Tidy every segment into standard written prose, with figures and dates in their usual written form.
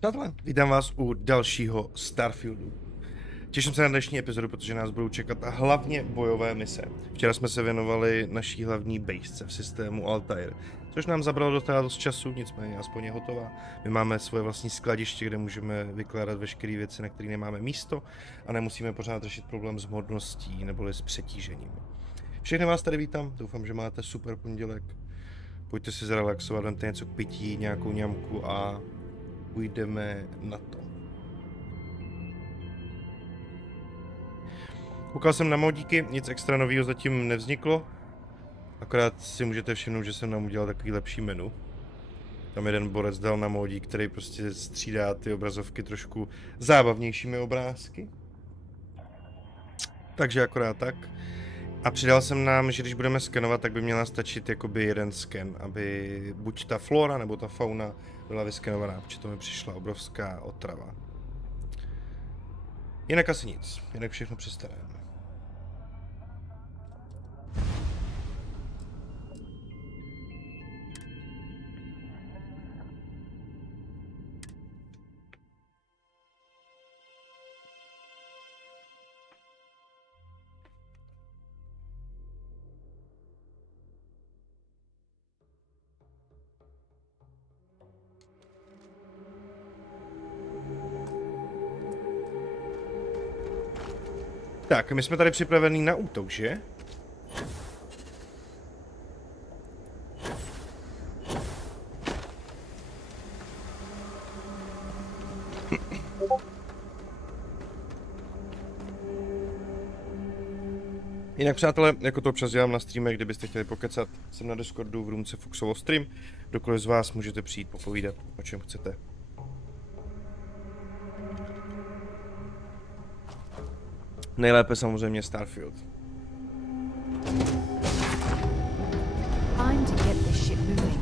Přátelé, vítám vás u dalšího Starfieldu. Těším se na dnešní epizodu, protože nás budou čekat hlavně bojové mise. Včera jsme se věnovali naší hlavní basece v systému Altair, což nám zabralo docela dost času, nicméně aspoň je hotová. My máme svoje vlastní skladiště, kde můžeme vykládat veškeré věci, na které nemáme místo a nemusíme pořád řešit problém s hmotností neboli s přetížením. Všechny vás tady vítám, doufám, že máte super pondělek. Pojďte si zrelaxovat, vemte něco k pití, nějakou ňamku a půjdeme na to. Koukal jsem na módíky, nic extra nového zatím nevzniklo. Akorát si můžete všimnout, že jsem nám udělal takový lepší menu. Tam jeden borec dal na módík, který prostě střídá ty obrazovky trošku zábavnějšími obrázky. Takže akorát tak. A přidal jsem nám, že když budeme skenovat, tak by měla stačit jakoby jeden sken, aby buď ta flora nebo ta fauna byla vyskenovaná, protože to mi přišla obrovská otrava. Jinak asi nic, jinak všechno přestaneme. Tak, my jsme tady připravení na útok, že? Jinak přátelé, jako to občas dělám na streamech, kdybyste chtěli pokecat, jsem na Discordu v roomce Fuxovo stream, kdokoliv z vás můžete přijít popovídat, o čem chcete. Nejlépe samozřejmě Starfield. Time to get this ship moving.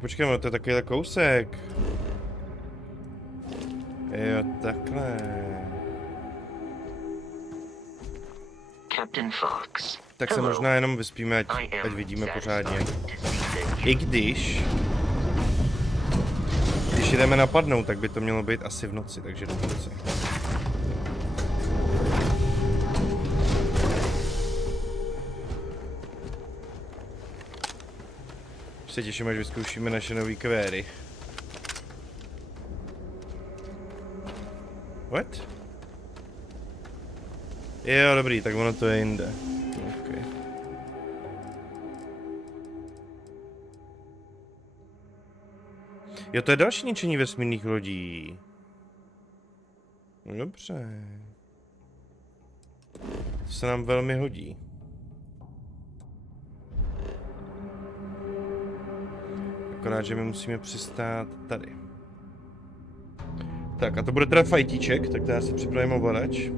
Počkejme, to je takovýhle kousek. Jo, takhle. Captain Fox. Tak se možná jenom vyspíme, ať vidíme pořádně. I když jdeme napadnout, tak by to mělo být asi v noci, takže do noci. Se těším, až vyzkoušíme naše nový kvéry. What? Jo, dobrý, tak ono to je jinde. Okay. Jo, to je další ničení vesmírných lodí. No dobře. To se nám velmi hodí. Akorát, že my musíme přistát tady. Tak a to bude teda fajtíček, tak to já si připravím ovladač.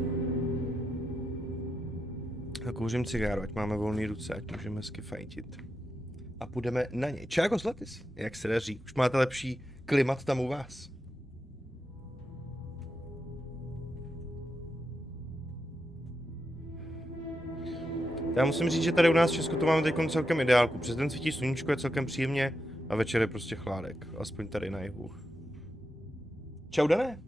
A kouřím cigáru, ať máme volný ruce, ať můžeme hezky fajtit. A půjdeme na něj. Čáko Zlatis, jak se daří? Už máte lepší klimat tam u vás? Já musím říct, že tady u nás v Česku to máme teď celkem ideálku. Přes den svítí sluníčko, je celkem příjemně a večer je prostě chládek. Aspoň tady na jihu. Čau, Dané.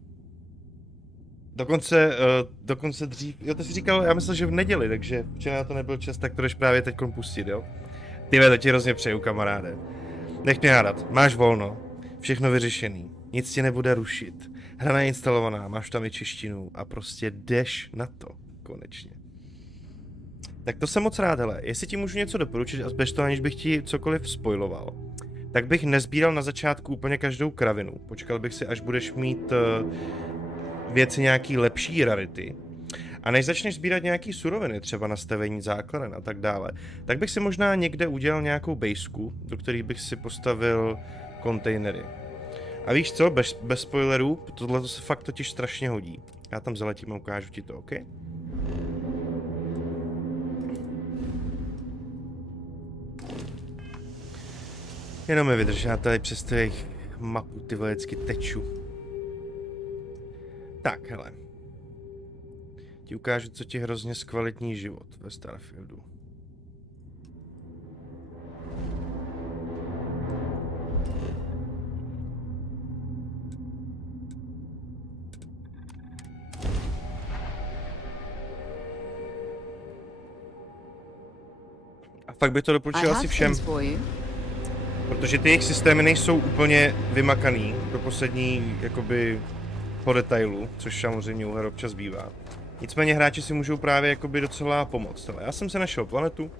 Dokonce dřív, jo, to jsi říkal, já myslel, že v neděli, takže včera to nebyl čas, tak to jdeš právě teď pustit, jo? Tyve, to ti hrozně přeju, kamaráde. Nech mě hádat, máš volno, všechno vyřešený, nic tě nebude rušit, hra nainstalovaná, máš tam i češtinu a prostě jdeš na to, konečně. Tak to jsem moc rád, hele, jestli ti můžu něco doporučit a bez toho, aniž bych ti cokoliv spoiloval, tak bych nezbíral na začátku úplně každou kravinu, počkal bych si, až budeš mít věci nějaký lepší rarity. A než začneš sbírat nějaký suroviny, třeba nastavení základen a tak dále, tak bych si možná někde udělal nějakou bejsku, do které bych si postavil kontejnery. A víš co, bez spoilerů, tohle se fakt totiž strašně hodí. Já tam zaletím a ukážu ti to, OK? Jenom mi vydrž, já tady přes těch mapu ty vždycky teču. Tak, hele. Ti ukážu, co ti hrozně zkvalitní život ve Starfieldu. A fakt bych to doporučil asi všem. Protože ty jejich systémy nejsou úplně vymakaný do poslední, jakoby, po detailu, což samozřejmě u her občas bývá. Nicméně hráči si můžou právě jakoby docela pomoct. Ale já jsem se našel planetu,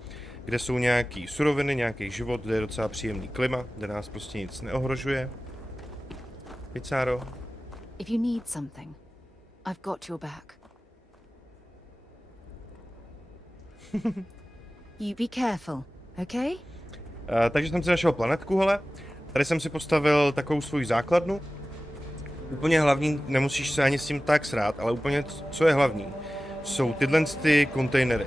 kde jsou nějaký suroviny, nějaký život, kde je docela příjemný klima, kde nás prostě nic neohrožuje. Picáro. If you need something, I've got your back. You be careful, okay? Takže jsem si našel planetku, hele. Tady jsem si postavil takovou svou základnu. Úplně hlavní, nemusíš se ani s tím tak srát, ale úplně co je hlavní, jsou tyhle ty kontejnery.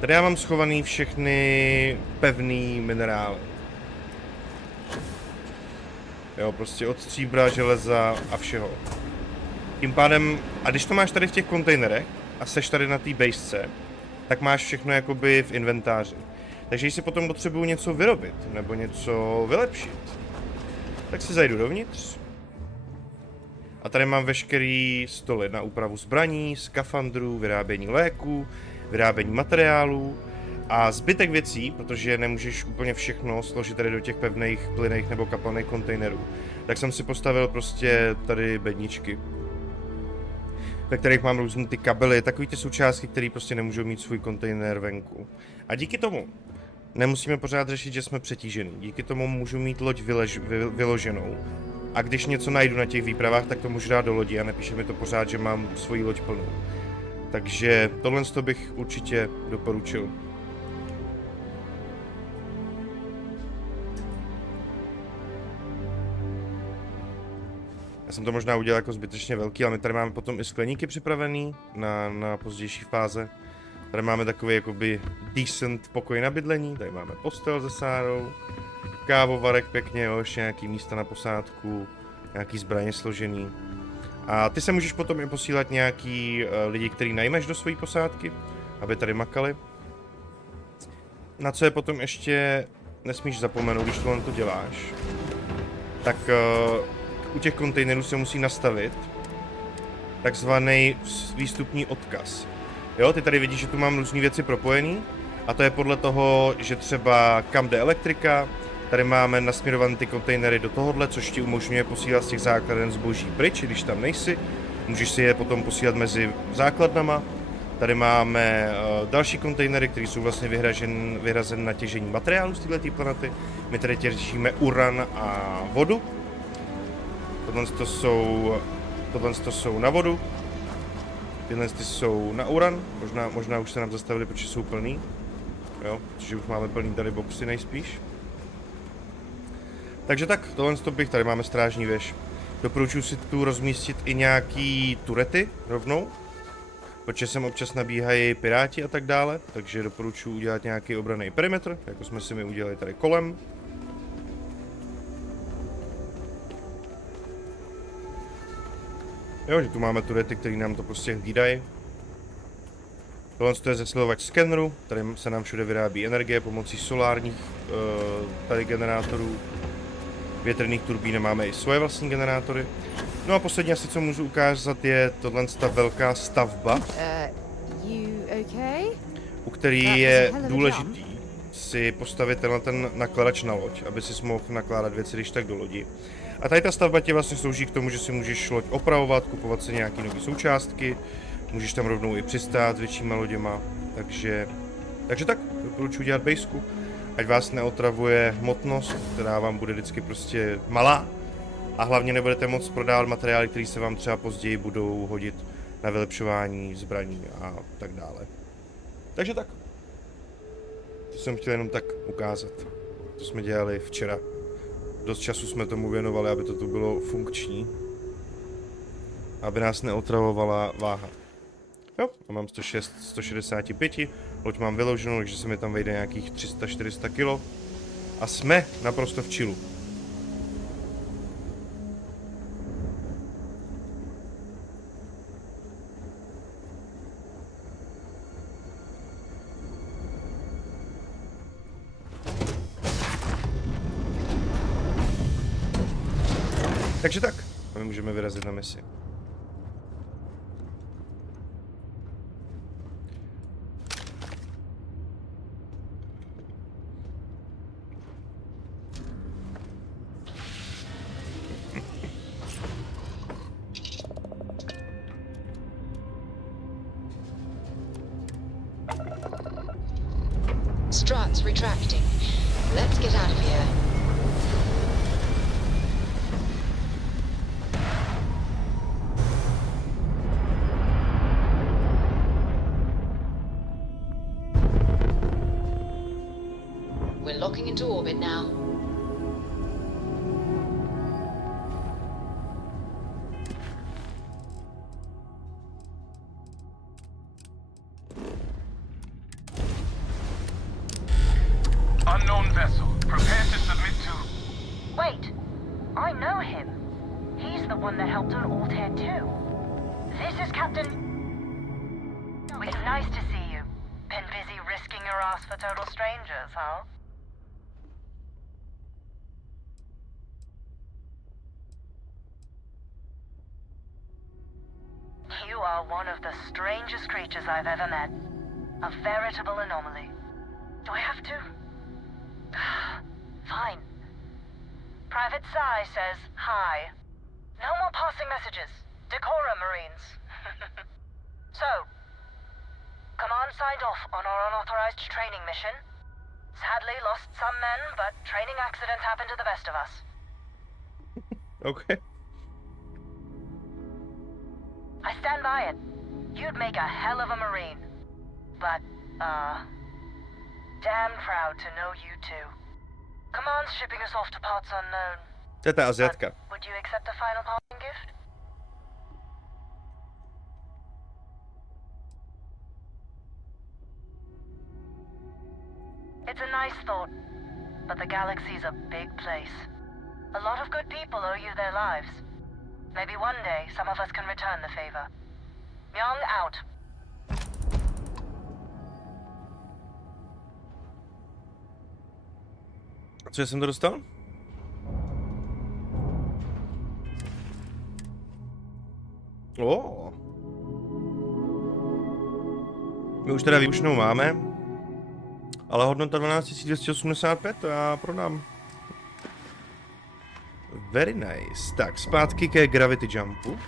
Tady já mám schovaný všechny pevný minerály. Jo, prostě od stříbra, železa a všeho. Tím pádem, a když to máš tady v těch kontejnerech a seš tady na té basece, tak máš všechno jakoby v inventáři. Takže když si potom potřebuju něco vyrobit, nebo něco vylepšit, tak si zajdu dovnitř. A tady mám veškerý stoly na úpravu zbraní, skafandrů, vyrábění léků, vyrábění materiálů a zbytek věcí, protože nemůžeš úplně všechno složit tady do těch pevných, plynných nebo kapalných kontejnerů. Tak jsem si postavil prostě tady bedničky, ve kterých mám různý ty kabely, takový ty součástky, které prostě nemůžou mít svůj kontejner venku. A díky tomu nemusíme pořád řešit, že jsme přetížení. Díky tomu můžu mít loď vyloženou. A když něco najdu na těch výpravách, tak to můžu dát do lodi a nepíše mi to pořád, že mám svoji loď plnou. Takže tohle bych určitě doporučil. Já jsem to možná udělal jako zbytečně velký, ale my tady máme potom i skleníky připravený na pozdější fáze. Tady máme takový jakoby decent pokoj na bydlení, tady máme postel se Sárou, kávovarek pěkně, jo, ještě nějaký místa na posádku, nějaký zbraně složený. A ty se můžeš potom i posílat nějaký lidi, který najmeš do své posádky, aby tady makali. Na co je potom ještě nesmíš zapomenout, když tohle to děláš, tak u těch kontejnerů se musí nastavit takzvaný výstupní odkaz. Jo, ty tady vidíš, že tu mám různé věci propojené a to je podle toho, že třeba kam jde elektrika, tady máme nasměrované ty kontejnery do tohohle, což ti umožňuje posílat z těch základen zboží pryč, když tam nejsi. Můžeš si je potom posílat mezi základnama. Tady máme další kontejnery, které jsou vlastně vyhrazen na těžení materiálu z této planety. My tady těžíme uran a vodu. Tohle jsou na vodu. Tyhle jsou na uran. Možná už se nám zastavili, protože jsou plný. Jo, protože už máme plný tady boxy nejspíš. Takže tak, tohle bych, tady máme strážní věž. Doporučuji si tu rozmístit i nějaký turety rovnou, protože sem občas nabíhají piráti a tak dále, takže doporučuji udělat nějaký obranný perimetr, jako jsme si my udělali tady kolem. Jo, že tu máme turety, které nám to prostě hlídají. Tohle je zesilovač skeneru, tady se nám všude vyrábí energie pomocí solárních tady generátorů. Větrných turbín máme i svoje vlastní generátory. No a poslední asi, co můžu ukázat, je tohle velká stavba, u který je důležitý si postavit ten nakladač na loď, aby si mohl nakládat věci když tak do lodi. A tady ta stavba ti vlastně slouží k tomu, že si můžeš loď opravovat, kupovat si nějaké nové součástky, můžeš tam rovnou i přistát s většíma loděma, takže tak, doporučuji dělat bejsku. Ať vás neotravuje hmotnost, která vám bude vždycky prostě malá a hlavně nebudete moct prodávat materiály, které se vám třeba později budou hodit na vylepšování zbraní a tak dále. Takže tak. To jsem chtěl jenom tak ukázat. To jsme dělali včera. Dost času jsme tomu věnovali, aby to tu bylo funkční. aby nás neotravovala váha. Jo, a mám 106, 165, loď mám vyloženou, takže se mi tam vejde nějakých 300-400 kg. A jsme naprosto v chillu. Takže tak, a my můžeme vyrazit na misi. Struts retracting. Let's get out of here. We're locking into orbit now. Unknown vessel. Prepare to submit to... Wait, I know him. He's the one that helped on Altair too. This is Captain... It's nice to see you. Been busy risking your ass for total strangers, huh? You are one of the strangest creatures I've ever met. A veritable anomaly. Do I have to? Fine. Private Psy says hi. No more passing messages. Decorum, Marines. So, Command signed off on our unauthorized training mission. Sadly lost some men, but training accidents happen to the best of us. Okay. I stand by it. You'd make a hell of a Marine. But, damn proud to know you too. Command's shipping us off to parts unknown. To je ta Aziatka. But would you accept a final parting gift? It's a nice thought, but the galaxy's a big place. A lot of good people owe you their lives. Maybe one day some of us can return the favor. Young out. Co jsem to dostal? Oh. My už teda výbušnou máme, ale hodnota 12 285, to já prodám. Very nice. Tak, zpátky ke Gravity Jumpu.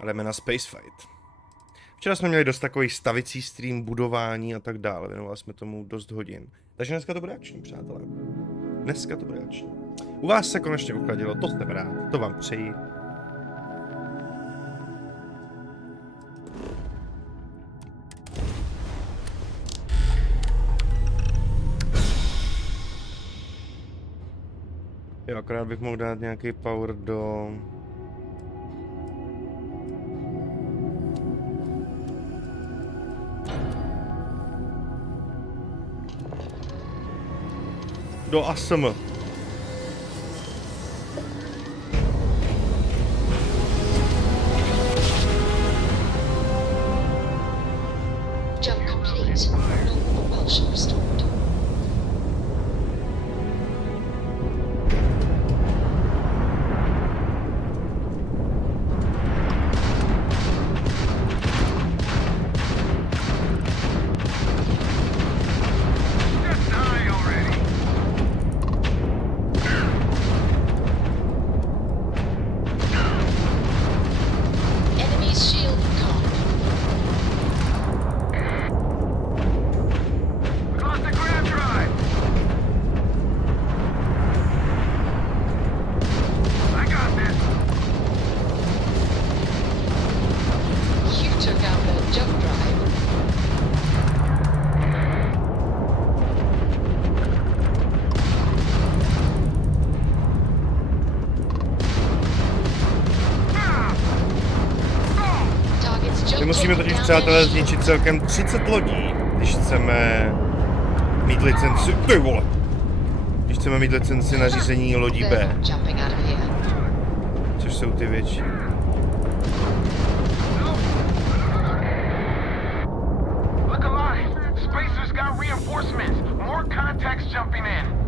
A jdeme na Space Fight. Včera jsme měli dost takový stavicí stream, budování a tak dále. Věnovali jsme tomu dost hodin. Takže dneska to bude akční, přátelé. Dneska to bude akční. U vás se konečně uchladilo, to jsem rád, to vám přeji. Jo, akorát bych mohl dát nějaký power do ASM. Jump complete. Normal propulsion restored. Just die already. musíme totiž, přátelé, zničit celkem 30 lodí, když chceme mít licenci, ty vole, když chceme mít licenci na řízení lodí B, Jumping out of here. což jsou ty větší. Look alive! Spacers got reinforcements! More contacts jumping in!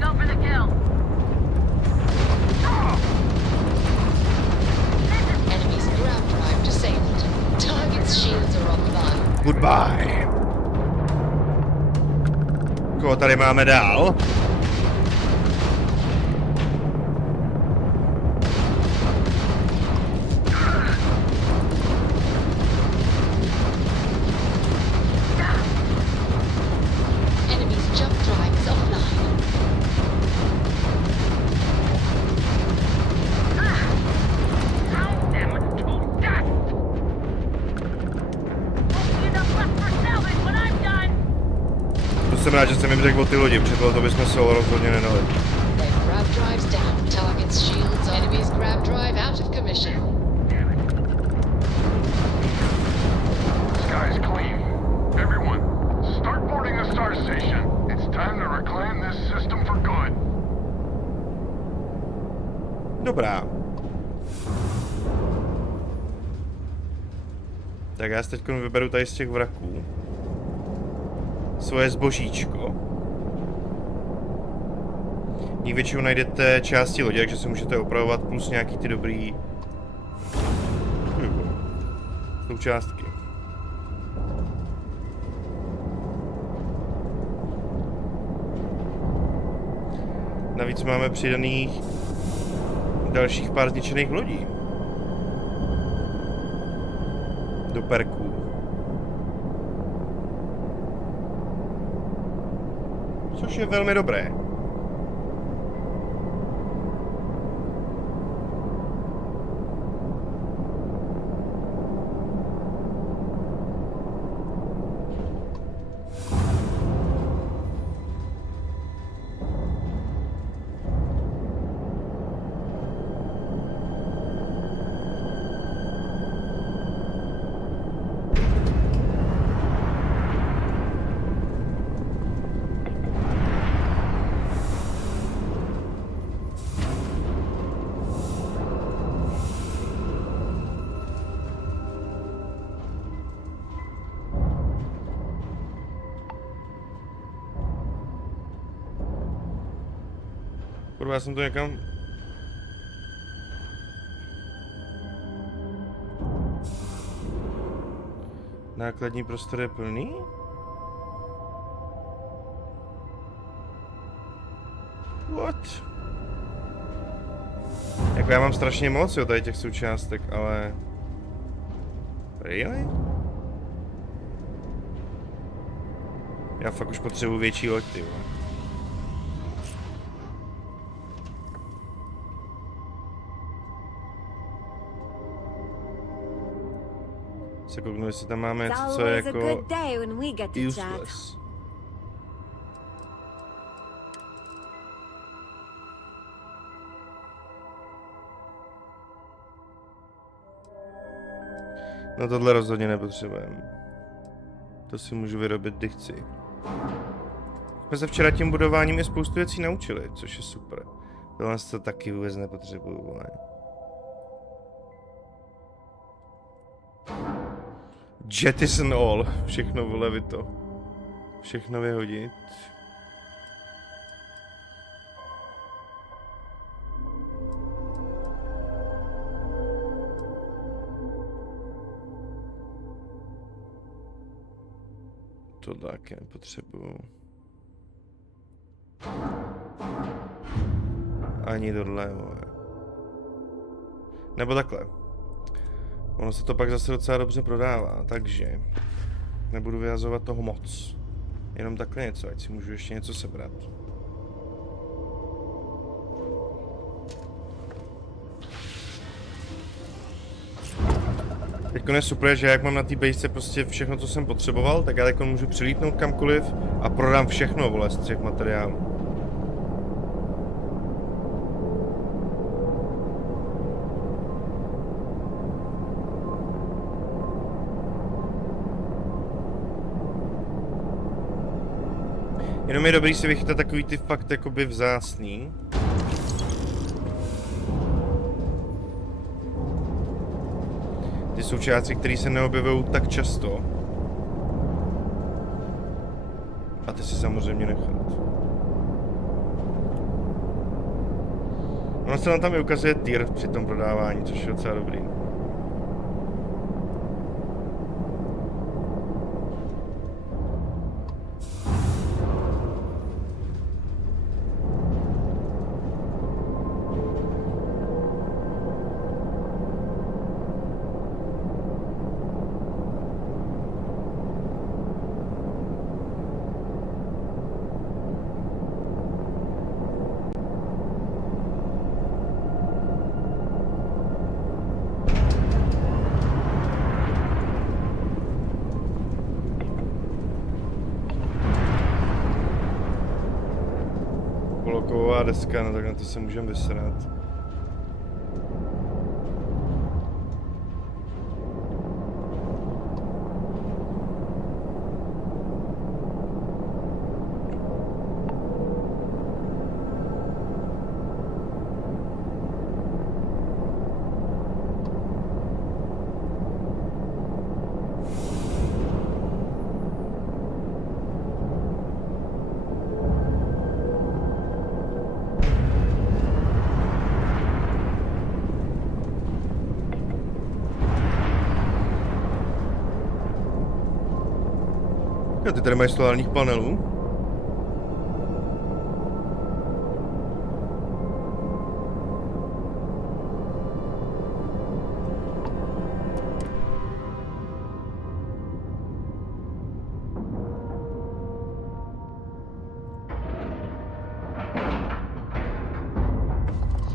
Go for the kill. Enemy's grab drive disabled. Target's shields are offline. Goodbye. Koho tady máme dál? Enemy's jump drive is offline. Pound them to dust. Won't be enough left for salvage when I'm done. To jsem rád, že jsem jim řekl o ty lodi, před to bychom se rozhodně nedali. Their grab drive's down. Target's shields. Enemy's grab drive out of commission. Sky's clean. Everyone, start boarding the star station. It's time to reclaim this system for good. Dobrá. Tak já si teď vyberu tady z těch vraků svoje zbožíčko. V nich většinou najdete části lodě, takže si můžete opravovat plus nějaký ty dobrý součástky. Navíc máme přidaných dalších pár zničených lodí do perků. Což je velmi dobré. Kurva, já jsem to někam... Nákladní prostor je plný? What? Jako já mám strašně moc, jo, tady těch součástek, ale... Really? Já fakt už potřebuji větší loď, ty vole. Se kouknu, jestli tam máme něco, co je jako useless. No tohle rozhodně nepotřebujeme. To si můžu vyrobit, kdy chci. Jsme se včera tím budováním i spoustu věcí naučili, což je super. Tohle to taky vůbec nepotřebuju, vole. Jettison all. Všechno vole to. Všechno vyhodit. To taky nepotřebuju. Ani tohle, vole. Nebo takhle. Ono se to pak zase docela dobře prodává, takže nebudu vyhazovat toho moc. Jenom takhle něco, ať si můžu ještě něco sebrat. Teď je super, že jak mám na té bejsce prostě všechno, co jsem potřeboval, tak já teď můžu přilítnout kamkoliv a prodám všechno, vole, z těch materiálů. Jenom je dobrý si vychytat takový ty fakt jakoby vzácný. Ty součástky, které se neobjevují tak často. A ty si samozřejmě nechat. Ono se nám tam i ukazuje tier při tom prodávání, což je docela dobrý. Bloková deska, no tak na to se můžeme vysrat. Jo, ty tady mají solárních panelů.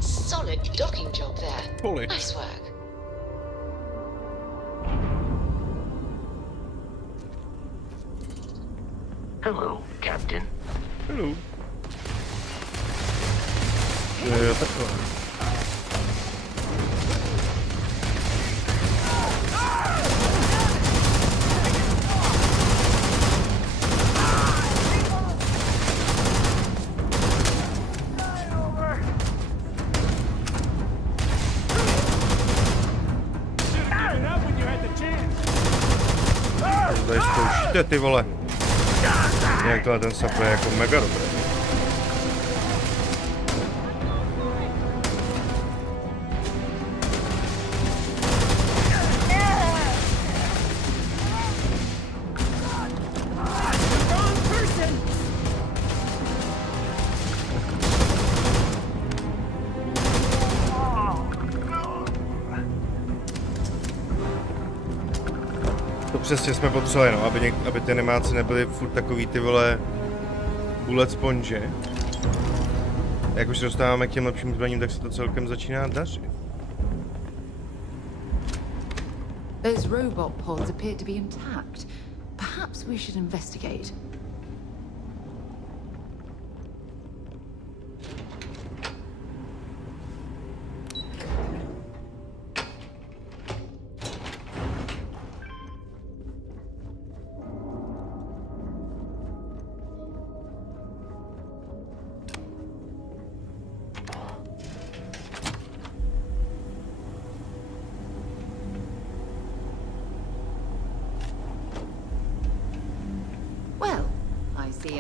Solid docking job there. Holy. Nice work. Hello, Captain. Hello. Jo, takhle. Tady zkoušíte, ty vole. Jak tohle ten sap je jako mega dobrý. To přesně jsme potřebovali, no, aby ty animáce nebyly furt takový ty vole bullet sponge. Jak už se dostáváme k těm lepším zbraním, tak se to celkem začíná dařit. Those robot pods appear to be intact. Perhaps we should investigate.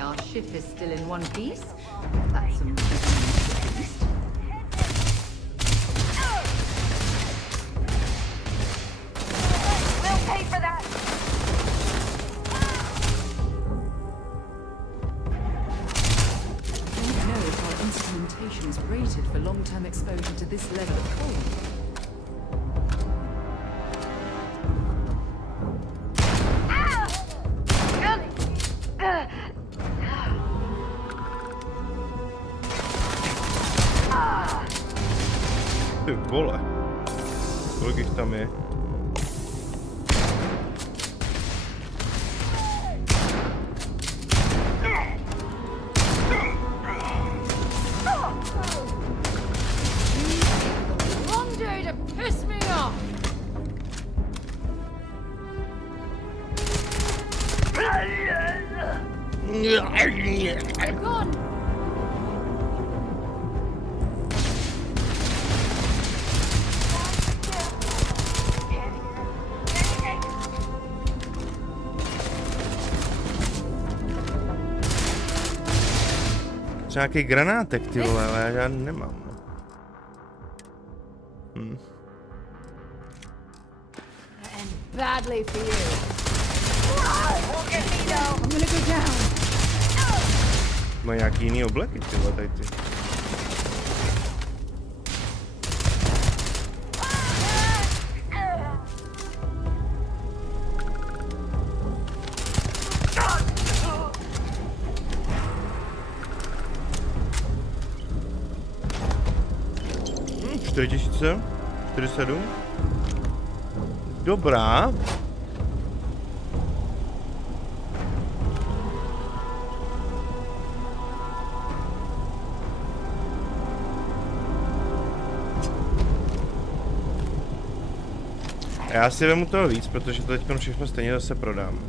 Our ship is still in one piece. That's some good news, at least. We'll pay for that! I don't know if our instrumentation's rated for long-term exposure to this level of cold. Ty vole. Kolik jich tam je? Gone. Třeba nějaký granátek, ty vole, ale já žádný nemám. Badly for you. I'm gonna go down. Mají nějaký jiný obleky, ty vole, tady ty. Hm, 4000? 47? Dobrá. Já si vemu toho víc, protože to teď všechno stejně zase prodám.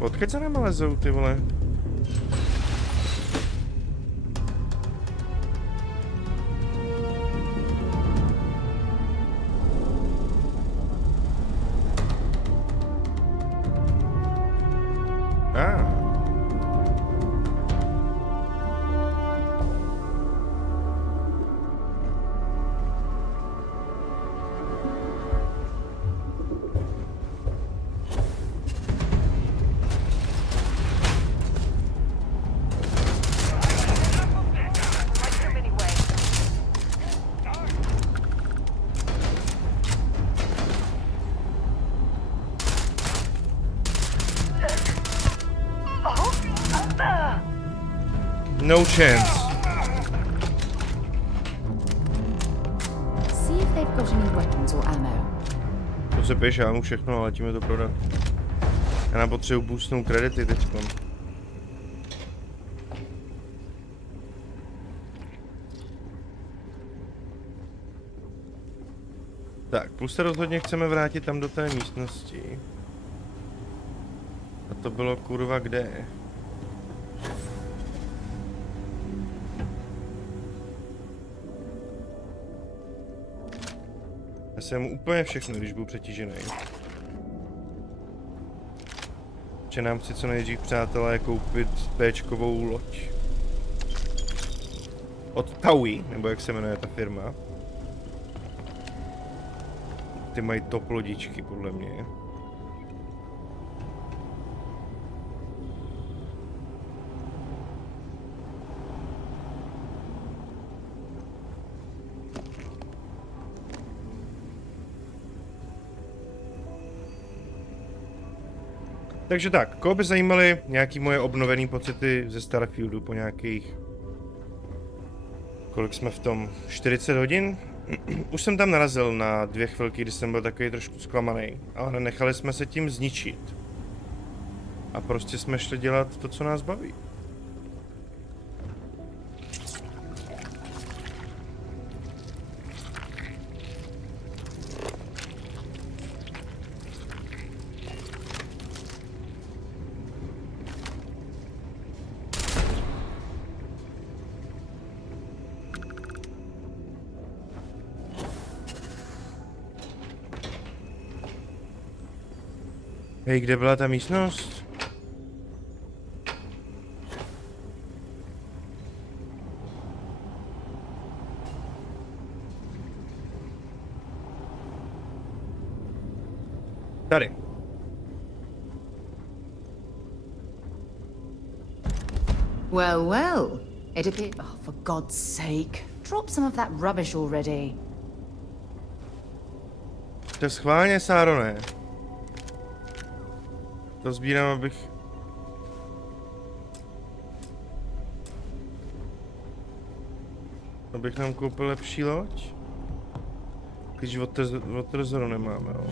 Odkud se nám lezou, ty vole? No chance. See if they've got any weapons or ammo. To se běž, já mu všechno, ale letíme to prodat. Já nám potřebuji boostnout kredity teďkon. Tak, plus se rozhodně chceme vrátit tam do té místnosti. A to bylo kurva kde? Já jsem úplně všechno, když budu přetížený. Že nám chci co nejdřív, přátelé, koupit péčkovou loď. Od Taui, nebo jak se jmenuje ta firma. Ty mají top lodičky, podle mě. Takže tak, koho by zajímaly nějaký moje obnovený pocity ze Starfieldu po nějakých... Kolik jsme v tom? 40 hodin? Už jsem tam narazil na 2 chvilky, kdy jsem byl takový trošku zklamaný, ale nechali jsme se tím zničit. A prostě jsme šli dělat to, co nás baví. Hej, kde byla ta místnost? Tady. Well, well. It appears. Oh, for God's sake. Drop some of that rubbish already. To schválně, Sáro, ne. To sbírám, abych nám koupil lepší loď. Když od trezoru nemáme, jo.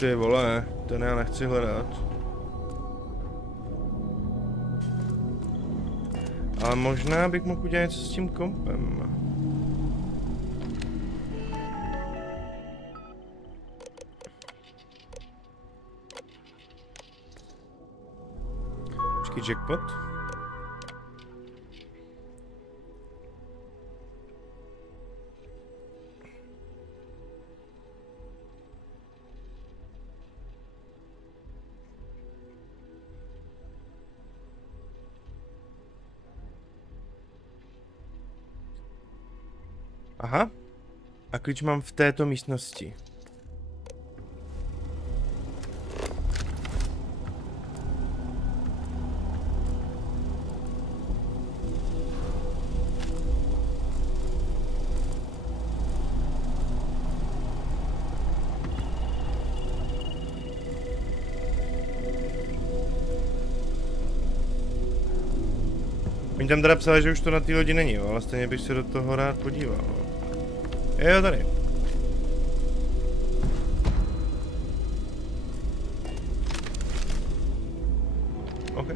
Ty vole, ten já nechci hledat. Ale možná bych mohl udělat něco s tím kompem. Počkej, jackpot. Aha. A klíč mám v této místnosti. Oni tam teda psali, že už to na té lodi není, jo, ale stejně bych se do toho rád podíval. Jo, tady. OK.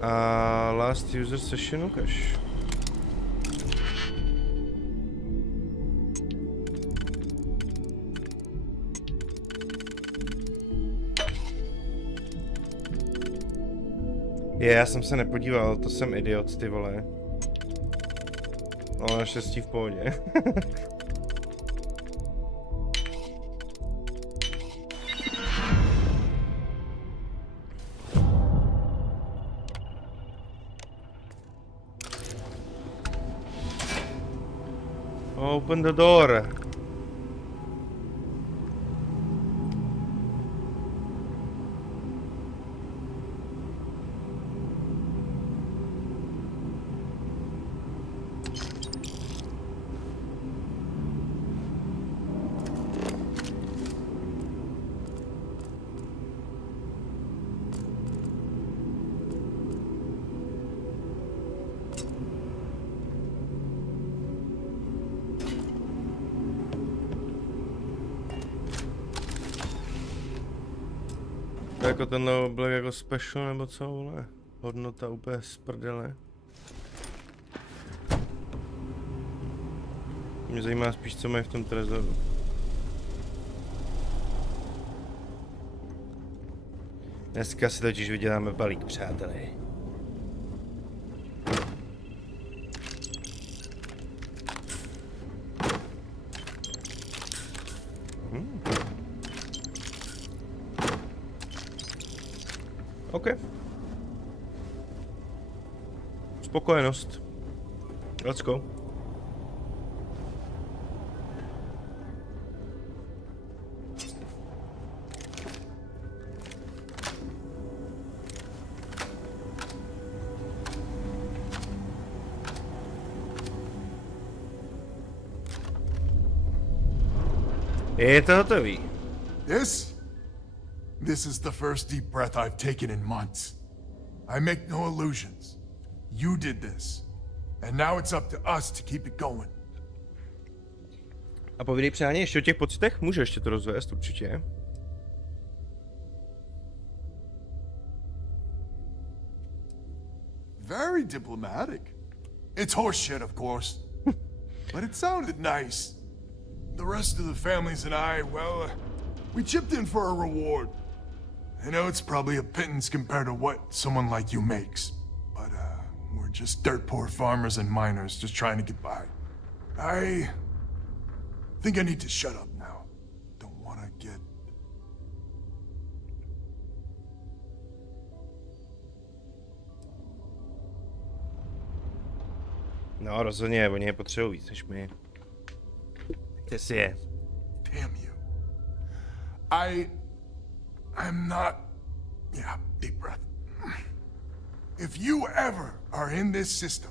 A last user session ukaž. Já jsem se nepodíval, to jsem idiot, ty vole. Ale naštěstí v pohodě. Open the door. Jako tenhle oblek jako special nebo co, vole? Hodnota úplně z prdele. Mě zajímá spíš, co mají v tom trezoru. Dneska si totiž vyděláme balík, přátelé. OK. Spokojenost. Let's go. Je to hotový. This is the first deep breath I've taken in months. I make no illusions. You did this. And now it's up to us to keep it going. A povídej přáně ještě o těch pocitech? Můžu ještě to rozvést, určitě. Very diplomatic. It's horseshit, of course. But it sounded nice. The rest of the families and I, well, we chipped in for a reward. I know it's probably a pittance compared to what someone like you makes, but we're just dirt poor farmers and miners just trying to get by. I think I need to shut up now. Don't want to get... No, rozhodně, oni je potřebují víc než my. Ty si je. Damn you. I'm not... Yeah, deep breath. if you ever are in this system,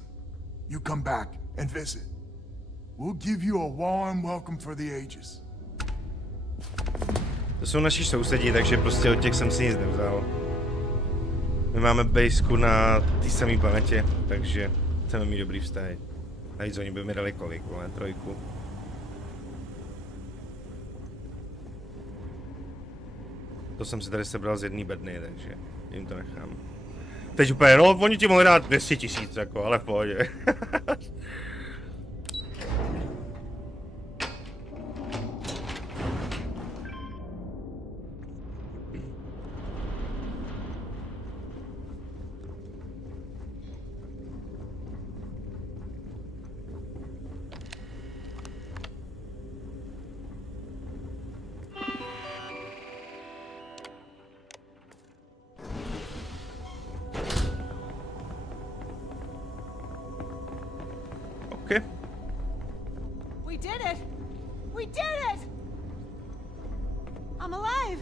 you come back and visit. We'll give you a warm welcome for the ages. To jsou naši sousedí, takže prostě od těch jsem si nic nevzal. My máme baseku na té samé planetě, takže chceme mít dobrý vztahy. Navíc oni by mi dali kolik, vole, 3. To jsem si tady sebral z jedné bedny, takže jim to nechám. Teď úplně, no, oni ti mohli dát 200 000, jako, ale v pohodě. Okay. We did it! We did it! I'm alive!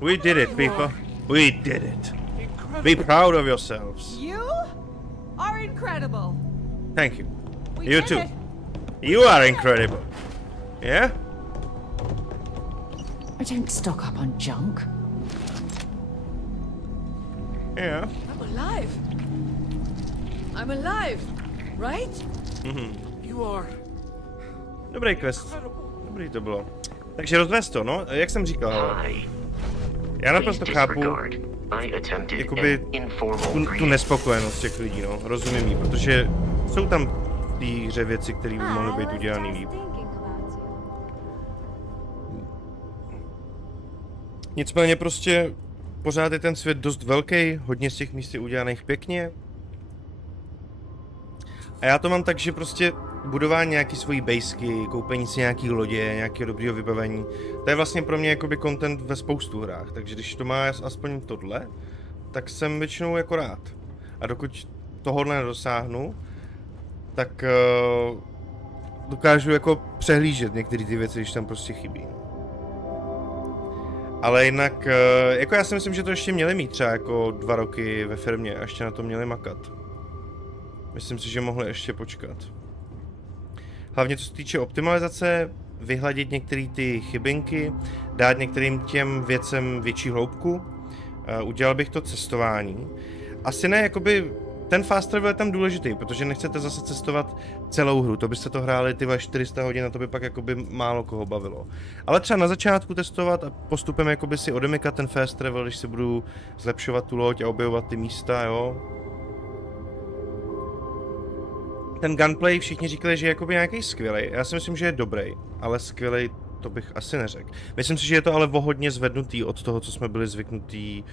We did it, people. We did it. Be proud of yourselves. You are incredible. Thank you. We You did too. it. You are incredible. Yeah? I don't stock up on junk. Yeah. I'm alive. I'm alive, right? You are. Dobrý quest. Dobrý to bylo. Takže rozvést to, no, jak jsem říkal, Hi. já naprosto Please chápu disregard. I attempted jakoby an informal tu greeting. nespokojenost těch lidí, no, rozumím jí, protože jsou tam v té hře věci, které by mohly být udělané líp. Nicméně prostě pořád je ten svět dost velký, hodně z těch míst je udělaných pěkně. A já to mám tak, že prostě budování nějaký svojí basky, koupení si nějaký lodě, nějakého dobrého vybavení, to je vlastně pro mě jakoby content ve spoustu hrách, takže když to má aspoň tohle, tak jsem většinou jako rád. A dokud tohohle nedosáhnu, tak dokážu jako přehlížet některé ty věci, když tam prostě chybí. Ale jinak, jako já si myslím, že to ještě měli mít třeba jako 2 roky ve firmě a ještě na to měli makat. Myslím si, že mohli ještě počkat. Hlavně co se týče optimalizace, vyhladit některé ty chybinky, dát některým těm věcem větší hloubku. Udělal bych to cestování. Asi ne, jakoby ten fast travel je tam důležitý, protože nechcete zase cestovat celou hru. To byste to hráli ty 400 hodin a to by pak jakoby málo koho bavilo. Ale třeba na začátku testovat a postupem jakoby si odemykat ten fast travel, když si budu zlepšovat tu loď a objevovat ty místa, jo. Ten gunplay všichni říkali, že je jakoby nějaký skvělej. Já si myslím, že je dobrý, ale skvělej to bych asi neřekl. Myslím si, že je to ale o hodně zvednutý od toho, co jsme byli zvyknutí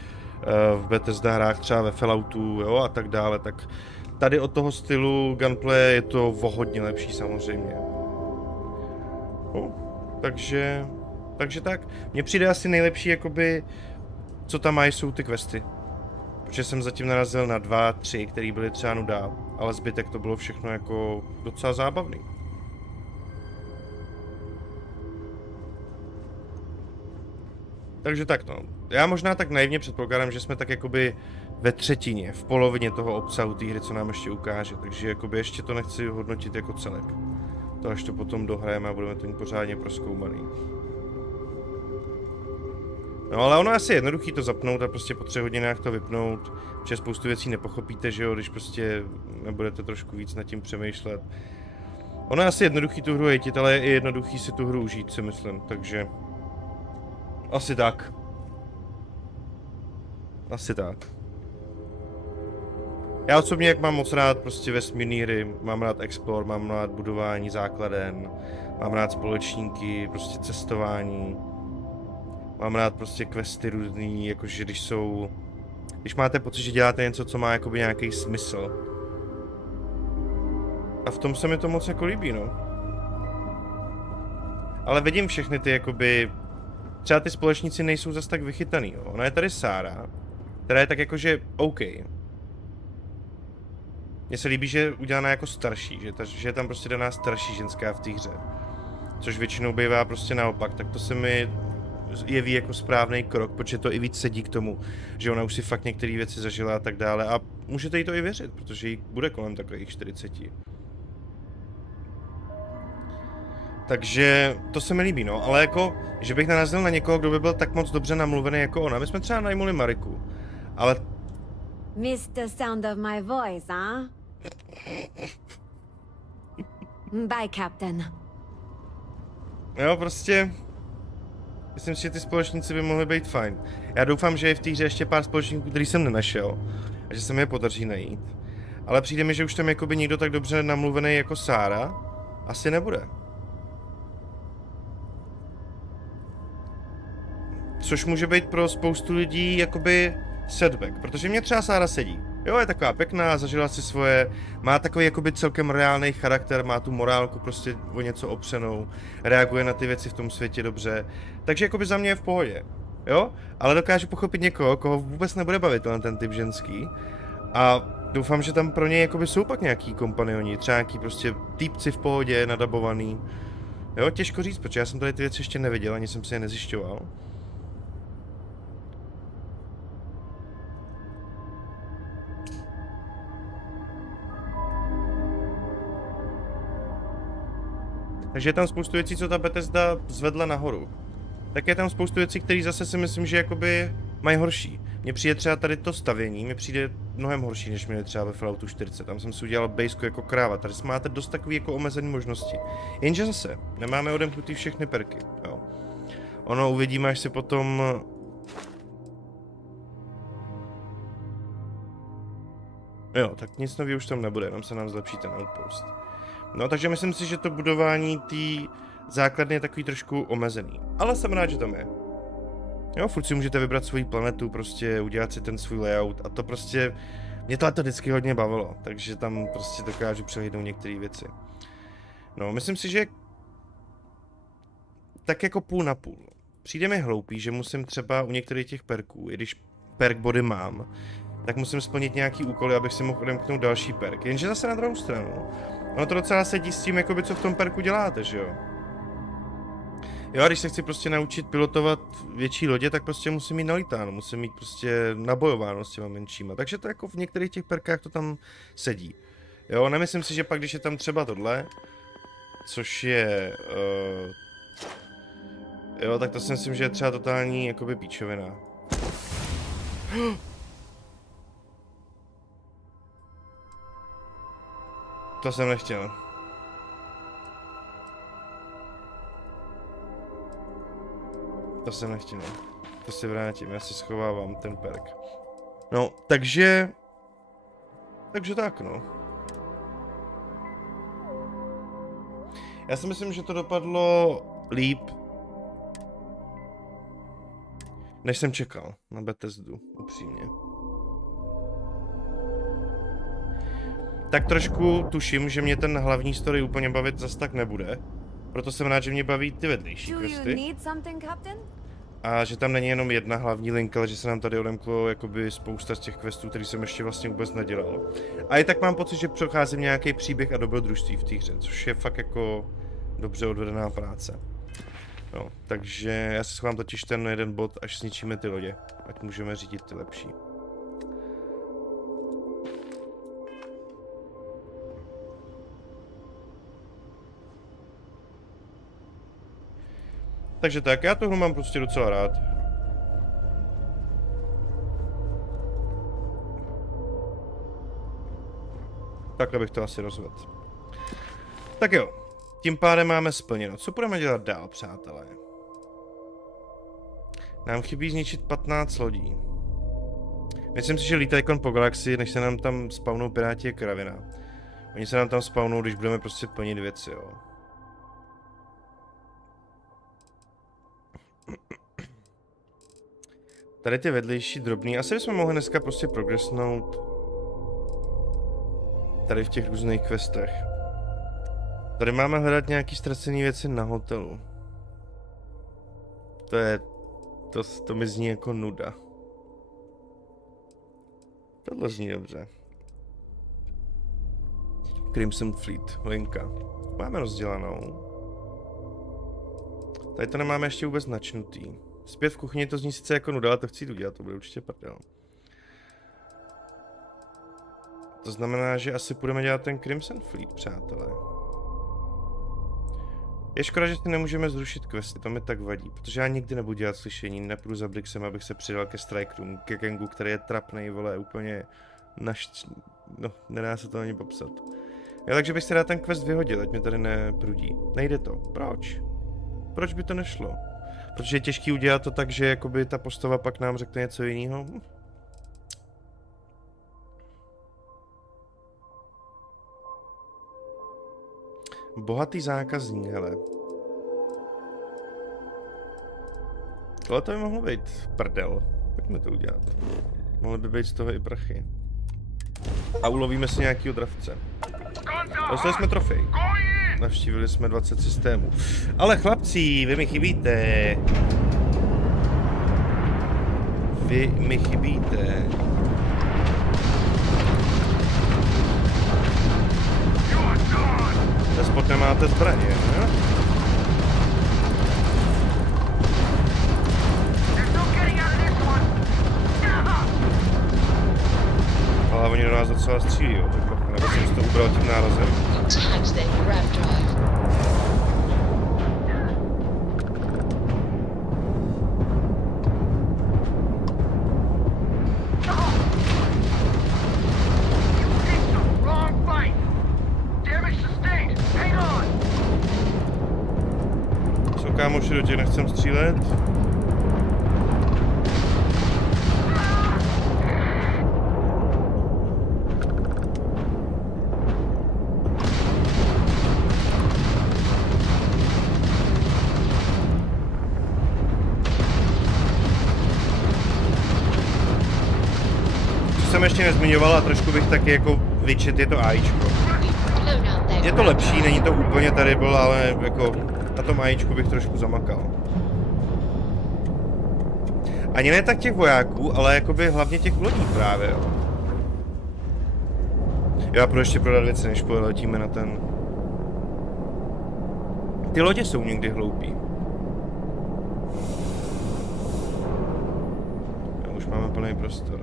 v Bethesda hrách, třeba ve Falloutu, jo, a tak dále. Tak tady od toho stylu gunplay je to o hodně lepší samozřejmě. Takže tak. Mně přijde asi nejlepší, jakoby, co tam mají, jsou ty questy. Protože jsem zatím narazil na 2, 3, které byly třeba nuda, ale zbytek to bylo všechno jako docela zábavný. Takže tak no. Já možná tak naivně předpokládám, že jsme tak jakoby ve třetině, v polovině toho obsahu té hry, co nám ještě ukáže. Takže jakoby ještě to nechci hodnotit jako celek. To až to potom dohrajeme a budeme to mít pořádně prozkoumaný. No ale ono je asi jednoduchý to zapnout a prostě po 3 hodinách to vypnout, protože spoustu věcí nepochopíte, že jo, když prostě nebudete trošku víc nad tím přemýšlet. Ono je asi jednoduchý tu hru hejtit, ale je i jednoduchý si tu hru užít, si myslím, takže... Asi tak. Asi tak. Já osobně, jak mám moc rád prostě vesmírné hry, mám rád explore, mám rád budování základen, mám rád společníky, prostě cestování. Mám rád prostě questy různý, jakože když máte pocit, že děláte něco, co má jakoby nějaký smysl. A v tom se mi to moc jako líbí, no. Ale vidím všechny ty jakoby, třeba ty společníci nejsou zas tak vychytaný, jo. Ona je tady Sára, která je tak jakože OK. Mně se líbí, že je udělaná jako starší, že je tam prostě daná starší ženská v té hře. Což většinou bývá prostě naopak, tak to se mi jeví jako správný krok, protože to i víc sedí k tomu, že ona už si fakt některé věci zažila a tak dále a můžete jí to i věřit, protože jí bude kolem takových 40. Takže to se mi líbí, no, ale jako, že bych narazil na někoho, kdo by byl tak moc dobře namluvený jako ona. My jsme třeba najmuli Mariku, ale... Mr. Sound of my voice, huh? Bye, Captain. Jo, prostě... Myslím si, že ty společníci by mohly být fajn. Já doufám, že je v té hře ještě pár společníků, který jsem nenašel. A že se mi je podaří najít. Ale přijde mi, že už tam jakoby někdo tak dobře namluvený jako Sára asi nebude. Což může být pro spoustu lidí jakoby setback, protože mě třeba Sára sedí. Jo, je taková pěkná, zažila si svoje, má takový jakoby celkem reálný charakter, má tu morálku prostě o něco opřenou, reaguje na ty věci v tom světě dobře, takže jakoby za mě je v pohodě, jo? Ale dokážu pochopit někoho, koho vůbec nebude bavit ten typ ženský a doufám, že tam pro něj jakoby jsou pak nějaký kompanioni, třeba nějaký prostě týpci v pohodě, nadabovaný, jo? Těžko říct, protože já jsem tady ty věci ještě neviděl, ani jsem si je nezjišťoval. Takže je tam spoustu věcí, co ta Bethesda zvedla nahoru. Tak je tam spoustu věcí, které zase si myslím, že jakoby mají horší. Mně přijde třeba tady to stavění, mi přijde mnohem horší, než měli třeba ve Falloutu 40. Tam jsem si udělal basku jako kráva, tady máte dost takový jako omezený možnosti. Jenže zase, nemáme odemknutý všechny perky, jo. Ono uvidíme, až si potom... Jo, tak nic nového už tam nebude, jenom se nám zlepší ten outpost. No, takže myslím si, že to budování té základny je takový trošku omezený. Ale jsem rád, že tam je. Jo, furt si můžete vybrat svoji planetu, prostě udělat si ten svůj layout a to prostě... Mě to vždycky hodně bavilo, takže tam prostě dokážu přehlídnout některé věci. No, myslím si, že... Tak jako půl na půl. Přijde mi hloupý, že musím třeba u některých těch perků, i když perk body mám, tak musím splnit nějaký úkoly, abych si mohl odemknout další perk. Jenže zase na druhou stranu, ono to docela sedí s tím, jakoby, co v tom perku děláte, že jo? Jo, a když se chci prostě naučit pilotovat větší lodě, tak prostě musím mít nalítáno, musím mít prostě nabojováno s těma menšíma. Takže to jako v některých těch perkách to tam sedí. Jo, nemyslím si, že pak, když je tam třeba tohle, což je... jo, tak to si myslím, že je třeba totální jakoby píčovina. To jsem nechtěl. To jsem nechtěl. To si vrátím, já si schovávám ten perk. No, takže... Takže tak, no. Já si myslím, že to dopadlo líp, než jsem čekal na Bethesdu, upřímně. Tak trošku tuším, že mě ten hlavní story úplně bavit zas tak nebude. Proto jsem rád, že mě baví ty vedlejší questy. A že tam není jenom jedna hlavní linka, ale že se nám tady odemklo jakoby spousta z těch questů, který jsem ještě vlastně vůbec nedělal. A i tak mám pocit, že procházím nějaký příběh a dobrodružství v té hře, což je fakt jako dobře odvedená práce. No, takže já si schovám totiž ten jeden bod, až zničíme ty lodě, ať můžeme řídit ty lepší. Takže tak, já tohle mám prostě docela rád. Takhle bych to asi rozvedl. Tak jo, tím pádem máme splněno. Co budeme dělat dál, přátelé? Nám chybí zničit 15 lodí. Myslím si, že lítají po galaxii, než se nám tam spawnou piráti je kravina. Oni se nám tam spawnou, když budeme prostě plnit věci, jo. Tady ty vedlejší drobný, asi bychom mohli dneska prostě progresnout tady v těch různých questech. Tady máme hledat nějaký ztracené věci na hotelu. To mi zní jako nuda. Tohle zní dobře. Crimson Fleet, linka. Máme rozdělanou. Tady to nemáme ještě vůbec načnutý. Zpět v kuchyni to zní sice jako nuda, ale to chci udělat, to bude určitě prdel. To znamená, že asi budeme dělat ten Crimson Fleet, přátelé. Je škoda, že si nemůžeme zrušit questy, to mi tak vadí, protože já nikdy nebudu dělat slyšení, nepůjdu za Brixem, abych se přidal ke Strikerům, ke gangu, který je trapnej, vole, úplně no, nedá se to ani popsat. Já takže bych si rád ten quest vyhodil, ať mě tady neprudí. Nejde to. Proč? Proč by to nešlo? Protože je těžký udělat to tak, že jakoby ta postava pak nám řekne něco jiného. Bohatý zákazník, hele. Tohle to by mohlo být prdel. Pojďme to udělat. Mohly by být z toho i prachy. A ulovíme si nějakýho dravce. Dostali jsme trofej. Navštívili jsme 20 systémů. Ale chlapci, vy mi chybíte. Vy mi chybíte. Despot nemáte zbraně, ne? Ale oni do nás docela střílí, jo, tak bacha, nebo jsem si to ubral tím nárazem. Co kámoši, do těch nechcem střílet? Jsem ještě nezmiňoval a trošku bych taky jako vyčet, je to AIčko. Je to lepší, není to úplně tady byl, ale jako na tom AIčku bych trošku zamakal. Ani ne tak těch vojáků, ale jakoby hlavně těch lodí právě, jo. Já budu ještě prodat věci, než poletíme na ten... Ty lodě jsou někdy hloupí. Já už máme plný prostor.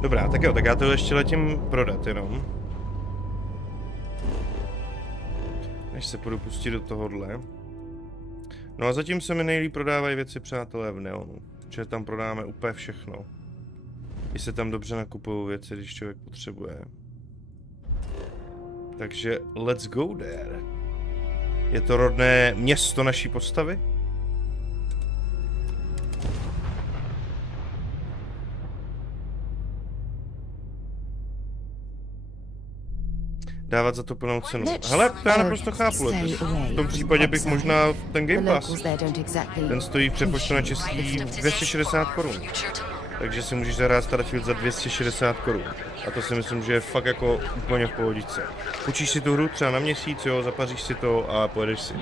Dobrá, tak jo, tak já to ještě letím prodat jenom. Než se půjdu pustit do tohohle. No a zatím se mi nejlíp prodávají věci, přátelé, v Neonu. Že tam prodáme úplně všechno. I se tam dobře nakupují věci, když člověk potřebuje. Takže let's go there. Je to rodné město naší postavy? Dávat za to plnou cenu. Hele, já naprosto chápu letos. V tom případě bych možná ten Game Pass. Ten stojí v přepočtu na český 260 korun. Takže si můžeš zahrát Starfield za 260 korun. A to si myslím, že je fakt jako úplně v pohodičce. Půjčíš si tu hru třeba na měsíc, jo, zapaříš si to a pojedeš si.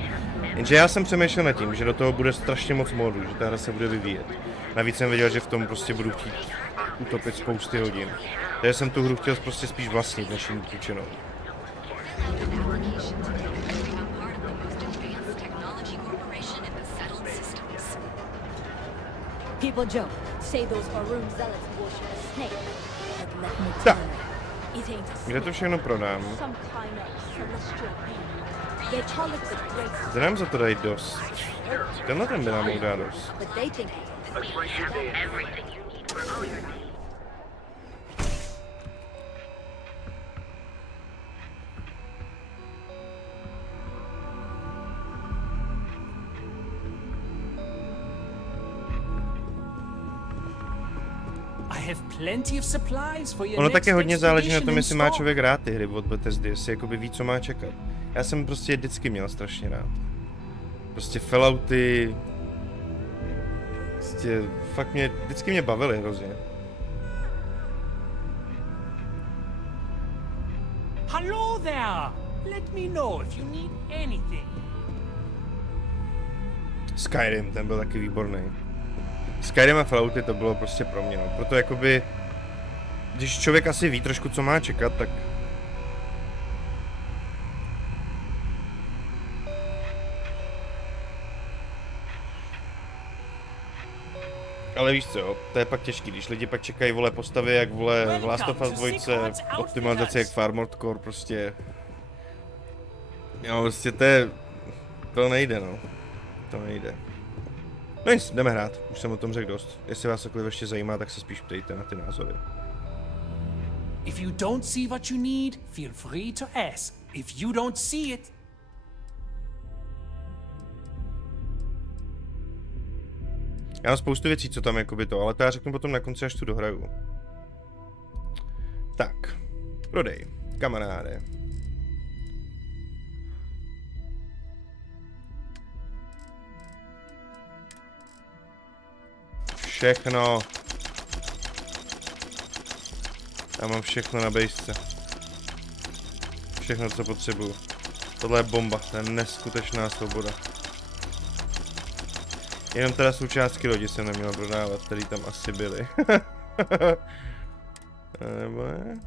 Jenže já jsem přemýšlel nad tím, že do toho bude strašně moc módů, že ta hra se bude vyvíjet. Navíc jsem věděl, že v tom prostě budu chtít utopit spousty hodin. Takže jsem tu hru chtěl prostě spíš vlastnit, než jim půjčenou. People joke, say those Faroon zealots worship a snake. But let me Tak. tell you, it ain't a Kde to všechno prodám? some kind of celestial being. They call it the Great, Kde nám za to dají dost? Tenhle ten by nám mohl dát dost. but they think Ono také hodně záleží na tom, jestli má člověk rád ty hry od Bethesdy, jestli jakoby ví, co má čekat. Já jsem prostě vždycky měl strašně rád. Prostě Fallouty... Prostě fakt vždycky mě bavily hrozně. Hello there! Let me know if you need anything. Skyrim, ten byl taky výborný. Skyrim a Fallouty to bylo prostě pro mě, no. Proto jakoby, když člověk asi ví trošku, co má čekat, tak... Ale víš co, jo, to je pak těžký, když lidi pak čekají, vole, postavy jak, vole, v Last of Us 2, optimalizace jak v Armored Core, prostě... Jo, prostě to nejde, no. To nejde. No nic, jdeme hrát, už jsem o tom řekl dost. Jestli vás cokoliv ještě zajímá, tak se spíš ptejte na ty názory. If you don't see what you need, feel free to ask. If you don't see it... Já mám spoustu věcí, co tam jakoby to, ale to já řeknu potom na konci, až tu dohraju. Tak, prodej, kamaráde. Všechno. Já mám všechno na bejsce. Všechno, co potřebuju. Tohle je bomba, to je neskutečná svoboda. Jenom teda součástky lodi jsem neměl prodávat, které tam asi byly. Nebo ne?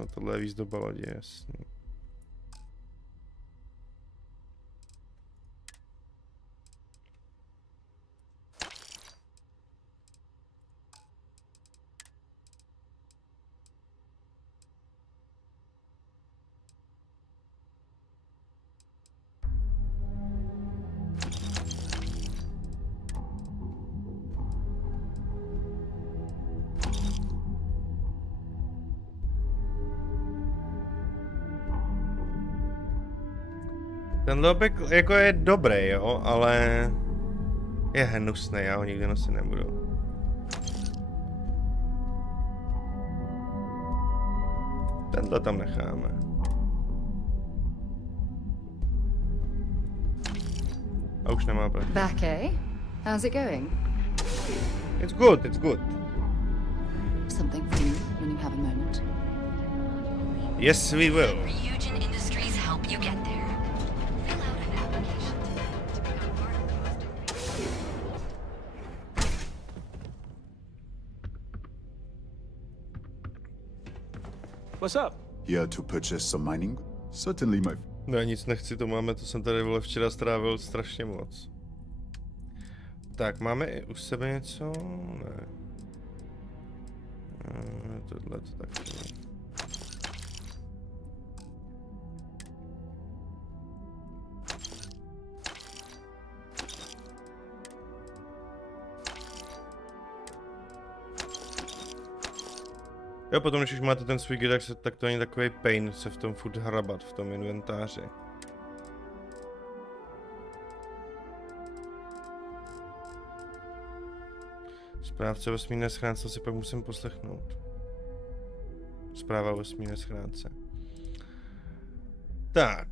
No tohle je výzdoba lodi, jasný. Ten lobek jako je dobrý, jo, ale je hnusný, já ho nikdy nosit nebudu. Tenhle tam necháme. A už nemá prachy. Back, eh? How's it going? It's good, it's good. Something for you when you have a moment. Yes, we will. Ryujin Industries help you get there. Fill out an application to become part of the most. What's up? Here to purchase some mining? Certainly, my... No nic nechci, to máme, to jsem tady vole včera strávil strašně moc. Tak, máme i u sebe něco? Ne. Tohle to taky. Jo, potom, když už máte ten svůj grid, tak to není takový pain se v tom furt hrabat, v tom inventáři. Správce vesmírné schránce si pak musím poslechnout. Zpráva o vesmírné schránce. Tak.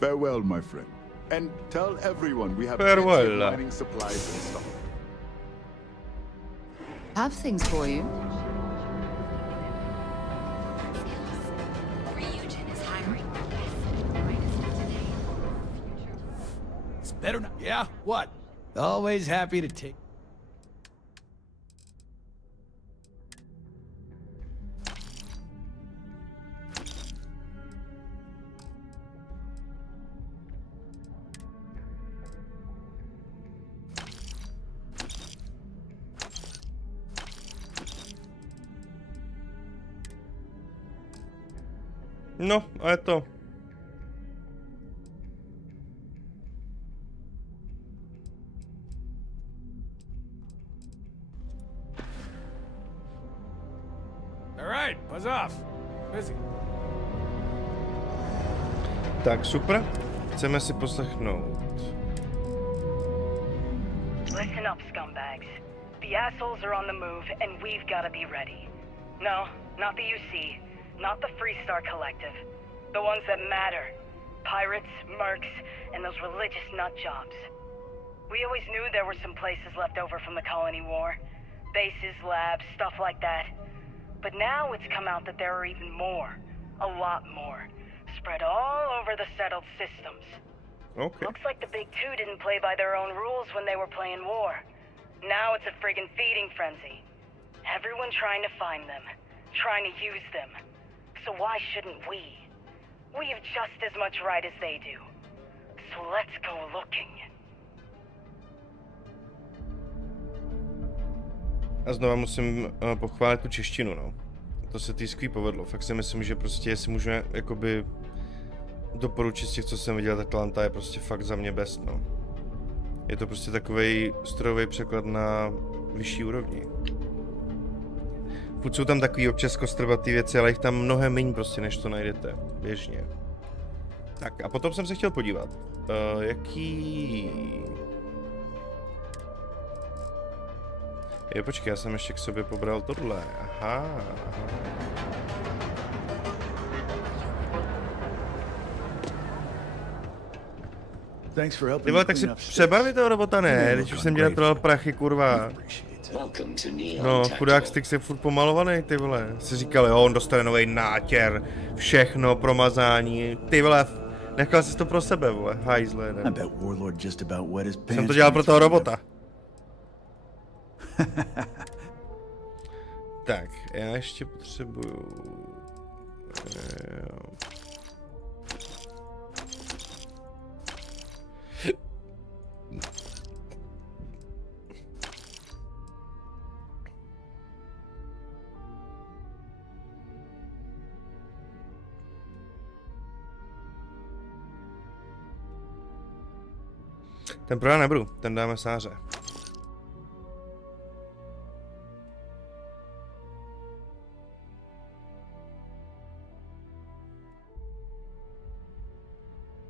Farewell, my friend. And tell everyone we have Farewell. plenty of mining supplies and stuff. Have things for you. Ryujin is hiring. It's better now. Yeah? What? Always happy to take... No, a je to. All right, buzz off. Busy. Tak, super. Chceme si poslechnout. Listen up, scumbags. The assholes are on the move, and we've got to be ready. No, not the UC. Not the Freestar Collective. The ones that matter. Pirates, mercs, and those religious nut jobs. We always knew there were some places left over from the colony war. Bases, labs, stuff like that. But now it's come out that there are even more. A lot more. Spread all over the settled systems. Okay. Looks like the Big Two didn't play by their own rules when they were playing war. Now it's a friggin' feeding frenzy. Everyone trying to find them. Trying to use them. So why shouldn't we? We have just as much right as they do. So let's go looking. A znova musím pochválit tu češtinu, no. To se týskví povedlo. Fakt si myslím, že prostě si můžeme jakoby doporučit z těch, co jsem viděl, Atlanta je prostě fakt za mě best, no. Je to prostě takovej strojový překlad na vyšší úrovni. Furt jsou tam takový občas kostrbatý věci, ale jich tam mnohem méně prostě, než to najdete běžně. Tak a potom jsem se chtěl podívat, jaký... počkej, já jsem ještě k sobě pobral tohle, aha. Ty vole, tak si přebaví toho robota, ne, když už jsem dělal prachy, kurva. No, chudák styk je furt pomalovaný, ty vole. Si říkal, jo, on dostane nový nátěr, všechno, promazání, ty vole, nechal jsi to pro sebe, vole, hajzle, ne. Jsem to dělal pro toho robota. Tak, já ještě potřebuju... Ten prodá nebudu, ten dáme sáře.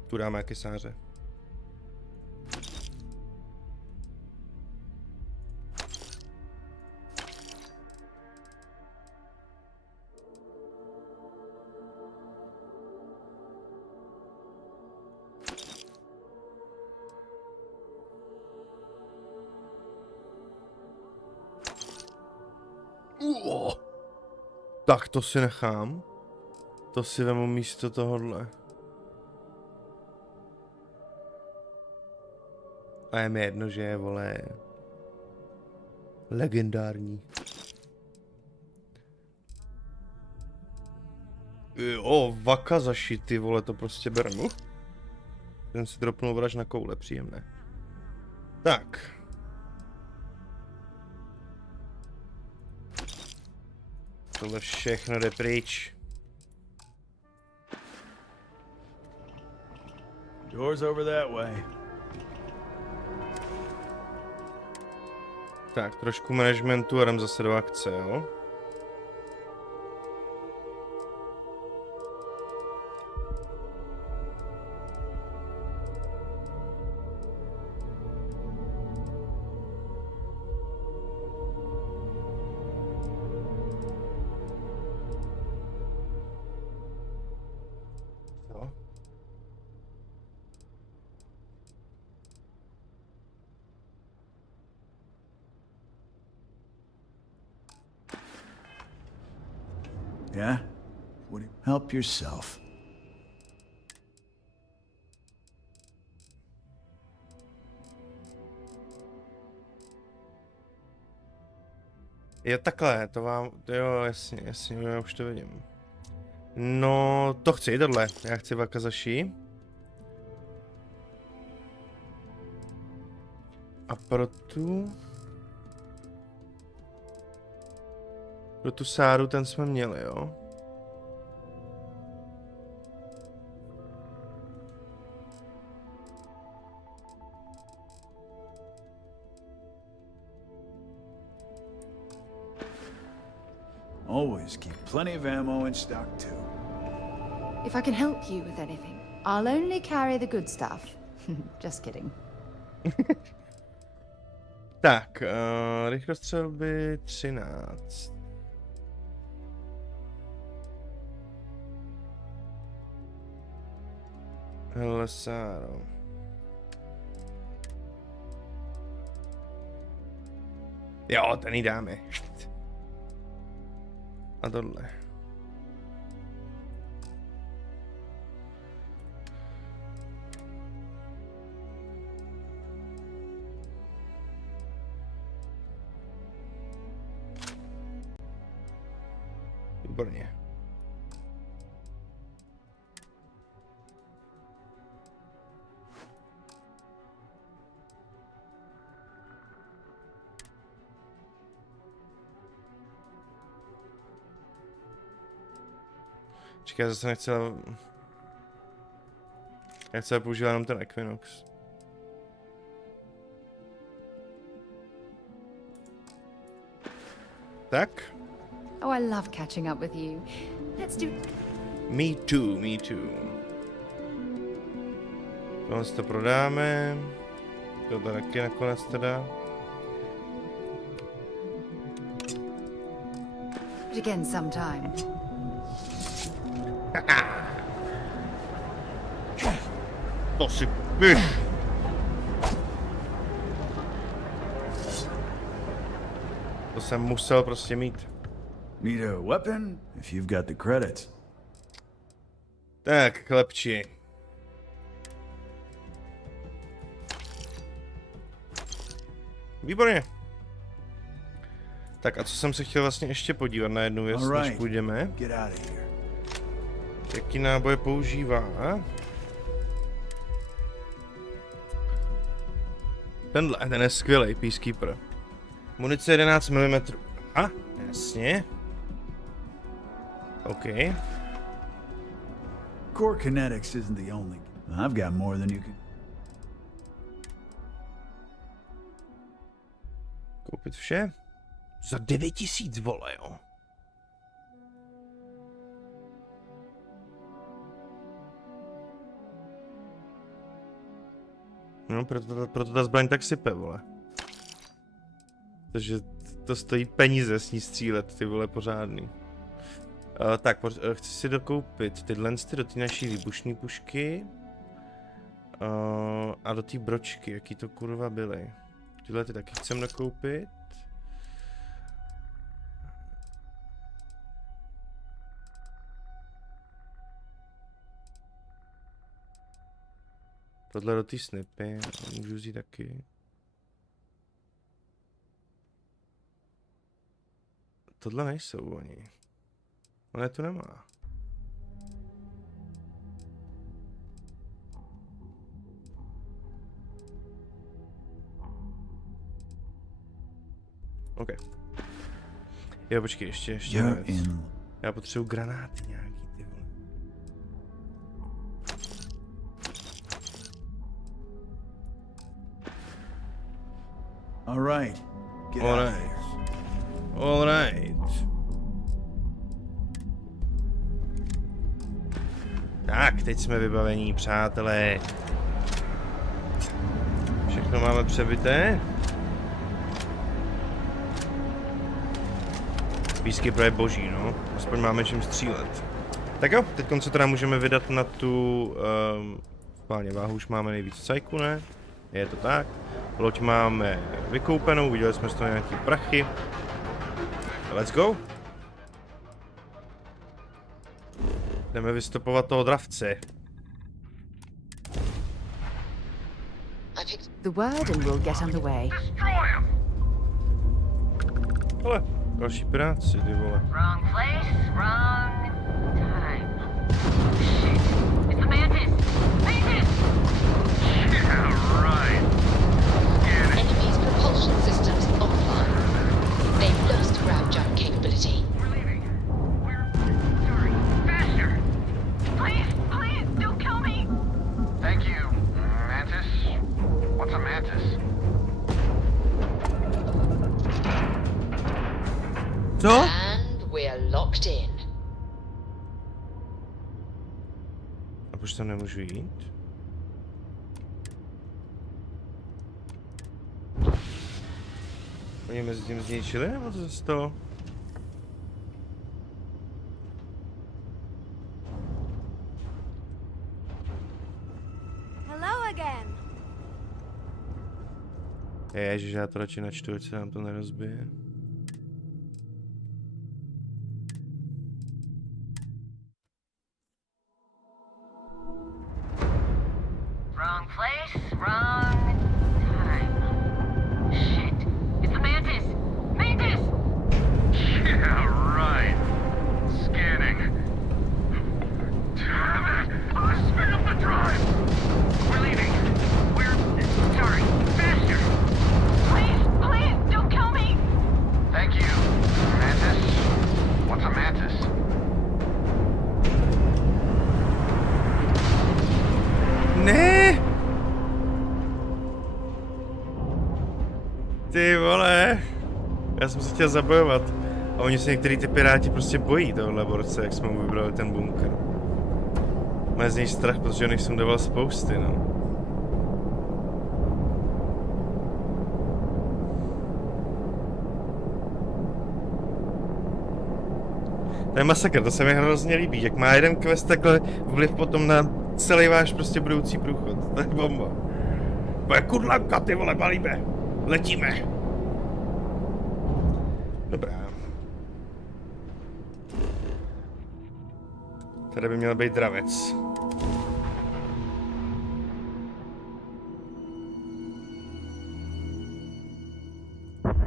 Tu dáme jaký sáře. Tak to si nechám. To si vemu místo tohohle. A je mi jedno, že je, vole, legendární. Jo, Wakazashi, ty vole, to prostě beru. Ten si dropnul vraž na koule, příjemné. Tak. Tohle všechno jde pryč. Doors over that way. Tak, trošku managementu a jdem zase do akce, jo? Yeah? Help yourself. Jo, takhle, to vám, jo, jasně, já už to vidím. No, to chci, tohle, já chci Wakazashi. A pro tu sáru ten jsme měli, jo? Always keep plenty of ammo in stock too. If I can help you with anything, I'll only carry the good stuff. Just kidding. Tak, rychlostřelby 13. Hele, sáro. Jo, ten jí dáme. A tohle. Výborně. Čekaj, zase nechcela... Já chci používat jenom ten Equinox. Tak. Oh, I love catching up with you. Let's do... Me too, me too. Tohle to prodáme. To taky nakonec teda. Again sometime. To si piš. To jsem musel prostě mít. Need a weapon? If you've got the credits. Tak, chlapči. Výborně. Tak a co jsem se chtěl vlastně ještě podívat na jednu věc, než půjdeme. Jaký náboje používá? Tenhle, ten je skvělej, Peacekeeper. Munice 11 mm. A, jasně. OK. Core kinetics isn't the only. I've got more than you can. Koupit vše? Za 9000, vole, jo. No, proto ta zbraň tak sype, vole. Takže to stojí peníze s ní střílet, ty vole, pořádný. Tak, chci si dokoupit tyhle do té naší výbušné pušky. A do té bročky, jaký to kurva byly. Tyhle ty taky chcem dokoupit. Tohle do té snipy, můžu vzít taky. Tohle nejsou oni. Ona tu nemá. OK. Jo, počkej, ještě věc. Já potřebuji granáty nějaký, ty vole. Alright. Alright. Tak, teď jsme vybavení, přátelé. Všechno máme přebité. Peacekeeper je boží, no. Aspoň máme čím střílet. Tak jo, teď se teda můžeme vydat na tu... Spálně váhu už máme nejvíc cajku, ne? Je to tak. Loď máme vykoupenou, viděli jsme z toho nějaký prachy. Let's go! Jdeme vystopovat toho dravce. The word and we'll get underway. Ale, další piráci, ty vole. Wrong place, wrong time. Shit. It's the mantis! Mantis! Yeah, right. Enemy's propulsion systems offline. They've lost grab jump capability. We're leaving. We're... Sorry. Faster! Please, please, don't kill me! Thank you, Mantis. What's a mantis? Co? And we're locked in. A proč tam nemůžu jít? Oni mezi tím zničili, nebo co se stalo? Hello again. Ježiš, já to radši načtu, ať se nám to nerozbije. Wrong place, wrong time. Shit. It's the mantis! Mantis! Yeah, right. Scanning. Damn it! Spin up the drive! We're leaving. We're... sorry. Faster! Please, please, don't kill me! Thank you. Mantis? What's a mantis? Ne! Ty vole! Já jsem se chtěl zabojovat. A oni se některý ty piráti prostě bojí tohohle borce, jak jsme mu vybrali ten bunkr. Má z něj strach, protože on jich jsem dával spousty, no. To je masakr, to se mi hrozně líbí, jak má jeden quest takhle vliv potom na celý váš prostě budoucí průchod. To je bomba. To je kudlanka, ty vole, balíme. Letíme. Dobrá. Tady by měl být dravec.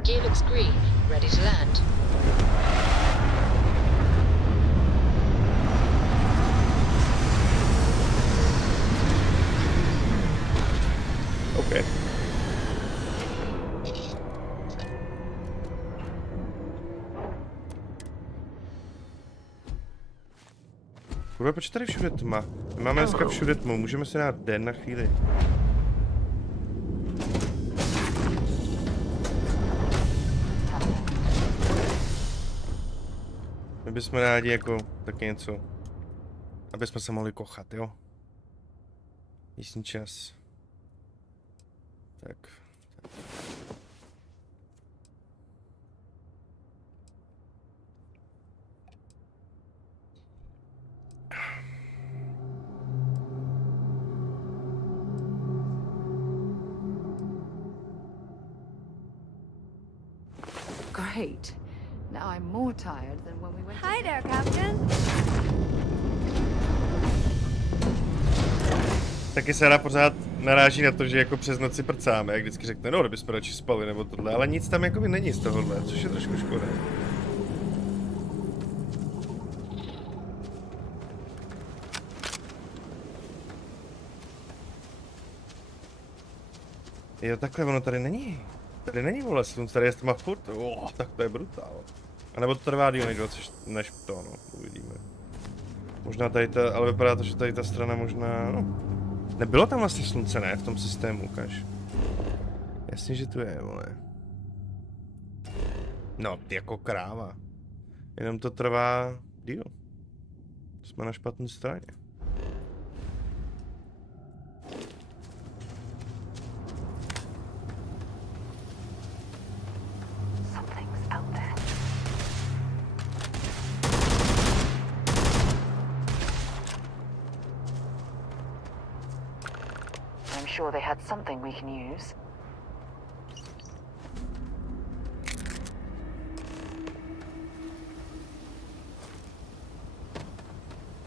Gear looks green, ready to land. OK. Kurva, proč tady všude tma? My máme dneska všude tmu, můžeme si dát den na chvíli. My bychom rádi jako taky něco, aby jsme se mohli kochat, jo? Jízdní čas. Tak. Great. Now I'm more tired than when we went. Hi there, Captain. Taky se hra pořád naráží na to, že jako přes noci prcáme, jak vždycky řekne, no, kdybychom radši spali nebo tohle, ale nic tam jakoby není z tohohle, což je trošku škoda. Jo, takhle ono tady není. Tady není vole slunce, tady je tma furt, tak to je brutál. A nebo to trvá díl než to, no, uvidíme. Možná tady ta, ale vypadá to, že tady ta strana možná, no. Nebylo tam vlastně slunce, ne, v tom systému, ukáž. Jasně, že tu je, vole. No, jako kráva. Jenom to trvá díl. Jsme na špatné straně. Sure they had something we can use.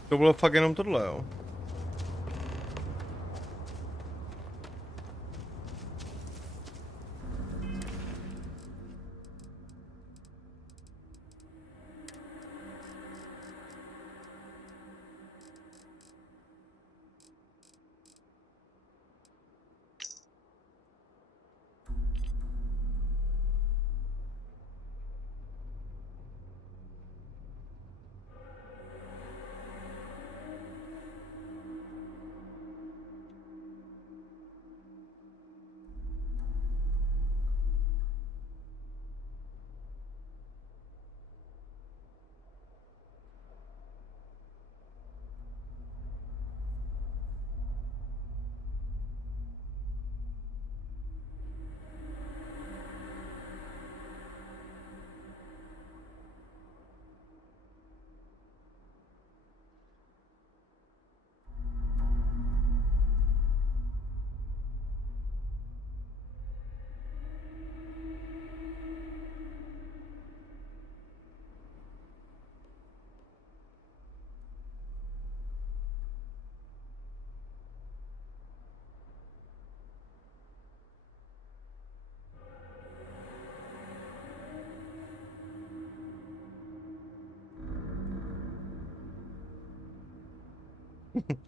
To bylo fakt jenom tohle, jo?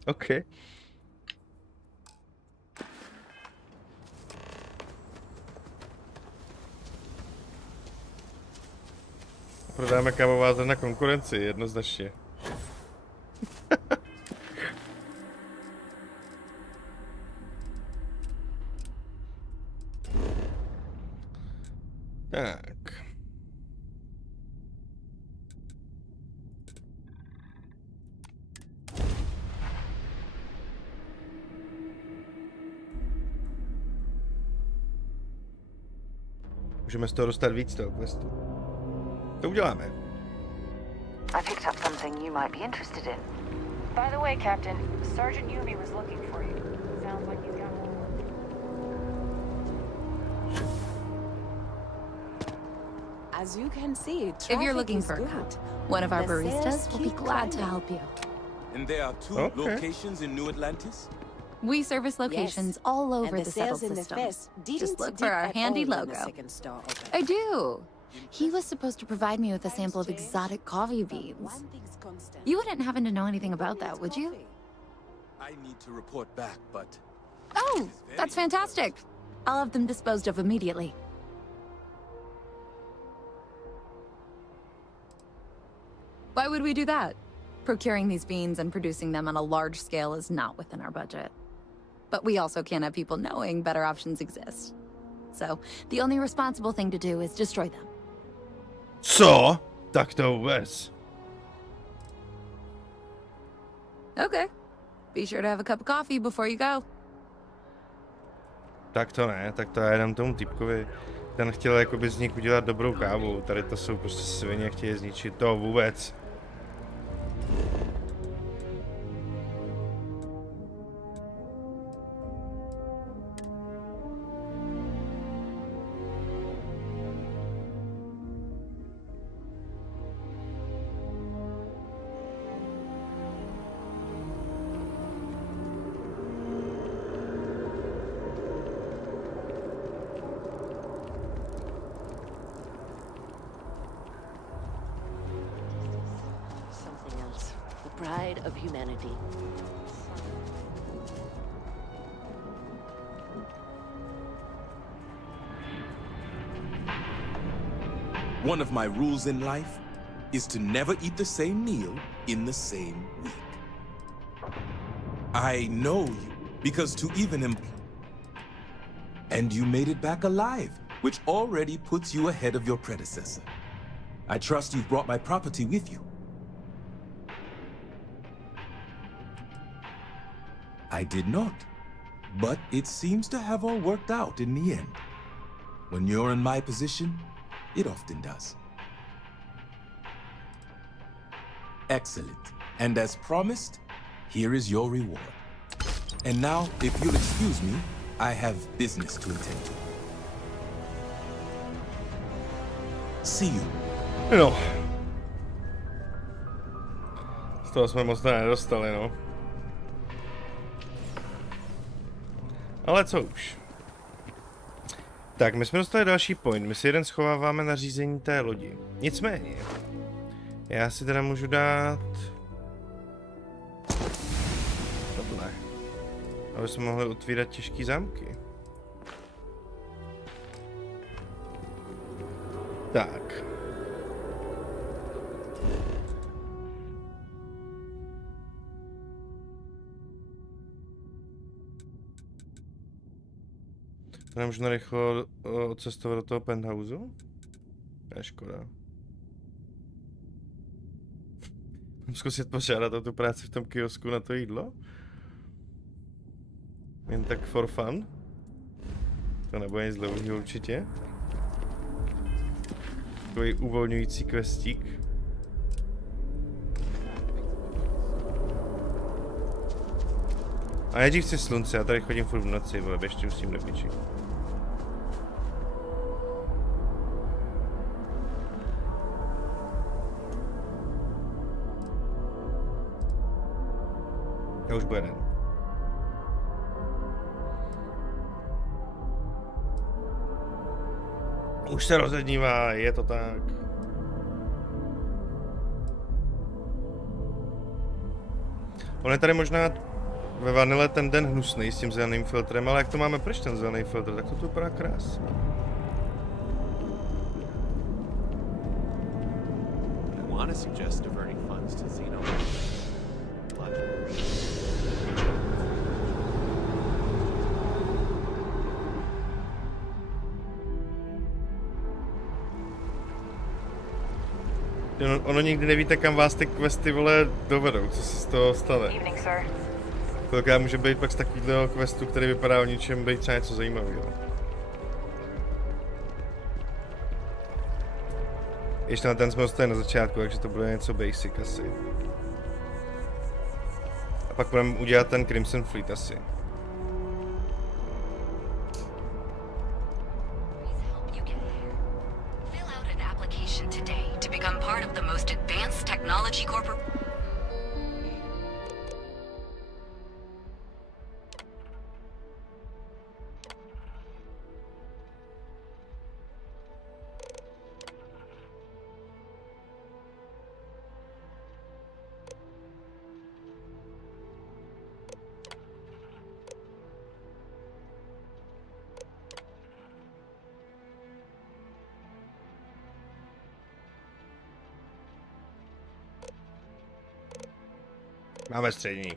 OK. Prodáme kávová zrna konkurenci, jednoznačně. Tak. Můžeme z toho dostat víc toho questu. To uděláme. I picked up something you might be interested in. By the way, Captain, Sergeant Yumi was looking for you. Sounds like you've got more work. As you can see, If you're looking for a cut, one of our baristas will be glad to help you. And there are two locations in New Atlantis? We service locations all over the settled systems. Just look for our handy logo. I do. He was supposed to provide me with a sample of exotic coffee beans. You wouldn't happen to know anything about that, would you? I need to report back, but... Oh, that's fantastic. I'll have them disposed of immediately. Why would we do that? Procuring these beans and producing them on a large scale is not within our budget. But we also can't have people knowing better options exist. So, the only responsible thing to do is destroy them. Co? Tak to vůbec. Okay. Be sure to have a cup of coffee before you go. Tak to ne, tak to já jenom tomu typkovi. Ten chtěl jakoby z nich udělat dobrou kávu. Tady to jsou prostě svině, chtějí zničit to vůbec. Pride of humanity. One of my rules in life is to never eat the same meal in the same week. I know you because to even and you made it back alive, which already puts you ahead of your predecessor. I trust you've brought my property with you. I did not, but it seems to have all worked out in the end. When you're in my position, it often does. Excellent. And as promised, here is your reward. And now, if you'll excuse me, I have business to attend to. See you. No. Z toho jsme moc nedostali, no. Ale co už. Tak, my jsme dostali další point. My si jeden schováváme na řízení té lodi. Nicméně, já si teda můžu dát tohle, aby jsme mohli otvírat těžký zámky. Tak. To nemůžu narychlo odcestovat do toho penthouse? To je škoda. Mám zkusit požádat o tu práci v tom kiosku na to jídlo? Jen tak for fun? To nebude nic dlouhého určitě. Takový uvolňující questík. A nejdřív chci slunce, já tady chodím furt v noci, vole, běžte už s tím do piči. Já už bude den. Už se rozednívá, je to tak. On je tady možná ve vanile ten den hnusný s tím zeleným filtrem, ale jak to máme pryč ten zelený filtr, tak to vypadá krásně. Ono nikdy nevíte, kam vás ty questy, vole, dovedou, co se z toho stane. Kolikrát může být pak z takového questu, který vypadá o ničem, být třeba něco zajímavého. Ještě na ten jsme dostali na začátku, takže to bude něco basic asi. A pak budeme udělat ten Crimson Fleet asi. Máme střední.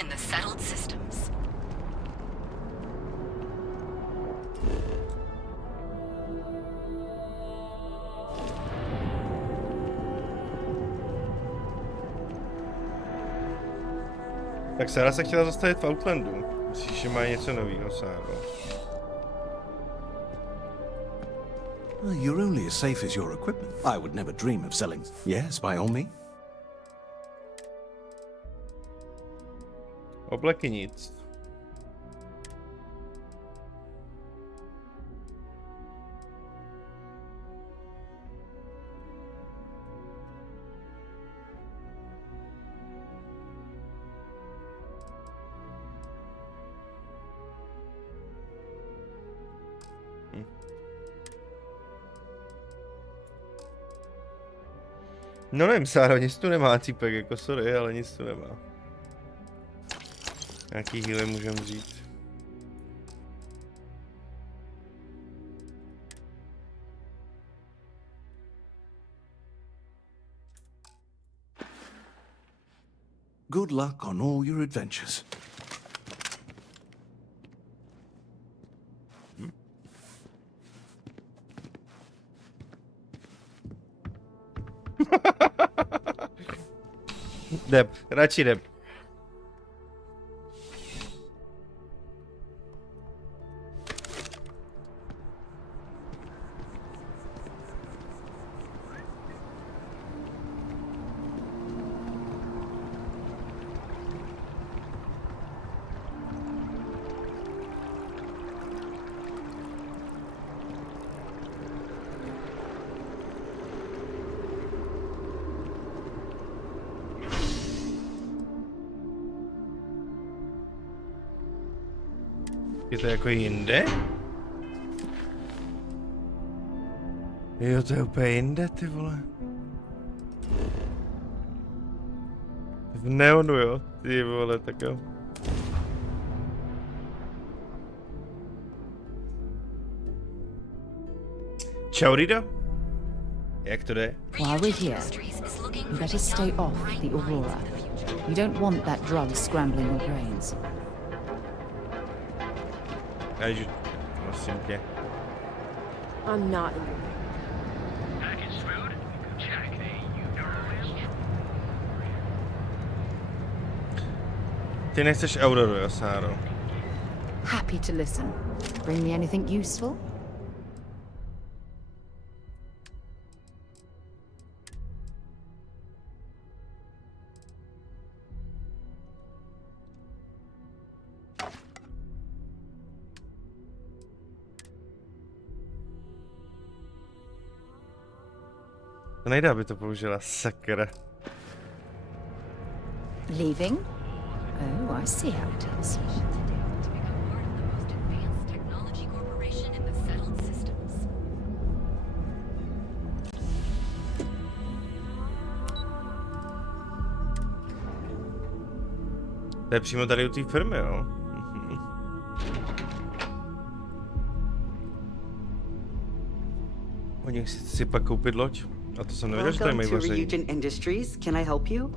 In the settled systems. Tak Sarah se chtěla zastavit v Outlandu. Myslíš, že má něco novýho, Sáro? You're only as safe as your equipment. I would never dream of selling. Yes, by all means. Obleky nic. No nevím, Sáro, nic tu nemá, cípek, jako sorry, ale nic tu nemá. Nějaký healy můžem vzít. Good luck on all your adventures. Jdem, radši jdem. Je to jako jinde? Jo, to je úplně jinde, ty vole. V neonu, jo, ty vole, tak jo. Čau, Rido. Jak to jde? While we're here, you better stay off the Aurora. You don't want that drug scrambling your brains. Prosím tě. I'm not. Ty nechceš Auroru, jo, Sáro? Happy to listen. Bring me anything useful? To nejde, aby to použila, sakra. Leaving? Oh, I see how it is. To je přímo tady u té firmy, jo? Oni si pak koupit loď. A to jsem nevěděl, že tady mají vaření. Ryujin Industries. Can I help you?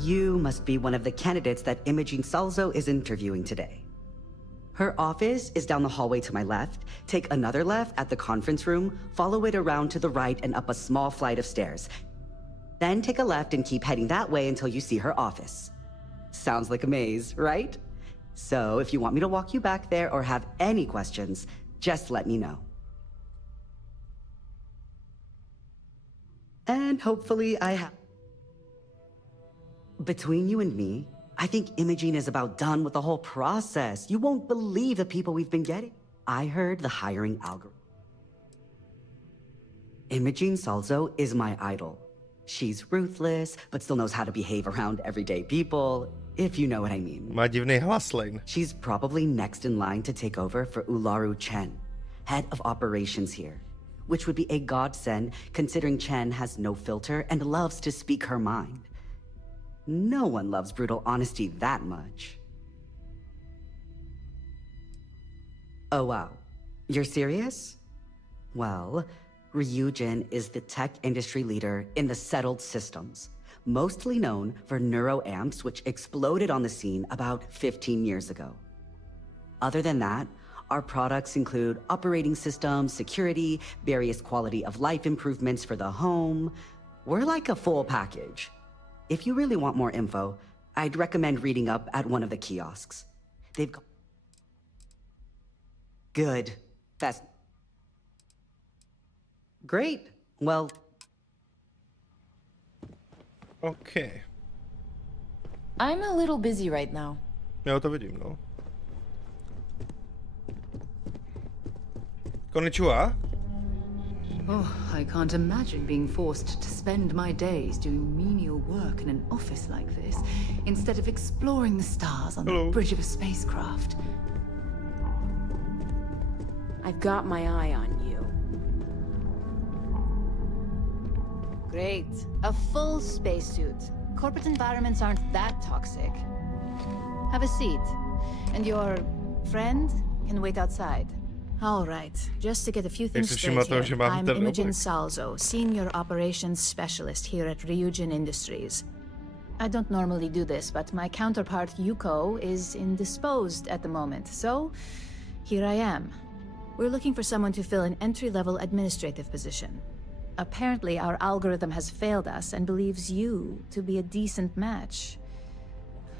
You must be one of the candidates that Imogene Salzo is interviewing today. Her office is down the hallway to my left. Take another left at the conference room, follow it around to the right and up a small flight of stairs. Then take a left and keep heading that way until you see her office. Sounds like a maze, right? So if you want me to walk you back there or have any questions, just let me know. And hopefully I have... Between you and me, I think Imogene is about done with the whole process. You won't believe the people we've been getting. I heard the hiring algorithm. Imogene Salzo is my idol. She's ruthless, but still knows how to behave around everyday people, if you know what I mean. Má divný hlas, Lane. She's probably next in line to take over for Ularu Chen, head of operations here, which would be a godsend considering Chen has no filter and loves to speak her mind. No one loves brutal honesty that much. Oh wow, you're serious? Well, Ryujin is the tech industry leader in the settled systems, mostly known for neuroamps which exploded on the scene about 15 years ago. Other than that, our products include operating systems, security, various quality of life improvements for the home. We're like a full package. If you really want more info, I'd recommend reading up at one of the kiosks. They've got... Good. That's... Great. Well... Okay. I'm a little busy right now. Já to vidím, no. Konnichiwa. Oh, I can't imagine being forced to spend my days doing menial work in an office like this, instead of exploring the stars on the bridge of a spacecraft. I've got my eye on you. Great. A full spacesuit. Corporate environments aren't that toxic. Have a seat. And your friend can wait outside. All right. Just to get a few things straight here, I'm Imogen Salzo, Senior Operations Specialist here at Ryujin Industries. I don't normally do this, but my counterpart Yuko is indisposed at the moment, so here I am. We're looking for someone to fill an entry-level administrative position. Apparently, our algorithm has failed us and believes you to be a decent match,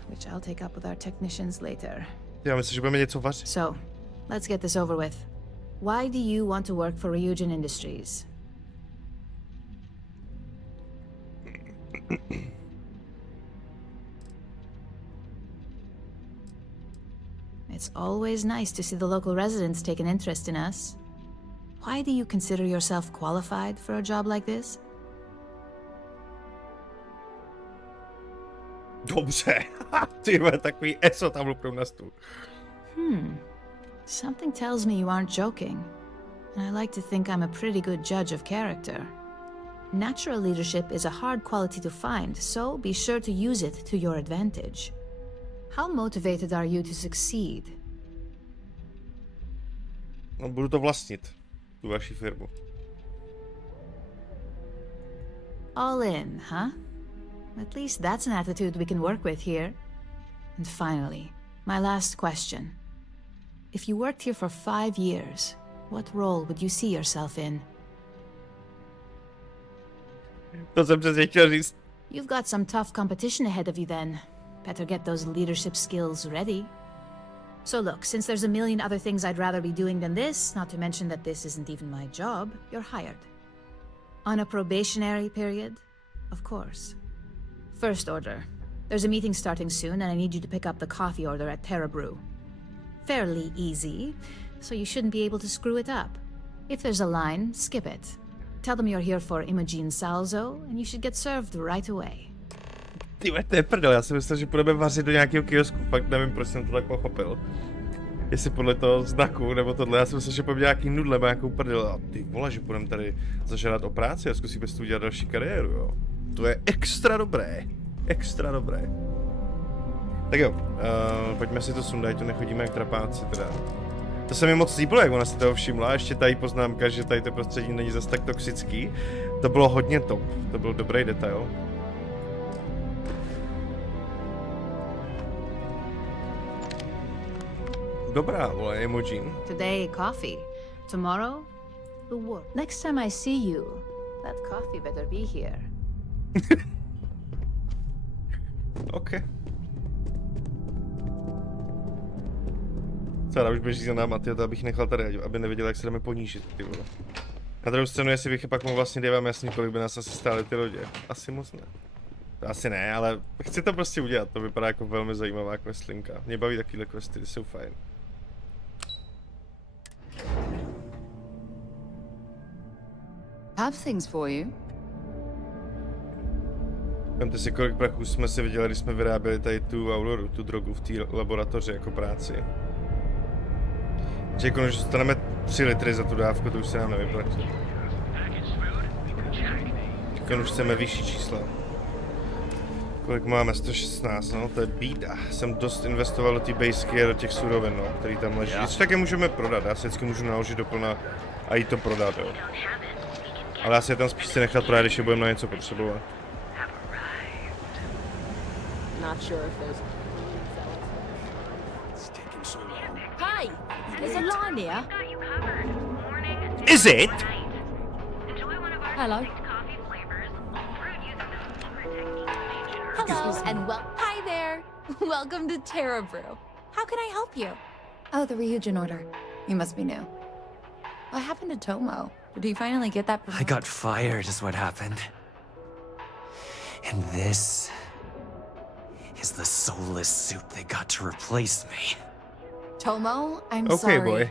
which I'll take up with our technicians later. Já myslím, že budeme něco vařit. So, let's get this over with. Why do you want to work for Ryujin Industries? It's always nice to see the local residents take an interest in us. Why do you consider yourself qualified for a job like this? Dobře. Ty vole, takový eso tam lupnou na stůl. Something tells me you aren't joking. And I like to think I'm a pretty good judge of character. Natural leadership is a hard quality to find, so be sure to use it to your advantage. How motivated are you to succeed? No, budu to vlastnit, tu vaši firmu. All in, huh? At least that's an attitude we can work with here. And finally, my last question. If you worked here for 5 years, what role would you see yourself in? To jsem přesně chtěl říct. You've got some tough competition ahead of you then. Better get those leadership skills ready. So look, since there's a million other things I'd rather be doing than this, not to mention that this isn't even my job, you're hired. On a probationary period, of course. First order. There's a meeting starting soon and I need you to pick up the coffee order at Terra Brew. Fairly easy, so you shouldn't be able to screw it up. If there's a line, skip it. Tell them you're here for Imogen Salzo, and you should get served right away. Tyhle, to je prdel, já jsem myslel, že půjdeme vařit do nějakého kiosku, fakt nevím, proč jsem to tak pochopil. Jestli podle toho znaku, nebo tohle, já jsem myslel, že půjdeme nějaký nudle, nějakou prdel. A ty vole, že půjdeme tady zažádat o práci a zkusíme si udělat další kariéru, jo. To je extra dobré. Extra dobré. Tak jo, pojďme si to sundat, to nechodíme jak trapáci teda. To se mi moc líbilo, jak ona si toho všimla, ještě tady poznámka, že tady to prostředí není zas tak toxický. To bylo hodně top, to byl dobrý detail. Dobrá, vole, emoji. Today, coffee. Tomorrow, the work. Next time I see you, that coffee better be here. OK. Co, už běží za náma, tyjo, to abych nechal tady, aby nevěděl, jak se jdeme ponížit, ty vole. Na druhou stranu, jestli bych je pak mohl vlastně dívám jasný, kolik by nás asi stály ty lodě. Asi moc ne. To asi ne, ale chci to prostě udělat, to vypadá jako velmi zajímavá questlinka. Mě baví takovýhle questy, ty jsou fajn. Have things for you. Vemte si, kolik prachů jsme si viděli, když jsme vyráběli tady tu Auroru, tu drogu v té laboratoři jako práci. Že konečně dostaneme 3 litry za tu dávku, to už se nám nevyplatí. Už chceme vyšší čísla. Kolik máme? 116, no to je bída. Jsem dost investoval do té basky a do těch surovin, no, který tam leží. Když tak je můžeme prodat, já si vždycky můžu naložit doplna a jít to prodat, jo. Ale já si je tam spíš si nechat prodat, když je budeme na něco potřebovat. Hi, there's a line here. Is it? Hello. Hello, and hi there. Welcome to Terra Brew. How can I help you? Oh, the Ryujin order. You must be new. What happened to Tomo? Did he finally get that promotion? I got fired is what happened. And this is the soulless suit they got to replace me. Tomo, I'm okay, sorry. Okay, boy.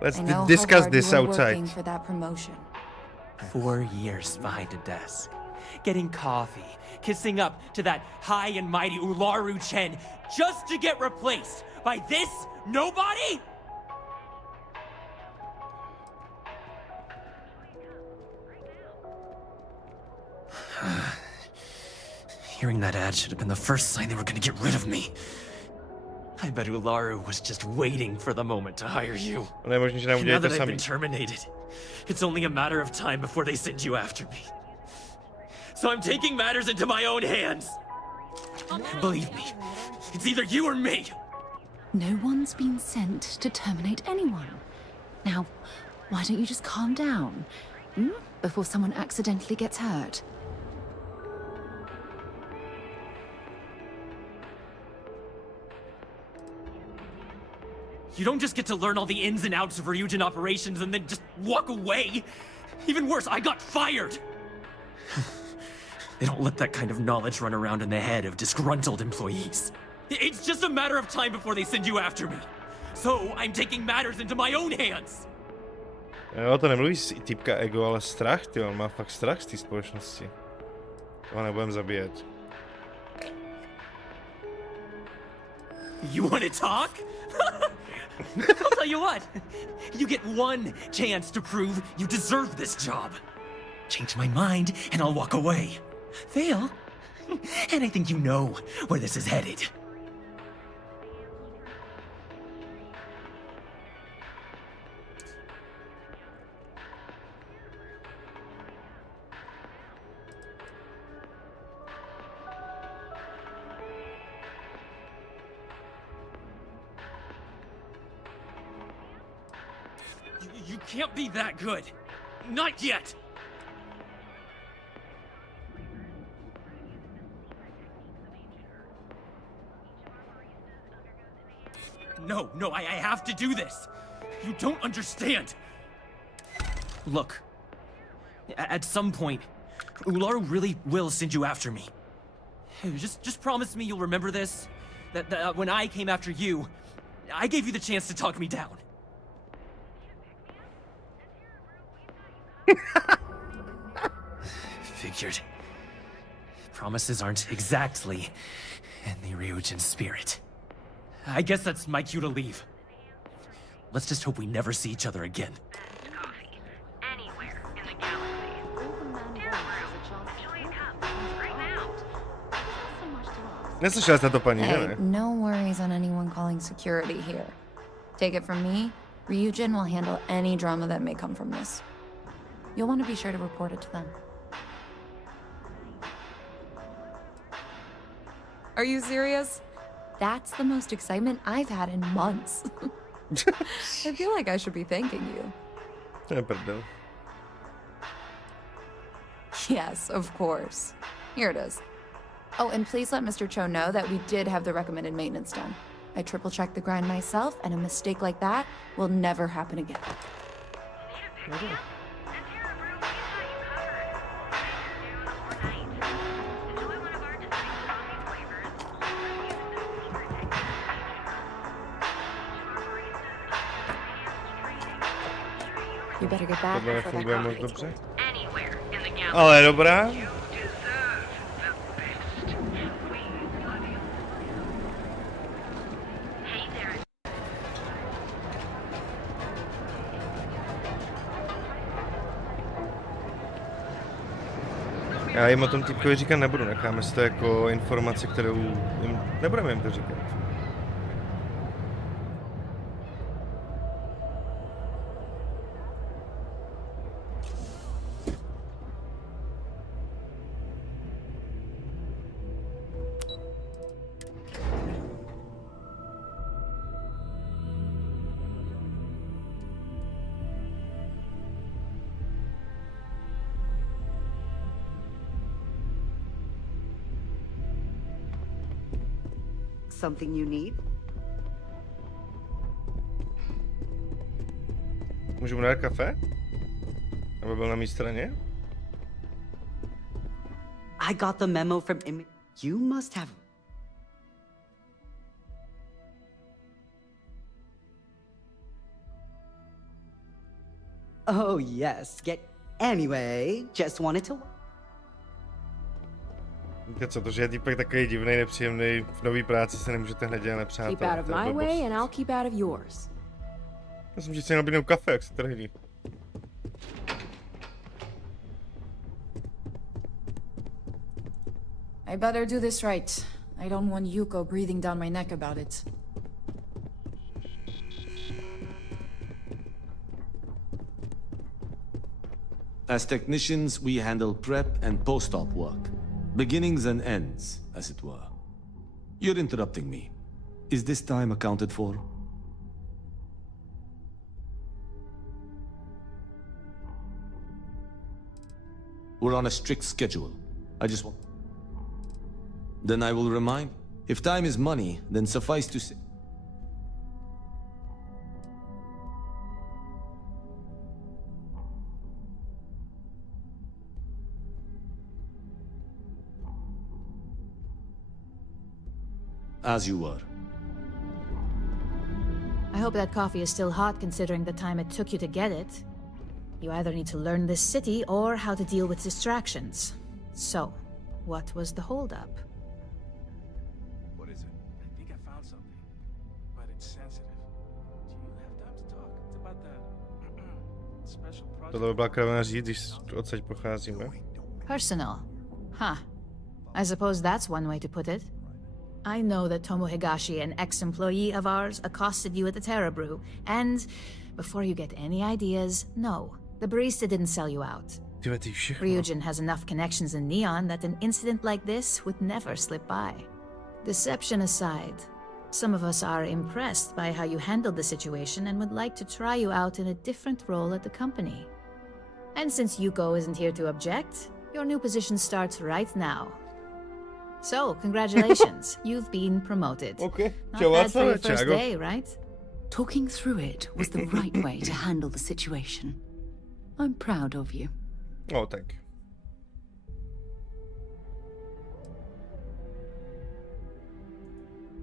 Let's I know discuss how hard this you were outside. working for that promotion. 4 years behind a desk, getting coffee, kissing up to that high and mighty Ularu Chen, just to get replaced by this nobody? Hearing that ad should have been the first sign they were gonna get rid of me. I bet Ularu was just waiting for the moment to hire you. Now that I've been terminated, it's only a matter of time before they send you after me. So I'm taking matters into my own hands. Believe me, it's either you or me. No one's been sent to terminate anyone. Now, why don't you just calm down? Before someone accidentally gets hurt. You don't just get to learn all the ins and outs of Ryujin operations and then just walk away. Even worse, I got fired. They don't let that kind of knowledge run around in the head of disgruntled employees. It's just a matter of time before they send you after me. So I'm taking matters into my own hands. Jo, to nemluví typka ego, ale strach, ty, on má fakt strach z té společnosti. Toho nebudem zabíjet. You want to talk? I'll tell you what. You get one chance to prove you deserve this job. Change my mind and I'll walk away. Fail, and I think you know where this is headed. You can't be that good. Not yet. No, I have to do this. You don't understand. Look, at some point, Ularu really will send you after me. Just promise me you'll remember this. That when I came after you, I gave you the chance to talk me down. Figured. Promises aren't exactly in the Ryujin spirit. I guess that's my cue to leave. Let's just hope we never see each other again. Neslyšela jste to, paní, Hey, ne? no worries on anyone calling security here. Take it from me, Ryujin will handle any drama that may come from this. You'll want to be sure to report it to them. Are you serious? That's the most excitement I've had in months. I feel like I should be thanking you. Yes, of course. Here it is. Oh, and please let Mr. Cho know that we did have the recommended maintenance done. I triple-checked the grind myself, and a mistake like that will never happen again. You better get back before that coffee gets cold. Ale dobrá. Já jim o tom týpkovi říkat nebudu, necháme si to jako informaci, kterou jim, nebudeme jim to říkat. Something you need? Můžu mu dát kafe? Aby byl na mé straně? I got the memo from You must have... Oh, yes. Anyway, just wanted to... Víte co, to, že je týpek takový divnej, nepříjemný, v nový práci se nemůžete hned dělat nepřátel. Keep out of my way and I'll keep out of yours. Já jsem chtěl nabídnout kafe, jak se trhní. I better do this right. I don't want Yuko breathing down my neck about it. As technicians, we handle prep and post-op work. Beginnings and ends, as it were. You're interrupting me. Is this time accounted for? We're on a strict schedule. I just want... Then I will remind. If time is money, then suffice to say... As you were. I hope that coffee is still hot considering the time it took you to get it. You either need to learn this city or how to deal with distractions. So, what was the holdup? What is it? I think I found something, but it's sensitive. Do you have time to talk? It's about that special project. Tohle by byla kravina říct, když odsaď pocházíme. Personal. Huh. I suppose that's one way to put it. I know that Tomo Higashi, an ex-employee of ours, accosted you at the Terra Brew, and before you get any ideas, no, the barista didn't sell you out. Ryujin has enough connections in Neon that an incident like this would never slip by. Deception aside, some of us are impressed by how you handled the situation and would like to try you out in a different role at the company. And since Yuko isn't here to object, your new position starts right now. So, congratulations. You've been promoted. Okay. Not bad for your first day, right? Talking through it was the right way to handle the situation. I'm proud of you. Oh, thank you.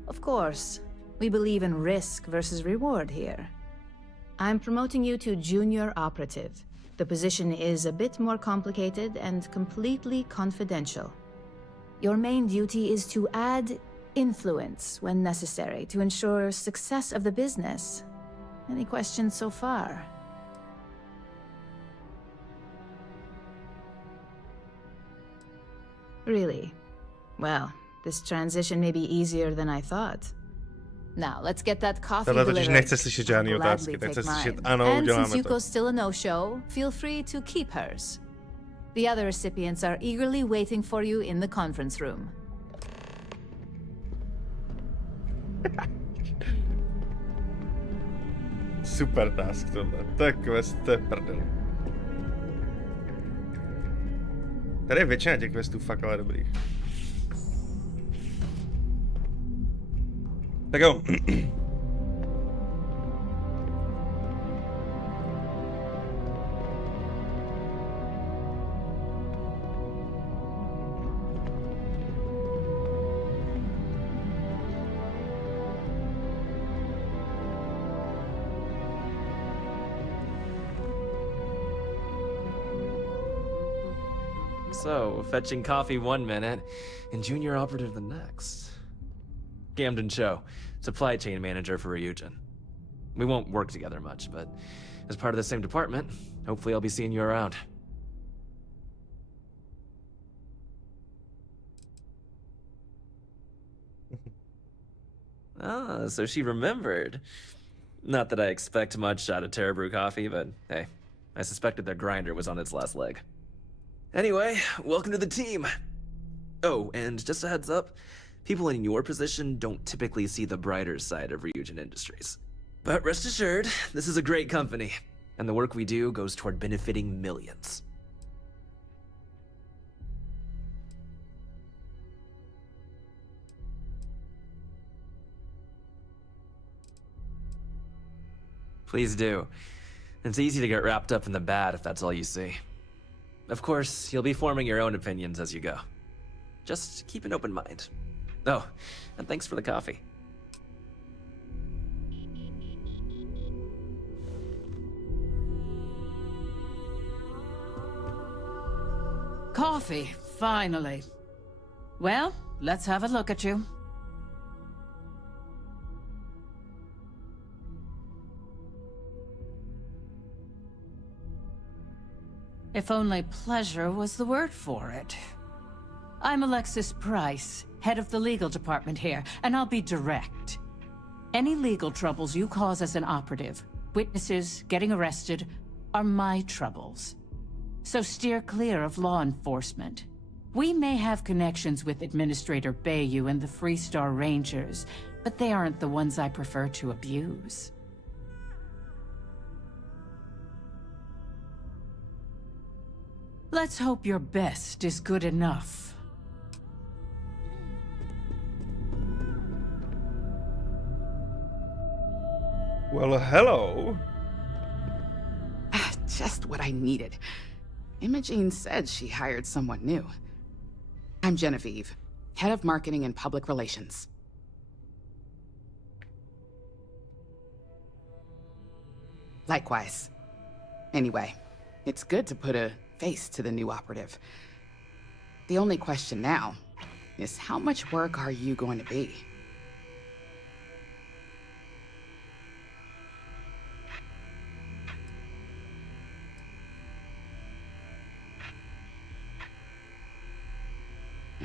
Of course. We believe in risk versus reward here. I'm promoting you to junior operative. The position is a bit more complicated and completely confidential. Your main duty is to add influence when necessary to ensure success of the business. Any questions so far? Really? Well, this transition may be easier than I thought. Now, let's get that coffee Tohle totiž delivered. nechce slyšet žádný otázky, tak chce slyšet ano, And uděláme since to. Yuko's still a no-show, feel free to keep hers. The other recipients are eagerly waiting for you in the conference room. Super task tohle. To je quest, to je prdel. Tady je většina těch questů fakt ale dobrých. Tak jo. So, fetching coffee 1 minute and junior operative the next. Camden Cho, supply chain manager for Ryujin. We won't work together much, but as part of the same department, hopefully I'll be seeing you around. Ah, so she remembered. Not that I expect much out of Terra Brew coffee, but hey, I suspected their grinder was on its last leg. Anyway, welcome to the team. Oh, and just a heads up, people in your position don't typically see the brighter side of Ryujin Industries. But rest assured, this is a great company, and the work we do goes toward benefiting millions. Please do. It's easy to get wrapped up in the bad if that's all you see. Of course, you'll be forming your own opinions as you go. Just keep an open mind. Oh, and thanks for the coffee. Coffee, finally. Well, let's have a look at you. If only pleasure was the word for it. I'm Alexis Price, head of the legal department here, and I'll be direct. Any legal troubles you cause as an operative, witnesses, getting arrested, are my troubles. So steer clear of law enforcement. We may have connections with Administrator Bayou and the Freestar Rangers, but they aren't the ones I prefer to abuse. Let's hope your best is good enough. Well, hello. Just what I needed. Imogene said she hired someone new. I'm Genevieve, head of marketing and public relations. Likewise. Anyway, it's good to put a face to the new operative. The only question now is how much work are you going to be?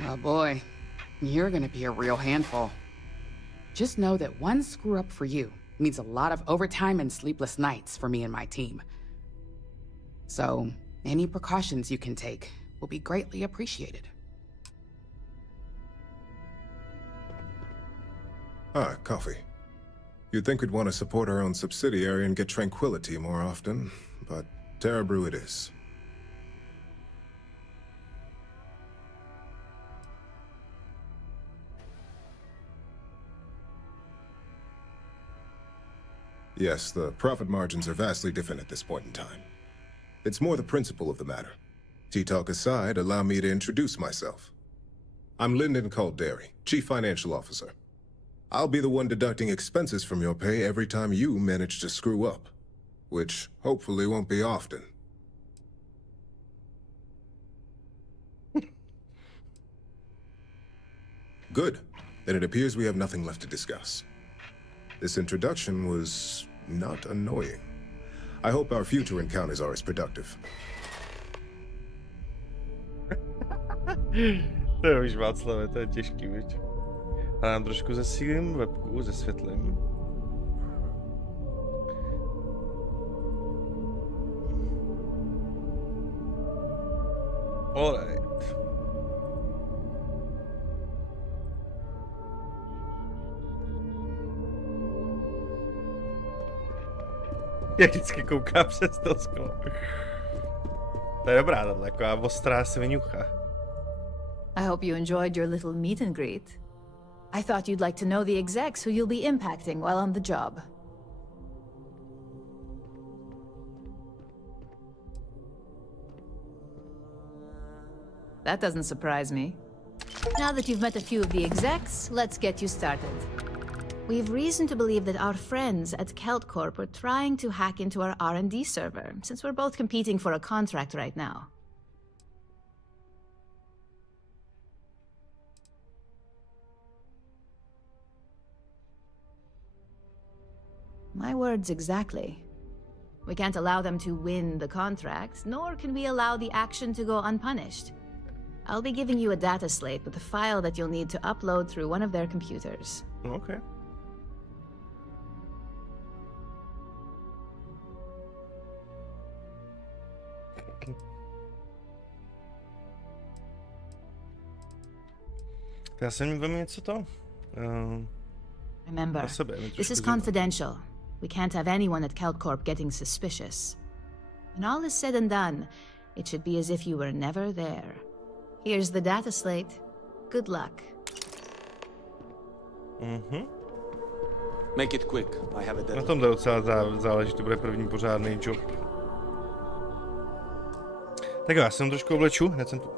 Oh boy, you're gonna be a real handful. Just know that one screw up for you means a lot of overtime and sleepless nights for me and my team. So, any precautions you can take will be greatly appreciated. Ah, coffee. You'd think we'd want to support our own subsidiary and get tranquility more often, but Terra Brew it is. Yes, the profit margins are vastly different at this point in time. It's more the principle of the matter. Tea talk aside, allow me to introduce myself. I'm Lyndon Calderi, Chief Financial Officer. I'll be the one deducting expenses from your pay every time you manage to screw up, which hopefully won't be often. Good. Then it appears we have nothing left to discuss. This introduction was not annoying. I hope our future encounters are as productive. To je už Václave, to je těžký, viď? A nám trošku zesílím webku, zesvětlím. Alright. Jak vždycky kouká přes to sklo. To je dobrá, tato taková ostrá sviňucha. I hope you enjoyed your little meet and greet. I thought you'd like to know the execs who you'll be impacting while on the job. That doesn't surprise me. Now that you've met a few of the execs, let's get you started. We've reason to believe that our friends at Kelt Corp are trying to hack into our R&D server, since we're both competing for a contract right now. My words exactly. We can't allow them to win the contract, nor can we allow the action to go unpunished. I'll be giving you a data slate with a file that you'll need to upload through one of their computers. Okay. Já jsem vám něco to. Remember, this is confidential. We can't have anyone at Kelt Corp getting suspicious. When all is said and done, it should be as if you were never there. Here's the data slate. Good luck. Make it quick. I have a deadline. Na tom docela záleží, to bude první pořádný job. Tak jo, já jsem trošku obleču, hned jsem tu.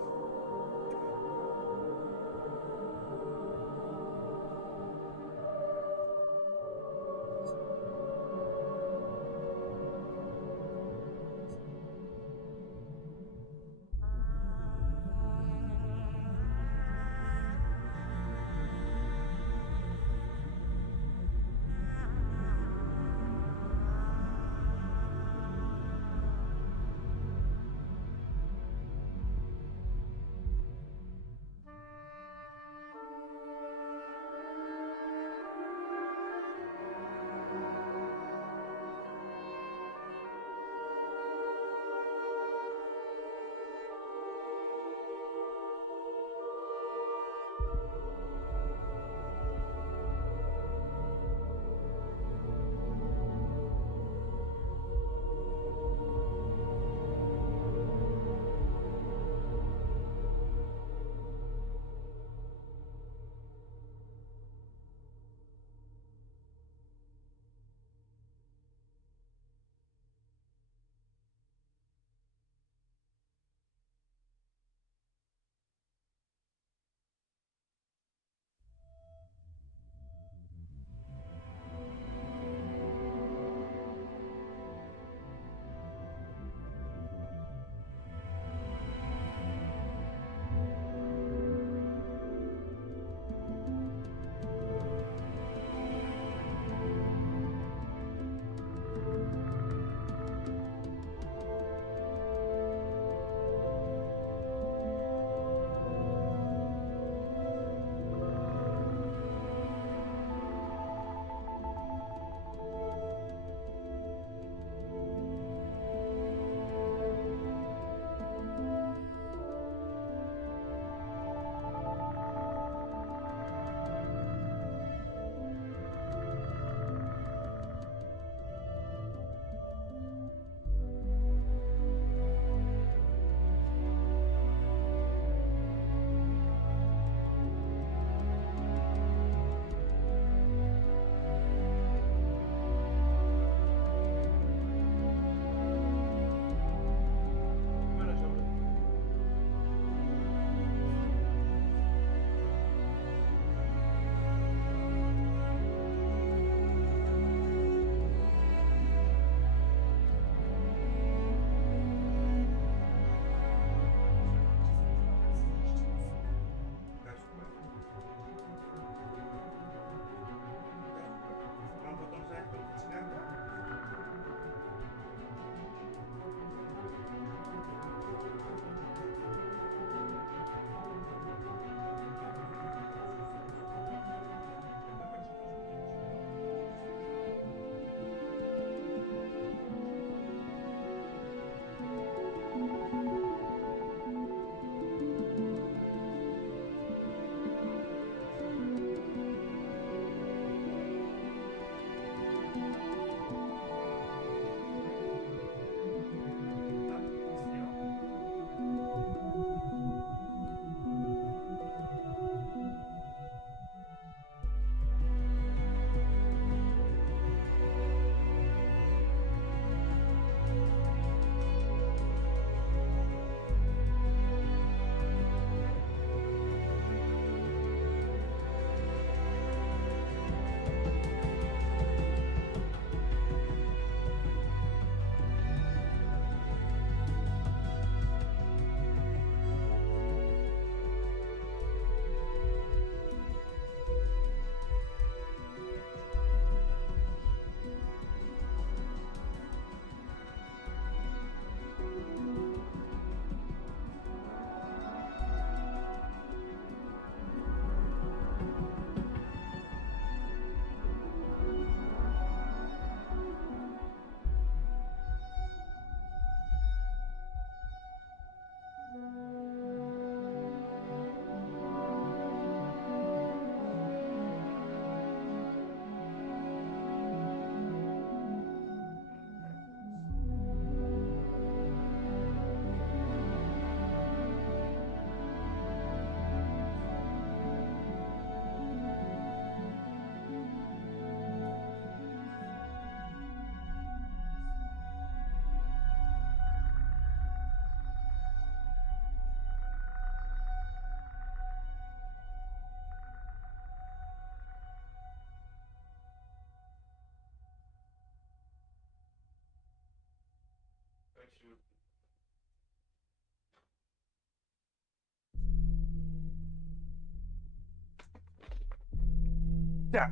Tak.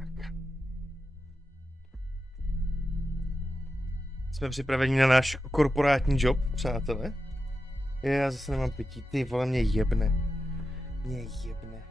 Jsme připraveni na náš korporátní job, přátelé. Já zase nemám pití. Ty vole, mě jebne. Mě jebne.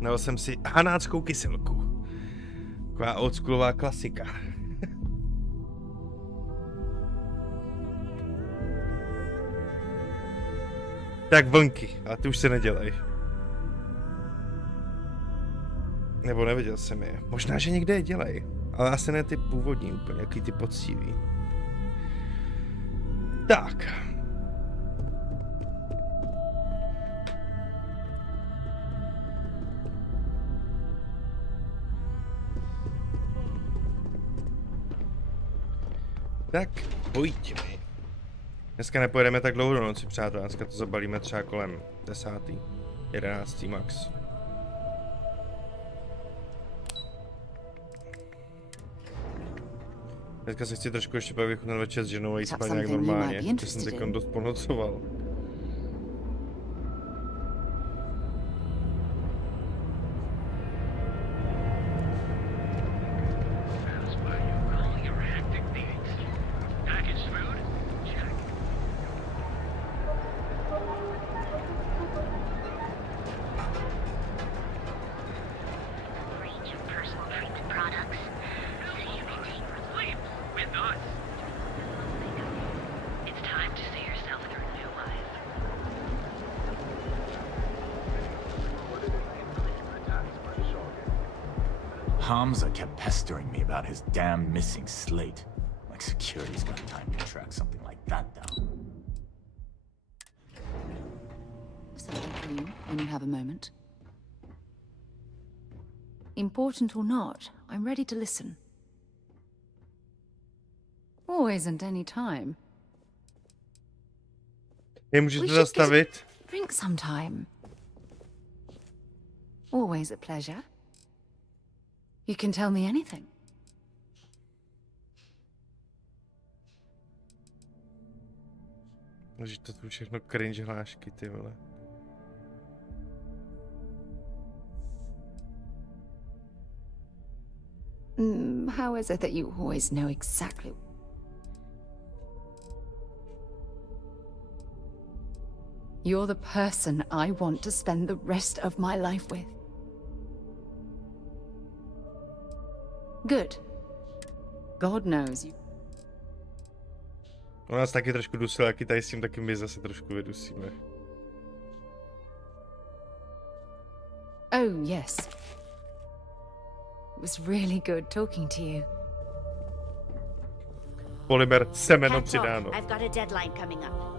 Dal jsem si hanáckou kyselku. Taková oldschoolová klasika. Tak vlnky, ale ty už se nedělej. Nebo neviděl jsem je. Možná, že někde je dělej. Ale asi ne ty původní úplně, jaký ty poctivý. Tak. Tak, pojďme. Dneska nepojedeme tak dlouho do noci, přátelé. Dneska to zabalíme třeba kolem 10. 11. max. Dneska se chci trošku ještě pak vychutnat večer s ženou a jít spát nějak normálně, protože jsem teď dost ponocoval. Hamza kept pestering me about his damn missing slate. Like security's got time to track something like that down. Something for you when you have a moment. Important or not, I'm ready to listen. Always and any time. Je můžete zastavit? Drink sometime. Always a pleasure. You can tell me anything. Že to tu všechno cringe hlášky, ty vole. How is it that you always know exactly? You're the person I want to spend the rest of my life with. Good. God knows you. On nás taky trošku dusil, jaký tady s tím taky my zase trošku vydusíme. Oh, yes. It was really good talking to you. Polymer semeno přidáno. I've got a deadline coming up.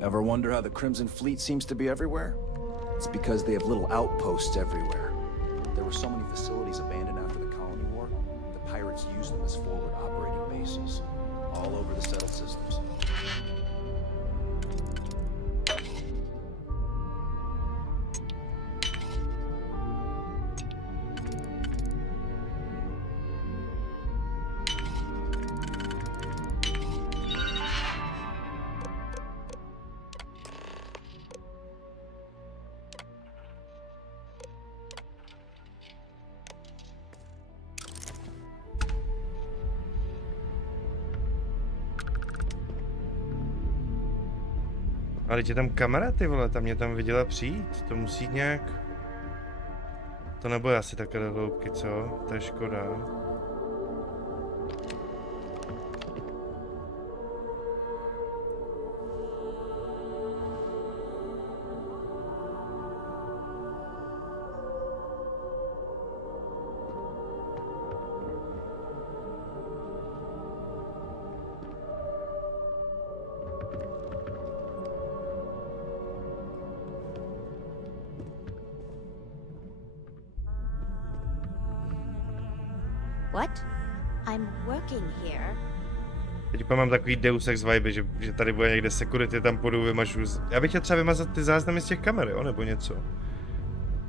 Ever wonder how the Crimson Fleet seems to be everywhere? It's because they have little outposts everywhere. There were so many facilities abandoned after the Colony War, the pirates used them as forward operating bases, all over the settled systems. Ale je tam kamera, ty vole, ta mě tam viděla přijít, to musí nějak... To nebude asi takhle do hloubky, co? To je škoda. What? I'm working here. Teď mám takový Deus Ex vibe, že tady bude někde security, tam půjdu, vymažu. Já bych chtěl třeba vymazat ty záznamy z těch kamer, jo, nebo něco.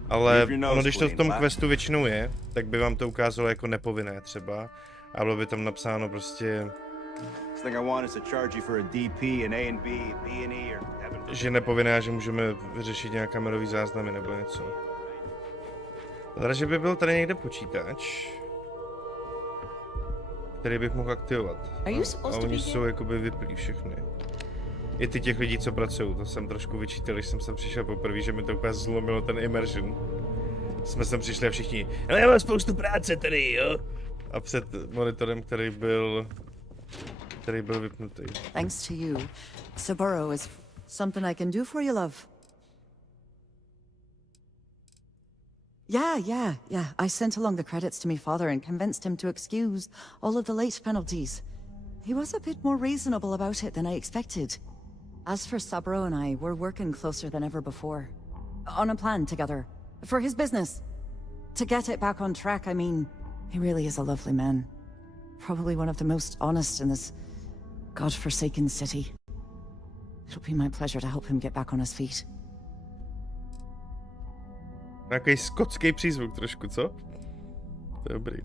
Ale ono, když to v tom questu většinou je, tak by vám to ukázalo jako nepovinné třeba. A bylo by tam napsáno prostě... že nepovinné, že můžeme vyřešit nějaké kamerový záznamy nebo něco. Teda, že by byl tady někde počítač, který bych mohl aktivovat. A oni jsou jakoby vyplý všechny. I ty těch lidí, co pracují, to jsem trošku vyčítal, když jsem sem přišel poprvé, že mi to úplně zlomilo ten immersion. Jsme sem přišli a všichni, ale já mám spoustu práce tady, jo? A před monitorem, který byl vypnutý. Thanks to you. Saburo is something I can do for you, love. Yeah. I sent along the credits to my father and convinced him to excuse all of the late penalties. He was a bit more reasonable about it than I expected. As for Saburo and I, we're working closer than ever before. On a plan together. For his business. To get it back on track, I mean, he really is a lovely man. Probably one of the most honest in this God-forsaken city. It'll be my pleasure to help him get back on his feet. Nějaký skotský přízvuk trošku, co? To je dobrý.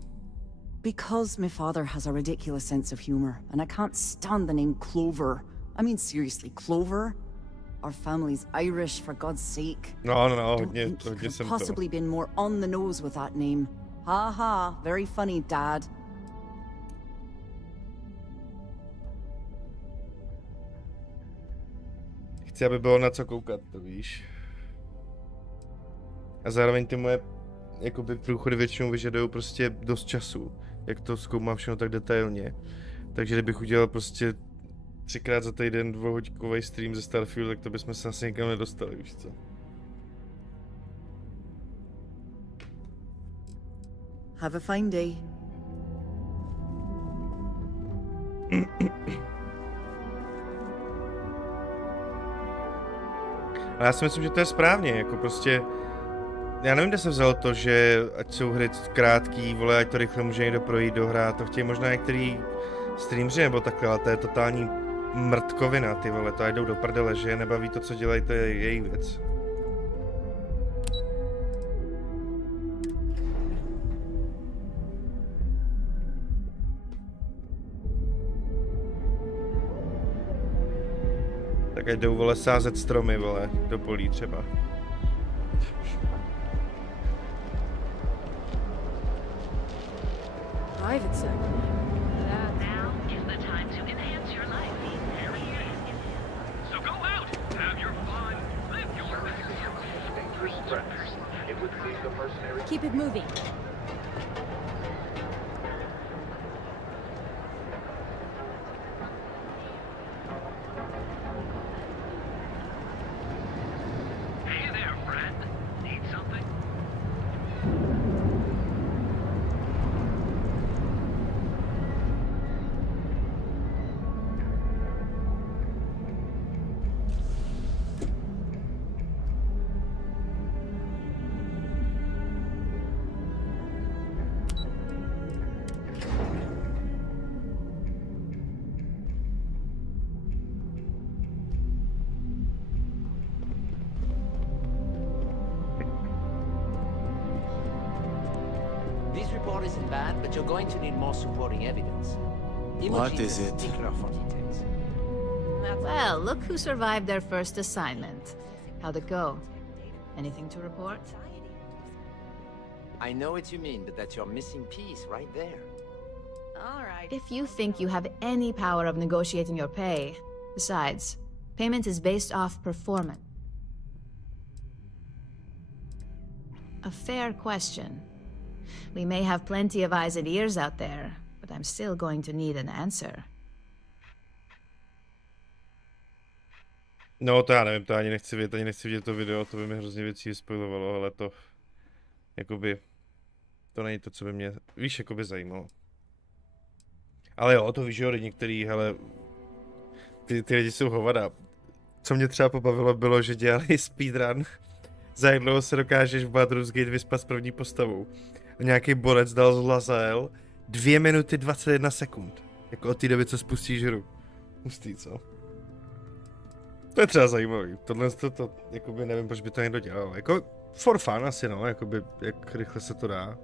Because my father has a ridiculous sense of humor, and I can't stand the name Clover. I mean, seriously, Clover? Our family's Irish, for God's sake. No, hodně jsem to. Possibly been more on the nose with that name. Ha, very funny, Dad. Chci, aby bylo na co koukat, to víš. A zároveň ty moje jakoby průchody většinou vyžadují prostě dost času, jak to zkoumám všechno tak detailně. Takže kdybych udělal prostě 3krát za týden 2hodinový stream ze Starfield, tak to bychom se asi nikam nedostali, víš co? Have a fine day. Ale já si myslím, že to je správně, jako prostě... Já nevím, kde se vzalo to, že ať jsou hry krátký, vole, ať to rychle může někdo projít, dohrát, to chtějí možná některý streamři nebo takhle, ale to je totální mrtkovina, ty vole, to jdou do prdele, že je nebaví to, co dělají, to je jejich věc. Tak ať jdou, vole, sázet stromy, vole, do polí třeba. Private sector. Now is the time to enhance your life. So go out, have your fun, live your best. Keep it moving. Hey there, friend. Need something? This report isn't bad, but you're going to need more supporting evidence. What is it? Well, look who survived their first assignment. How'd it go? Anything to report? I know what you mean, but that's your missing piece right there. All right. If you think you have any power of negotiating your pay... Besides, Payment is based off performance. A fair question. We may have plenty of eyes and ears out there, but I'm still going to need an answer. No to já nevím, to ani nechci vidět to video, to by mi hrozně věcí vyspoilovalo, ale to, jakoby, to není to, co by mě, víš, jakoby zajímalo. Ale jo, to víš, že některý, hele, ty lidi jsou hovada. Co mě třeba pobavilo, bylo, že dělali speedrun, za jak dlouho se dokážeš v Baldur's Gate vyspat s první postavou. A nějaký borec dal z Lazael 2 minuty 21 sekund. Jako od té doby, co spustíš hru. Hustý, co? To je třeba zajímavý. Tohle to jakoby nevím, proč by to někdo dělal. Jako for fun asi, no, jakoby, jak rychle se to dá.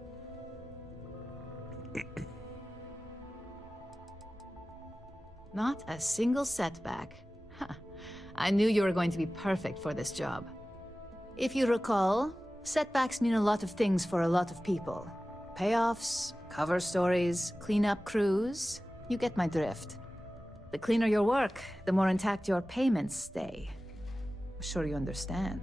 Not a single setback. Huh. I knew you were going to be perfect for this job. If you recall, setbacks mean a lot of things for a lot of people. Payoffs, cover stories, cleanup crews. You get my drift. The cleaner your work, the more intact your payments stay. I'm sure you understand.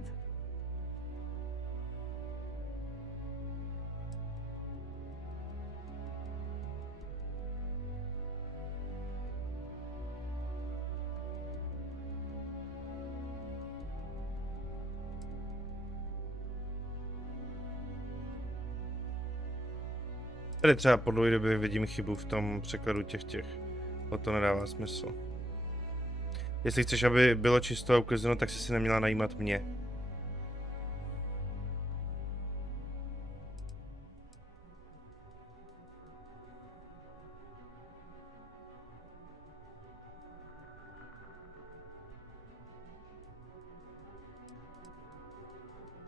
Tady třeba po dlouhé době vidím chybu v tom překladu těch. O to nedává smysl. Jestli chceš, aby bylo čisto a uklizeno, tak si neměla najímat mě.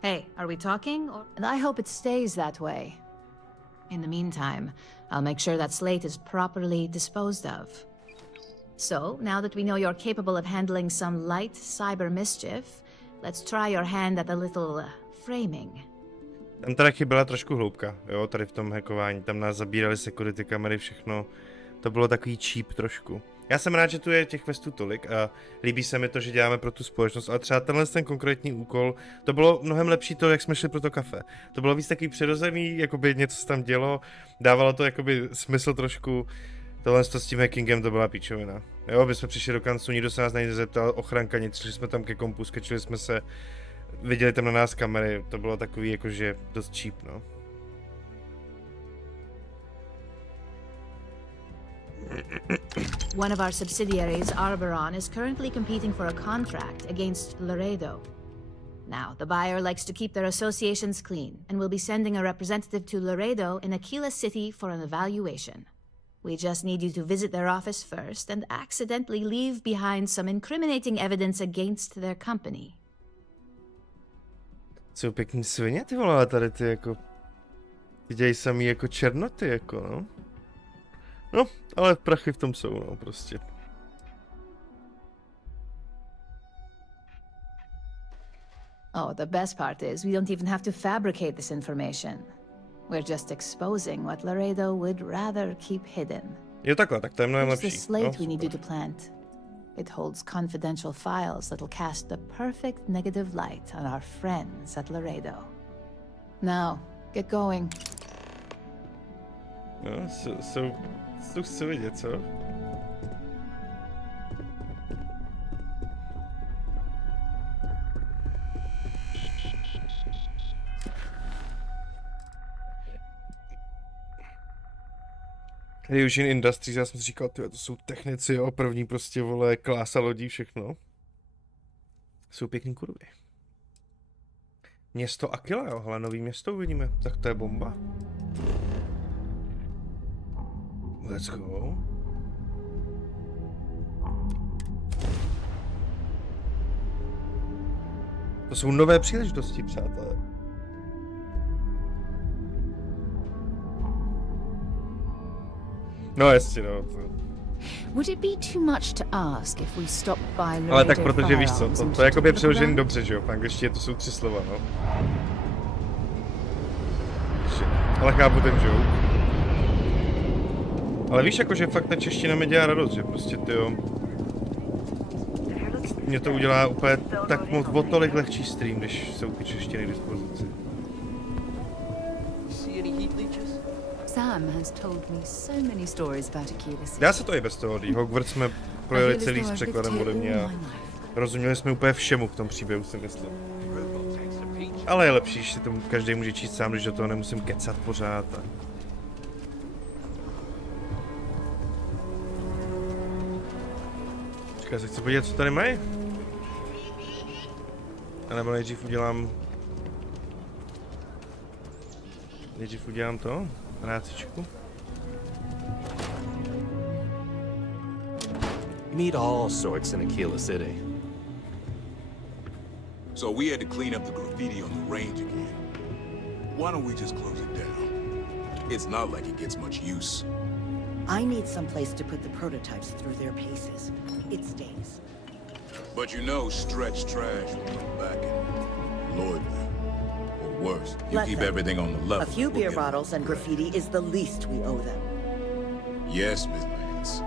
Hey, are we talking? And I hope it stays that way. In the meantime, I'll make sure that Slate is properly disposed of. So, now that we know you're capable of handling some light cyber mischief, let's try your hand at a little framing. Tam teda chyběla trošku hloubka, jo, tady v tom hackování. Tam nás zabírali security kamery, všechno. To bylo takový cheap trošku. Já jsem rád, že tu je těch questů tolik a líbí se mi to, že děláme pro tu společnost, ale třeba ten konkrétní úkol, to bylo mnohem lepší to, jak jsme šli pro to kafe. To bylo víc takový přirozený, jakoby něco se tam dělo, dávalo to jakoby smysl trošku, tohle s tím hackingem to byla píčovina. Jo, my jsme přišli do kanclu, nikdo se nás není zeptal, ochranka, nic, šli jsme tam ke kompu, skečili jsme se, viděli tam na nás kamery, to bylo takový jakože dost cheap, no. One of our subsidiaries, Arboron, is currently competing for a contract against Laredo. Now, the buyer likes to keep their associations clean, and will be sending a representative to Laredo in Aquila City for an evaluation. We just need you to visit their office first and accidentally leave behind some incriminating evidence against their company. Jsou pěkný svině, ty vole, tady ty jako... Ty dějí samý jako černoty, jako, no. No, ale prachy v tom jsou, no, prostě. Oh, the best part is we don't even have to fabricate this information. We're just exposing what Laredo would rather keep hidden. Jo, takhle, tak to je mnohem lepší. It's the slate we need you to plant. It holds confidential files that'll cast the perfect negative light on our friends at Laredo. Now, get going. No, to chci vidět, co? Ryujin Industries, já jsem si říkal, tyhle, to jsou technici, jo, první prostě, vole, klása lodí, všechno. Jsou pěkný kurvy. Město Aquila, jo, hele, nový město uvidíme, tak to je bomba. Let's go. To jsou nové příležitosti, přátelé. No jasně, no. Would it be too much to ask if we stop by Laredo? Ale tak protože víš co, to jakoby je přeložený dobře, že jo, v angličtině to jsou 3 slova, no. Ale chápu ten joke. Ale víš, jakože fakt ta čeština mi dělá radost, že prostě tyjo. Mě to udělá úplně tak moc o tolik lehčí stream, když jsou ty češtiny k dispozici. Sam has told me so many stories about Achilles. Dá se to i bez toho, Hogwarts jsme projeli celý s překladem ode mě a rozuměli jsme úplně všemu v tom příběhu, si myslím. Ale je lepší, že si to každý může číst sám, když do toho nemusím kecat pořád. Čekaj, se chci podívat, co tady mají. A nebo nejdřív udělám to, prácičku. You meet all sorts in Aquila City. So we had to clean up the graffiti on the range again. Why don't we just close it down? It's not like it gets much use. I need some place to put the prototypes through their paces. It stays. But you know stretch trash will come back and Lloyd will. Or worse, you keep everything on the level. A few beer bottles and graffiti is the least we owe them. Yes, Miss Lance.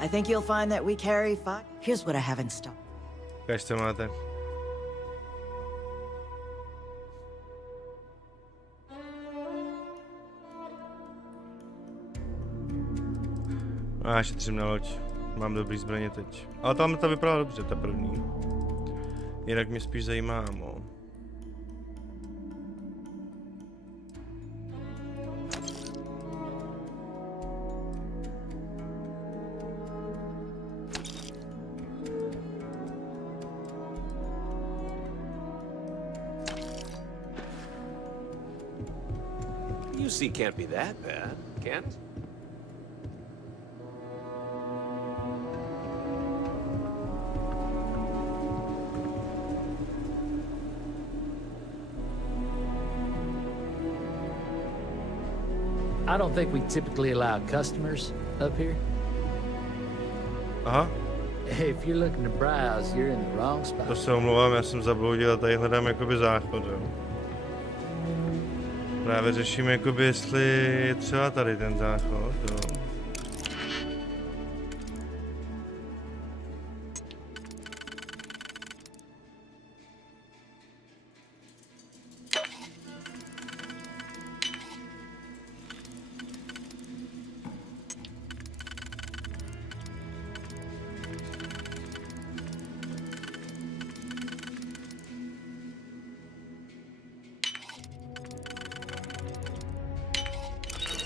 I think you'll find that we carry 5. Here's what I have in stock. Kaž to máte. A šetřím na loď. Mám dobrý zbraně teď. Ale tam to vypadá dobře, ta první. Jinak mě spíš zajímá, mo. UC can't be that bad, can it? I don't think we typically allow customers up here. Aha. If you're looking to browse, you're in the wrong spot. To se omlouvám, já jsem zabloudil a tady hledám jakoby záchod, jo. Právě řeším jakoby, jestli je třeba tady ten záchod, jo.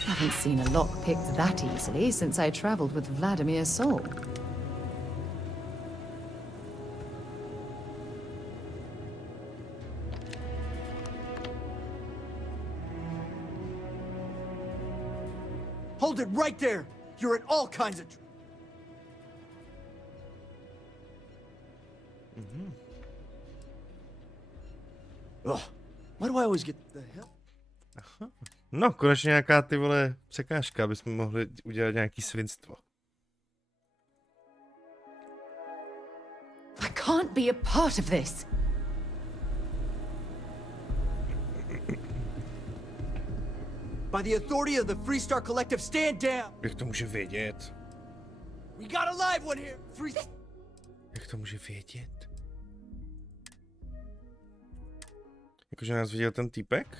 I haven't seen a lock picked that easily since I traveled with Vladimir's soul. Hold it right there! You're in all kinds of Ugh. Why do I always get the hell? No, konečně nějaká ty vole překážka, aby jsme mohli udělat nějaký svinstvo. I can't be a part of this. By the authority of the Freestar Collective, stand down! Jak to může vědět? We got a live one here! Jak to může vědět? Jakože nás viděl ten týpek?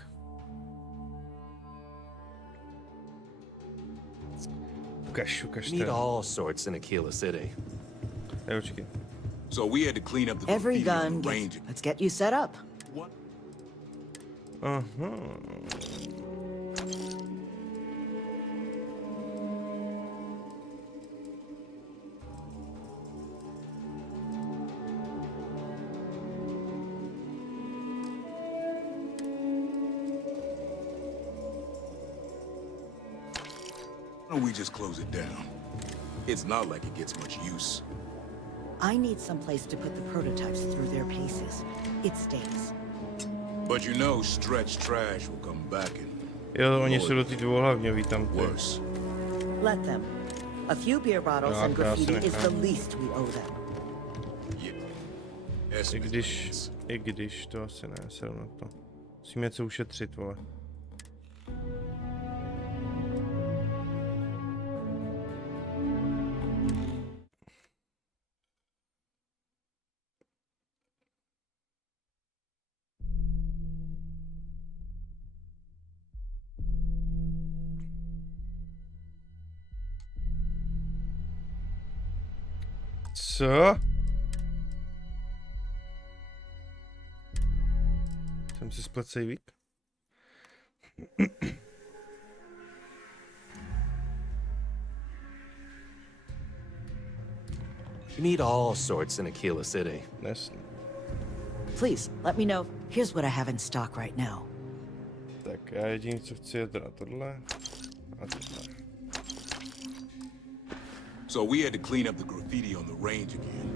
Ukaž Meet all sorts in Aquila City. Počkej. So we had to clean up the Every graffiti on gun the gets... range. Let's get you set up. Aha. Why don't we just close it down? It's not like it gets much use. I need some place to put the prototypes through their paces. It stays. But you know stretch trash will come back and... Jo, oni jsou do ty dvouhlavňový tam. Worse. Let them. A few beer bottles and graffiti is the least we owe them. I když to asi ne, seru na to. Musím něco ušetřit, vole. Co? Jsem si splet sejvík? You meet all sorts in Aquila City. Yes. Please, let me know. Here's what I have in stock right now. Tak já jediný, co chci, je teda tohle. A tohle. So we had to clean up the graffiti on the range again.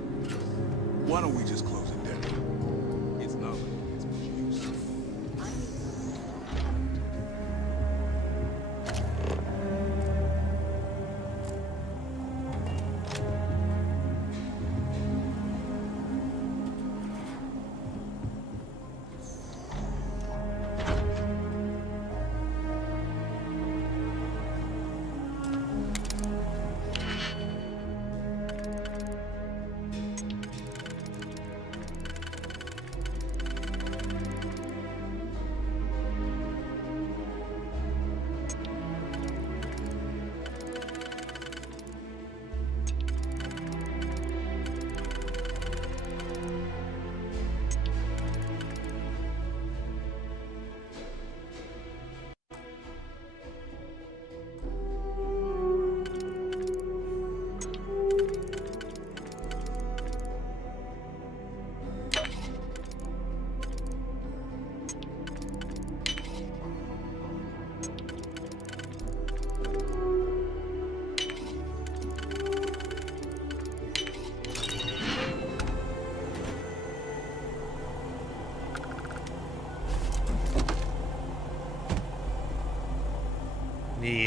Why don't we just close it down? It's not like it gets much use.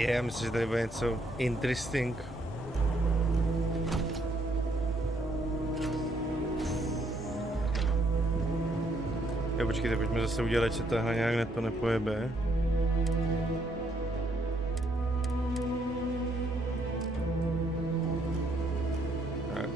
Já myslím, že tady bude něco interesting. Jo, počkejte, pojďme zase udělat, že tahle nějak to nepojebe. Tak.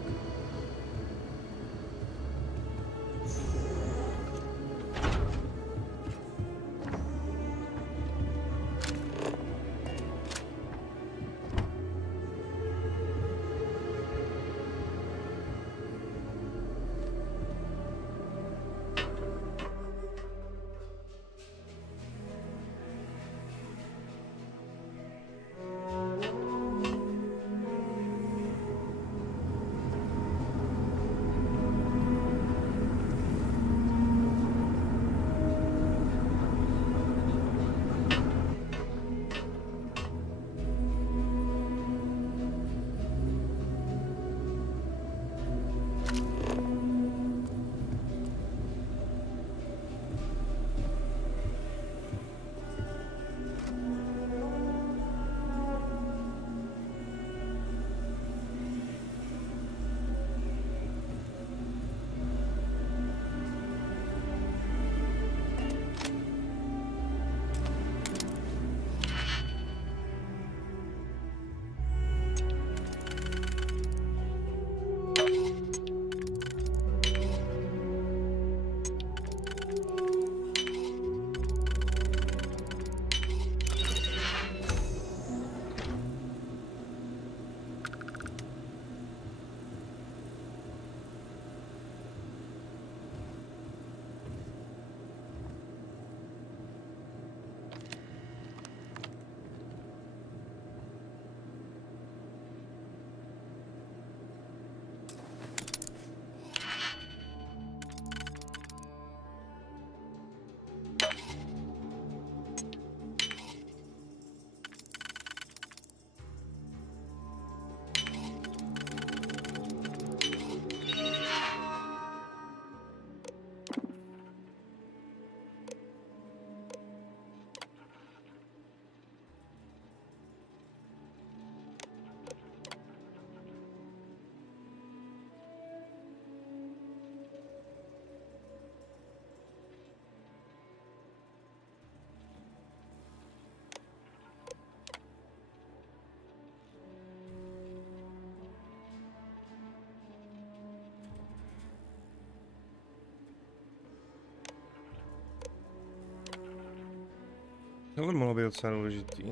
Tohle mohlo být docela důležitý.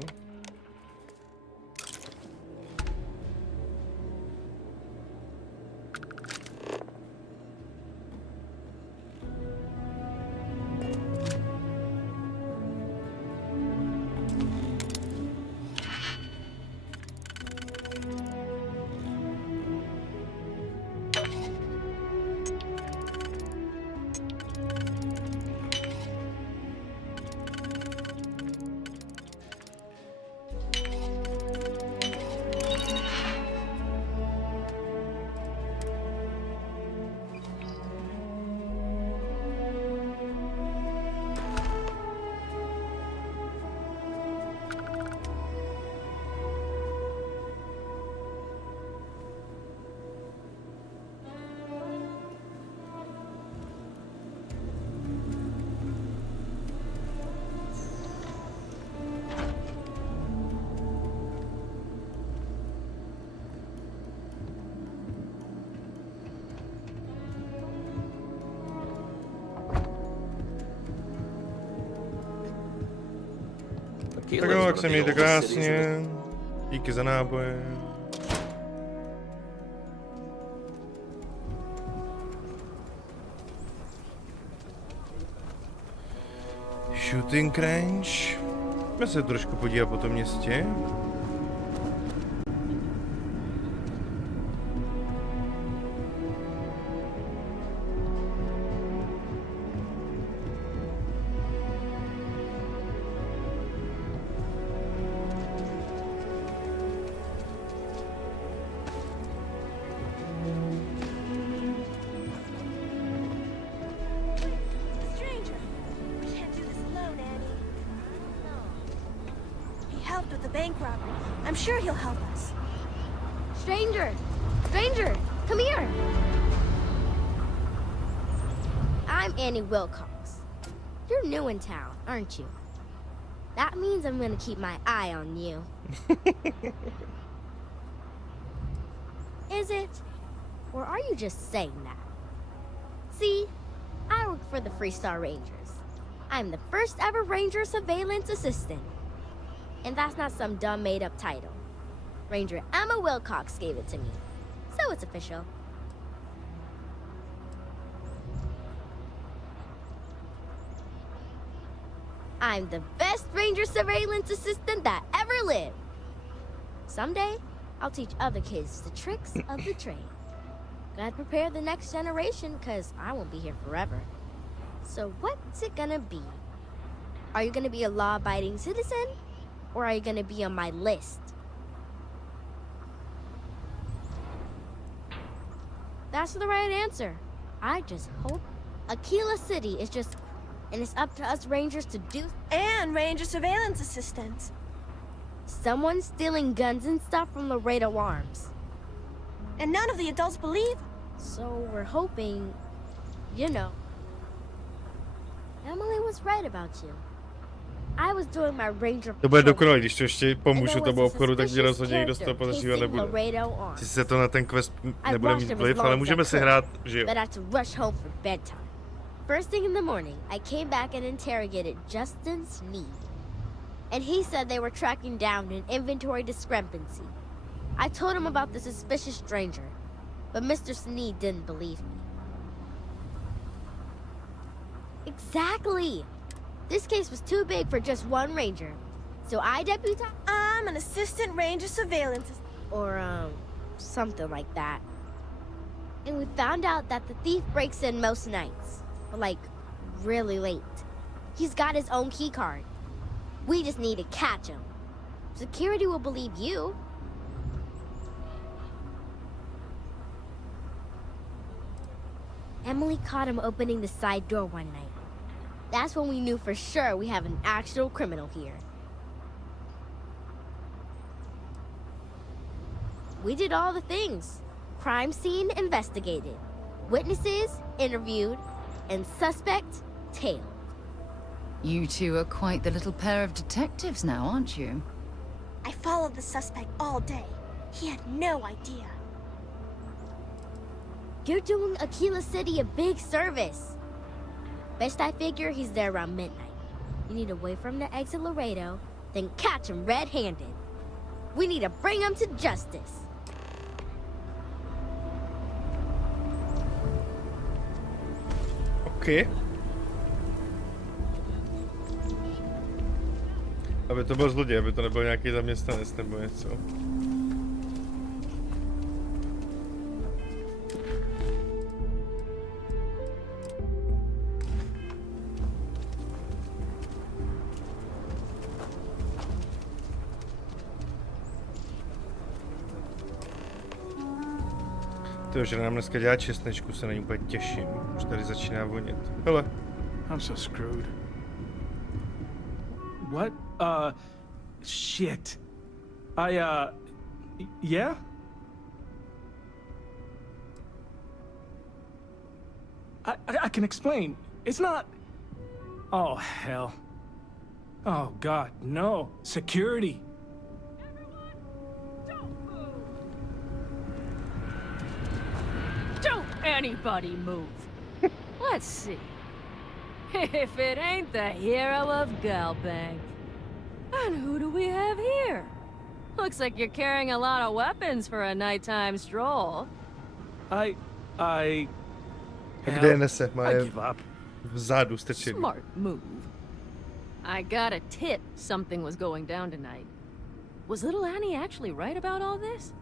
Tak jo, jak se mějte krásně. Díky za náboje. Shooting range. Můžeme se trošku podívat po tom městě. I'm sure he'll help us. Stranger! Stranger! Come here! I'm Annie Wilcox. You're new in town, aren't you? That means I'm gonna keep my eye on you. Is it? Or are you just saying that? See, I work for the Freestar Rangers. I'm the first ever Ranger Surveillance Assistant. And that's not some dumb made-up title. Ranger Emma Wilcox gave it to me, so it's official. I'm the best Ranger Surveillance Assistant that ever lived. Someday, I'll teach other kids the tricks of the trade. Gotta prepare the next generation, because I won't be here forever. So what's it gonna be? Are you gonna be a law-abiding citizen? Or are you gonna be on my list? That's the right answer. I just hope Aquila City is just... and it's up to us Rangers to do... And Ranger Surveillance Assistants. Someone's stealing guns and stuff from Laredo Arms. And none of the adults believe. So we're hoping... you know. Emily was right about you. I was doing my Ranger... To bude dokonalý, když to ještě pomůžu tomu obchodu, tak mě rozhodně nikdo z toho podezřívat nebude. Sice se to na ten quest nebude mít vliv, ale můžeme si hrát, že jo. But I had to rush home for bedtime. First thing in the morning, I came back and interrogated Justin Sneed. And he said they were tracking down an inventory discrepancy. I told him about the suspicious stranger, but Mr. Sneed didn't believe me. Exactly! This case was too big for just one ranger, so I deputized... I'm an assistant ranger surveillance... Or, something like that. And we found out that the thief breaks in most nights, but like, really late. He's got his own key card. We just need to catch him. Security will believe you. Emily caught him opening the side door one night. That's when we knew for sure we have an actual criminal here. We did all the things. Crime scene investigated. Witnesses interviewed. And suspect tailed. You two are quite the little pair of detectives now, aren't you? I followed the suspect all day. He had no idea. You're doing Aquila City a big service. Best I figure he's there around midnight. You need to wait for him to exit Laredo, then catch him red-handed. We need to bring him to justice. Okay. Aby to byl zloděj, aby to nebyl nějaký zaměstnanec nebo něco. To, že nám dneska dělá česnečku, se na ní úplně těším. Už tady začíná vonět. Hele. I'm so screwed. What? Shit. Yeah? I can explain. It's not... Oh, hell. Oh, God, no. Security. Don't anybody move. Let's see. If it ain't the hero of Galbank. And who do we have here? Looks like you're carrying a lot of weapons for a nighttime stroll. I Kde nese? Má je give up. vzadu strčený. Smart move. I got a tip something was going down tonight. Was little Annie actually right about all this?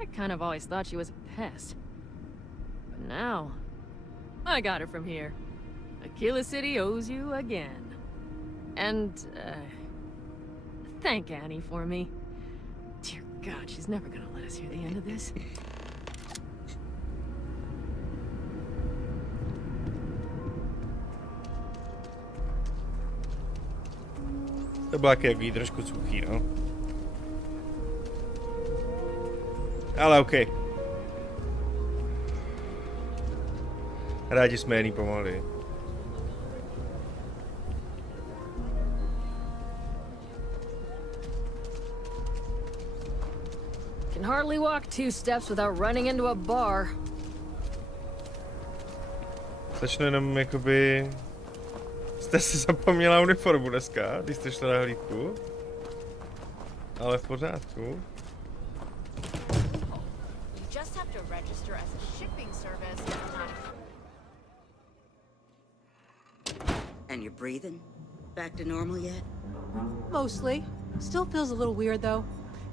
I kind of always thought she was a pest. But now, I got her from here. Aquila City owes you again. And, thank Annie for me. Dear God, she's never gonna let us hear the end of this. To bylo jaký trošku suchý, no. Ale okej. Rádi jsme jen pomohli. Can hardly walk 2 steps without running into a bar. Začnu jenom jakoby... Jste si zapomněla uniformu dneska, když jste šla na hlídku. Ale v pořádku. Just have to register as a shipping service. And you're breathing? Back to normal yet? Mostly. Still feels a little weird, though.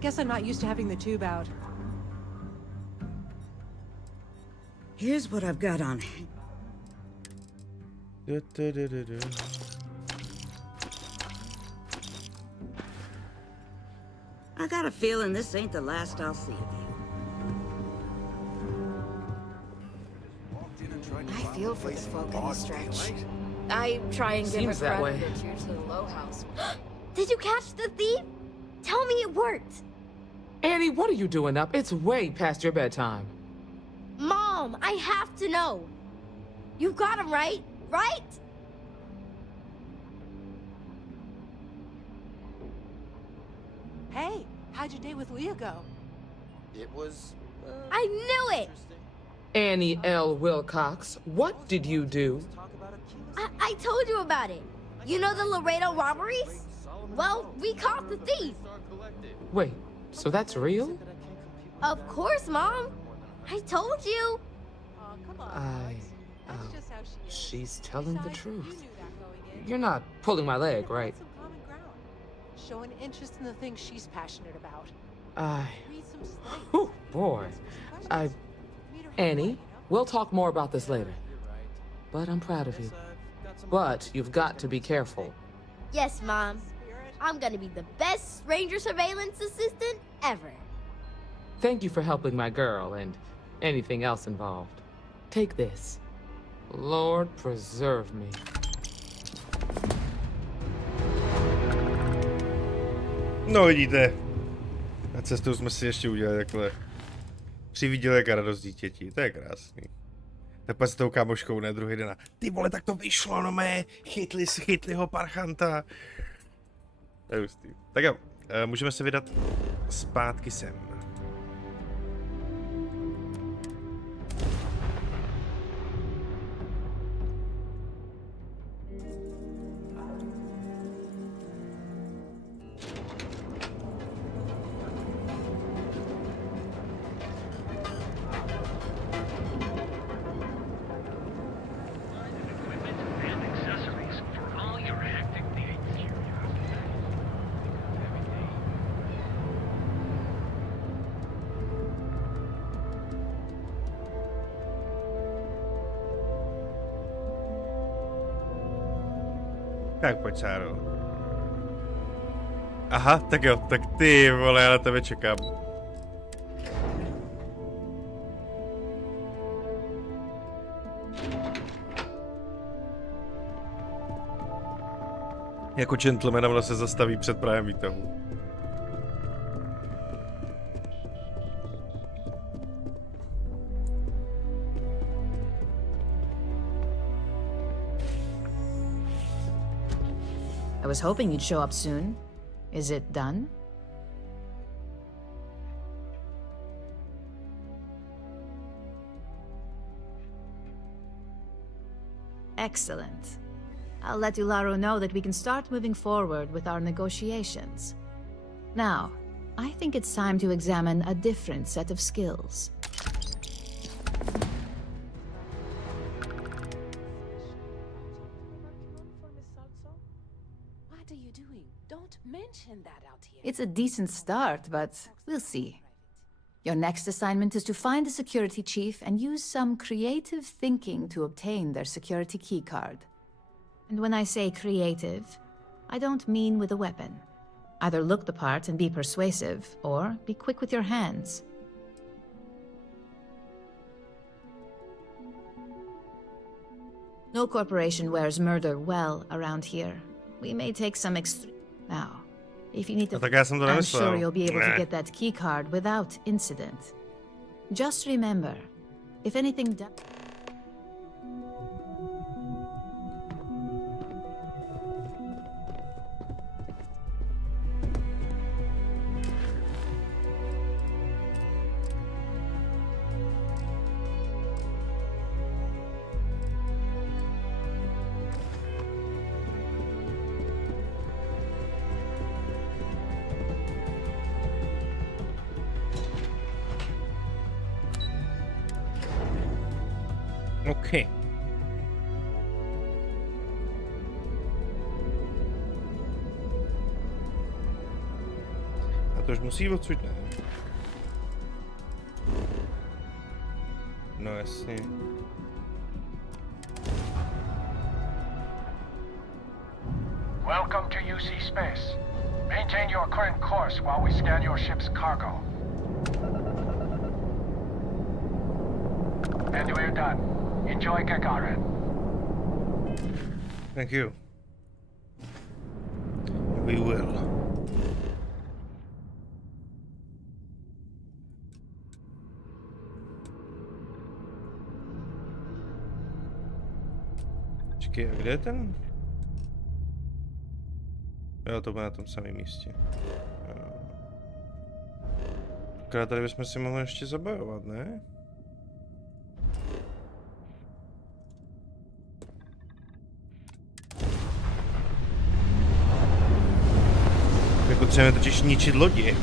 Guess I'm not used to having the tube out. Here's what I've got on. I got a feeling this ain't the last I'll see of you. I feel for this folk in the stretch. I try and give Seems a that credit way. or two to the low house. Did you catch the thief? Tell me it worked. Annie, what are you doing up? It's way past your bedtime. Mom, I have to know. You got him right, right? Hey, how'd your date with Leah go? It was... I knew it! Annie L. Wilcox, what did you do? I told you about it. You know the Laredo robberies? Well, we caught the thief. Wait, so that's real? Of course, Mom. I told you. She's telling the truth. You're not pulling my leg, right? Show an interest in the things she's passionate about. Oh boy. Annie, we'll talk more about this later. But I'm proud of you. But you've got to be careful. Yes, Mom. I'm gonna be the best ranger surveillance assistant ever. Thank you for helping my girl and anything else involved. Take this. Lord preserve me. No vidíte. Na cestu jsme si ještě udělali takhle. Přividěli jak radost dítěti, to je krásný. Teďka s tou kámoškou ne druhý den. Ty vole, tak to vyšlo, no mé, chytli ho parchanta. To je hustý. Tak jo, můžeme se vydat zpátky sem. Tak pojď, Sáro. Aha, tak jo, tak ty vole, já na tebe čekám. Jako gentleman ona se zastaví před prahem výtahu. I was hoping you'd show up soon. Is it done? Excellent. I'll let Ularu know that we can start moving forward with our negotiations. Now, I think it's time to examine a different set of skills. What are you doing? Don't mention that out here. It's a decent start, but we'll see. Your next assignment is to find the security chief and use some creative thinking to obtain their security keycard. And when I say creative, I don't mean with a weapon. Either look the part and be persuasive, or be quick with your hands. No corporation wears murder well around here. We may take some Now, if you need to... I'm sure you'll be able to get that keycard without incident. Just remember, if anything does... OK. A to už musí odsud, ne? No jasně. Welcome to UC Space. Maintain your current course while we scan your ship's cargo. And we're done. Enjoy Gagarin. Thank you. We will. Počkej, a kde je ten? Jo, to bude na tom samém místě. Akorát tady bychom si mohli ještě zabojovat, ne? My potřebujeme totiž ničit lodi.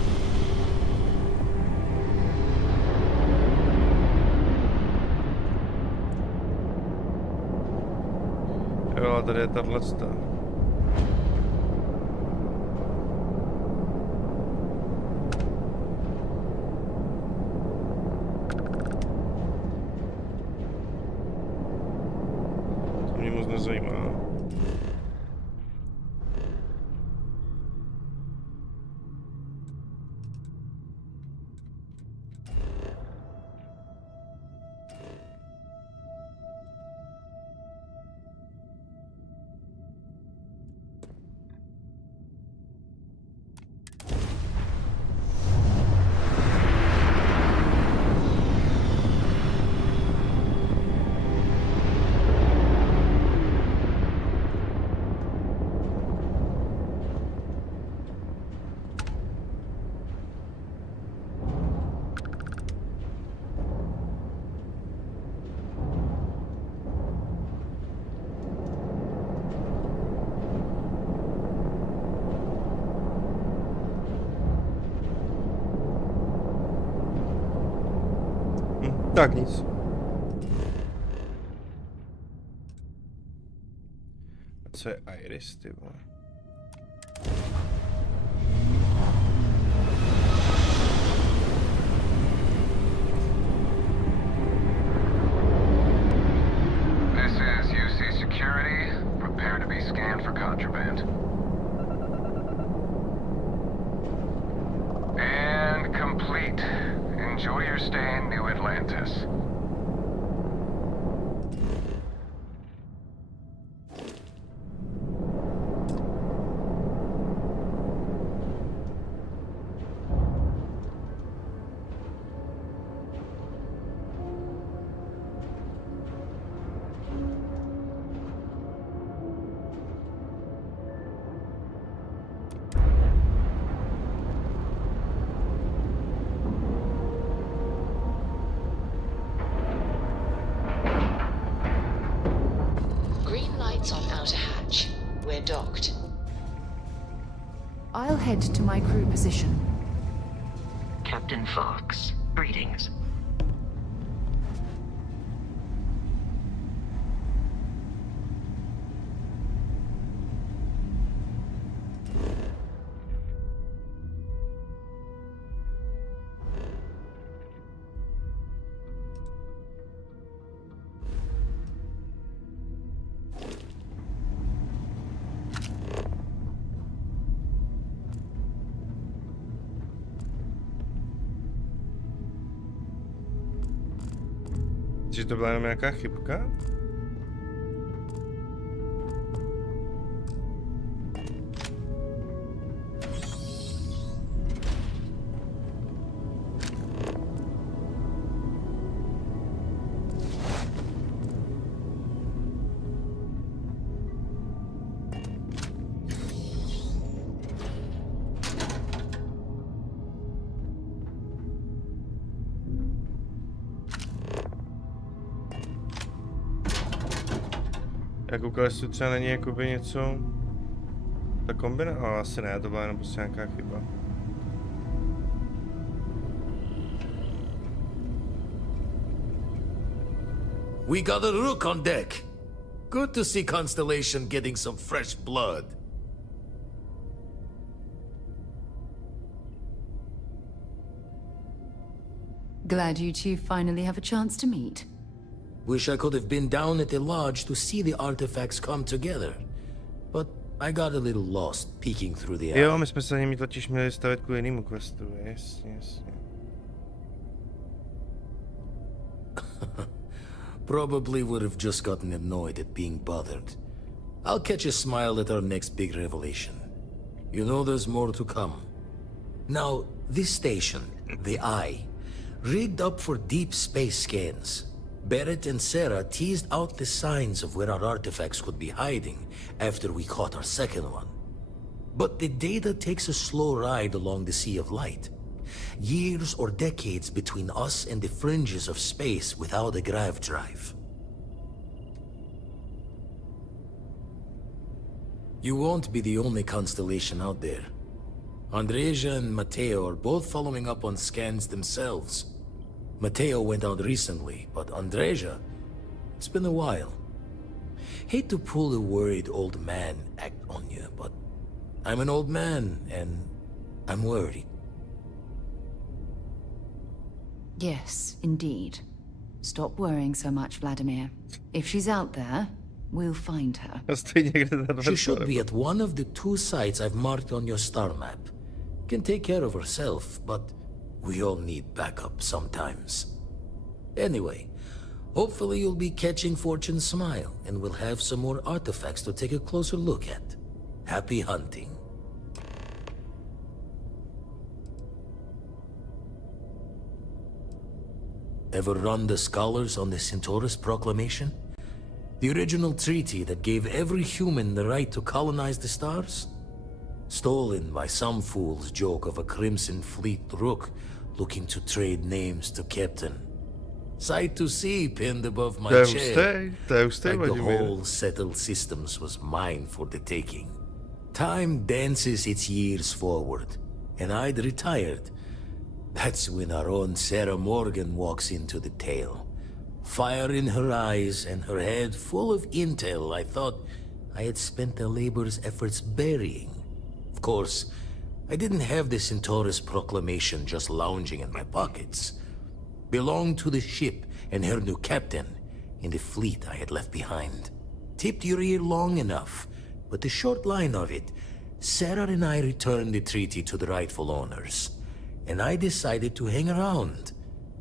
Jo, a tady je tato. To mě moc nezajímá. Tak nic. A co je Iris, ty vole? This is UC Security. Prepare to be scanned for contraband. And complete. Enjoy your stay in New Atlantis. docked. I'll head to my crew position. Captain Fox, greetings. Že to byla jenom nějaká chybka? Já koukal, jestli třeba není jakoby něco... Ta kombina? Ale asi ne, to byla jenom prostě nějaká chyba. We got a rook on deck. Good to see Constellation getting some fresh blood. Glad you two finally have a chance to meet. Wish I could have been down at the lodge to see the artifacts come together. But I got a little lost peeking through the Jo, my jsme se nimi totiž měli stavit kvůli jinému questu, jasně. Probably would have just gotten annoyed at being bothered. I'll catch a smile at our next big revelation. You know there's more to come. Now, this station, the Eye, rigged up for deep space scans. Barrett and Sarah teased out the signs of where our artifacts could be hiding after we caught our second one. But the data takes a slow ride along the Sea of Light. Years or decades between us and the fringes of space without a grav drive. You won't be the only constellation out there. Andreja and Matteo are both following up on scans themselves. Matteo went out recently, but Andreja, it's been a while. Hate to pull a worried old man act on you, but I'm an old man and I'm worried. Yes, indeed. Stop worrying so much, Vladimir. If she's out there, we'll find her. She should be at one of the 2 sites I've marked on your star map. Can take care of herself, but we all need backup sometimes. Anyway, hopefully you'll be catching Fortune's smile, and we'll have some more artifacts to take a closer look at. Happy hunting. Ever run the scholars on the Centaurus Proclamation? The original treaty that gave every human the right to colonize the stars? Stolen by some fool's joke of a Crimson Fleet rook looking to trade names to Captain. Sight to see pinned above my chair. Like the whole settled systems was mine for the taking. Time dances its years forward, and I'd retired. That's when our own Sarah Morgan walks into the tale. Fire in her eyes and her head full of intel I thought I had spent a labor's efforts burying. Of course, I didn't have the Centaurus Proclamation just lounging in my pockets. Belonged to the ship and her new captain in the fleet I had left behind. Tipped your ear long enough, but the short line of it, Sarah and I returned the treaty to the rightful owners. And I decided to hang around,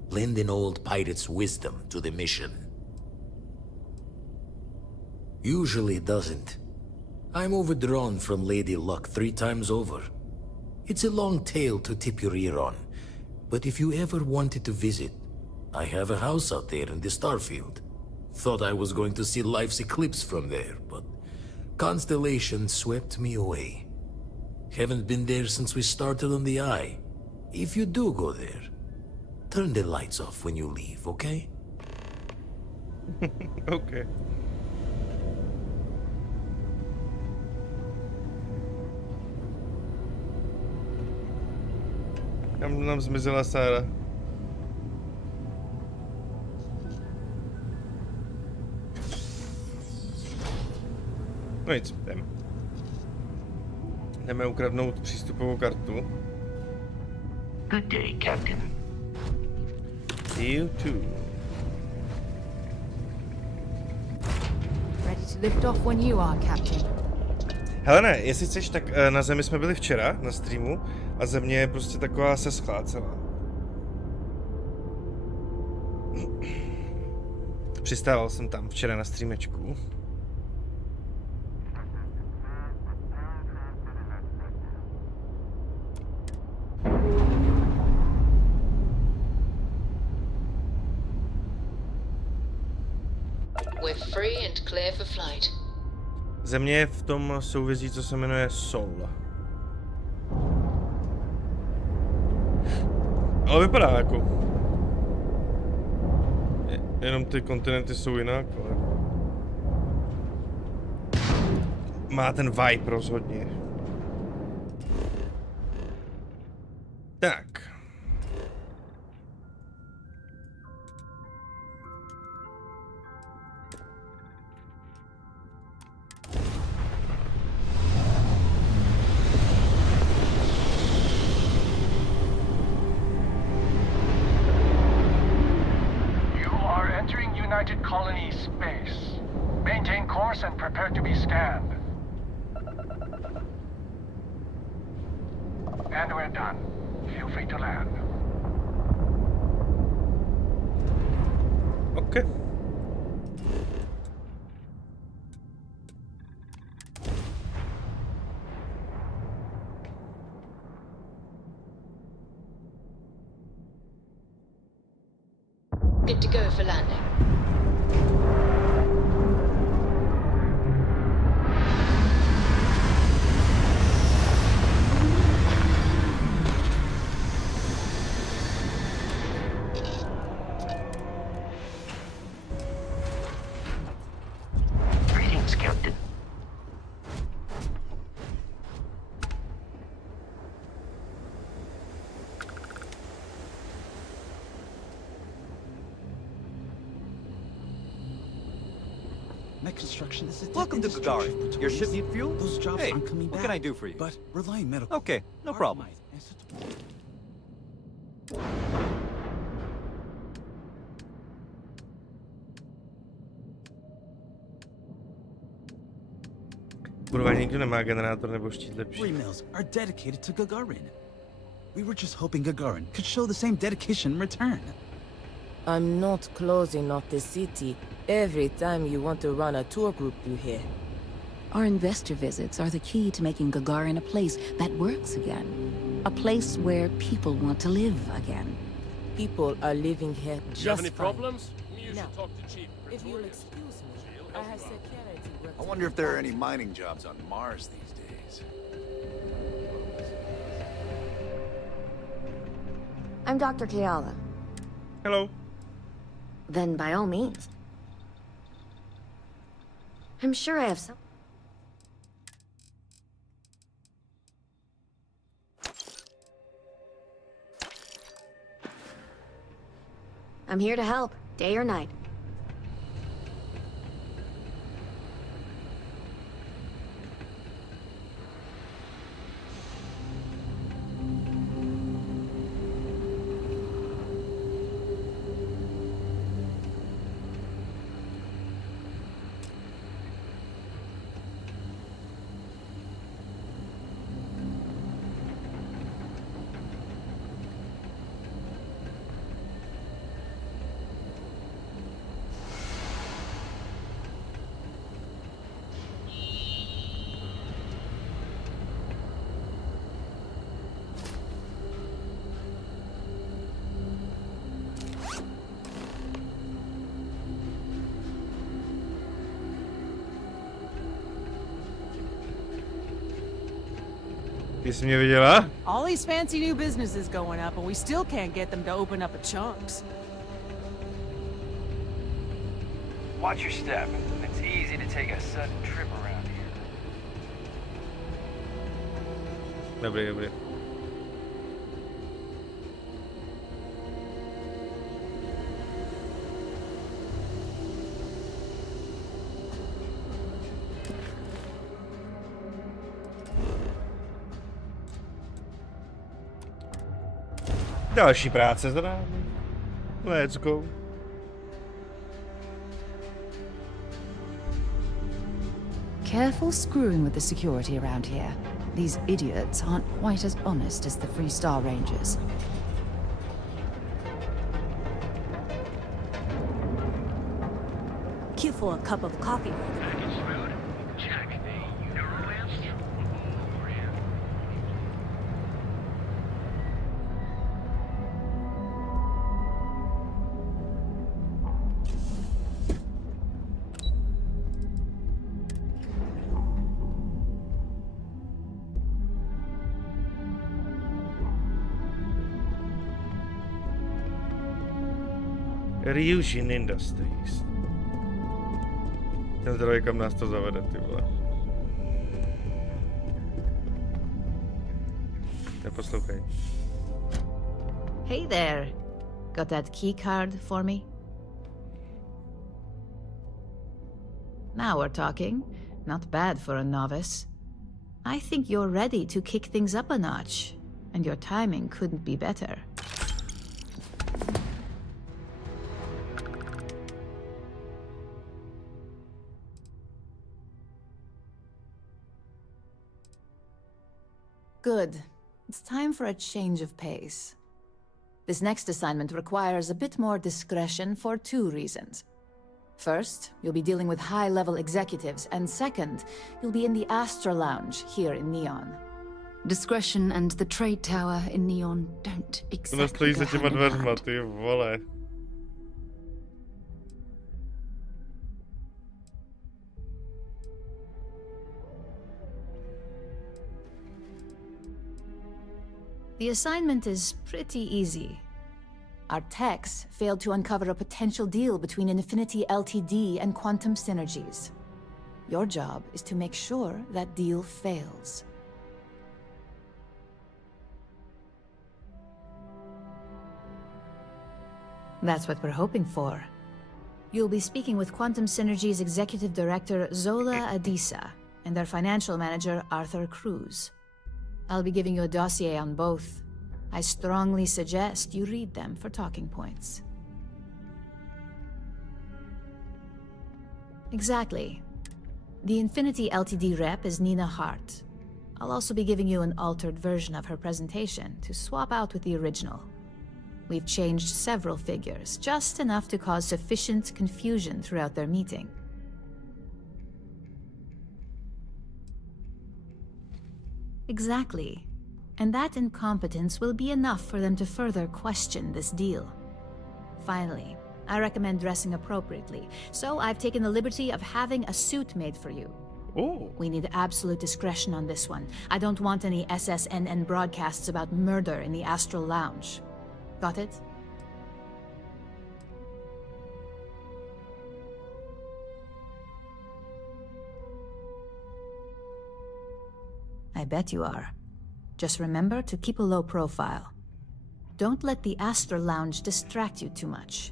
lend an old pirate's wisdom to the mission. Usually it doesn't. I'm overdrawn from Lady Luck 3 times over. It's a long tale to tip your ear on, but if you ever wanted to visit, I have a house out there in the Starfield. Thought I was going to see life's eclipse from there, but Constellation swept me away. Haven't been there since we started on the Eye. If you do go there, turn the lights off when you leave, okay? Okay. Kam nám zmizela Sára? No nic, jdeme ukradnout přístupovou kartu. Good day, Captain. You too. Ready to lift off when you are, Captain. Helene, jestli chceš, tak na Zemi jsme byli včera na streamu a Země je prostě taková seschlá celá. Přistával jsem tam včera na streamečku. We're free and clear for flight. Země je v tom souvězí, co se jmenuje Sol. Ale vypadá jako. Jenom ty kontinenty jsou jinak, ale... Má ten vibe rozhodně. Tak. United Colony space. Maintain course and prepare to be scanned. And we're done. Feel free to land. Okay. Good to go for landing. Greetings, Captain. Mech construction is a Welcome to Gagarin. Your ship need fuel? Those jobs Hey, aren't coming what back. can I do for you? But relying medical. Okay, no problem. Kurva, nikdo nemá generátor nebo štít lepší. Mills are dedicated to Gagarin. We were just hoping Gagarin could show the same dedication in return. I'm not closing off the city every time you want to run a tour group through here. Our investor visits are the key to making Gagarin a place that works again. A place where people want to live again. People are living here just Do you have any fine. problems? You Now, should talk to Chief. if you'll excuse me, I have security working. I wonder if there are any mining jobs on Mars these days. I'm Dr. Keala. Hello. Then by all means. I'm sure I have some. I'm here to help, day or night. Ty jsi mě viděla? All these fancy new businesses going up, and we still can't get them to open up a chunks. Watch your step. It's easy to take a sudden trip around here. Dobrý, dobrý. Další práce za námi. Let's go. Careful screwing with the security around here. These idiots aren't quite as honest as the Free Star Rangers. Cue for a cup of coffee. Ryujin Industries. Ten zdroj, kam nás to zavede, ty vole. Neposlouchej. Hey there. Got that key card for me? Now we're talking. Not bad for a novice. I think you're ready to kick things up a notch, and your timing couldn't be better. Good. It's time for a change of pace. This next assignment requires a bit more discretion for two reasons. First, you'll be dealing with high-level executives, and second, you'll be in the Astra Lounge here in Neon. Discretion and the trade tower in Neon don't exactly stojí za go těma hand in dveřma, hand. ty vole. The assignment is pretty easy. Our techs failed to uncover a potential deal between Infinity Ltd and Quantum Synergies. Your job is to make sure that deal fails. That's what we're hoping for. You'll be speaking with Quantum Synergy's Executive Director Zola Adisa and their Financial Manager Arthur Cruz. I'll be giving you a dossier on both. I strongly suggest you read them for talking points. Exactly. The Infinity Ltd rep is Nina Hart. I'll also be giving you an altered version of her presentation to swap out with the original. We've changed several figures, just enough to cause sufficient confusion throughout their meeting. Exactly. And that incompetence will be enough for them to further question this deal. Finally, I recommend dressing appropriately, so I've taken the liberty of having a suit made for you. Oh. We need absolute discretion on this one. I don't want any SSNN broadcasts about murder in the Astral Lounge. Got it? I bet you are. Just remember to keep a low profile. Don't let the Astral Lounge distract you too much.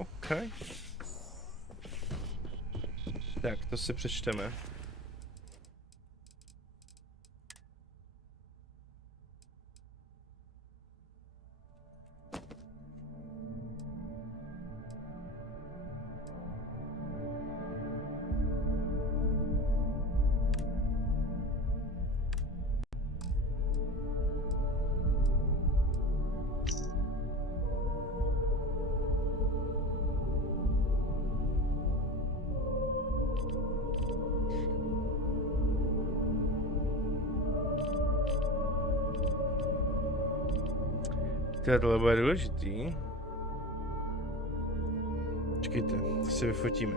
Okay. Tak, to si přečteme. Tohle bude důležitý. Počkejte, to si vyfotíme.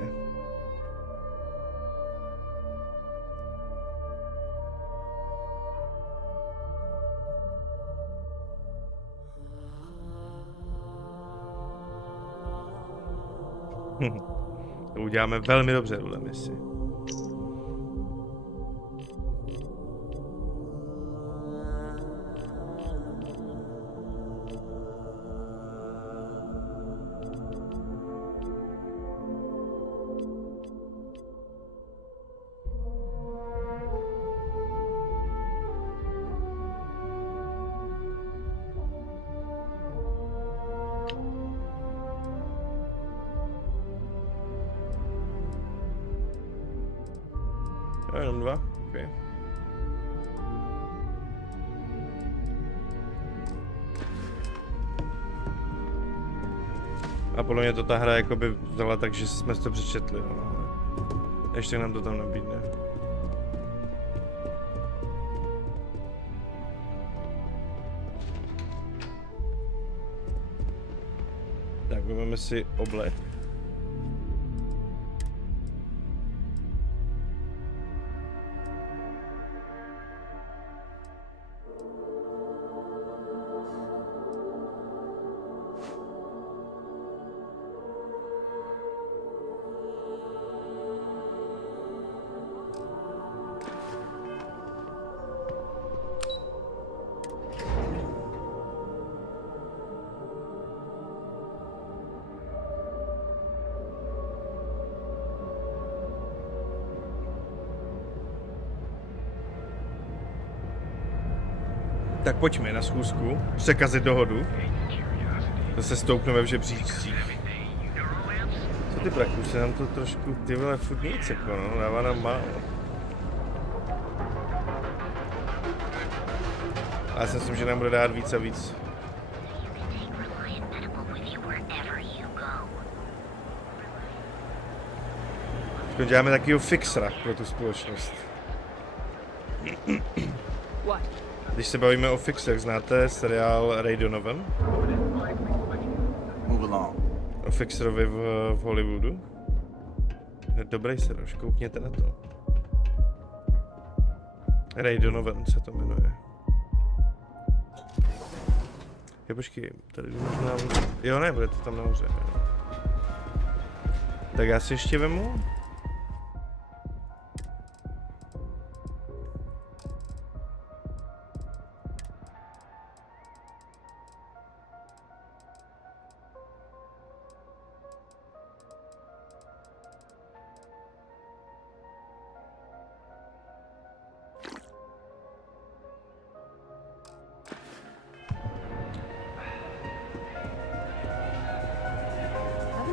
To uděláme velmi dobře, tuhle misi. jenom 2, okay. A podle mě to ta hra jakoby vzala tak, že jsme to přečetli, no, ale ještě nám to tam nabídne. Tak, vezmeme si oblek. Tak pojďme na schůzku, překazit dohodu. Zase stoupneme v žebříčcích. Co ty praku, se nám to trošku, ty vole, furt nic jako no, dává nám málo. A já si myslím, že nám bude dát víc a víc. Teď děláme takovýho fixera pro tu společnost. Když se bavíme o fixech, znáte seriál Ray Donovan? O fixerovi v Hollywoodu? Je dobrý seriál, koukněte na to. Ray Donovan se to jmenuje. Jo, počkej, tady možná... Jo, ne, bude to tam nahoře. Tak já si ještě vemu.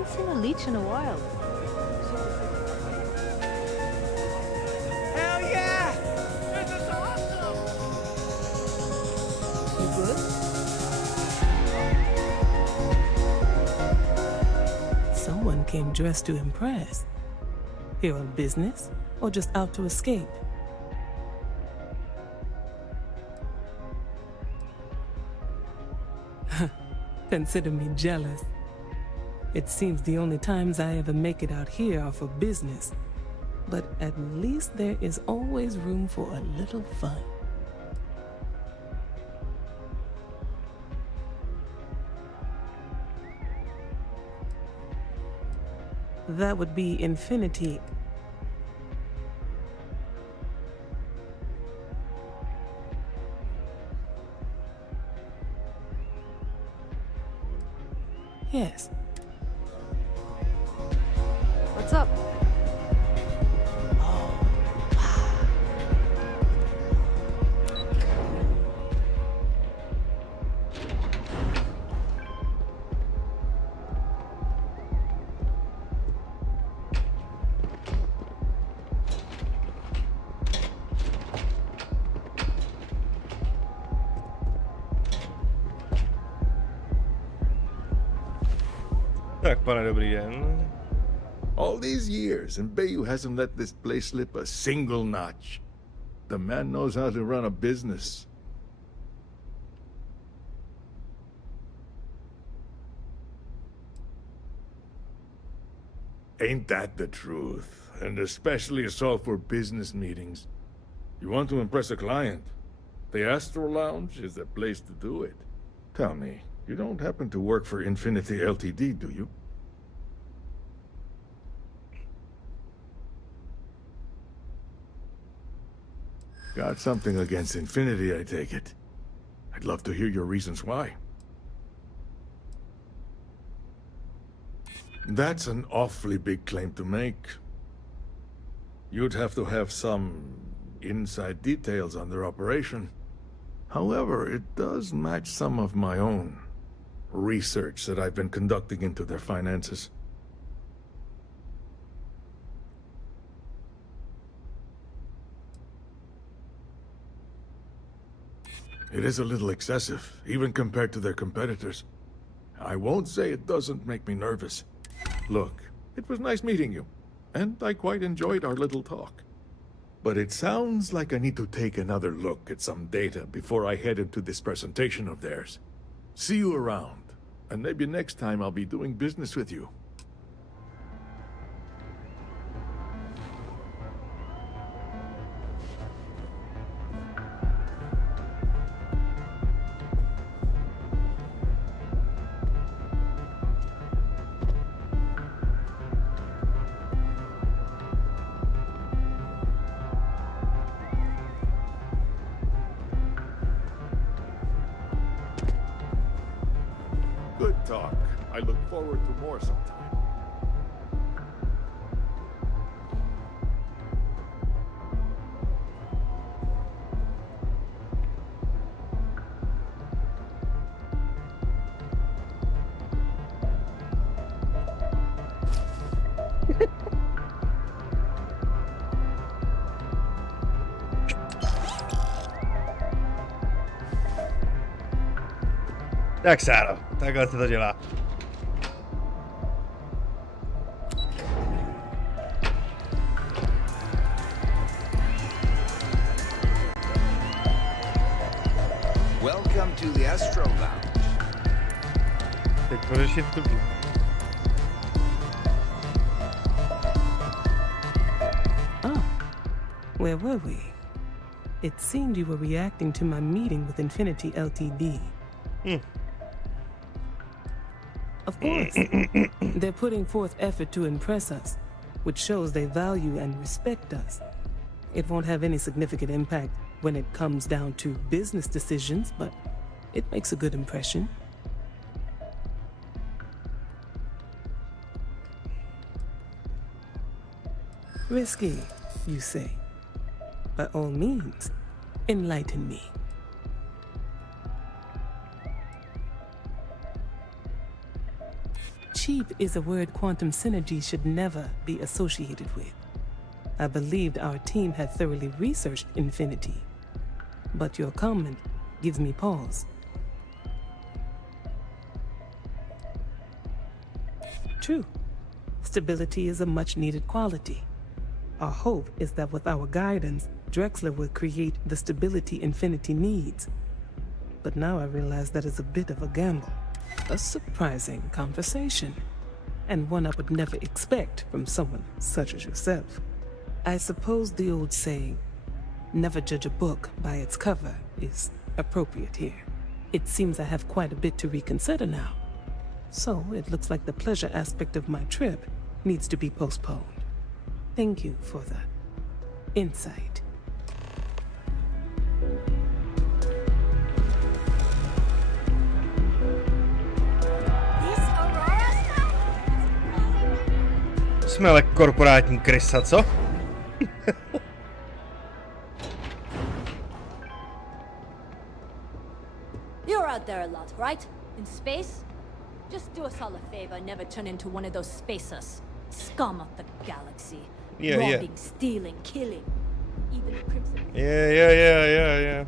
Seen a leech in a while. Hell yeah! This is awesome! You good? Someone came dressed to impress. Here on business or just out to escape? Consider me jealous. It seems the only times I ever make it out here are for business. But at least there is always room for a little fun. That would be infinity. Yes. What's up? Tak, pane, dobrý den. All these years, and Bayou hasn't let this place slip a single notch. The man knows how to run a business. Ain't that the truth? And especially so for business meetings. You want to impress a client? The Astro Lounge is the place to do it. Tell me, you don't happen to work for Infinity Ltd, do you? Got something against Infinity, I take it. I'd love to hear your reasons why. That's an awfully big claim to make. You'd have to have some inside details on their operation. However, it does match some of my own research that I've been conducting into their finances. It is a little excessive, even compared to their competitors. I won't say it doesn't make me nervous. Look, it was nice meeting you, and I quite enjoyed our little talk. But it sounds like I need to take another look at some data before I head into this presentation of theirs. See you around, and maybe next time I'll be doing business with you. Good talk. I look forward to more sometime. Tak Sáro, takhle se to dělá. Welcome to the Astro Lounge. Teď pořešit tu. Where were we? It seemed you were reacting to my meeting with Infinity Ltd. Of course, they're putting forth effort to impress us, which shows they value and respect us. It won't have any significant impact when it comes down to business decisions, but it makes a good impression. Risky, you say? By all means, enlighten me. Cheap is a word quantum synergy should never be associated with. I believed our team had thoroughly researched Infinity, but your comment gives me pause. True, stability is a much-needed quality. Our hope is that with our guidance, Drexler will create the stability Infinity needs. But now I realize that is a bit of a gamble. A surprising conversation, and one I would never expect from someone such as yourself. I suppose the old saying, never judge a book by its cover, is appropriate here. It seems I have quite a bit to reconsider now. So it looks like the pleasure aspect of my trip needs to be postponed. Thank you for the insight. Jsme ale korporátní krysa, co? You're out there a lot, right? In space? Just do us all a favor and never turn into one of those spacers. Scum of the galaxy. Yeah, robbing, yeah. stealing, killing. Even the Crimson. Yeah.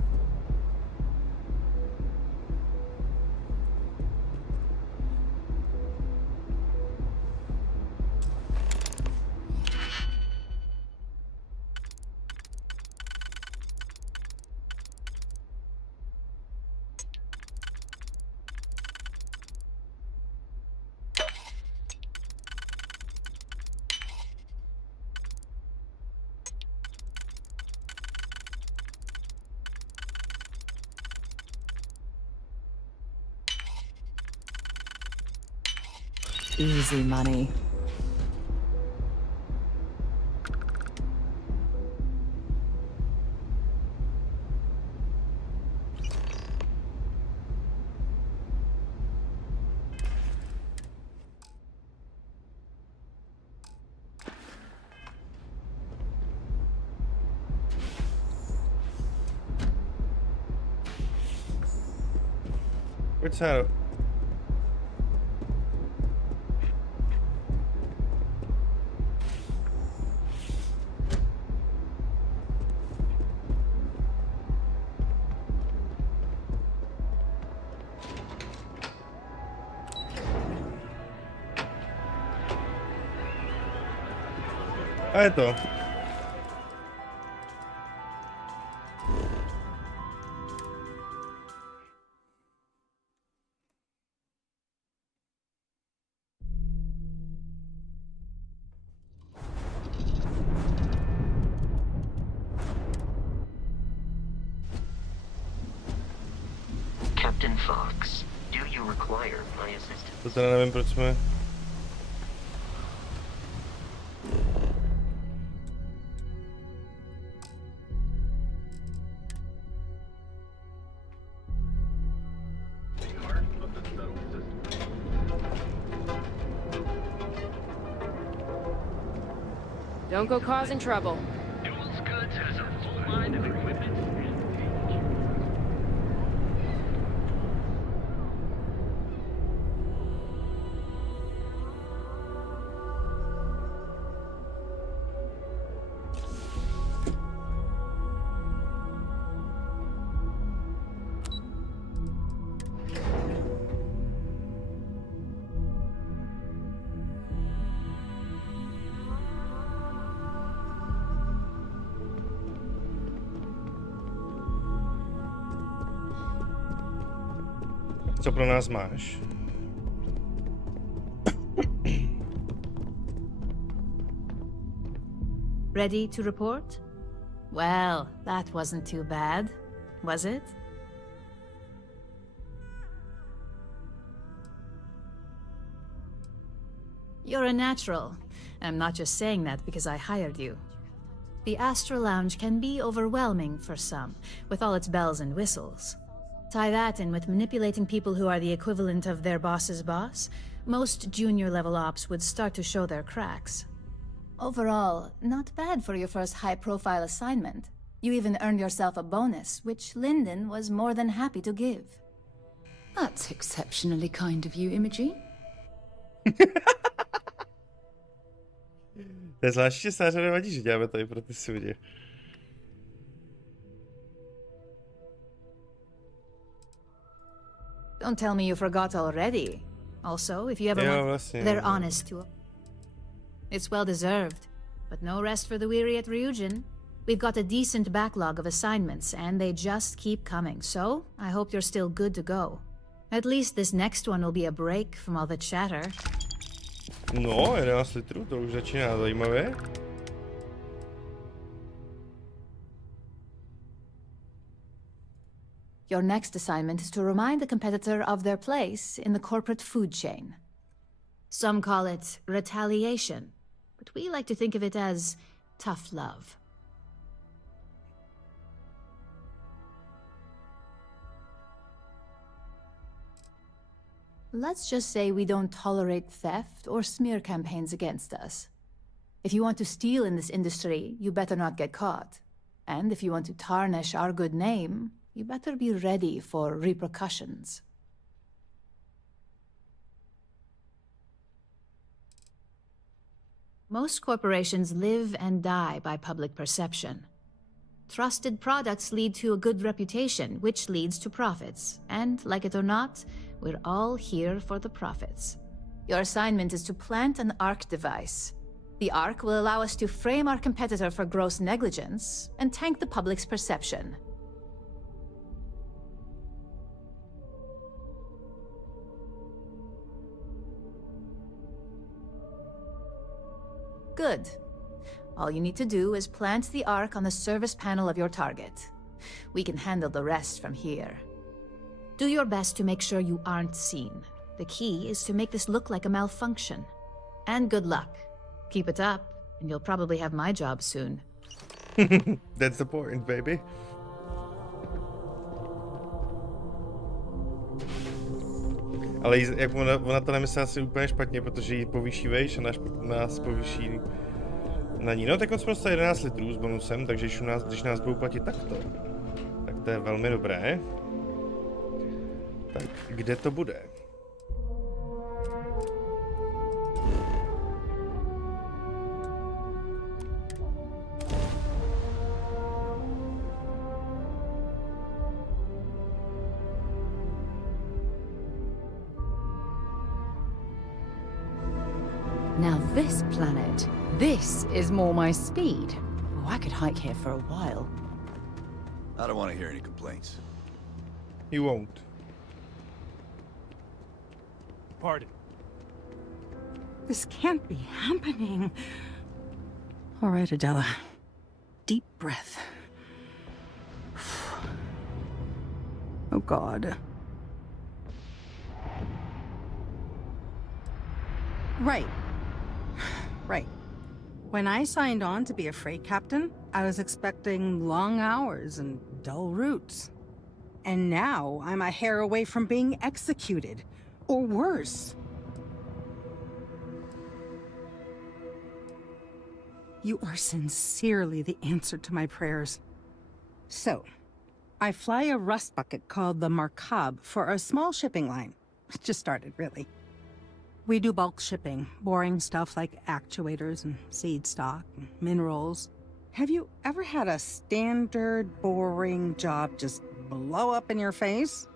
Easy money. Pojď, Sáro. A je to. Captain Fox, do you require my assistance? To teda nevím, proč jsme... Don't go causing trouble. Duals Goods has a full line of equipment. Co pro nás máš? Ready to report? Well, that wasn't too bad, was it? You're a natural. I'm not just saying that because I hired you. The Astro Lounge can be overwhelming for some, with all its bells and whistles. Tie that in with manipulating people who are the equivalent of their boss's boss, most junior-level ops would start to show their cracks. Overall, not bad for your first high-profile assignment. You even earned yourself a bonus, which Lyndon was more than happy to give. That's exceptionally kind of you, Imogen. To je zvláště Sáře nevadí, že děláme tady pro ty sudě. Don't tell me you forgot already. Also, if you ever want... They're honest too. It's well deserved, but no rest for the weary at Ryujin. We've got a decent backlog of assignments, and they just keep coming, so I hope you're still good to go. At least this next one will be a break from all the chatter. No, 11 litrů, to už začíná zajímavě. Your next assignment is to remind the competitor of their place in the corporate food chain. Some call it retaliation, but we like to think of it as tough love. Let's just say we don't tolerate theft or smear campaigns against us. If you want to steal in this industry, you better not get caught. And if you want to tarnish our good name, you better be ready for repercussions. Most corporations live and die by public perception. Trusted products lead to a good reputation, which leads to profits. And, like it or not, we're all here for the profits. Your assignment is to plant an ARC device. The ARC will allow us to frame our competitor for gross negligence and tank the public's perception. Good. All you need to do is plant the ARC on the service panel of your target. We can handle the rest from here. Do your best to make sure you aren't seen. The key is to make this look like a malfunction. And good luck. Keep it up, and you'll probably have my job soon. That's important, baby. Ale jak ona to nemyslí asi úplně špatně, protože ji povýší vejš a nás povýší na ní. No tak on jsme dostali 11 litrů s bonusem, takže když nás budou platit takto, tak to je velmi dobré. Tak kde to bude? Now this planet, this is more my speed. Oh, I could hike here for a while. I don't want to hear any complaints. You won't. Pardon. This can't be happening. All right, Adela. Deep breath. Oh, God. Right. When I signed on to be a freight captain, I was expecting long hours and dull routes. And now I'm a hair away from being executed. Or worse. You are sincerely the answer to my prayers. So, I fly a rust bucket called the Markab for a small shipping line. It just started, really. We do bulk shipping, boring stuff like actuators and seed stock and minerals. Have you ever had a standard, boring job just blow up in your face?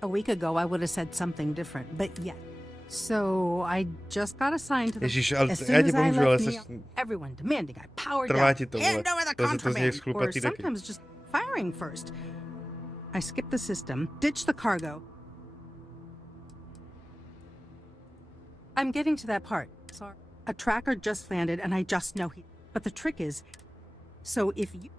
A week ago, I would have said something different, but yeah. So I just got assigned to the... Ježíš, as soon as I left New York, everyone demanding I power down, hand over the contraband, or sometimes just firing first. I skipped the system, ditched the cargo. I'm getting to that part. Sorry. A tracker just landed, and I just know he... But the trick is, so if you...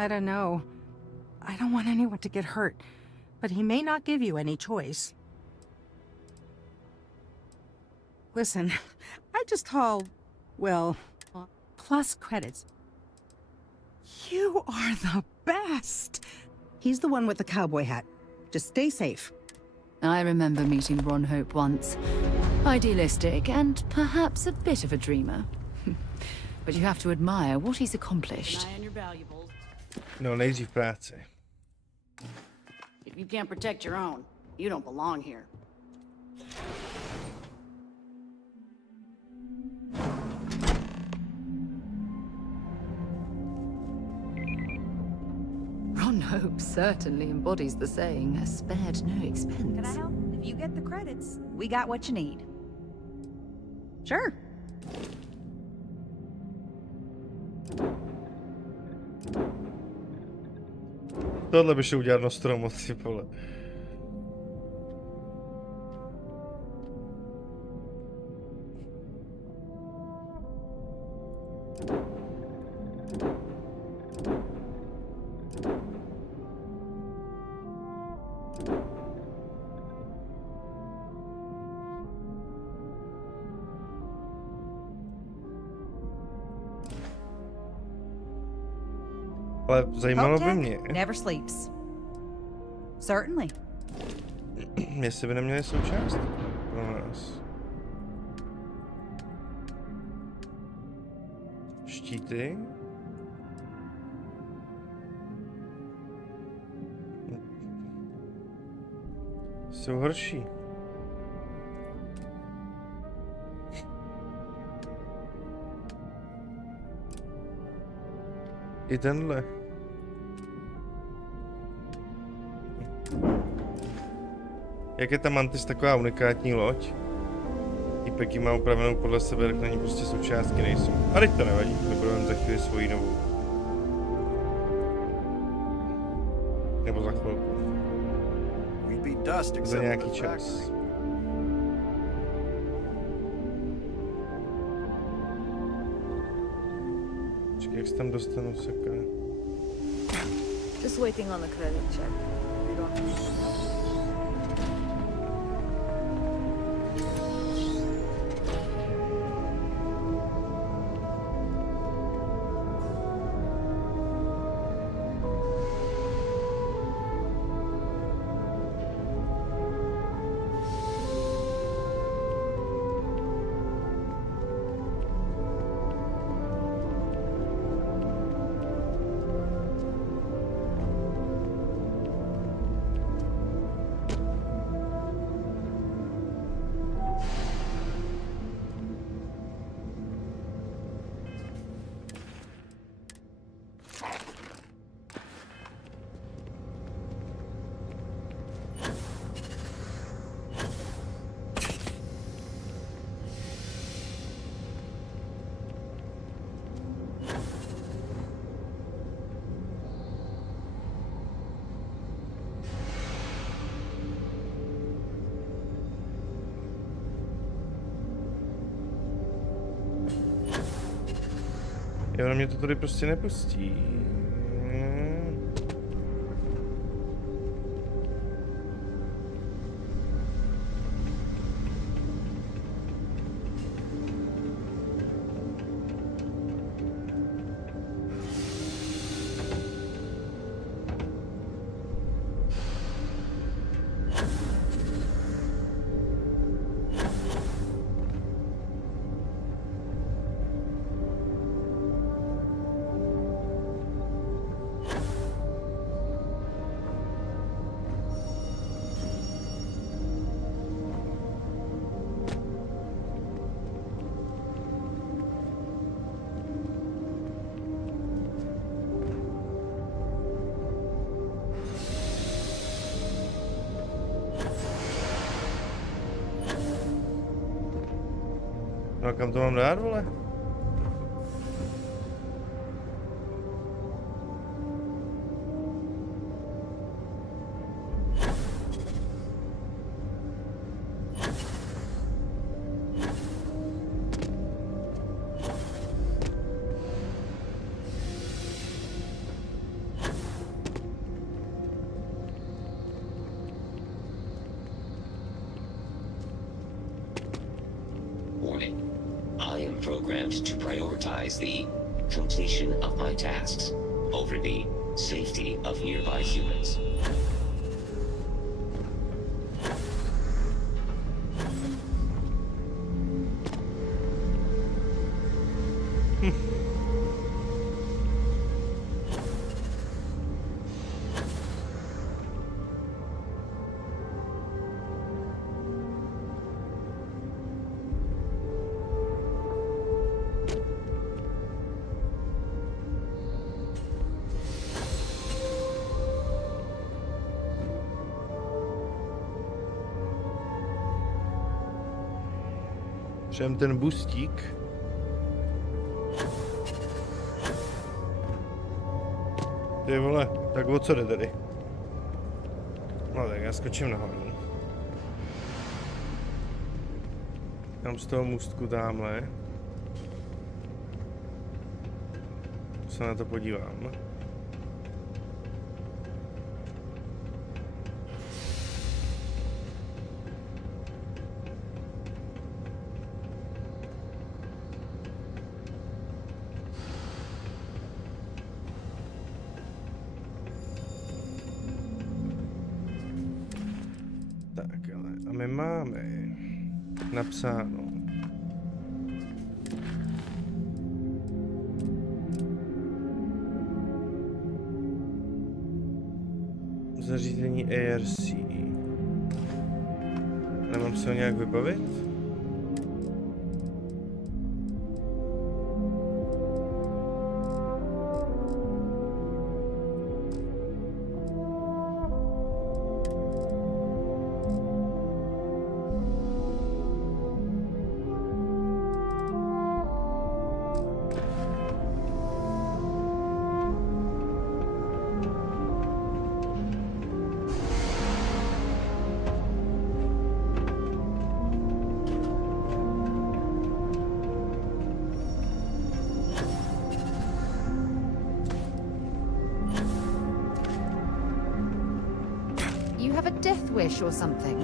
I don't know. I don't want anyone to get hurt, but he may not give you any choice. Listen, I just haul, well, plus credits. You are the best! He's the one with the cowboy hat. Just stay safe. I remember meeting Ron Hope once. Idealistic and perhaps a bit of a dreamer. But you have to admire what he's accomplished. No, nejdřív práce. If you can't protect your own, you don't belong here. Ron Hope certainly embodies the saying, spared no expense. Can I help? If you get the credits, we got what you need. Sure. Tohle by šel udělat Nostromo, ty vole. Ale zajímalo by mě. Never sleeps. Certainly. Jestli by neměli součást pro nás. Štíty. Jsou horší. I tenhle. Jak je ta Mantis taková unikátní loď? Týpek ji má upravenou podle sebe, tak na ní prostě součástky nejsou. A teď to nevadí, vybudujeme za chvíli svoji novou. Nebo za chvilku. Za nějaký čas. Počkej, jak se tam dostanu, sakra. Just waiting on the credit check. Jo, mě to tady prostě nepustí. No a kam to mám dát, vole? I am programmed to prioritize the completion of my tasks over the safety of nearby humans. Přem ten bustík. Ty vole, tak o co jde tady? No tak já skočím nahoru. Tam z toho můstku tamhle. Se na to podívám. Máme napsáno. Zařízení ARC. Nemám se ho nějak vybavit? Wish or something.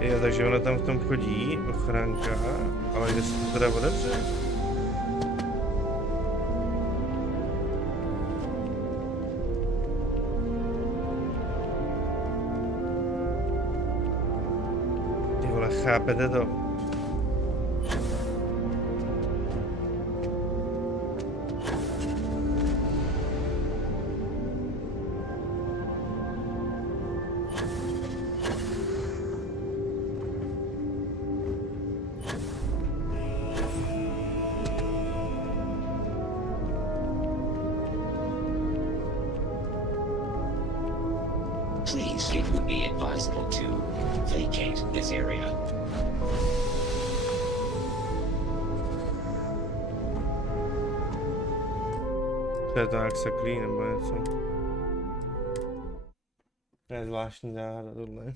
Jo, takže ona tam v tom chodí, ochránka, ale kde se to teda odebře? Chápete to? Please, it would be advisable to vacate this area. To je to Axaklí nebo něco. To je zvláštní záhada tohle.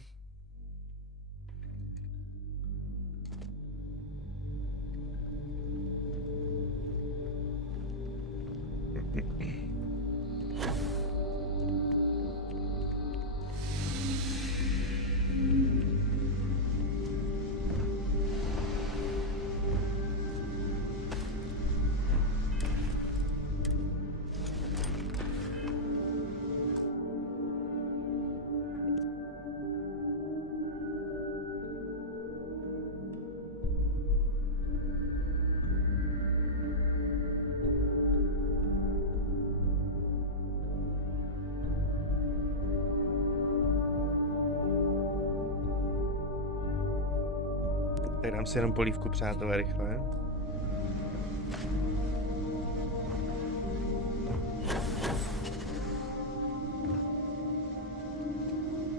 Tak dám si jenom polívku, přátelé, rychle.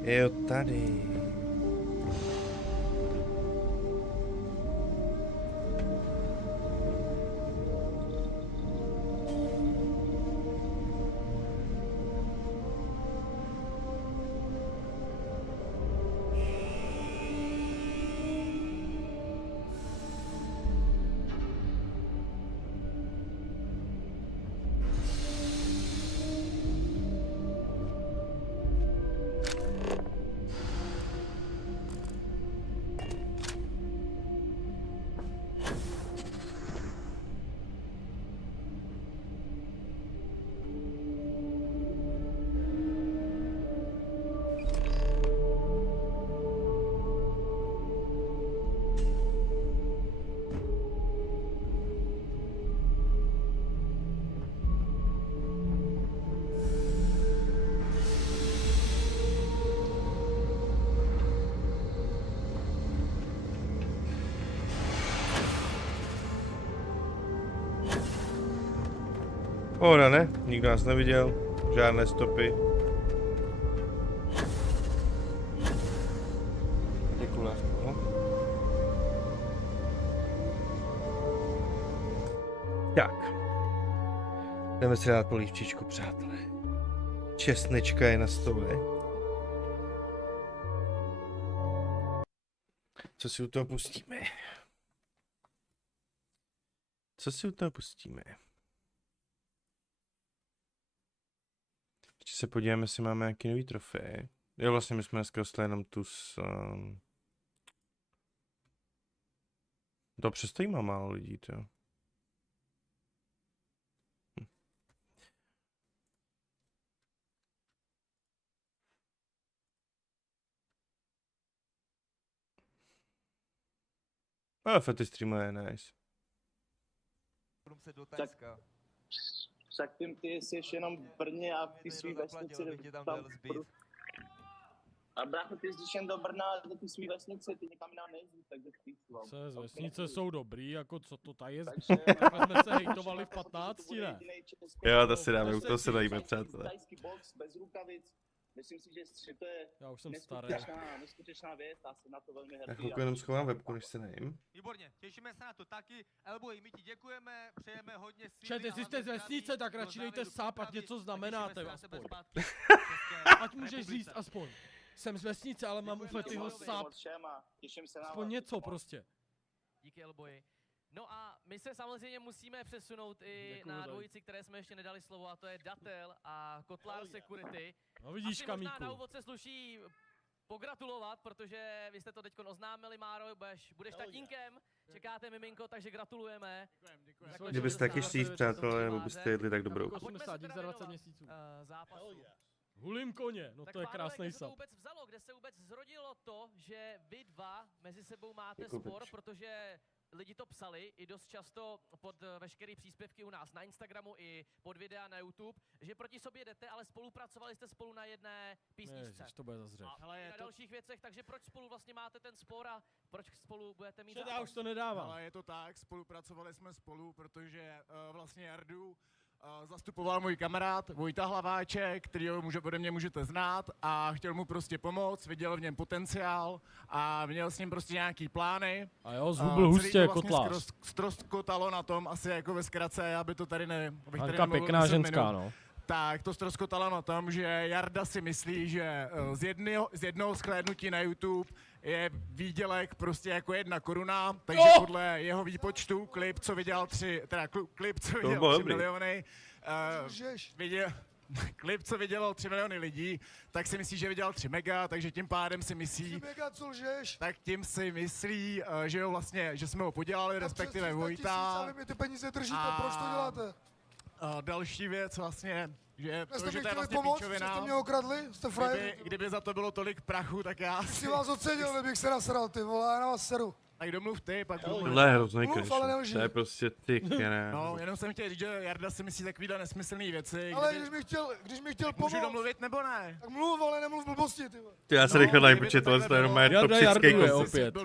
Jo, tady. Pohoda, ne? Nikdo nás neviděl, žádné stopy. Děkuji. Tak. Jdeme si dát polívčičku, přátelé. Česnečka je na stole. Co si u toho pustíme? Co si u toho pustíme? Ještě se podíváme, jestli máme nějaký nový trofej. Jo, vlastně my jsme dneska dostali jenom tu s... To přesto jí má málo lidí, to. Ale fety streamuje, nice. Tak tím ty jsi jenom v Brně a v ty svý vesnici tam... A brácho, ty jsi jen do Brna a do ty svý vesnice, ty nikam jinam nejezdí, takže ty z vesnice jsou dobrý, jako co to tady je? Takhle jsme se hejtovali v 15, ne? Jo, to si dáme, u toho se dajíme, přátelé. Bez rukavic. Myslím si, že to je neskutečná věc, já jsem na to velmi hrdý. Já chvilku jenom schovám webku, než se nejím. Výborně, těšíme se na to taky. Elboy, my ti děkujeme, přejeme hodně síly. Čet, jestli jste z vesnice, tak radši dejte sáp, ať něco znamenáte aspoň. Ať můžeš říct aspoň. Jsem z vesnice, ale mám u Fetyho sáp. Aspoň něco prostě. Díky, Elboy. No a my se samozřejmě musíme přesunout i na dvojici, které jsme ještě nedali slovo, a to je Datel a Kotlár Security. No vidíš, Kamíku. Možná na úvod se sluší pogratulovat, protože vy jste to teď oznámili, Máro, budeš tatínkem, čekáte miminko, takže gratulujeme. Děkujeme. Kdybyste taky šli, přátelé, nebo byste jedli tak dobrou. A pojďme se teda za 20 měsíců. Hulím koně, no to je krásný sap. Kde se to vůbec vzalo, kde se vůbec zrodilo to, že vy dva mezi sebou máte spor, protože lidi to psali i dost často pod veškeré příspěvky u nás na Instagramu i pod videa na YouTube, že proti sobě jdete, ale spolupracovali jste spolu na jedné písničce. Ježiš, to bude zase řeč. A na dalších věcech, takže proč spolu vlastně máte ten spor a proč spolu budete mít zápas? Já už to nedávám. Ale je to tak, spolupracovali jsme spolu, protože vlastně Jardu zastupoval můj kamarád Vojta Hlaváček, kterýho ode mě můžete znát, a chtěl mu prostě pomoct, viděl v něm potenciál a měl s ním prostě nějaký plány. A jo, zhubl hustě jako tlář. Ztroskotalo na tom, asi jako ve zkratce, aby to tady Hanka pěkná ženská, no. Tak to ztroskotalo na tom, že Jarda si myslí, že z jednoho shlédnutí na YouTube je výdělek prostě jako 1 koruna, takže podle jeho výpočtu klip, co vydělal 3 miliony, klip, co vydělal 3 miliony lidí, tak si myslí, že vydělal 3 mega, takže tím pádem si myslí, tak tím si myslí, že jo vlastně, že jsme ho podělali, respektive Vojta. A vy mi ty peníze držíte, proč to děláte? Další věc vlastně, že to je vlastně píčovina. Jste mě okradli? Jste frajer? Kdyby za to bylo tolik prachu, tak já si vás ocenil, kdybych se nasral, ty vole, já na vás seru. Tak domluv ty, pak domluv. Tohle je hrozný cringe, to je prostě ty kene. No, jenom jsem chtěl říct, že Jarda si myslí takovýhle nesmyslný věci. Ale když mi chtěl pomoct. Můžu domluvit nebo ne? Tak mluv, ale nemluv blbosti, ty vole. Já se rychle dám, protože tohle je jenom moje toxický opět.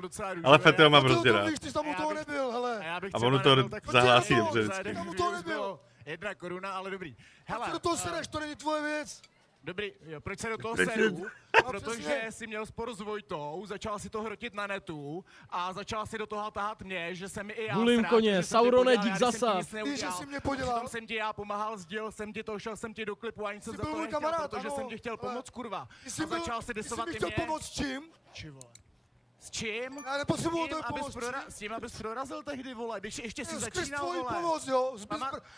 Ale Fetio mám hrozně rád. Ty tam u toho nebyl, hele. A ono to zahlásí dobře vždycky. Tam u toho nebyl. 1 koruna, ale dobrý. Hele, do toho sereš, to není tvoje věc. Dobrý, jo, proč se do toho seru? Protože jsi měl spor s Vojtou, začal si to hrotit na netu a začal si do toho tahat mě, že jsem i já Hulím koně, Saurone, dík zasa. Víš, že jsi mě podělal. Tam jsem ti já pomáhal, sdělil jsem ti to, šel jsem ti do klipu a nic jsem za to nechtěl, protože jsem ti chtěl pomoct, kurva. A začal si disovat i mě. Ty jsi mi chtěl pomoct s čím? S čím? Já nepotřebuji to pomoct. S tím, abys prorazil tehdy, vole, když ještě si začínal, skrz tvoji vole. pomoc, jo,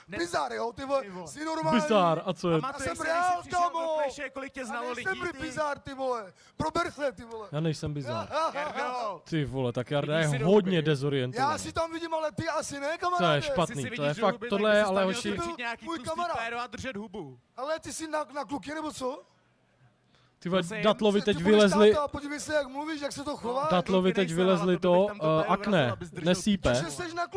bizar, jo, ty vole, jsi normální. Bizar, a co je? Já jsem reál, kámo. Kolik tě znalo lidí, ty. Nejsem bizar, ty vole, prober se, ty vole. Já nejsem bizar. Ty vole, tak Jarda je hodně dezorientovaný. Já si tam vidím, ale ty asi ne, kamaráde. To je špatný, to je fakt, tohle je ale hoši. Můj kamarád. Držet hubu. Ale ty jsi na kluky, nebo co? Ty Datlovi teď vylezli... Podívej se, jak mluvíš, jak se to chová. Datlovi teď vylezli to akné, nesýpe.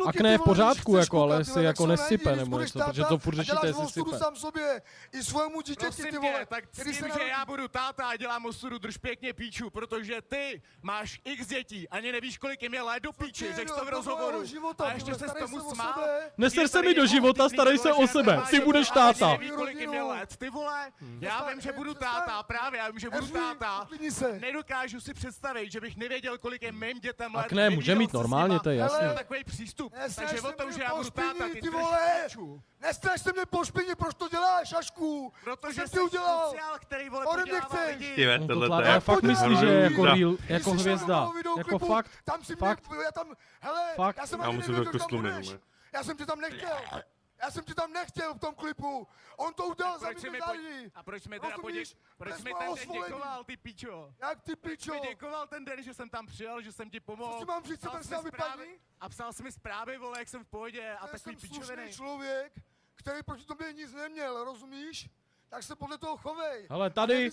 Akné je v pořádku, jako, ale si jako nesype nebo něco, protože to furt řešíte, jestli sype. Sám sobě i svému dítěti, ty vole. Tak s tím, že já budu táta a dělám osudu, drž pěkně píču, protože ty máš x dětí, ani nevíš, kolik jim je let do píči, řekl to v rozhovoru. A ještě se s tomu smál. Neser se mi do života, starej se o sebe, ty budeš táta. Neví, kolik jim je let, ty vole. Já vím, že budu táta, právě. Že budu táta, nedokážu si představit, že bych nevěděl, kolik je mým dětem let. A ne, může mít normálně, to je jasný. Takový přístup, takže o tom, že já budu táta, ty nestraš se mě po špině, proč to děláš, Ašku? Protože jsi udělal sociál, který vole podělává lidi. Ale fakt myslíš, že je jako real, jako hvězda, jako fakt, já jsem tě tam nechtěl. Já jsem tě tam nechtěl v tom klipu. On to udělal za mými zády. A proč mi teda proč mi ten den děkoval, ty pičo? Jak ty pičo? Proč mi děkoval ten den, že jsem tam přijel, že jsem ti pomohl? Co si mám říct, a psal jsi mi zprávy, vole, jak jsem v pohodě a takový pičoviny. Já jsem slušný člověk, který proti tobě nic neměl, rozumíš? Tak se podle toho chovej. Ale tady,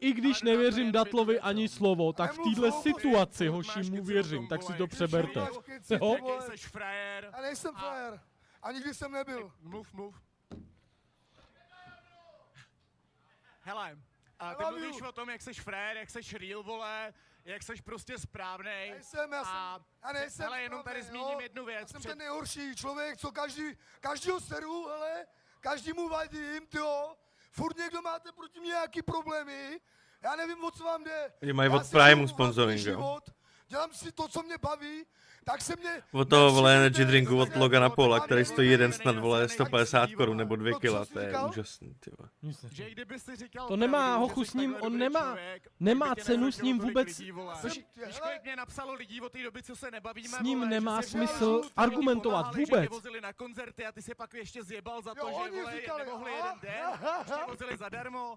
i když nevěřím Datlovi ani slovo, tak v téhle situaci, hoši, mu věřím, tak si to přeberte. Jo? Jsi frajer. Já nejsem frajer. A nikdy jsem nebyl. Mluv. Hele, a ty mluvíš o tom, jak seš frajer, jak seš real, vole, jak seš prostě správnej. Já nejsem. Ale jenom tady zmíním jednu věc. Já jsem ten nejhorší člověk, co každýho seru, hele, každému vadím, tyjo. Furt někdo máte proti mě nějaký problémy. Já nevím, o co vám jde. Oni mají od Primeu sponsoring, jo. Dělám si to, co mě baví, tak se mě... Od toho, vole, energy drinku od Logana Paula, který stojí jeden snad, vole, 150 korun nebo 2 kila, to je úžasný, ty vole. To nemá, hochu, s ním, on nemá cenu s ním vůbec... Víš, kolik mě napsalo lidí od té doby, co se nebavíme, s ním nemá smysl argumentovat vůbec. Vozili na koncerty a ty se pak ještě zjebal za to, že, vole, nemohli jeden den, ještě vozili zadarmo.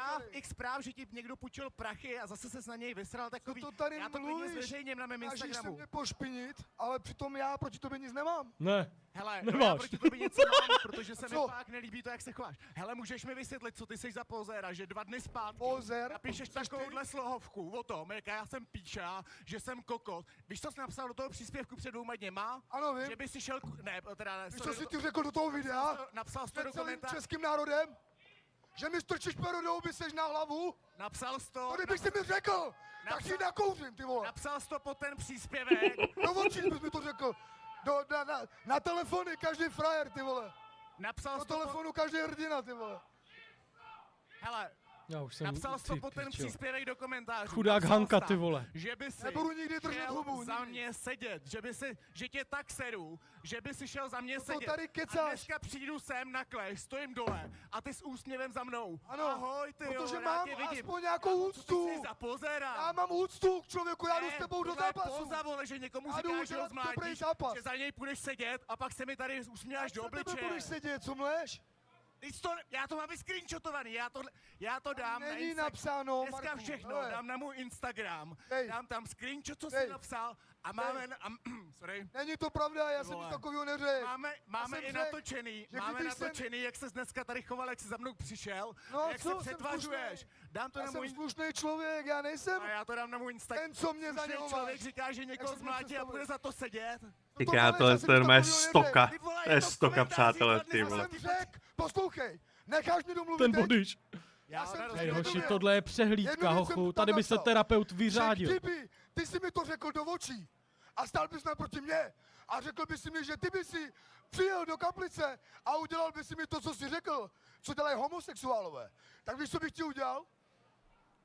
A x zpráv, že ti někdo půjčil prachy a zase ses na něj vysral takový. Já to klidně zveřejním na mém Instagramu. Pošpinit, ale přitom já proti tobě nic nemám. Ne, hele, nemáš. Já proti tobě něco mám, protože se mi fakt nelíbí to, jak se chováš. Hele, můžeš mi vysvětlit, co ty jsi za pozéra, že 2 dny zpátky napíšeš takovouhle slohovku o tom, jak já jsem píča, že jsem kokot. Víš, co jsi napsal do toho příspěvku před 2 dněma? Ano, vím. Že by si šel, ne, teda ne. Víš, co jsi ty řekl do toho videa? Napsal jsi to do komentáře. Českým národem? Že mi strčíš peru do huby, seš na hlavu? Napsal jsi to. Kdybych si mi řekl, tak si nakouřím, ty vole. Napsal jsi to pod ten příspěvek. Do očí bys mi to řekl. Na telefony každý frajer, ty vole. Napsal Na telefonu každý hrdina, ty vole. Hele, Já už jsem napsal jsi to pod ten příspěvek do komentářů. Chudák Napsal Hanka, tam, ty vole. Že by si Nebudu nikdy držet šel hubu, za nikdy. mě sedět, že tě tak sedu, že by si šel za mě To sedět. tady A kecáš. dneska přijdu sem na kleš, stojím dole a ty s úsměvem za mnou. Ano, ahoj, ty protože jo, mám já tě vidím. aspoň nějakou úctu. Co ty jsi za pozera? Já mám úctu k člověku, já jdu s tebou do tohle je zápasu. Poza, vole, že někomu Já jdu říkáš, že ho udělat dobrý zmlátíš, zápas. že za něj půjdeš sedět a pak se mi tady usměváš do Za tebe obličeje. budeš sedět, co mleš? Já to mám vyscreenshotovaný, já to dám na Není Instagram. napsáno, Dneska Marku, všechno hele. dám na můj Instagram, Hej. dám tam screenshot, co Hej. jsem napsal a máme, sorry. Není to pravda, já jsem nic takového neřekl. Máme jsem i řekl, natočený, že máme kdybych natočený, jak ses dneska tady choval, jak jsi za mnou přišel, No a jak co, se jsem přetvařuješ. slušnej. Dám to Já na jsem můj slušný člověk, já nejsem a já to dám na můj Instagram. ten, co mě Slušný zanělováš. člověk říká, že někoho Jak se zmlátí a představuješ? bude za to sedět. Ty tohle to je normálně stoka. Ty vole, To je je to stoka, komentář, přátelé, ty ty Já vole. jsem řekl, poslouchej, necháš mě domluvit Ten teď? bodyš. Já jsem Hej, řekl, hoši, že- tohle je přehlídka, Jednu věc jsem hochu. tam Tady by se napsal. terapeut Že vyřádil. kdyby ty si mi to řekl do očí a stál bys naproti mě a řekl bys mi, že ty by si přijel do kaplice a udělal bys mi to, co jsi řekl, co dělají homosexuálové, tak víš, co bych ti udělal?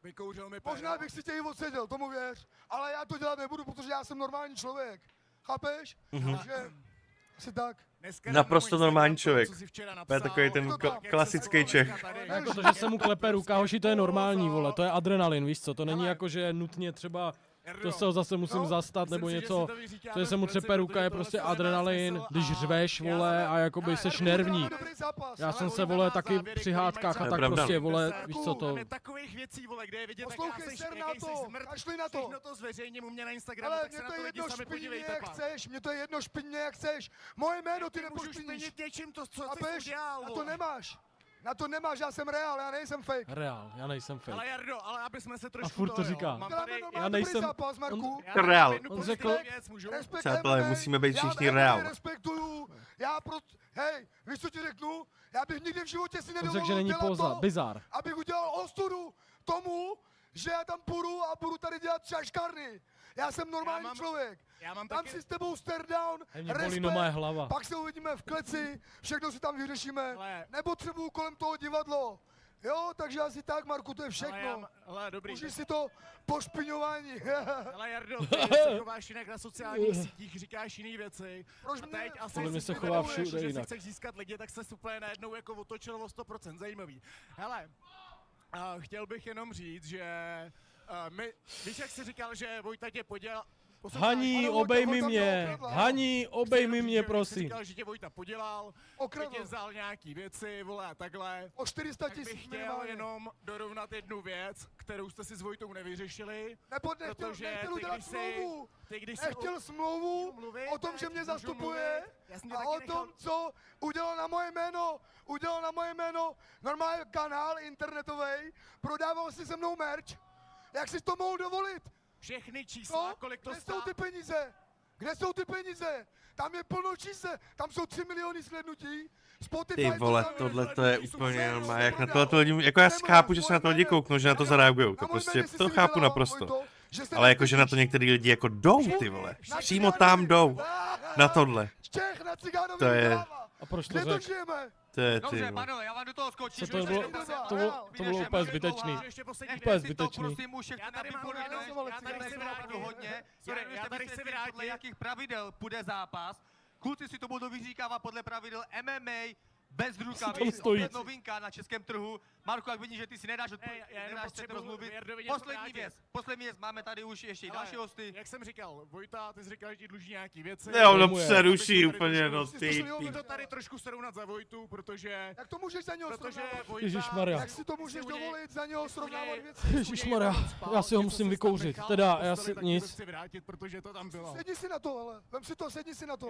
Vykouřil mi Možná bych si tě i odseděl, tomu věř, ale já to dělat nebudu, protože já jsem normální člověk. Chápeš? Takže asi tak. Naprosto normální člověk. To je takový ten klasický Čech. Jako to, že se mu klepe ruka, hoši, to je normální, vole, to je adrenalin, víš co, to není jako, že nutně třeba, to se ho zase musím zastat, nebo něco, to, že se mu třepe ruka, je prostě adrenalin, když řveš, vole, a jakoby seš nervní. Já jsem se, vole, taky při hádkách a tak prostě, vole, víš co to... Máme takových věcí, vole, kde je vidět, Poslouchej, ser na jaký to, jsi zmrt, kašli na to. všechno to zveřejním u mě na Instagramu, Ale tak mě se na to to je lidi jedno, sami špiň mě podívejte jak pak. chceš, mě to je jedno, špiň mě jak chceš. Moje jméno ty Můžu nepošpiníš. špinit něčím to, co jsi Chápeš? udělal, Na to vole. nemáš. Na to nemáš, já jsem reál, já nejsem fake. Reál, já nejsem fake. Ale Jardo, ale aby jsme se trošku A furt to říká. Mám Děláme tady, normálně já nejsem- dobrý zápas, Marku. já tady Reál. mám jednu On pozitivní řekl- věc, můžu? Respekt Přátelé, MMA, musíme být já všichni MMA reál. respektuju, hej, víš, co ti řeknu? Já bych nikdy v životě si On řekl, nedovolil že není dělat poza, to, bizar. abych udělal ostudu tomu, že já tam půjdu a budu tady dělat šaškárny. Já jsem normální člověk. Já mám Tam taky... si s tebou stare down, Hej, mě bolí respekt, normálně hlava. pak se uvidíme v kleci, všechno si tam vyřešíme, Hele. nepotřebuju kolem toho divadlo. Jo, takže asi tak, Marku, to je všechno. Hele, dobrý. Užij si to pošpiňování. Ale Jardo, ty se chováš jinak na sociálních sítích, říkáš jiný věci. Proč A mě? teď asi Podle mě si se to chová uvědomuješ, všude že si jinak. chceš získat lidi, tak se úplně najednou jako otočil o 100%, zajímavý. Hele, chtěl bych jenom říct, že víš, jak jsi říkal, že Vojta tě podělal... Haní, obejmi mě, Haní, obejmi mě, Jsi prosím. říkal, že tě Vojta podělal, že tě vzal nějaký věci, vole, a takhle. O 400 Tak bych 000 chtěl minimálně. jenom dorovnat jednu věc, kterou jste si s Vojtou nevyřešili. Protože nechtěl ty, udělat když smlouvu. ty, když Nechtěl smlouvu o tom, že mě zastupuje a o tom, co udělal na moje jméno. Udělal na moje jméno normální kanál internetový, prodával si se mnou merch. Jak jsi to mohl dovolit? Všechny čísla, kolik to Kde jsou ty peníze? Kde jsou ty peníze? Tam je plno čísel, tam jsou 3 miliony slednutí. Spotify Ty vole, to tohle to je úplně normální, jak na tohle lidi, jako já chápu, že se na to lidi kouknou, že na to zareagujou, to prostě, to chápu naprosto. Ale jakože na to některý lidi jako jdou, ty vole, přímo tam jdou, na tohle. Čech na cigánovi To je, A proč to Kde to řekl? žijeme? to je, ty Dobře, vole. pánové, já vám do toho skočím. Co to bylo, to bylo úplně zbytečný. Úplně zbytečný. Prosím, už jak to nevypovídej, já tady chci vrátit hodně. Já tady chci vrátit, podle jakých pravidel půjde zápas. Kluci si to budou vyříkávat podle pravidel MMA, bez rukavic, opět novinka na českém trhu. Marku, jak vidíš, že ty si nedáš teď rozmluvit. Poslední věc, máme tady už ještě i další hosty. Jak jsem říkal, Vojta, ty jsi říkal, že ti dluží nějaký věci. Jo, no přeruší úplně, no ty. Musím to tady trošku srovnat za Vojtu, protože... Jak to můžeš za něho srovnávat? Ježišmarja. Jak si to můžeš dovolit za něho srovnávat věci? Ježišmarja, já si ho musím vykouřit. Teda, já si nic. Chci vrátit, protože to tam bylo. Sedni si na to, hele. Vem si to, sedni si na to.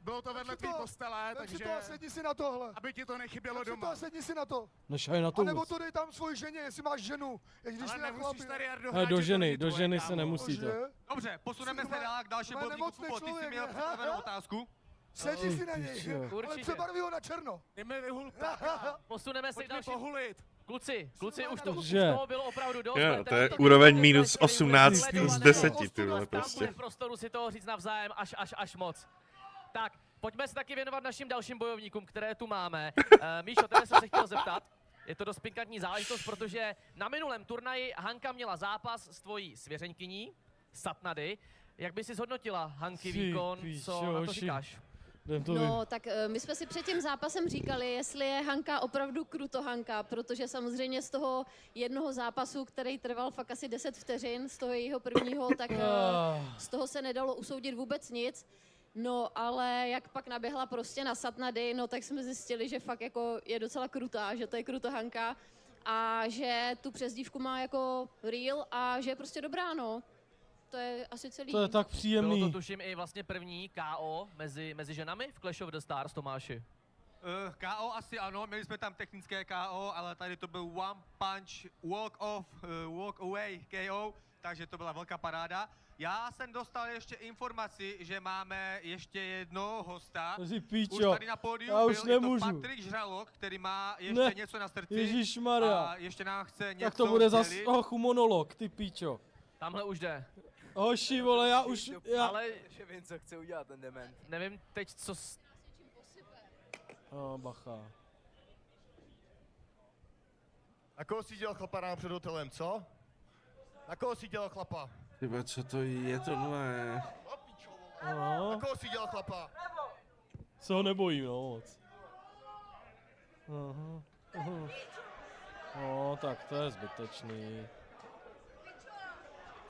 Bylo to vedle tvý postele, Vem si takže... to a sedni si na to, hele. Aby ti to nechybělo Vem si to doma. a sedni si na to. Nešaj na A to nebo vůbec. to dej tam svoji ženě, jestli máš ženu. Když Ale si na nemusíš chlapi. tady, Jardo, Ale do ženy se nemusíte. Dobře, posuneme se dál k dalšímu bodu. nemocný Ty jsi člověk, měl ne? připravenou otázku. Sedni si na něj. Ale Určitě. přebarví ho na černo. Jdeme vyhul. Posuneme se k dalším. Pohulit. Kluci, už to, už Že? toho bylo opravdu dost. Jo, budete to je na úroveň koukat, minus jestli 18 sleduju, z nebo 10, ty ostuda, vole, tam prostě. bude v prostoru si toho říct navzájem až moc. Tak, Pojďme se taky věnovat našim dalším bojovníkům, které tu máme. Míšo, tebe jsem se chtěl zeptat. Je to dost pikantní záležitost, protože na minulém turnaji Hanka měla zápas s tvojí svěřenkyní, Satnady. Jak by si zhodnotila Hanky výkon, co na to říkáš? No, tak my jsme si před tím zápasem říkali, jestli je Hanka opravdu krutohanka, protože samozřejmě z toho jednoho zápasu, který trval fakt asi 10 vteřin, z toho jejího prvního, tak z toho se nedalo usoudit vůbec nic. No, ale jak pak naběhla prostě na Satnady, no tak jsme zjistili, že fakt jako je docela krutá, že to je krutohanka a že tu přezdívku má jako real a že je prostě dobrá, no. To je asi celý. To je tak příjemný. Bylo to tuším i vlastně první KO mezi ženami v Clash of the Stars, Tomáši. KO asi ano, měli jsme tam technické KO, ale tady to byl one punch, walk away KO, takže to byla velká paráda. Já jsem dostal ještě informaci, že máme ještě jednoho hosta. Už tady na pódiu byl, je to Patrik Žralok, který má ještě něco na srdci. Ježišmarja. A ještě nám chce něco tak to bude zas monolog, ty píčo. Tamhle už jde. Hoši, vole, já už... Ale... že vím, co chce udělat ten dement. Nevím teď, co... Bacha. Na koho si dělal chlapa ráno před hotelem, co? Na koho si dělal chlapa? Tyba, co to je tohle? Na koho si dělal chlapa? Se ho nebojím, no moc. No, tak to je zbytečný.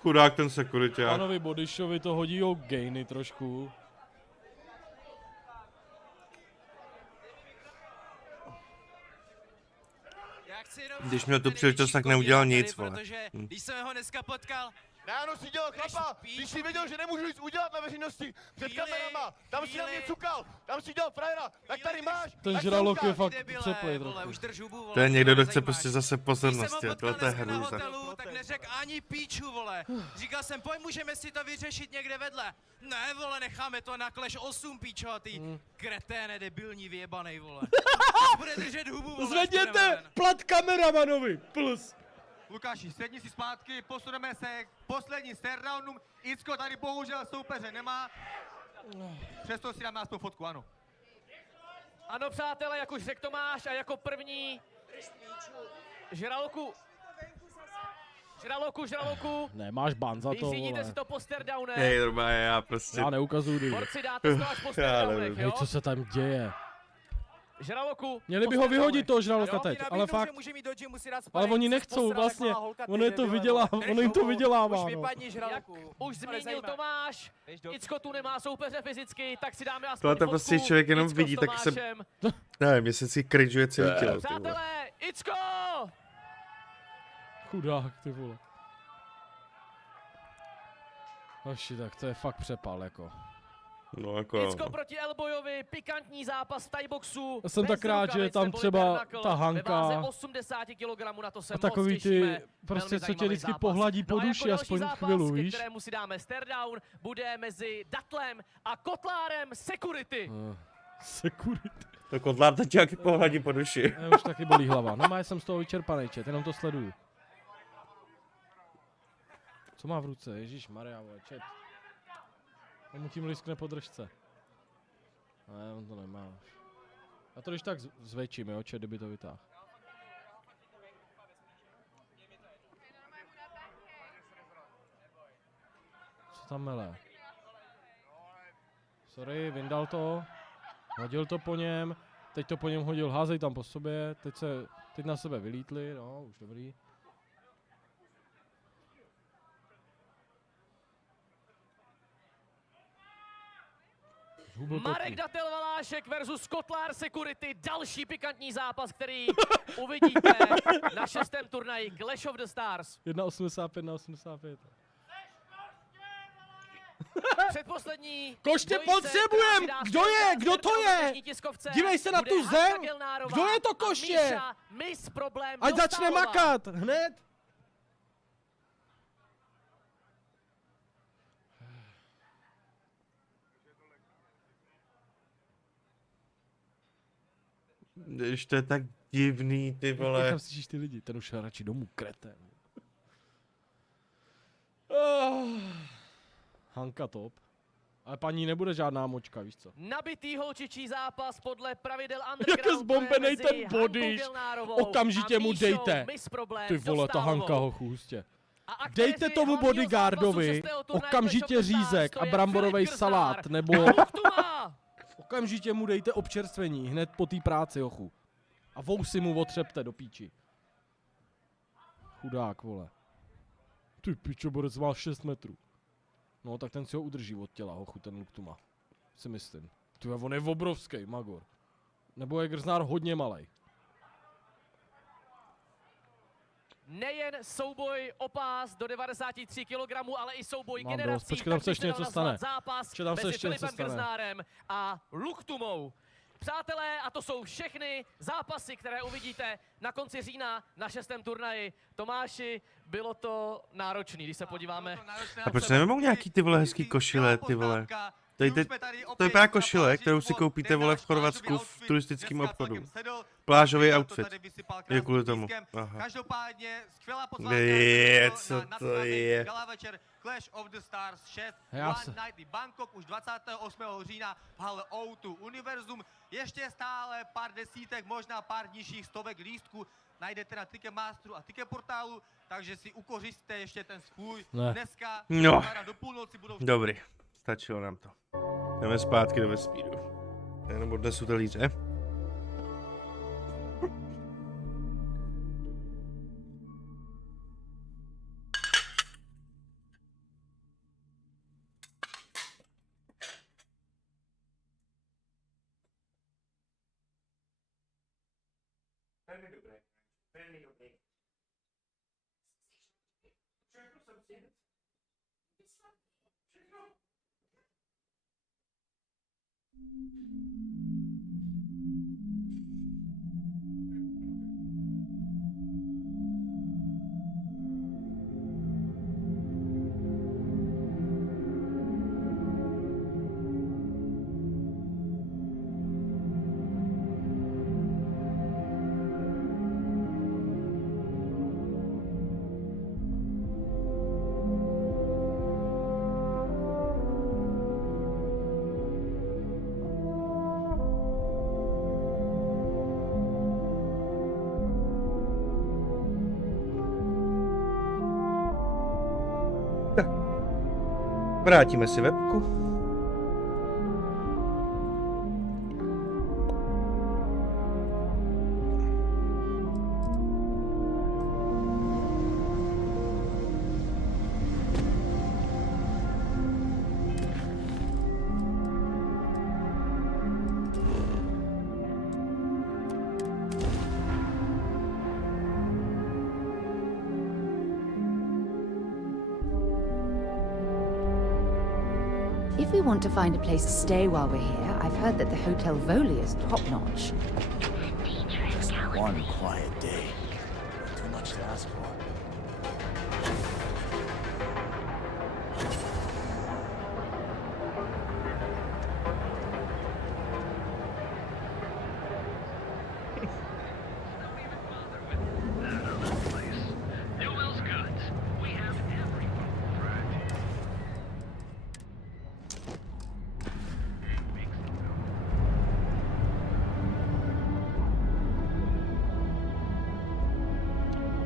Chudák ten sekuriťák. Panovi Bodyšovi to hodí o gainy trošku. Když měl tu příležitost, tak neudělal nic, vole. Protože když jsem ho dneska potkal, ráno si dělal chlapa, když si věděl, že nemůžu nic udělat na veřejnosti, před kamerama, tam si na mě cukal, tam si dělal frajera, tak tady máš. Ten Žralok je fakt přeplej trochu. To je někdo, kdo chce prostě zase pozornost, tohle je hrůza. tak neřek ani píču, vole. Říkal jsem, pojď, můžeme si to vyřešit někde vedle. Ne, vole, necháme to na Clash 8, píčo, a ty kreténe, debilní, vyjebanej, vole. Bude držet hubu, vole. Zvedněte plat kameramanovi, plus. Lukáši, sedni si zpátky, posuneme se k poslední stairdownům. Icko tady bohužel soupeře nemá. Přesto si dáme aspoň fotku, ano. Ano, přátelé, jak už řekl Tomáš, a jako první... Žraloku. Nemáš ban za to, vyřídíte si to po stairdowne. Hej, normálně, já prostě... Já neukazuju. Borci, dáte to až po stairdownech, jo? Co se tam děje? Žraloku. Měli by ho vyhodit toho Žraloka teď, ale fakt. Ale oni nechcou vlastně, ono je to vydělá, ono jim to vydělává, no. Jak už zmínil Tomáš, Icko tu nemá soupeře fyzicky, tak si dáme aspoň Tohle to prostě člověk jenom vidí, tak se... Nevím, jestli si cringeuje celý tělo, ty vole. Přátelé, Icko! Chudák, ty vole. Hoši, tak to je fakt přepal, jako. No jako... Icko proti Elboyovi, pikantní zápas v thaiboxu. Já jsem tak rád, že je tam třeba ta Hanka. 80 kg na to se a takový ty, prostě co tě vždycky pohladí po duši, aspoň chvíli, víš? Kterému si dáme stairdown, bude mezi Datlem a Kotlárem Security. Security. To Kotlár teď nějaký pohladí po duši. Už taky bolí hlava. No, já jsem z toho vyčerpaný, čet, jenom to sleduju. Co má v ruce? Ježíšmarja, vole, čet. On mu tím liskne po držce. Ne, on to nemá. Já to když tak zvětším, jo, čet, kdyby to vytáhl. Co tam mele? Sorry, vyndal to. Hodil to po něm. Teď to po něm hodil, házej tam po sobě. Teď na sebe vylítli, no, už dobrý. Marek Datel Valášek versus Kotlár Security, další pikantní zápas, který uvidíte na 6. turnaji Clash of the Stars. 1,85 na 85. Předposlední. Koště potřebujem! Kdo je? Kdo to je? Dívej se na tu zem! Kdo je to Koště? Ať začne makat! Hned! Když to je tak divný, ty vole. Jak tam slyšíš ty lidi? Ten už je radši domů, kretén. Hanka top. Ale paní nebude žádná močka, víš co? Nabitý holčičí zápas podle pravidel Jak undergroundu je zbombenej ten body, okamžitě mu dejte. Ty vole, ta Hanka ho chůstě. Dejte tomu bodyguardovi okamžitě řízek a bramborovej salát, nebo... Okamžitě mu dejte občerstvení, hned po té práci, ochu. A vousy mu otřepte do píči. Chudák, vole. Ty pičo, borec má 6 metrů. No, tak ten si ho udrží od těla, hochu, ten Luktuma. Si myslím. Ty, on je obrovský, magor. Nebo je Grznár hodně malej. Nejen souboj o pás do 93 kg, ale i souboj Mám generací. dost. Počkej, tam se ještě něco stane. Zápas Tam se mezi ještě něco Filipem stane. Grznárem a Luktumou. Přátelé, a to jsou všechny zápasy, které uvidíte na konci října na 6. turnaji. Tomáši, bylo to náročný, když se podíváme. A proč nemáme nějaký ty vole hezký košile, ty vole? To je právě košile, kterou si koupíte, vole, v Chorvatsku v turistickém obchodu. Plážový outfit. Je kvůli tomu. Aha. Každopádně skvělá pozvánka. Co to je? Gala večer Clash of the Stars 6 Já One se- Night Bangkok už 28. října v hale O2 Univerzum. Ještě stále pár desítek, možná pár nižších stovek lístků najdete na Ticketmasteru a Ticketportálu, takže si ukořisťte ještě ten svůj. Ne. Dneska No. do půlnoci budou... Dobrý, stačilo nám to. Jdeme zpátky do vesmíru. Jenom odnesu talíře. Velmi dobré. Velmi dobré. Všechno jsem si... Všechno. Vrátíme si webku. If we want to find a place to stay while we're here, I've heard that the Hotel Voli is top-notch. Just one quiet day. Too much to ask for.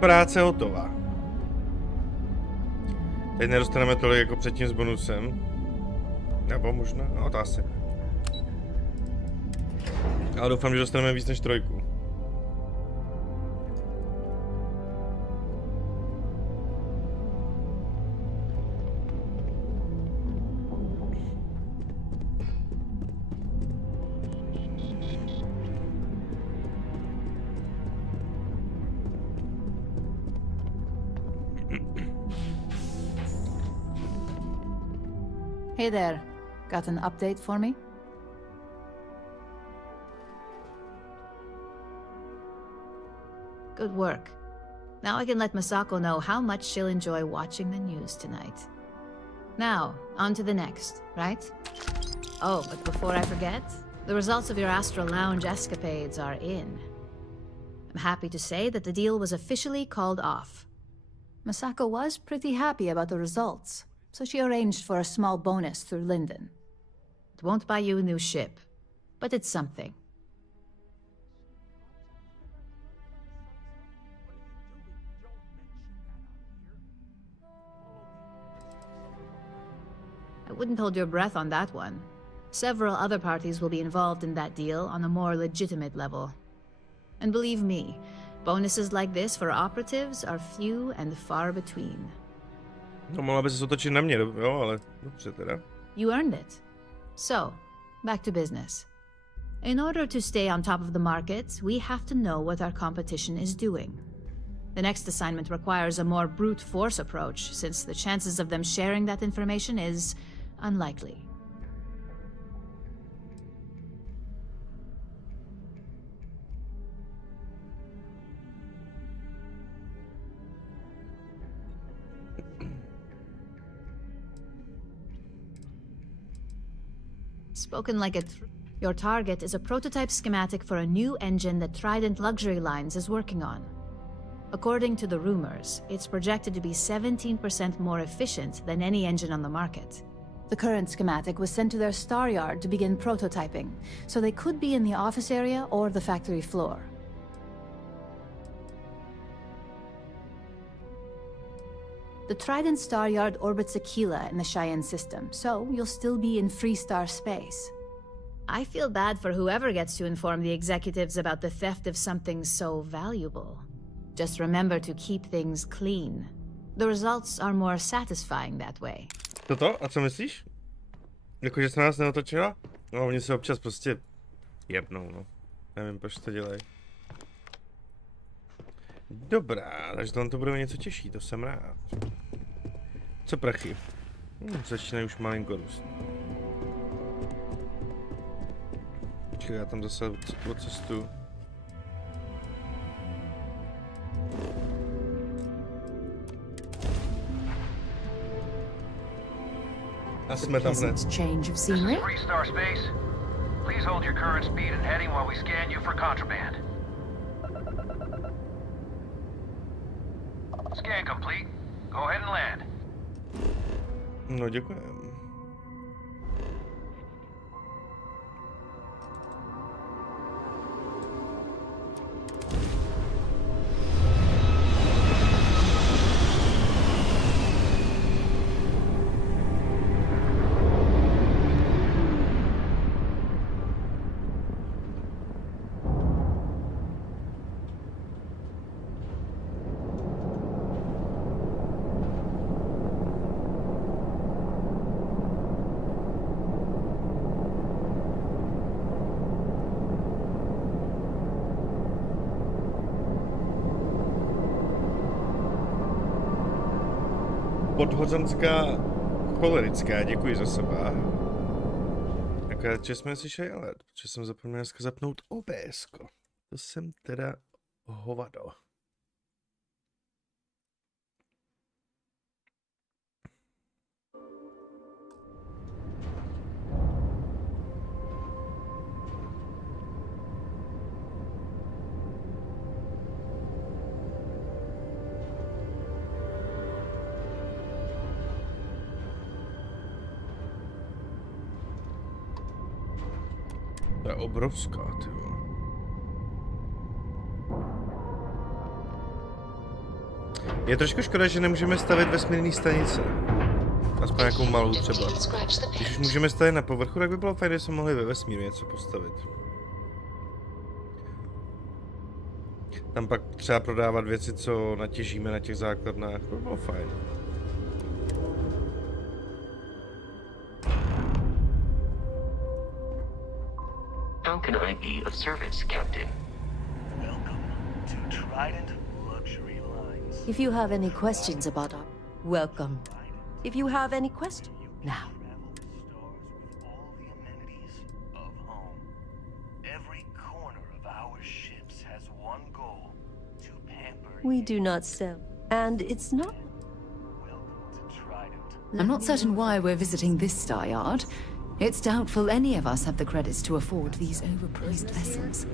Práce hotová. Teď nedostaneme tolik jako předtím s bonusem. Nebo možná, no to asi ne. Ale doufám, že dostaneme víc než 3. Hey there. Got an update for me? Good work. Now I can let Masako know how much she'll enjoy watching the news tonight. Now, on to the next, right? Oh, but before I forget, the results of your Astral Lounge escapades are in. I'm happy to say that the deal was officially called off. Masako was pretty happy about the results, so she arranged for a small bonus through Linden. It won't buy you a new ship, but it's something. I wouldn't hold your breath on that one. Several other parties will be involved in that deal on a more legitimate level. And believe me, bonuses like this for operatives are few and far between. No, mohla by se otočit na mě, jo, ale dobře teda. You earned it. So, back to business. In order to stay on top of the market, we have to know what our competition is doing. The next assignment requires a more brute force approach, since the chances of them sharing that information is unlikely. Spoken like a your target is a prototype schematic for a new engine that Trident Luxury Lines is working on. According to the rumors, it's projected to be 17% more efficient than any engine on the market. The current schematic was sent to their star yard to begin prototyping, so they could be in the office area or the factory floor. The Trident star yard orbits Aquila in the Cheyenne system, so you'll still be in free star space. I feel bad for whoever gets to inform the executives about the theft of something so valuable. Just remember to keep things clean. The results are more satisfying that way. Toto? A co myslíš? Jakože se nás neotočila? No, oni se občas prostě jebnou, no. Nevím, proč to dělají. Dobrá, takže tam to bude něco těžší, to jsem rád. Co prachy? Začínají už malinko růst. Čekaj, já tam zase odcestuju. A jsme tam hned. Change of scenery. Free star space. Please hold your current speed and heading while we scan you for contraband. Scan complete. Go ahead and land. No, děkujem. Podhozanská cholerická, děkuji za seba. Akorát, že jsme slyšeli alert, protože jsem zapomněl dneska zapnout OBS-ko. To jsem teda hovado. To je obrovská, ty vole. Je trošku škoda, že nemůžeme stavět vesmírné stanice. Aspoň nějakou malou třeba. Když už můžeme stavět na povrchu, tak by bylo fajn, kdybychom mohli ve vesmíru něco postavit. Tam pak třeba prodávat věci, co natěžíme na těch základnách, to by bylo fajn. How can I be of service, Captain? Welcome to Trident Luxury Lines. If you have any questions about our... Welcome. If you have any questions... Now. Every corner of our ships has one goal: to pamper. We do not sell. And it's not... I'm not certain why we're visiting this star yard. It's doubtful any of us have the credits to afford these overpriced vessels.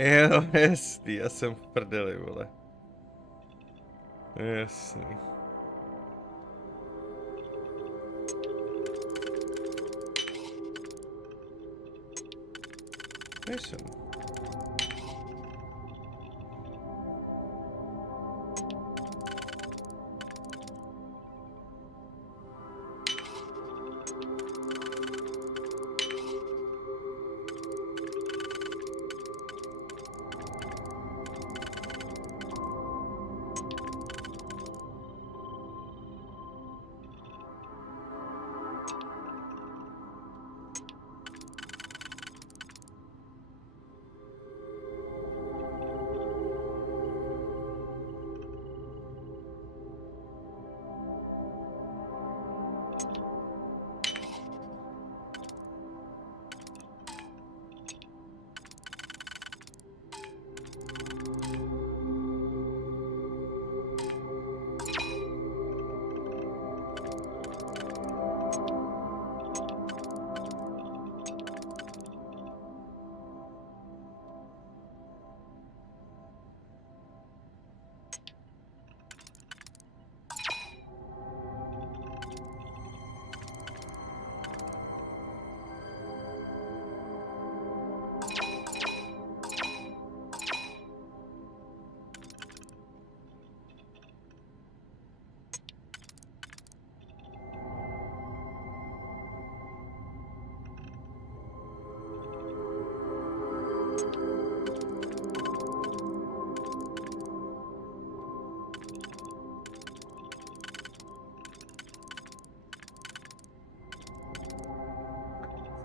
Jo, jasný, já jsem v prdeli, vole. Jasný. Nejsem.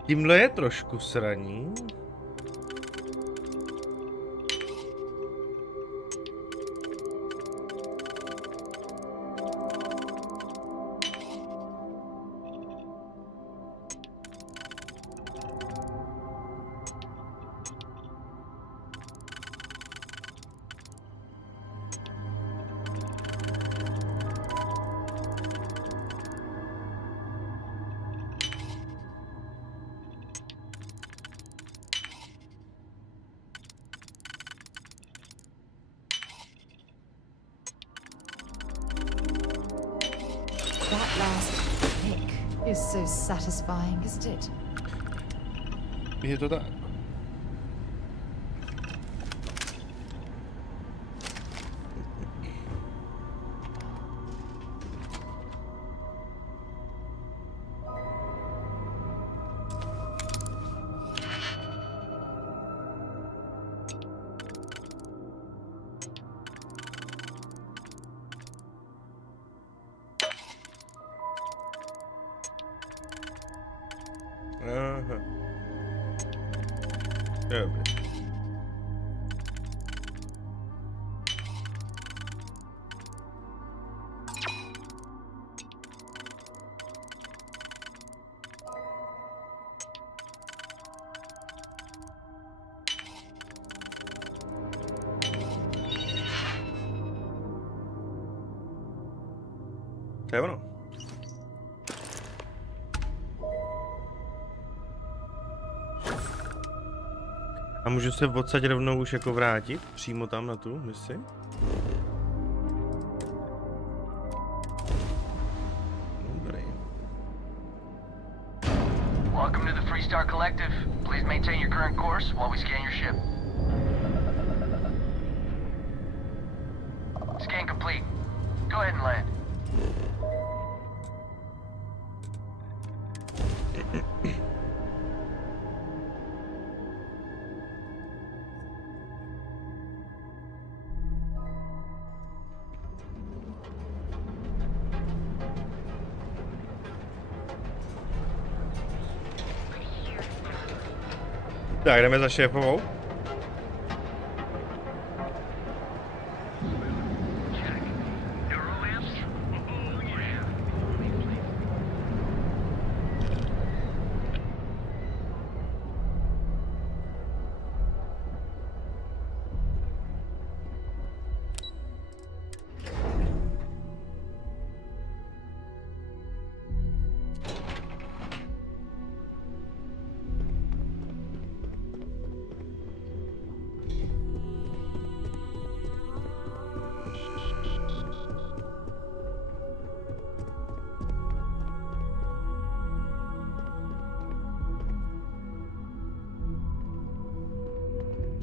Tímhle je trošku sraní. That last pick is so satisfying, isn't it? Je to tak. Aha. Dobrý. To je ono. A můžu se odsaď rovnou už jako vrátit přímo tam na tu misi? Dobrý. Welcome to the Freestar Collective. Please maintain your current course while we scan your ship. Scan complete. Go ahead and land. Tak, jdeme za šéfovou.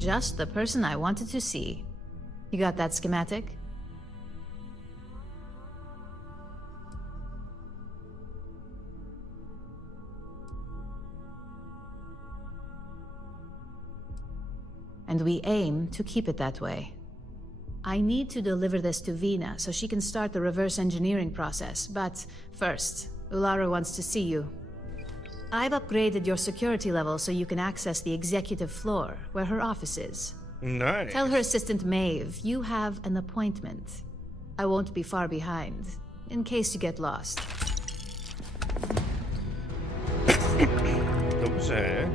Just the person I wanted to see. You got that schematic? And we aim to keep it that way. I need to deliver this to Vina so she can start the reverse engineering process, but first, Ularu wants to see you. I've upgraded your security level so you can access the executive floor, where her office is. Nice. Tell her assistant Maeve you have an appointment. I won't be far behind, in case you get lost. Dobře.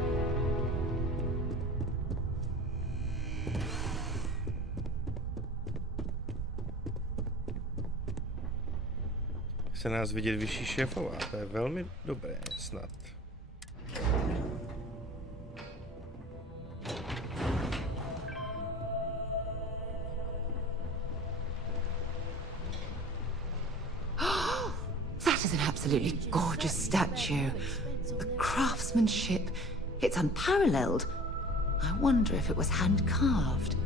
Chce nás vidět vyšší šéfová, to je velmi dobré, snad. That is an absolutely gorgeous statue. The craftsmanship, it's unparalleled. I wonder if it was hand-carved.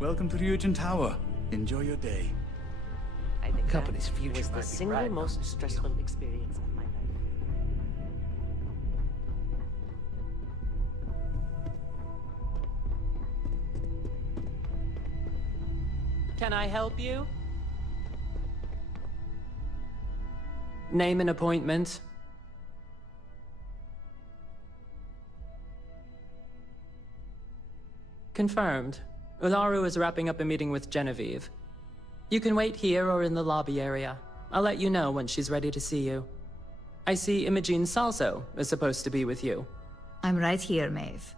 Welcome to Ryujin Tower. Enjoy your day. I think Company's future was the might be single right. most stressful experience of my life. Can I help you? Name an appointment. Confirmed. Ularu is wrapping up a meeting with Genevieve. You can wait here or in the lobby area. I'll let you know when she's ready to see you. I see Imogene Salso is supposed to be with you. I'm right here, Maeve.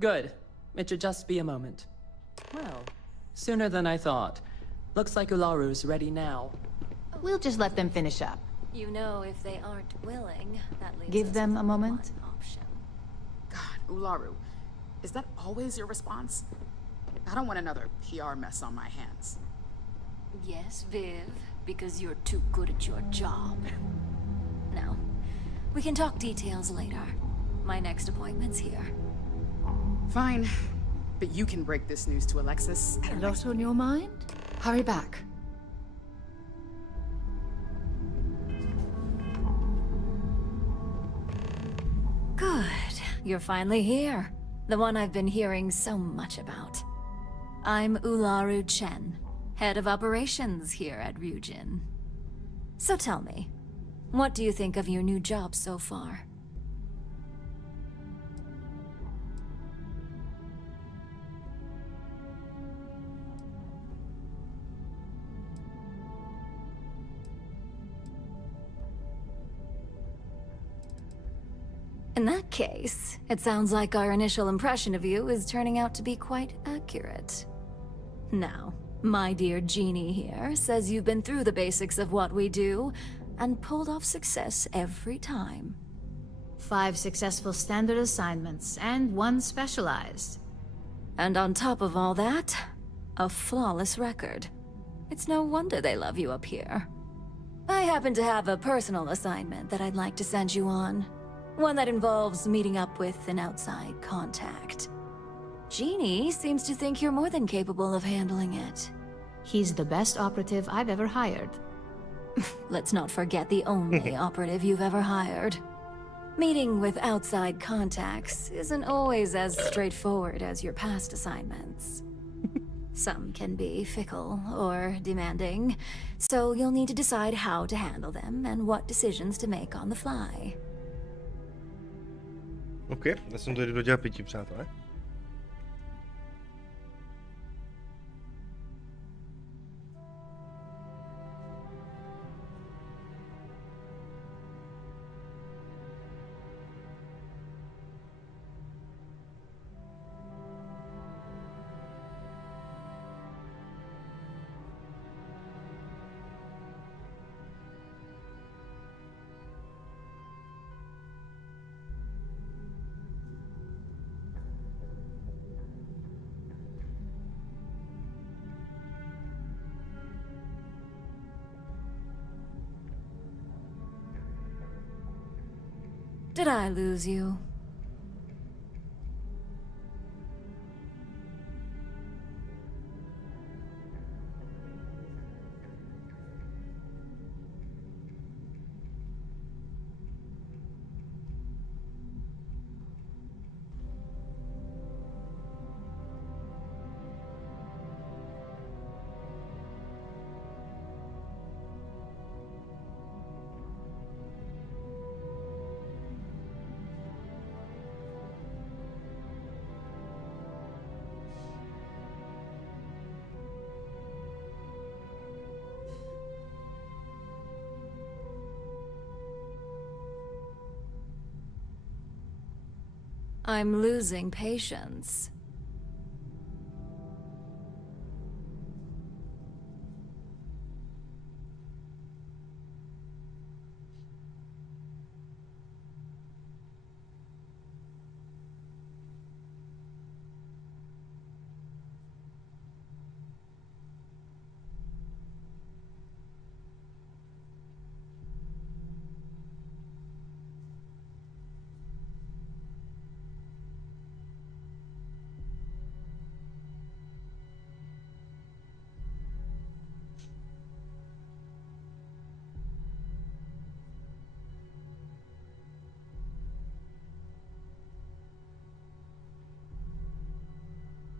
Good. It should just be a moment. Well, sooner than I thought. Looks like Ularu's ready now. We'll just let them finish up. You know, if they aren't willing, that leaves Give us them with a moment. one option. God, Ularu, is that always your response? I don't want another PR mess on my hands. Yes, Viv, because you're too good at your job. No, we can talk details later. My next appointment's here. Fine, but you can break this news to Alexis. A lot on your mind? Hurry back. Good. You're finally here. The one I've been hearing so much about. I'm Ularu Chen, head of operations here at Ryujin. So tell me, what do you think of your new job so far? In that case, it sounds like our initial impression of you is turning out to be quite accurate. Now, my dear Jeannie here says you've been through the basics of what we do and pulled off success every time. 5 successful standard assignments and 1 specialized. And on top of all that, a flawless record. It's no wonder they love you up here. I happen to have a personal assignment that I'd like to send you on. One that involves meeting up with an outside contact. Jeannie seems to think you're more than capable of handling it. He's the best operative I've ever hired. Let's not forget the only operative you've ever hired. Meeting with outside contacts isn't always as straightforward as your past assignments. Some can be fickle or demanding, so you'll need to decide how to handle them and what decisions to make on the fly. OK, já jsem to jdu dodělat pití, přátelé. Did I lose you? I'm losing patience.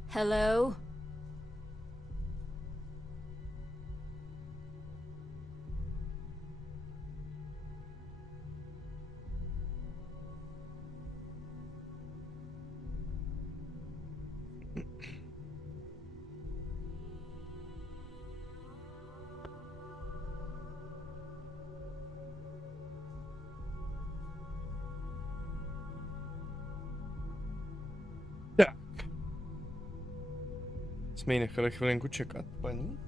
Hello? Jsme ji nechali chvilinku čekat, paní.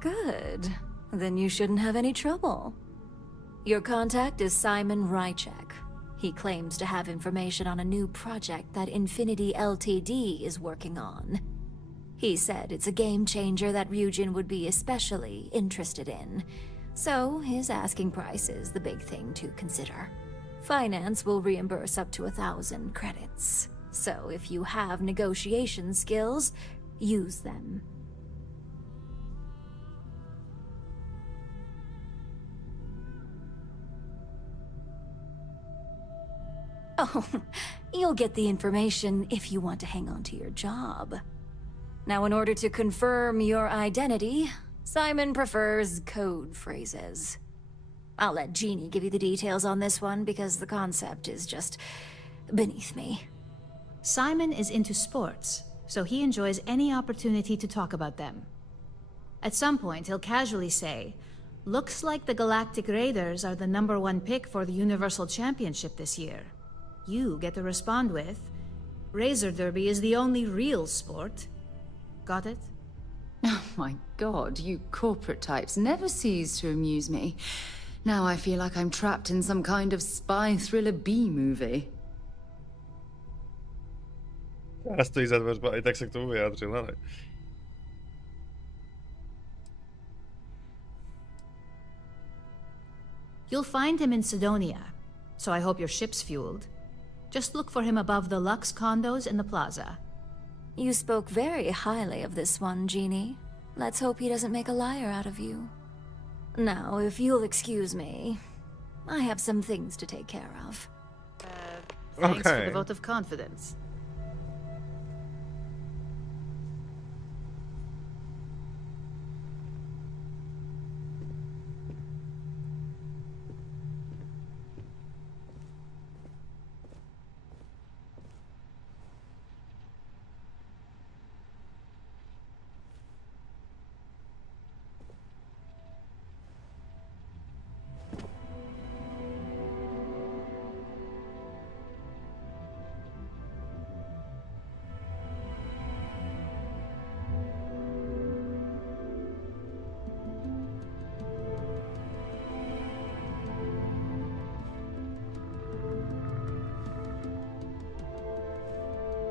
Good. Then you shouldn't have any trouble. Your contact is Simon Ryujin. He claims to have information on a new project that Infinity Ltd is working on. He said it's a game changer that Ryujin would be especially interested in. So his asking price is the big thing to consider. Finance will reimburse up to 1,000 credits. So if you have negotiation skills, use them. Oh, you'll get the information if you want to hang on to your job. Now, in order to confirm your identity, Simon prefers code phrases. I'll let Jeannie give you the details on this one because the concept is just beneath me. Simon is into sports, so he enjoys any opportunity to talk about them. At some point, he'll casually say, "Looks like the Galactic Raiders are the #1 pick for the Universal Championship this year." You get to respond with, "Razor Derby is the only real sport." Got it? Oh my god, you corporate types never cease to amuse me. Now I feel like I'm trapped in some kind of spy thriller B-movie. Já stojí za dveřma, i tak se k tomu vyjádřil, ale... You'll find him in Sidonia, so I hope your ship's fueled. Just look for him above the Lux condos in the plaza. You spoke very highly of this one, Jeannie. Let's hope he doesn't make a liar out of you. Now, if you'll excuse me, I have some things to take care of. Thanks for the vote of confidence.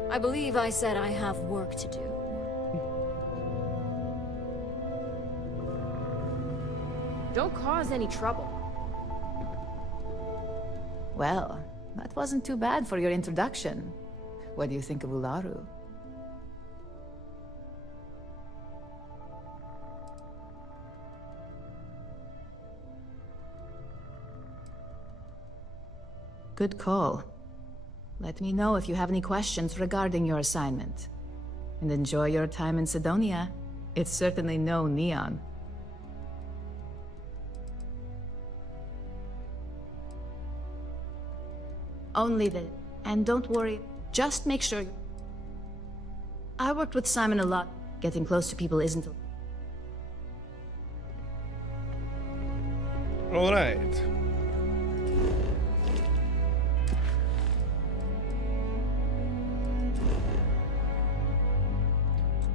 I believe I said I have work to do. Don't cause any trouble. Well, that wasn't too bad for your introduction. What do you think of Ularu? Good call. Let me know if you have any questions regarding your assignment. And enjoy your time in Sidonia. It's certainly no Neon. Only the... And don't worry, just make sure... I worked with Simon a lot. Getting close to people isn't... Alright.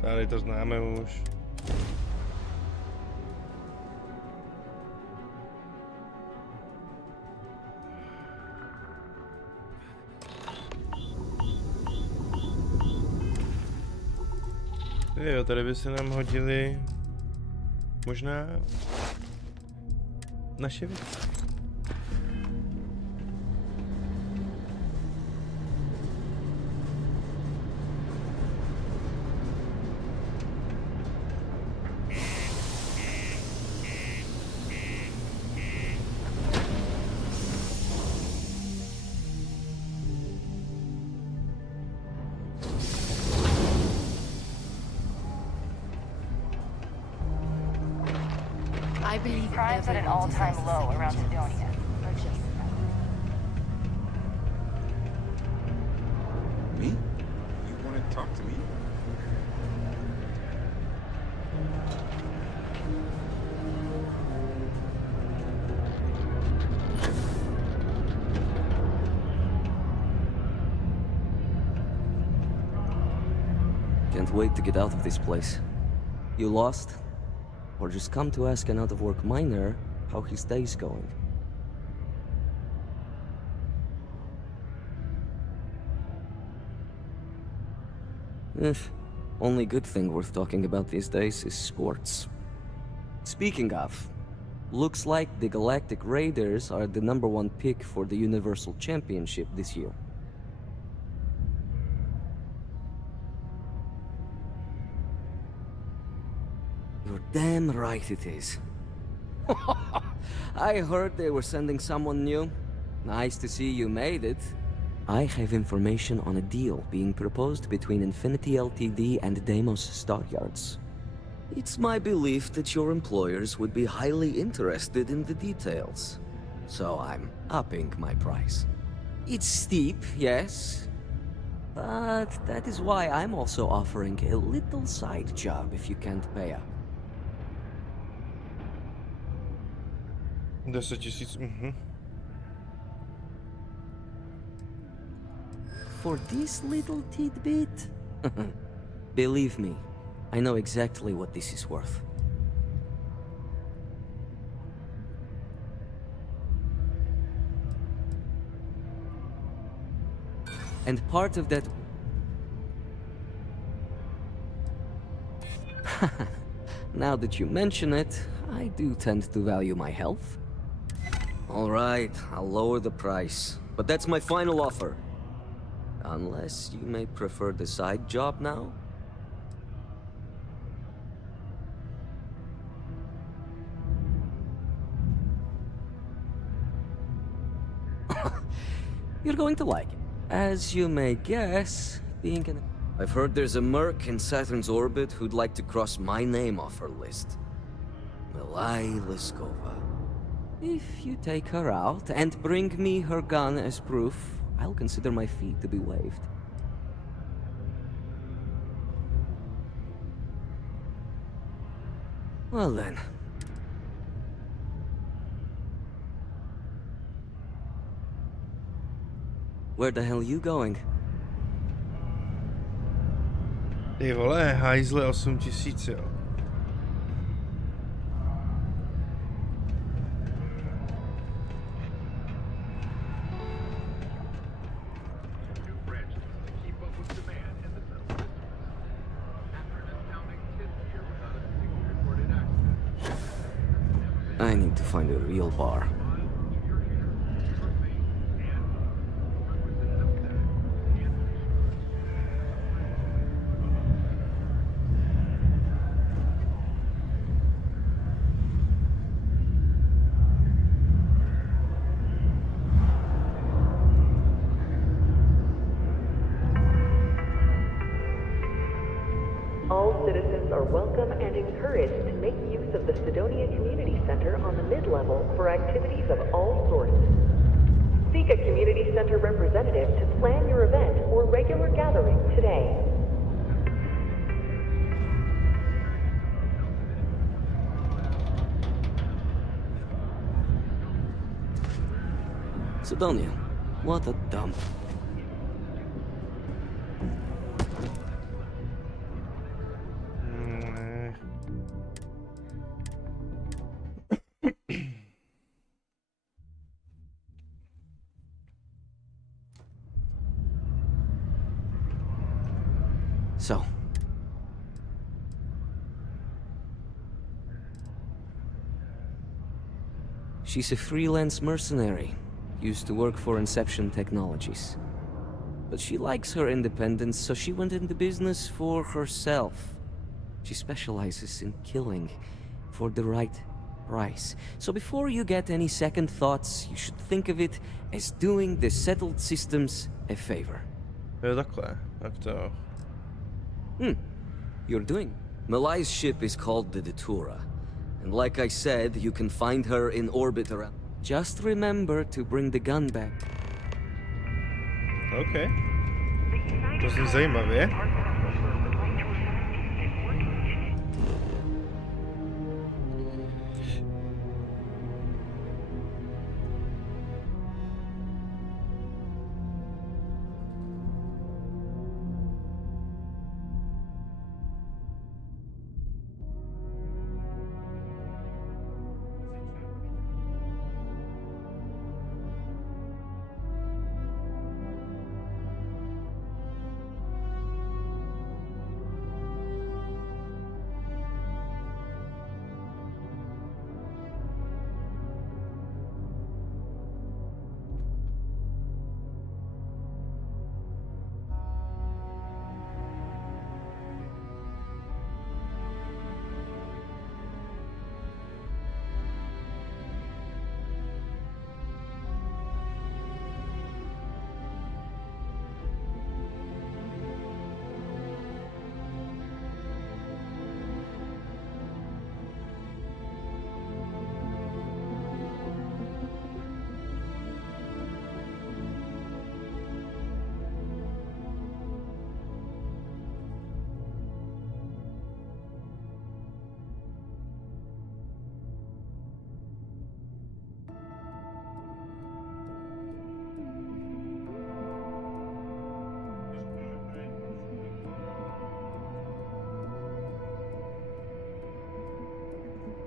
Tady to známe už. Jo, tady by se nám hodili možná naše věci. I believe Crime's at an all-time low around Sidonia. Me? You want to talk to me? Can't wait to get out of this place. You lost? Or just come to ask an out-of-work miner how his day's going. Only good thing worth talking about these days is sports. Speaking of, looks like the Galactic Raiders are the #1 pick for the Universal Championship this year. You're damn right it is. I heard they were sending someone new. Nice to see you made it. I have information on a deal being proposed between Infinity Ltd and Deimos Stockyards. It's my belief that your employers would be highly interested in the details. So I'm upping my price. It's steep, yes. But that is why I'm also offering a little side job if you can't pay up. 10 000, For this little tidbit? Believe me, I know exactly what this is worth. And part of that... Now that you mention it, I do tend to value my health. All right, I'll lower the price, but that's my final offer. Unless you may prefer the side job now? You're going to like it. As you may guess, being an... I've heard there's a merc in Saturn's orbit who'd like to cross my name off her list. Milai Liskova. If you take her out and bring me her gun as proof, I'll consider my fee to be waived. Well then. Where the hell are you going? Ty vole, hajzle 8 000, jo. I need to find a real bar. All citizens are welcome and encouraged to make use of the Sidonia Community Center on the mid-level for activities of all sorts. Seek a Community Center representative to plan your event or regular gathering today. Sidonia, what a dump. So, she's a freelance mercenary, used to work for Inception Technologies. But she likes her independence, so she went into business for herself. She specializes in killing for the right price. So before you get any second thoughts, you should think of it as doing the settled systems a favor. Jo, takhle, tak to. You're doing. Malai's ship is called the Datura. And like I said, you can find her in orbit around. Just remember to bring the gun back. OK. To zní zajímavě.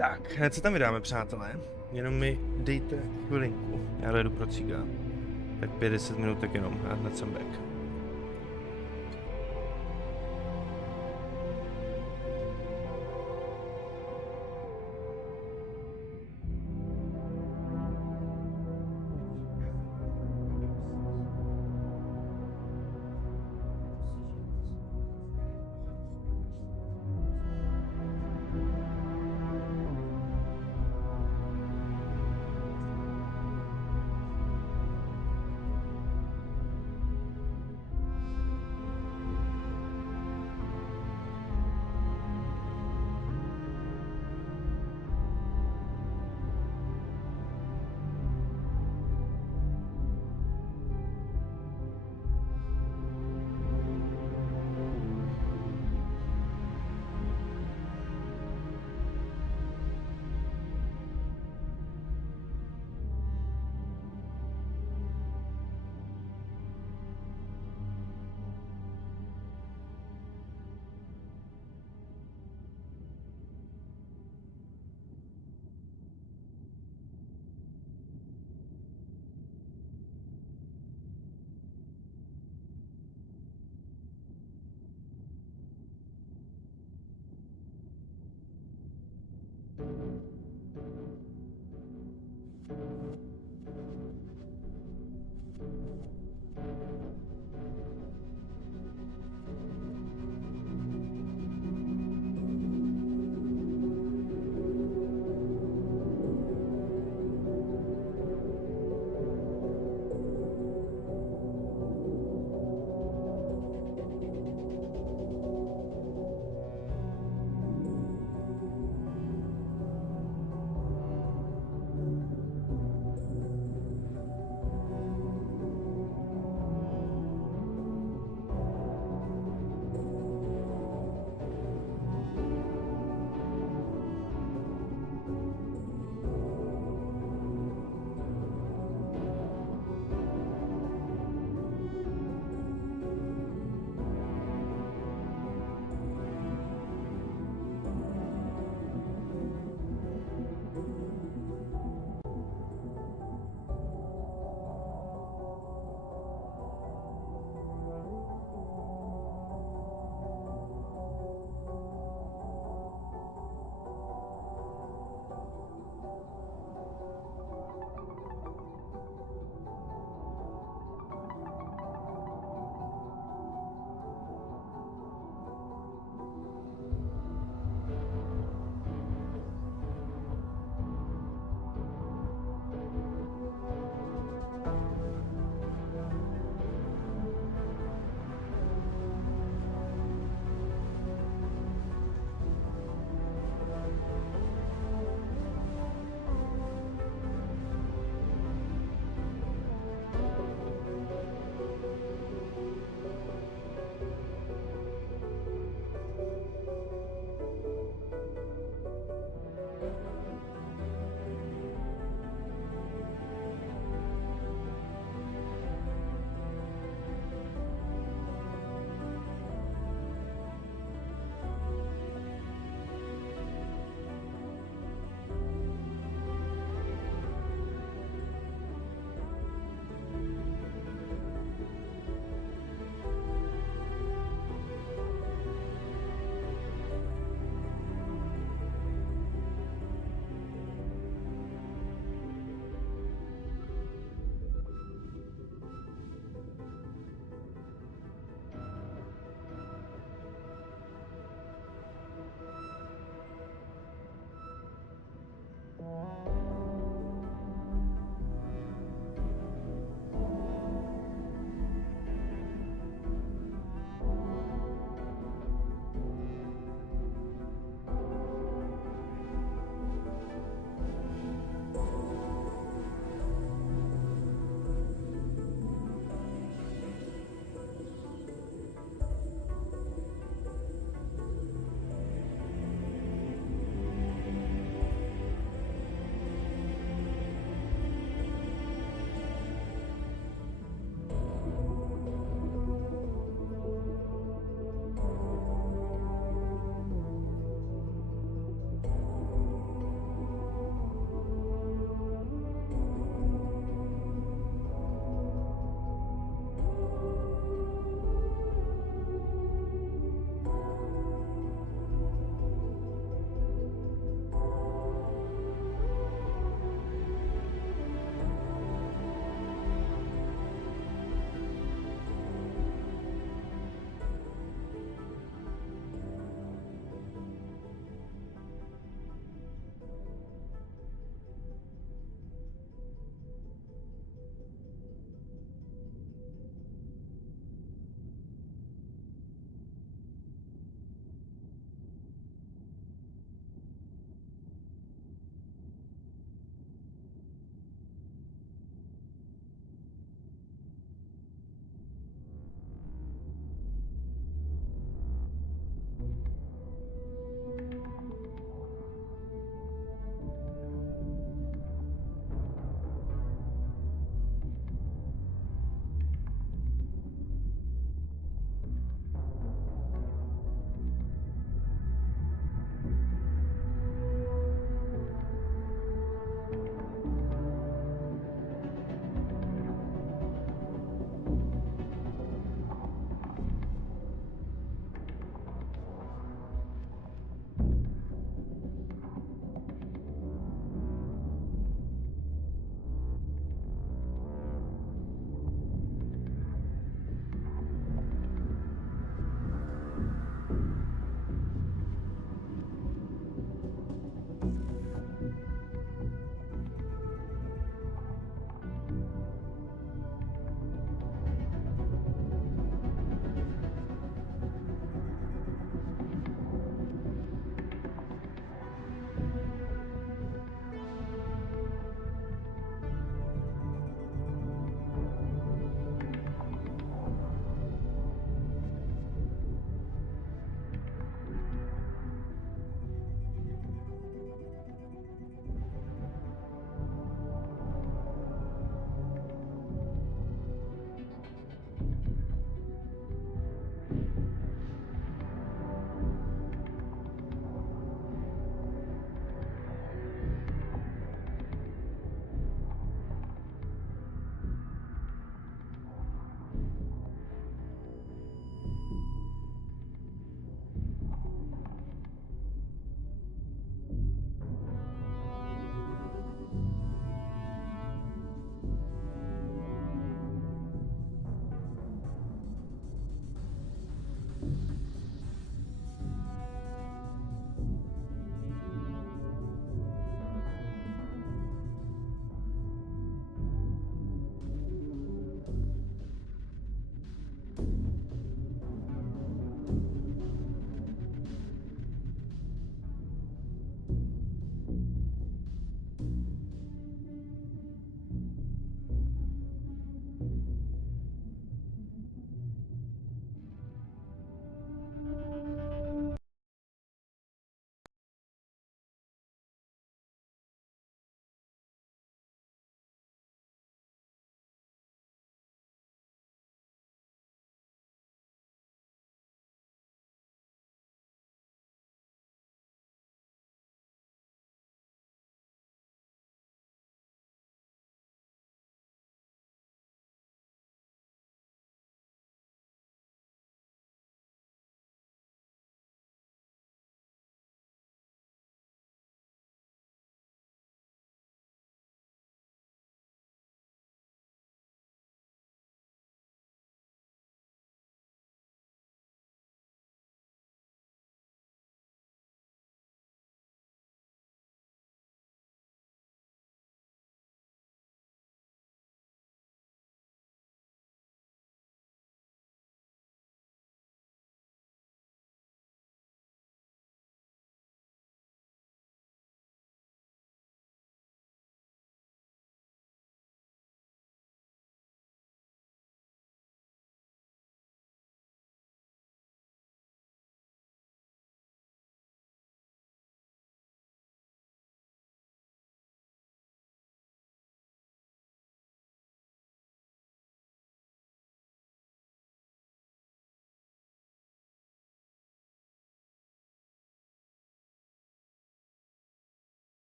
Tak, hned se tam vydáme, přátelé. Jenom mi dejte chvilinku. Já dojedu pro cíga. Tak 50 minut tak jenom a hned jsem back.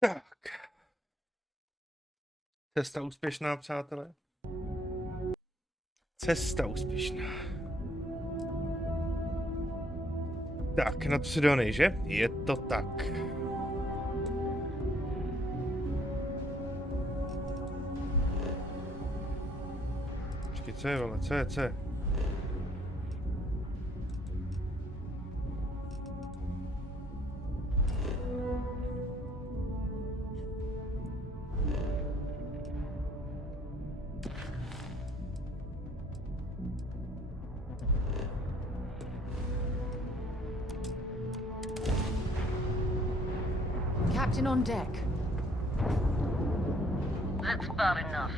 Tak. Cesta úspěšná, přátelé. Cesta úspěšná. Tak, na to si donej, že? Je to tak. Počkej, co je, vole, co je? Captain on deck. That's bad enough.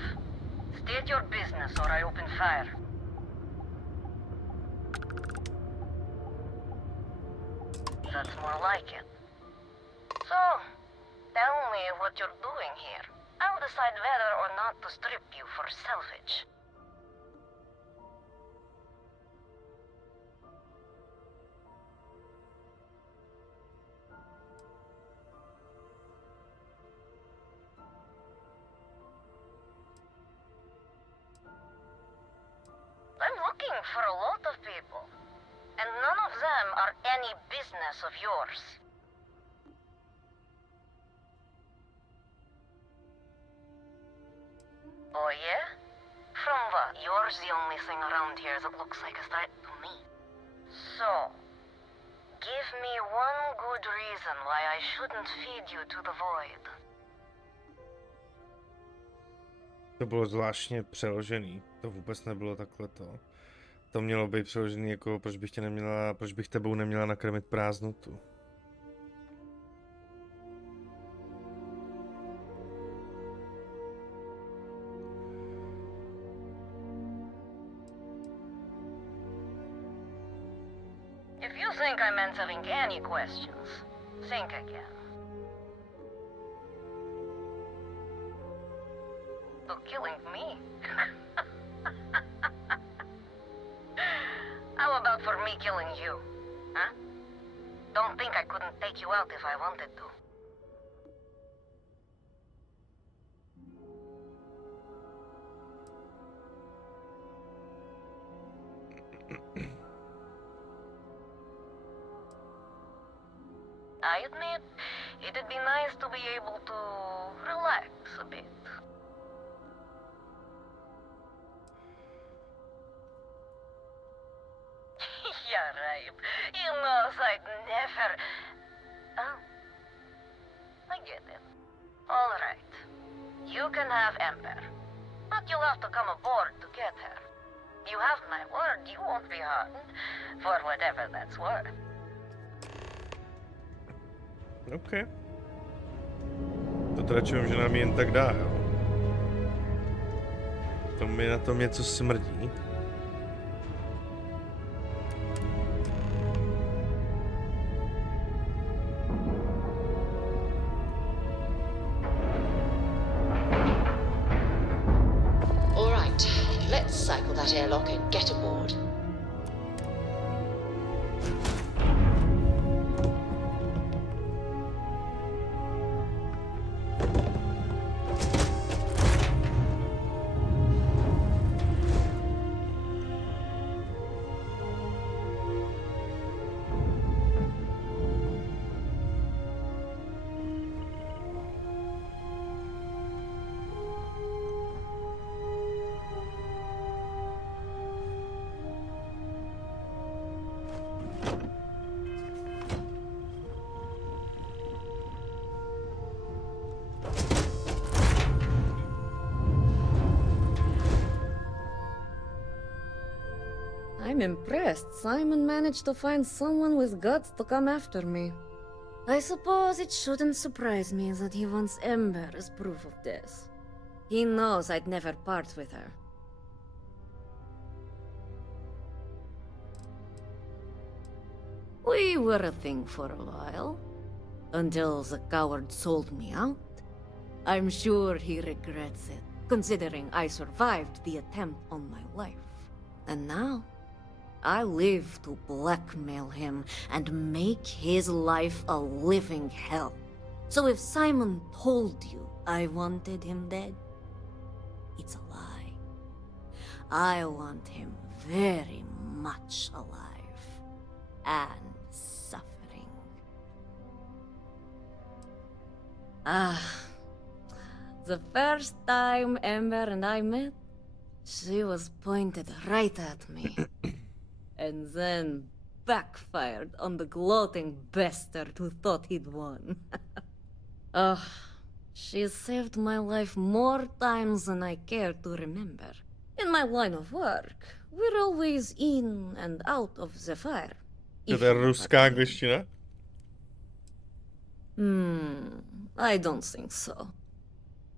State your business or I open fire. That's more like it. So, tell me what you're doing here. I'll decide whether or not to strip you for salvage. I'm looking for a lot of people, and none of them are any business of yours. Oh yeah? From what? Yours the only thing around here that looks like a threat to me. So, give me one good reason why I shouldn't feed you to the void. To bylo zvláštně přeložený. To vůbec nebylo takhle to. To mělo být přeložený jako, proč bych tebou neměla nakrmit prázdnotu. If you think I'm answering any questions, think again. Killing me? How about for me killing you? Huh? Don't think I couldn't take you out if I wanted to. I admit, it'd be nice to be able to relax a bit. Yeah, right. You know I'd never... Oh. I get it. All right. You can have Ember. But you'll have to come aboard to get her. You have my word, you won't be harmed. For whatever that's worth. OK. To teda čujem, že nám jen tak dá, jo. To mi na tom něco smrdí. That airlock and get aboard. I'm impressed Simon managed to find someone with guts to come after me. I suppose it shouldn't surprise me that he wants Ember as proof of this. He knows I'd never part with her. We were a thing for a while, until the coward sold me out. I'm sure he regrets it, considering I survived the attempt on my life. And now, I live to blackmail him and make his life a living hell. So if Simon told you I wanted him dead, it's a lie. I want him very much alive and suffering. The first time Ember and I met, she was pointed right at me. And then backfired on the gloating bastard who thought he'd won. She saved my life more times than I care to remember. In my line of work, we're always in and out of the fire. To je ruská angličtina? I don't think so.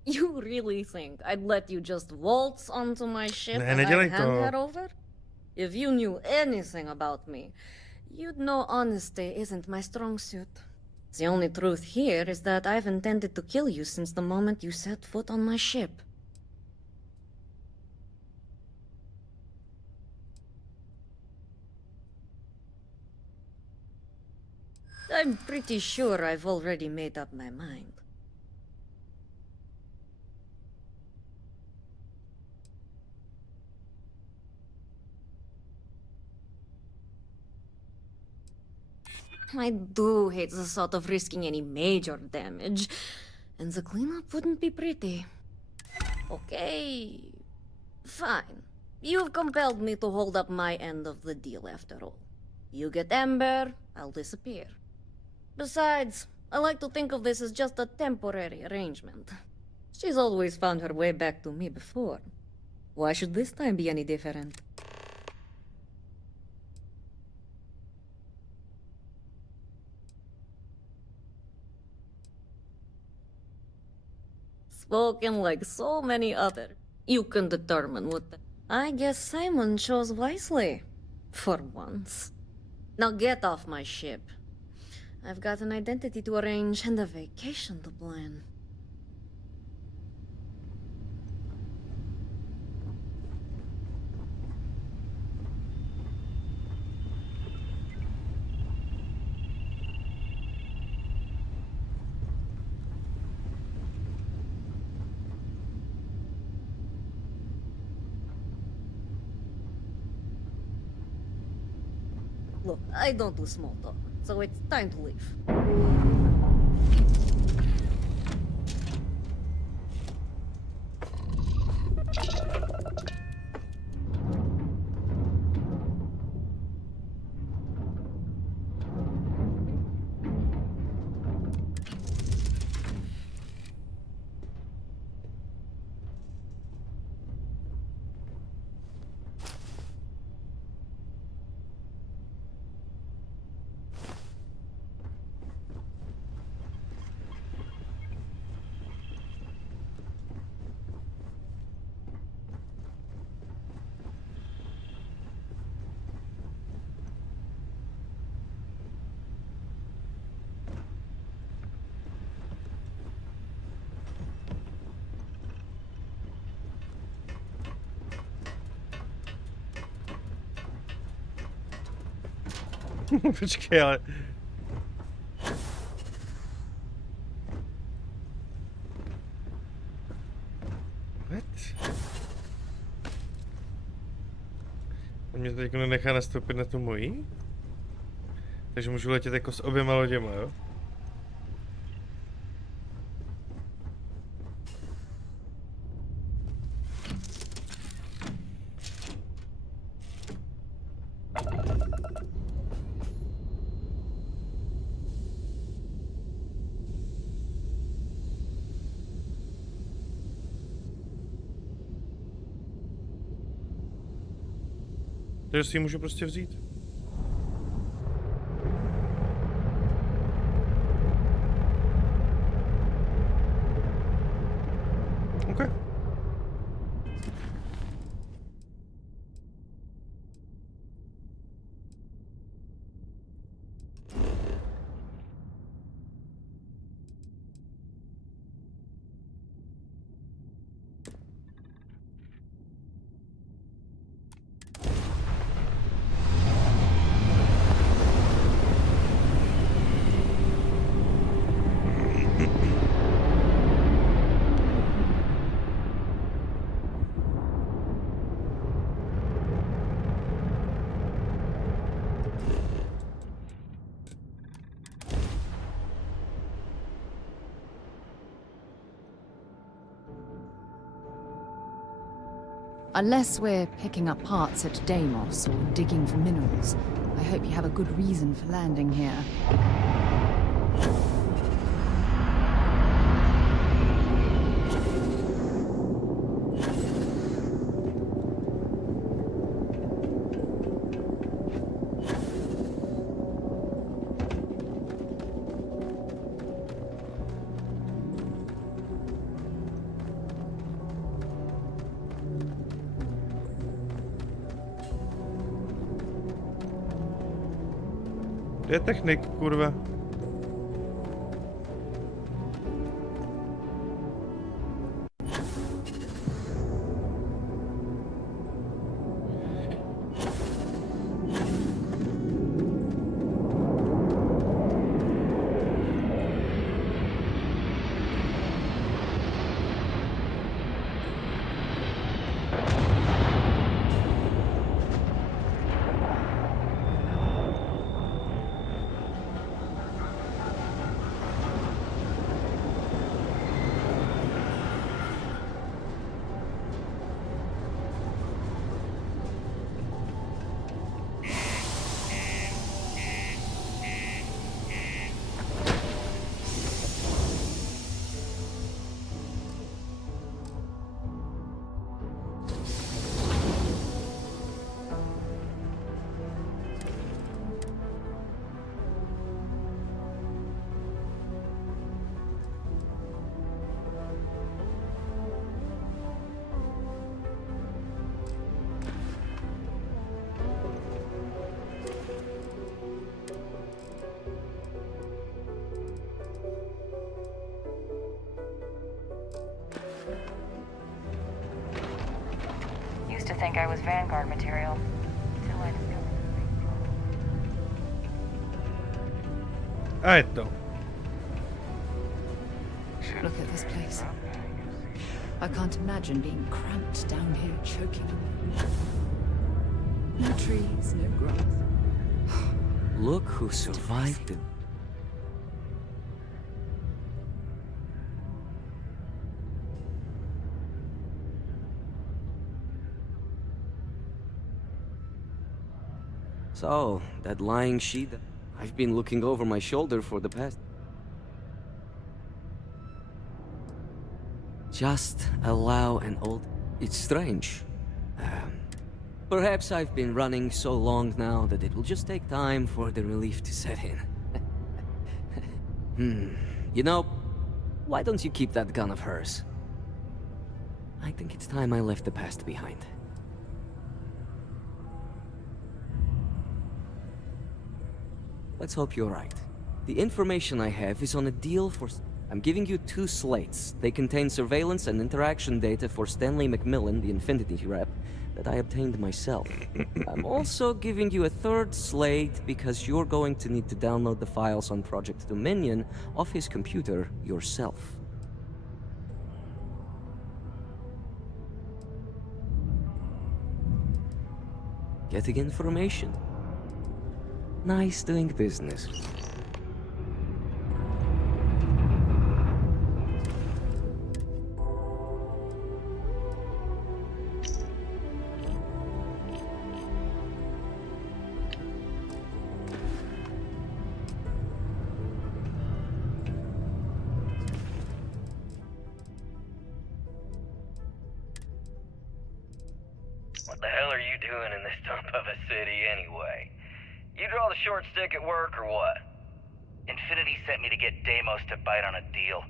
You really think I'd let you just waltz onto my ship and I'd hand that over? If you knew anything about me, you'd know honesty isn't my strong suit. The only truth here is that I've intended to kill you since the moment you set foot on my ship. I'm pretty sure I've already made up my mind. I do hate the thought of risking any major damage, and the cleanup wouldn't be pretty. Okay, fine. You've compelled me to hold up my end of the deal after all. You get Ember, I'll disappear. Besides, I like to think of this as just a temporary arrangement. She's always found her way back to me before. Why should this time be any different? Spoken like so many other. You can determine what I guess Simon chose wisely. For once. Now get off my ship. I've got an identity to arrange and a vacation to plan. Look, I don't do small talk, so it's time to leave. Počkej, ale... What? On mě to teď nenechá nastoupit na tu mojí? Takže můžu letět jako s oběma loděma, jo? Takže si ji můžu prostě vzít. OK. Unless we're picking up parts at Deimos or digging for minerals, I hope you have a good reason for landing here. Kde je technik, kurva? Used to think I was Vanguard material, until I discovered. A je to. Look at this place. I can't imagine being cramped down here, choking. No trees, no grass. Look who survived it. So, that lying sheet, I've been looking over my shoulder for the past... Just allow an old... It's strange. Perhaps I've been running so long now that it will just take time for the relief to set in. You know, why don't you keep that gun of hers? I think it's time I left the past behind. Let's hope you're right. The information I have is on a deal for... I'm giving you 2 slates. They contain surveillance and interaction data for Stanley McMillan, the Infinity rep, that I obtained myself. I'm also giving you a 3rd slate because you're going to need to download the files on Project Dominion off his computer yourself. Getting information. Nice doing business. What the hell are you doing in this dump of a city anyway? You draw the short stick at work or what? Infinity sent me to get Deimos to bite on a deal.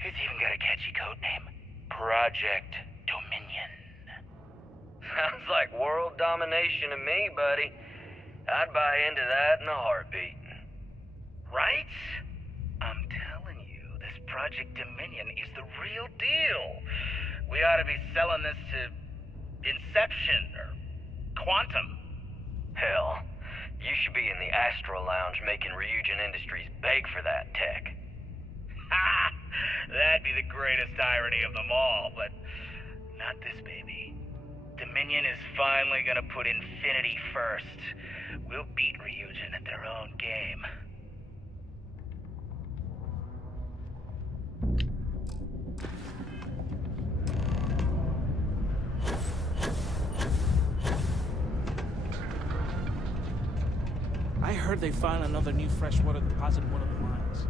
It's even got a catchy code name. Project Dominion. Sounds like world domination to me, buddy. I'd buy into that in a heartbeat. Right? I'm telling you, this Project Dominion is the real deal. We ought to be selling this to Inception or Quantum. Hell, you should be in the Astro Lounge making Ryujin Industries beg for that tech. Ha! That'd be the greatest irony of them all, but not this baby. Dominion is finally gonna put Infinity first. We'll beat Ryujin at their own game. heard they found another new freshwater deposit in one of the mines.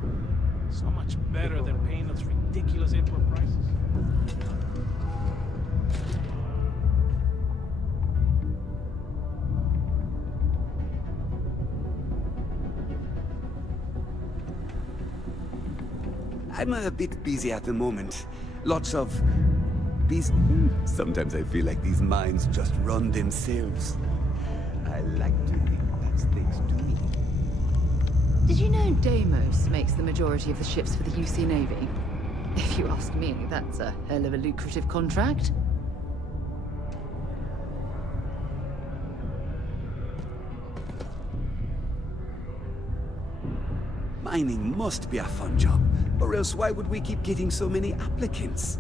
So much better than paying those ridiculous import prices. I'm a bit busy at the moment. Lots of sometimes I feel like these mines just run themselves. I like to think that's thanks to me. Did you know Deimos makes the majority of the ships for the UC Navy? If you ask me, that's a hell of a lucrative contract. Mining must be a fun job, or else why would we keep getting so many applicants?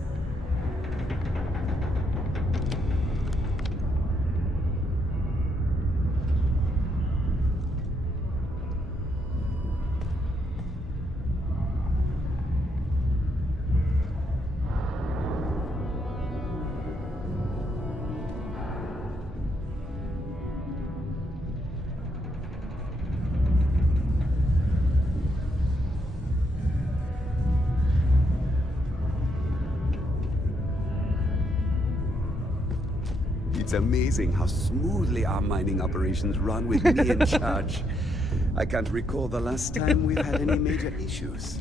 It's amazing how smoothly our mining operations run with me in charge. I can't recall the last time we've had any major issues.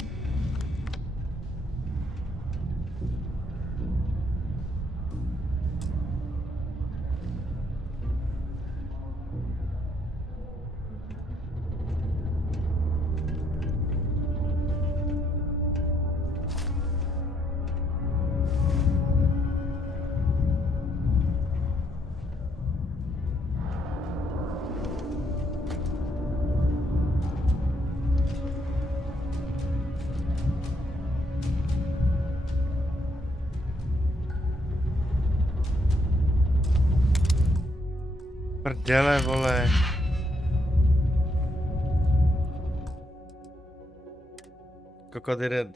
Prdele, vole. Krokodil.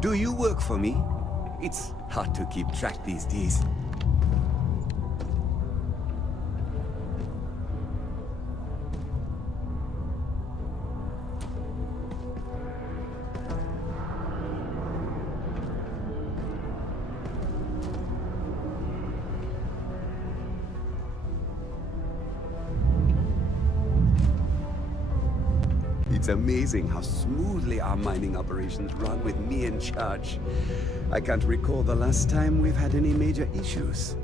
Do you work for me? It's hard to keep track these days. It's amazing how smoothly our mining operations run with me in charge. I can't recall the last time we've had any major issues.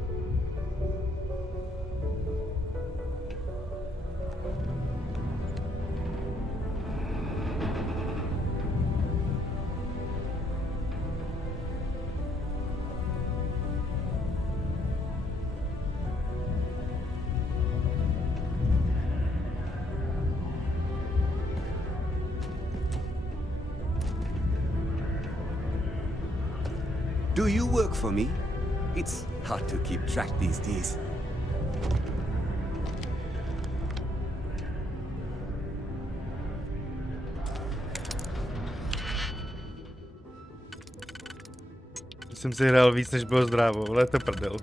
Do you work for me? It's hard to keep track these days. Jsem si hrál víc, než bylo zdrávo, ale to prdel.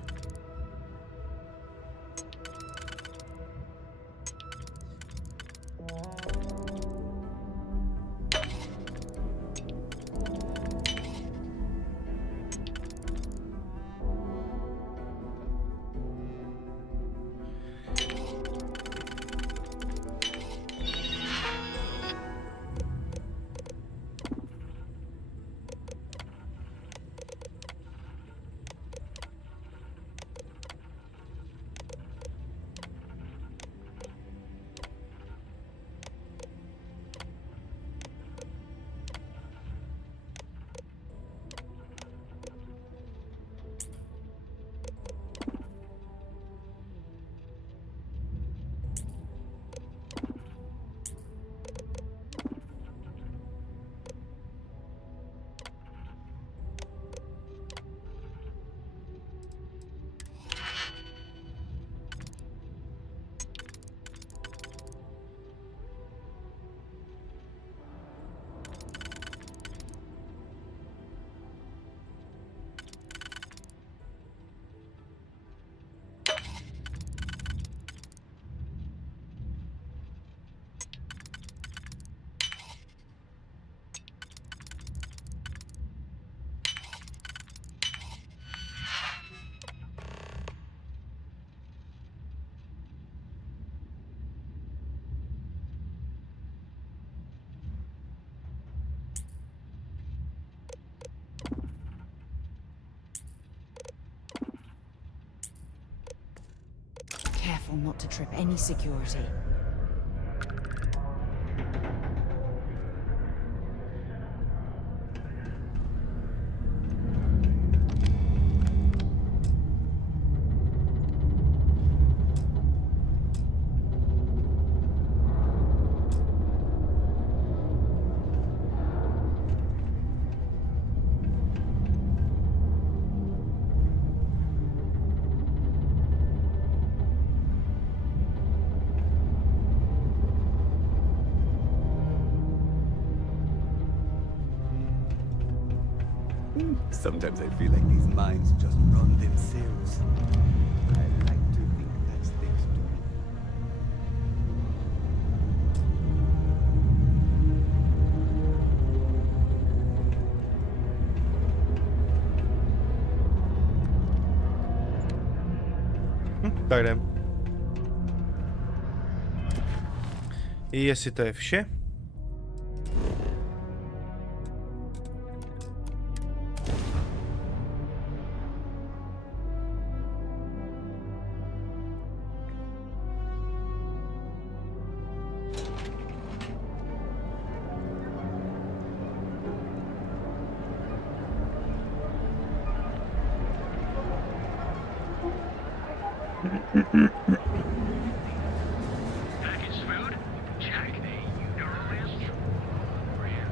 Careful not to trip any security. Sometimes I feel like these minds just run themselves. I like to think that's things too. Tak jdem. Jestli to je vše. Packaged food? Check. Eurolist? Rare.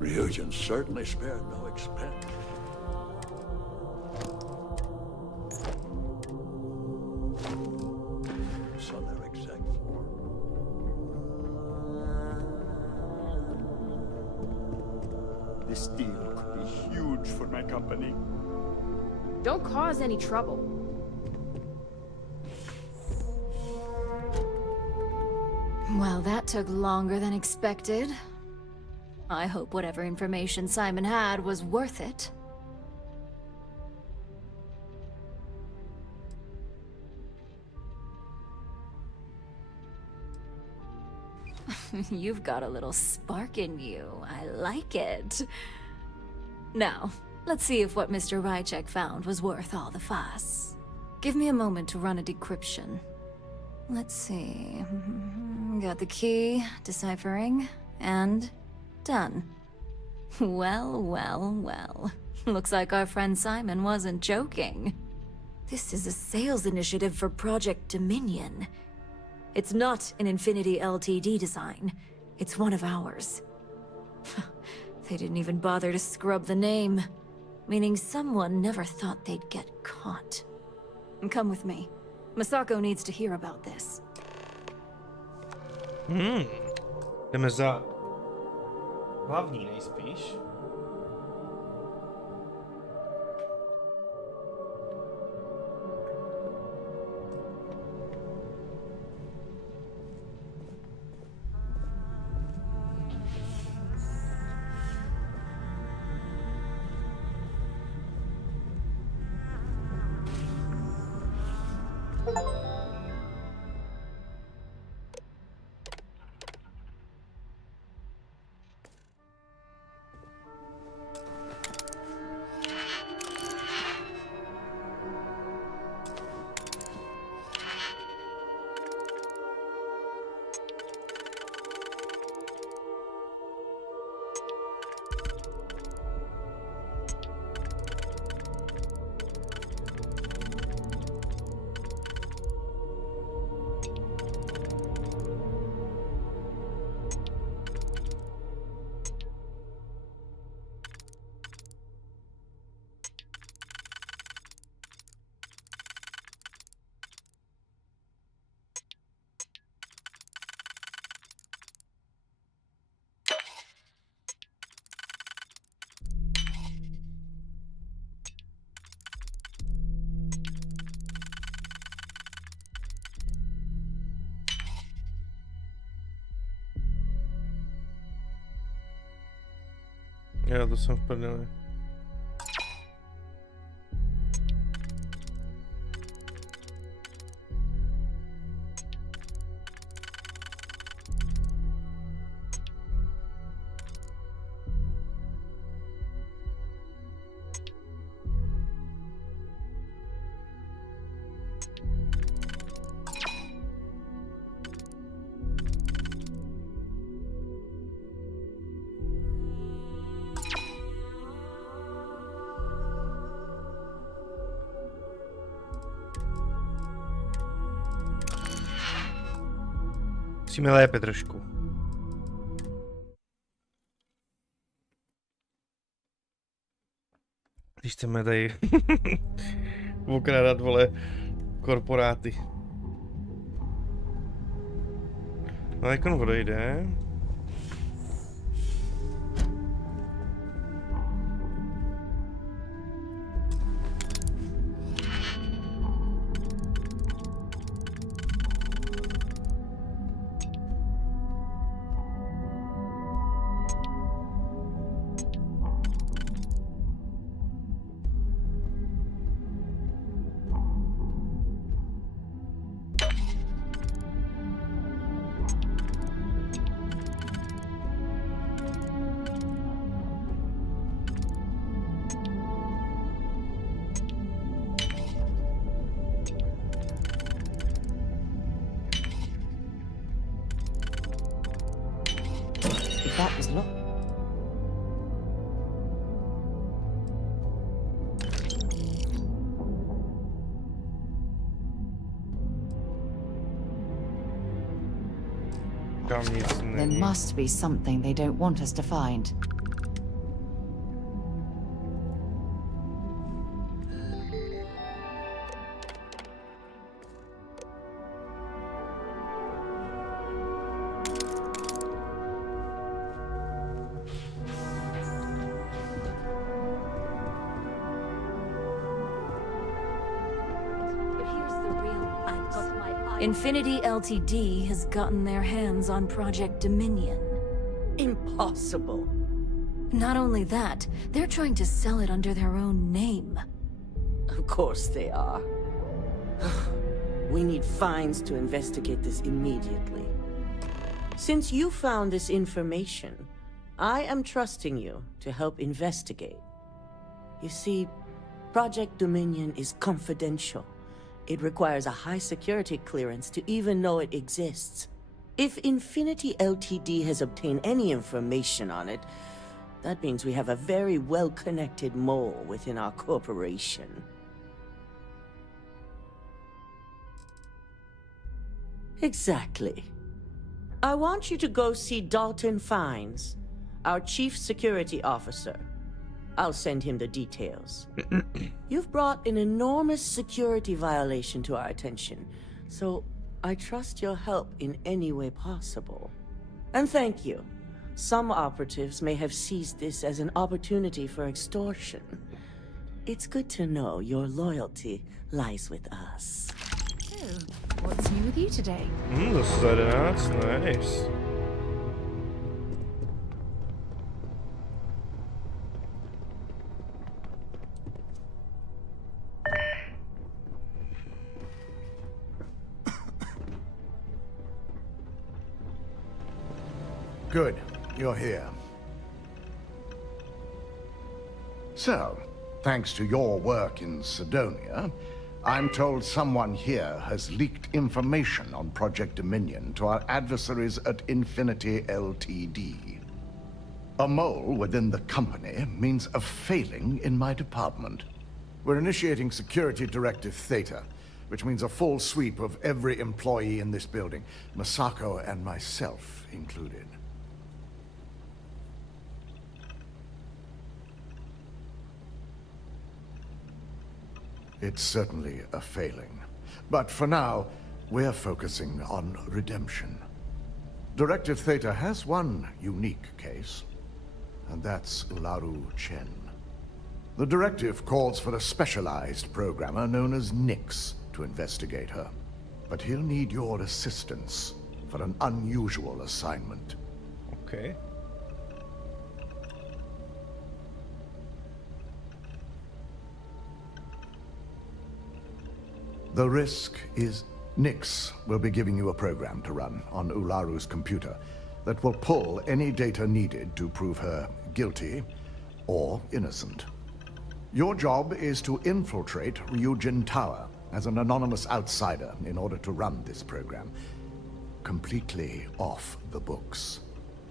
Ryujin certainly spared no expense. It's on their exact form. This deal could be huge for my company. Don't cause any trouble. Well, that took longer than expected. I hope whatever information Simon had was worth it. You've got a little spark in you. I like it. Now, let's see if what Mr. Ryujin found was worth all the fuss. Give me a moment to run a decryption. Let's see. Got the key, deciphering, and done. Well, well, well. Looks like our friend Simon wasn't joking. This is a sales initiative for Project Dominion. It's not an Infinity Ltd design. It's one of ours. They didn't even bother to scrub the name, meaning someone never thought they'd get caught. Come with me. Masako needs to hear about this. Jdeme za hlavní nejspíš. Já to jsem v prdeli. Musíme lépe trošku. Když chceme tady okrádat, vole, korporáty. No, jak on odejde? That was locked. There must be something they don't want us to find. Infinity Ltd has gotten their hands on Project Dominion. Impossible. Not only that, they're trying to sell it under their own name. Of course they are. We need fines to investigate this immediately. Since you found this information, I am trusting you to help investigate. You see, Project Dominion is confidential. It requires a high security clearance to even know it exists. If Infinity Ltd has obtained any information on it, that means we have a very well-connected mole within our corporation. Exactly. I want you to go see Dalton Fines, our chief security officer. I'll send him the details. You've brought an enormous security violation to our attention, so I trust your help in any way possible. And thank you. Some operatives may have seized this as an opportunity for extortion. It's good to know your loyalty lies with us. So, what's new with you today? Das ist 11, nice. Good, you're here. So, thanks to your work in Sidonia, I'm told someone here has leaked information on Project Dominion to our adversaries at Infinity Ltd. A mole within the company means a failing in my department. We're initiating Security Directive Theta, which means a full sweep of every employee in this building, Masako and myself included. It's certainly a failing. But for now, we're focusing on redemption. Directive Theta has one unique case, and that's Ularu Chen. The directive calls for a specialized programmer known as Nix to investigate her. But he'll need your assistance for an unusual assignment. Okay. The risk is Nix will be giving you a program to run on Ularu's computer that will pull any data needed to prove her guilty or innocent. Your job is to infiltrate Ryujin Tower as an anonymous outsider in order to run this program completely off the books.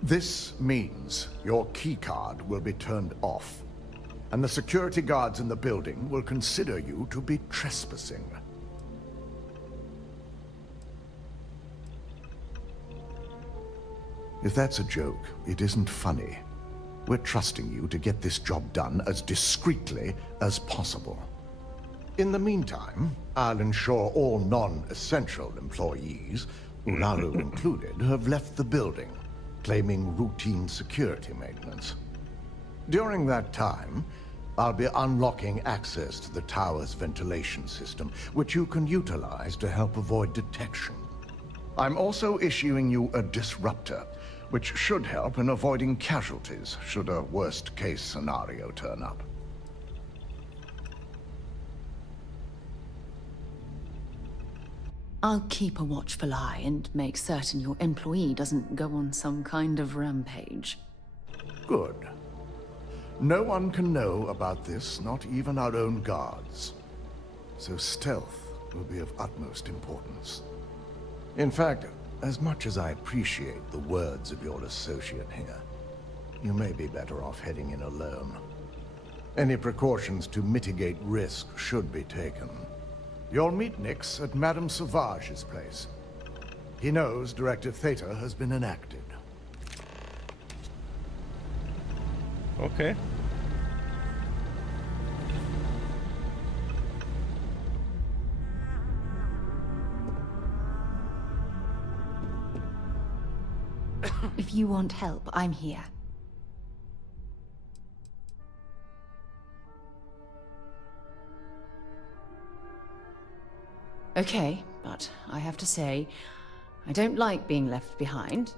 This means your keycard will be turned off, and the security guards in the building will consider you to be trespassing. If that's a joke, it isn't funny. We're trusting you to get this job done as discreetly as possible. In the meantime, I'll ensure all non-essential employees, Ularu included, have left the building, claiming routine security maintenance. During that time, I'll be unlocking access to the tower's ventilation system, which you can utilize to help avoid detection. I'm also issuing you a disruptor, which should help in avoiding casualties should a worst-case scenario turn up. I'll keep a watchful eye and make certain your employee doesn't go on some kind of rampage. Good. No one can know about this, not even our own guards. So stealth will be of utmost importance. In fact, as much as I appreciate the words of your associate here, you may be better off heading in alone. Any precautions to mitigate risk should be taken. You'll meet Nix at Madame Sauvage's place. He knows Directive Theta has been enacted. Okay. If you want help, I'm here. Okay, but I have to say, I don't like being left behind.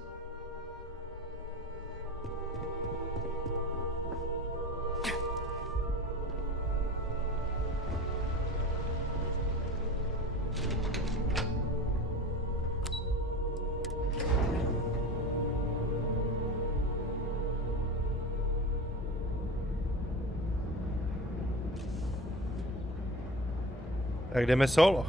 Tak jdeme solo.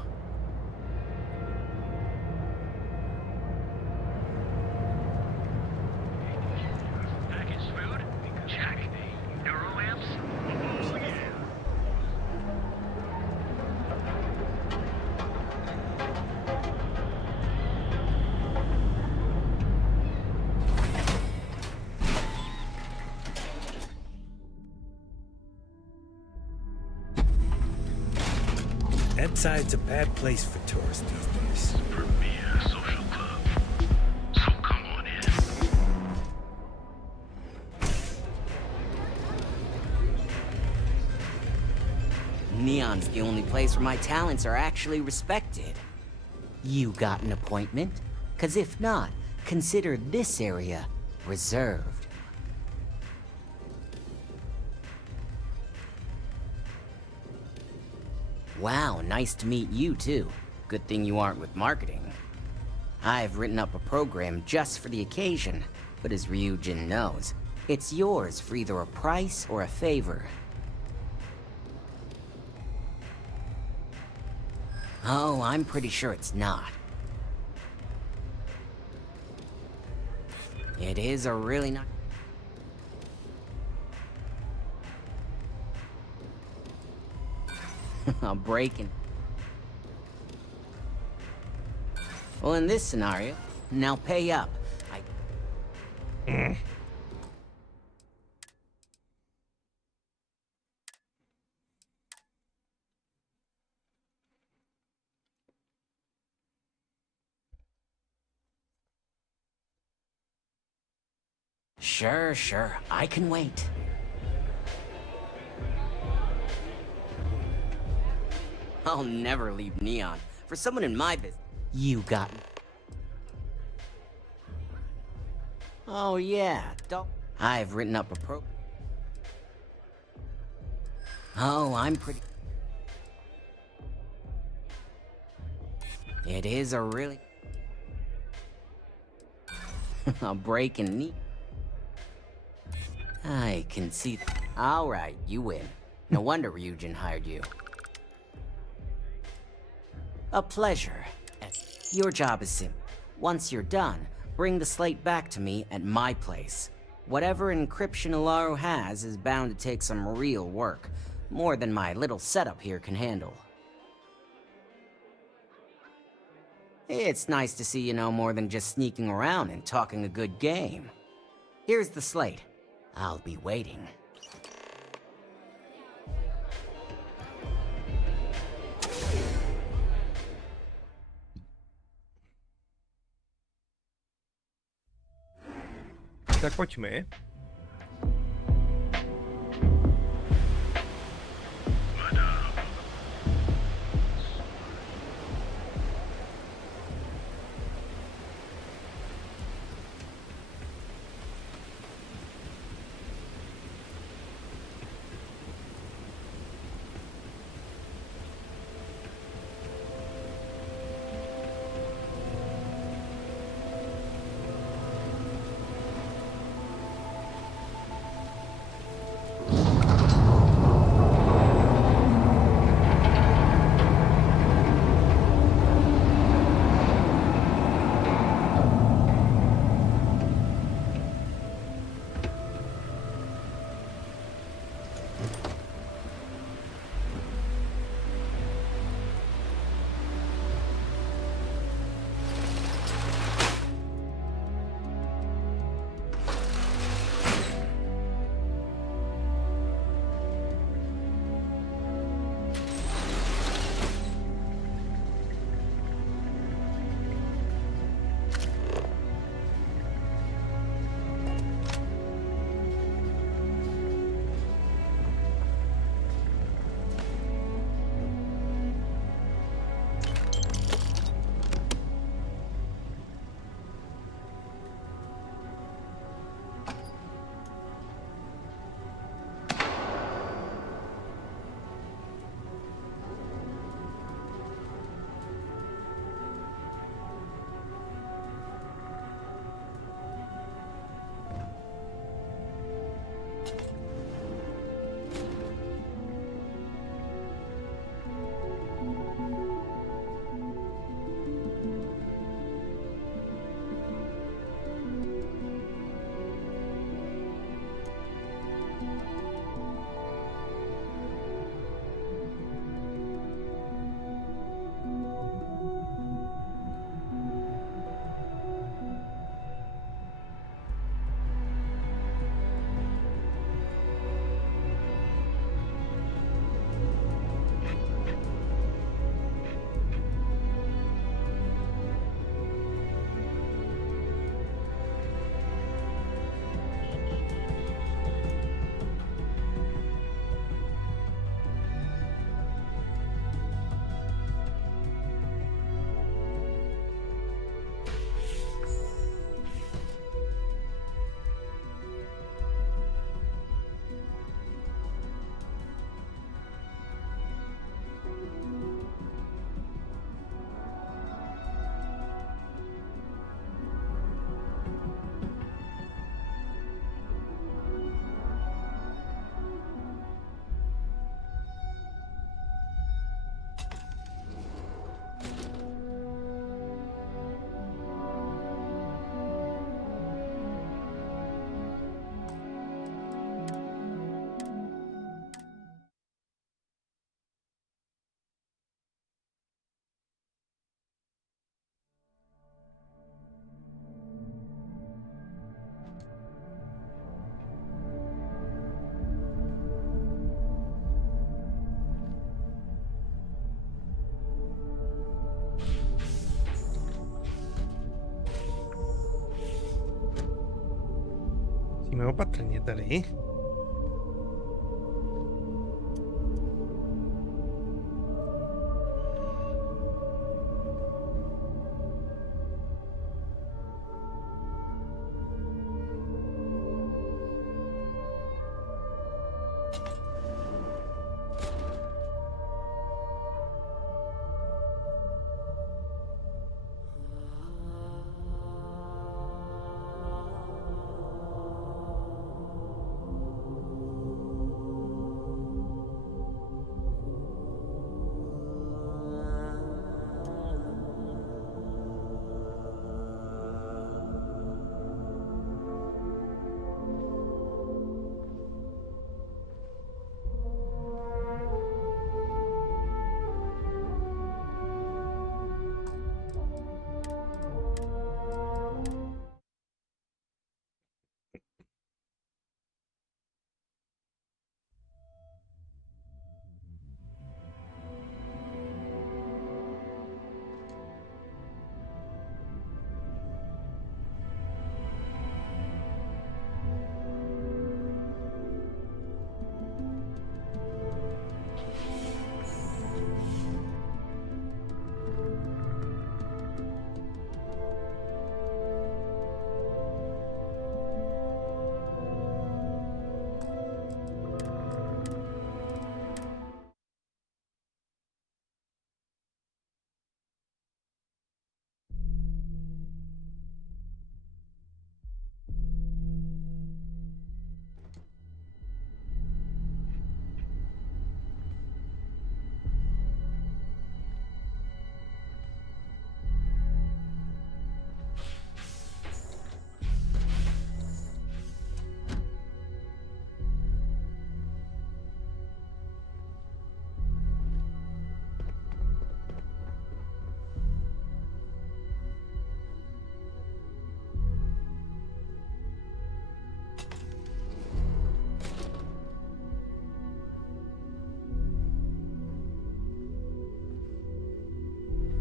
Outside's a bad place for tourists these days. Premier social club. So come on in. Neon's the only place where my talents are actually respected. You got an appointment? 'Cause if not, consider this area reserved. Wow, nice to meet you too. Good thing you aren't with marketing. I've written up a program just for the occasion, but as Ryujin knows, it's yours for either a price or a favor. Oh, I'm pretty sure it's not. It is a really nice... I'm breaking. Well, in this scenario, now pay up. Sure, I can wait. I'll never leave Neon. For someone in my business, you got... Oh yeah, don't... I've written up a pro... Oh, I'm pretty... It is a really... a break in knee. I can see... Alright, you win. No wonder Ryujin hired you. A pleasure. Your job is simple. Once you're done, bring the slate back to me at my place. Whatever encryption Alaru has is bound to take some real work. More than my little setup here can handle. It's nice to see you know more than just sneaking around and talking a good game. Here's the slate. I'll be waiting. Tak pojďme. Pojďme opatrně tady.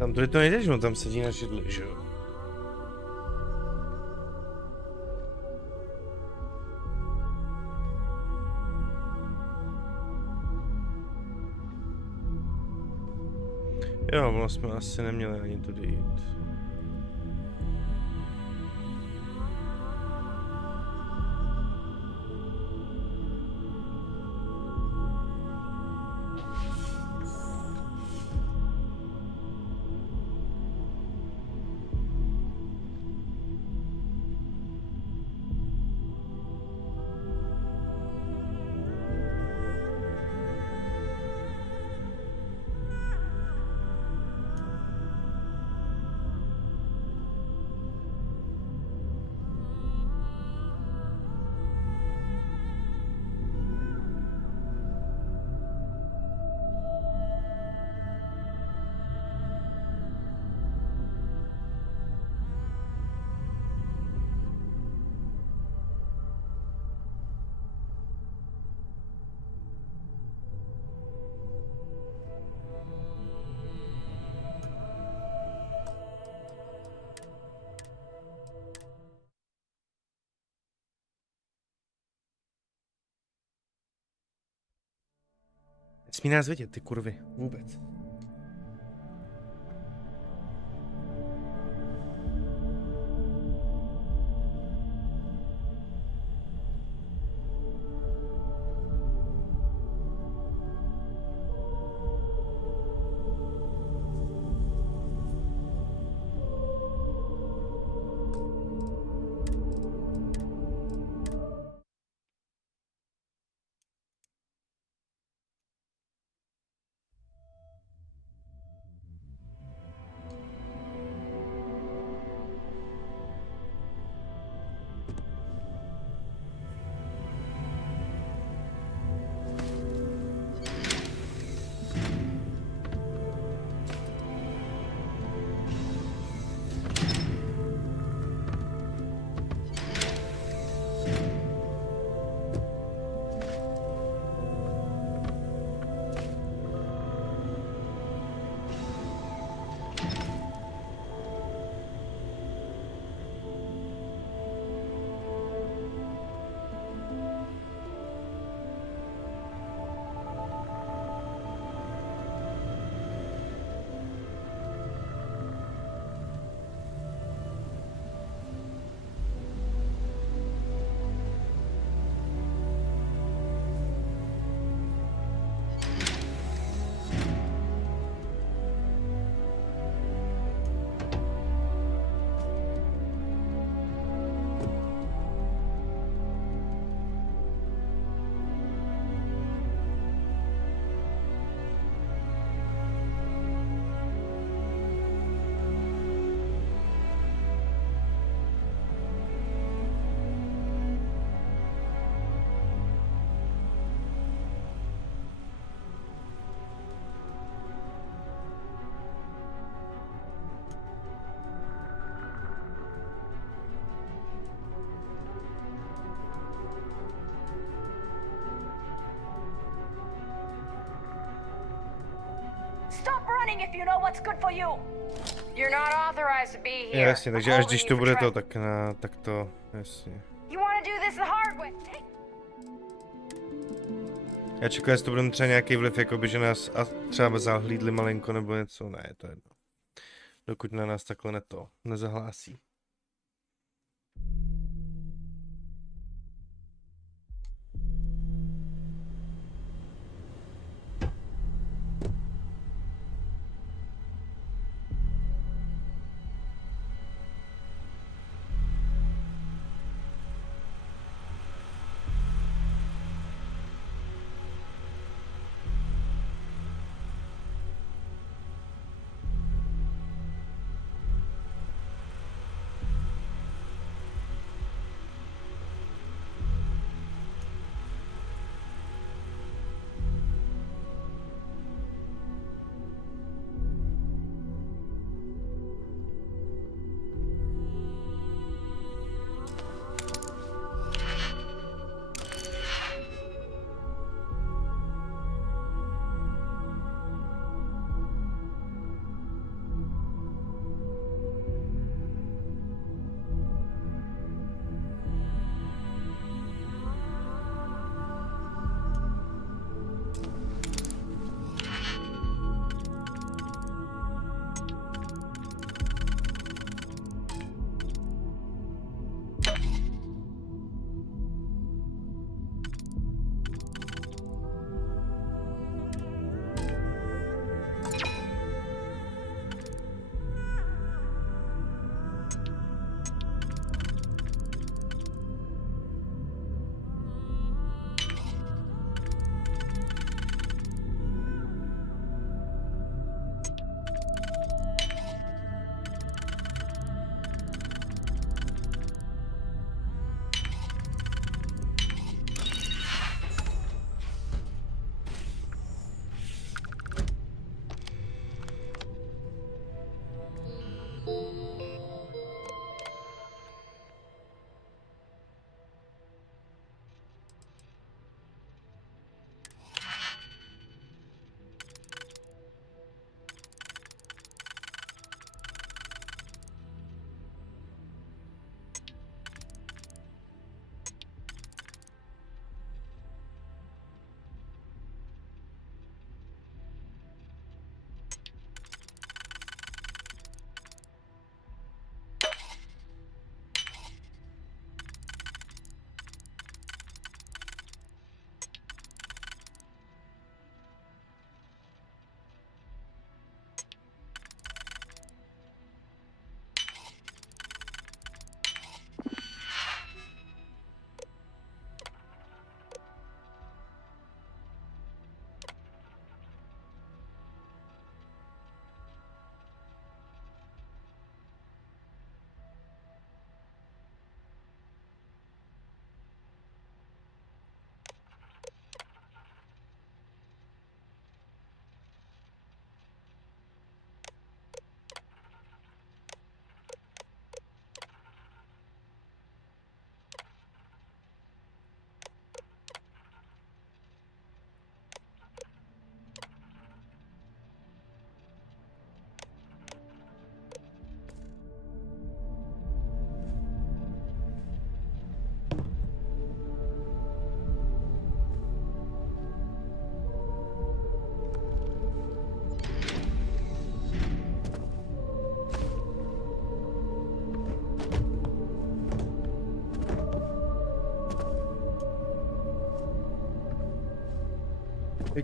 Tam to nejde, že on tam sedí na židli, že jo? Jo, vlastně jsme asi neměli ani tudy jít. Nesmí nás vidět, ty kurvy, vůbec. running if you know what's good for you. You're not authorized to be here. Jasně, takže až když to bude to, tak to, jasně. You want to do this the hard way. Já čekám, jestli to bude třeba nějaký vliv, jakoby, že nás a třeba zahlídli malinko nebo něco, ne, to je jedno. Dokud na nás takhle nezahlásí.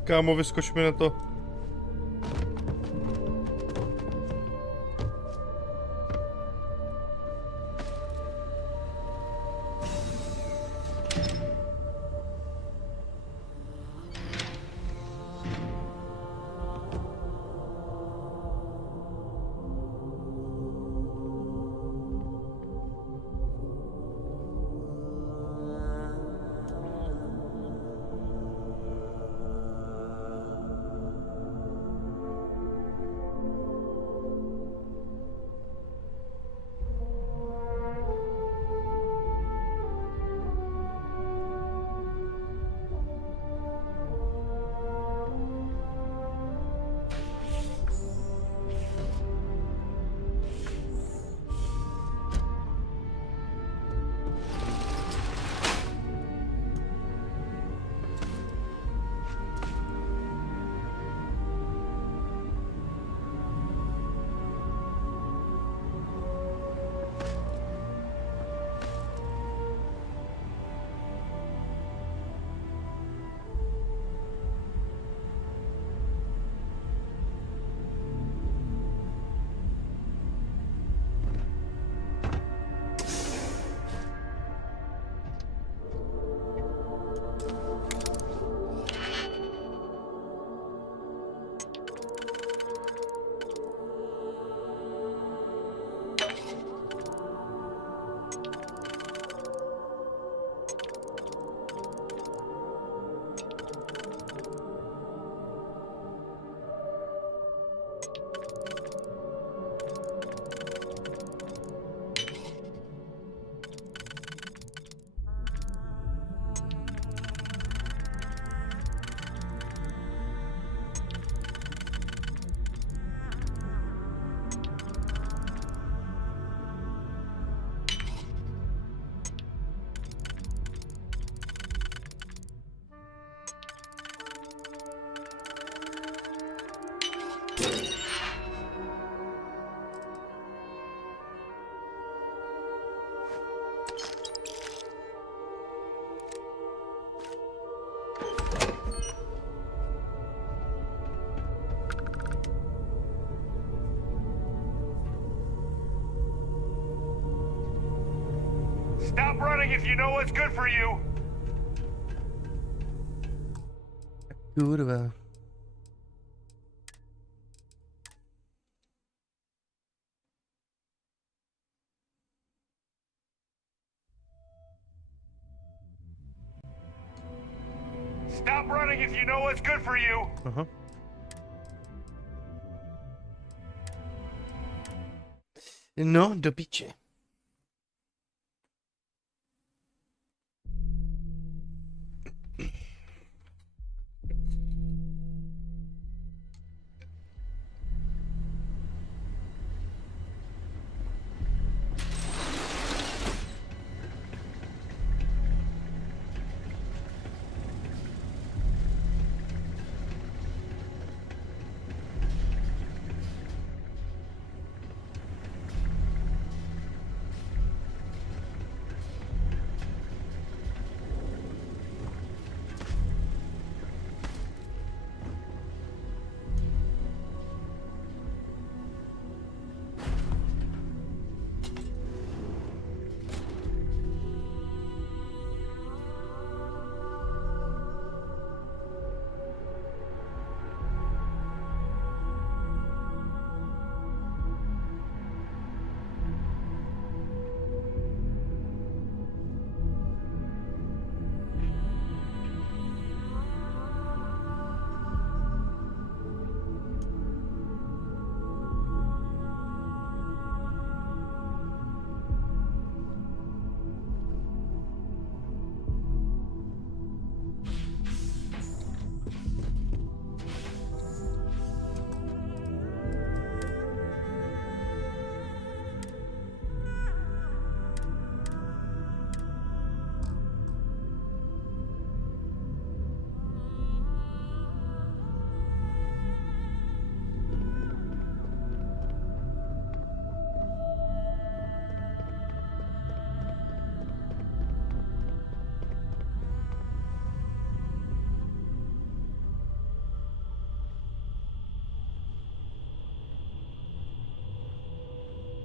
Kámo, vyskoč mi na to. Stop running if you know what's good for you. Kurva. Stop running if you know what's good for you. Aha. No, do piče.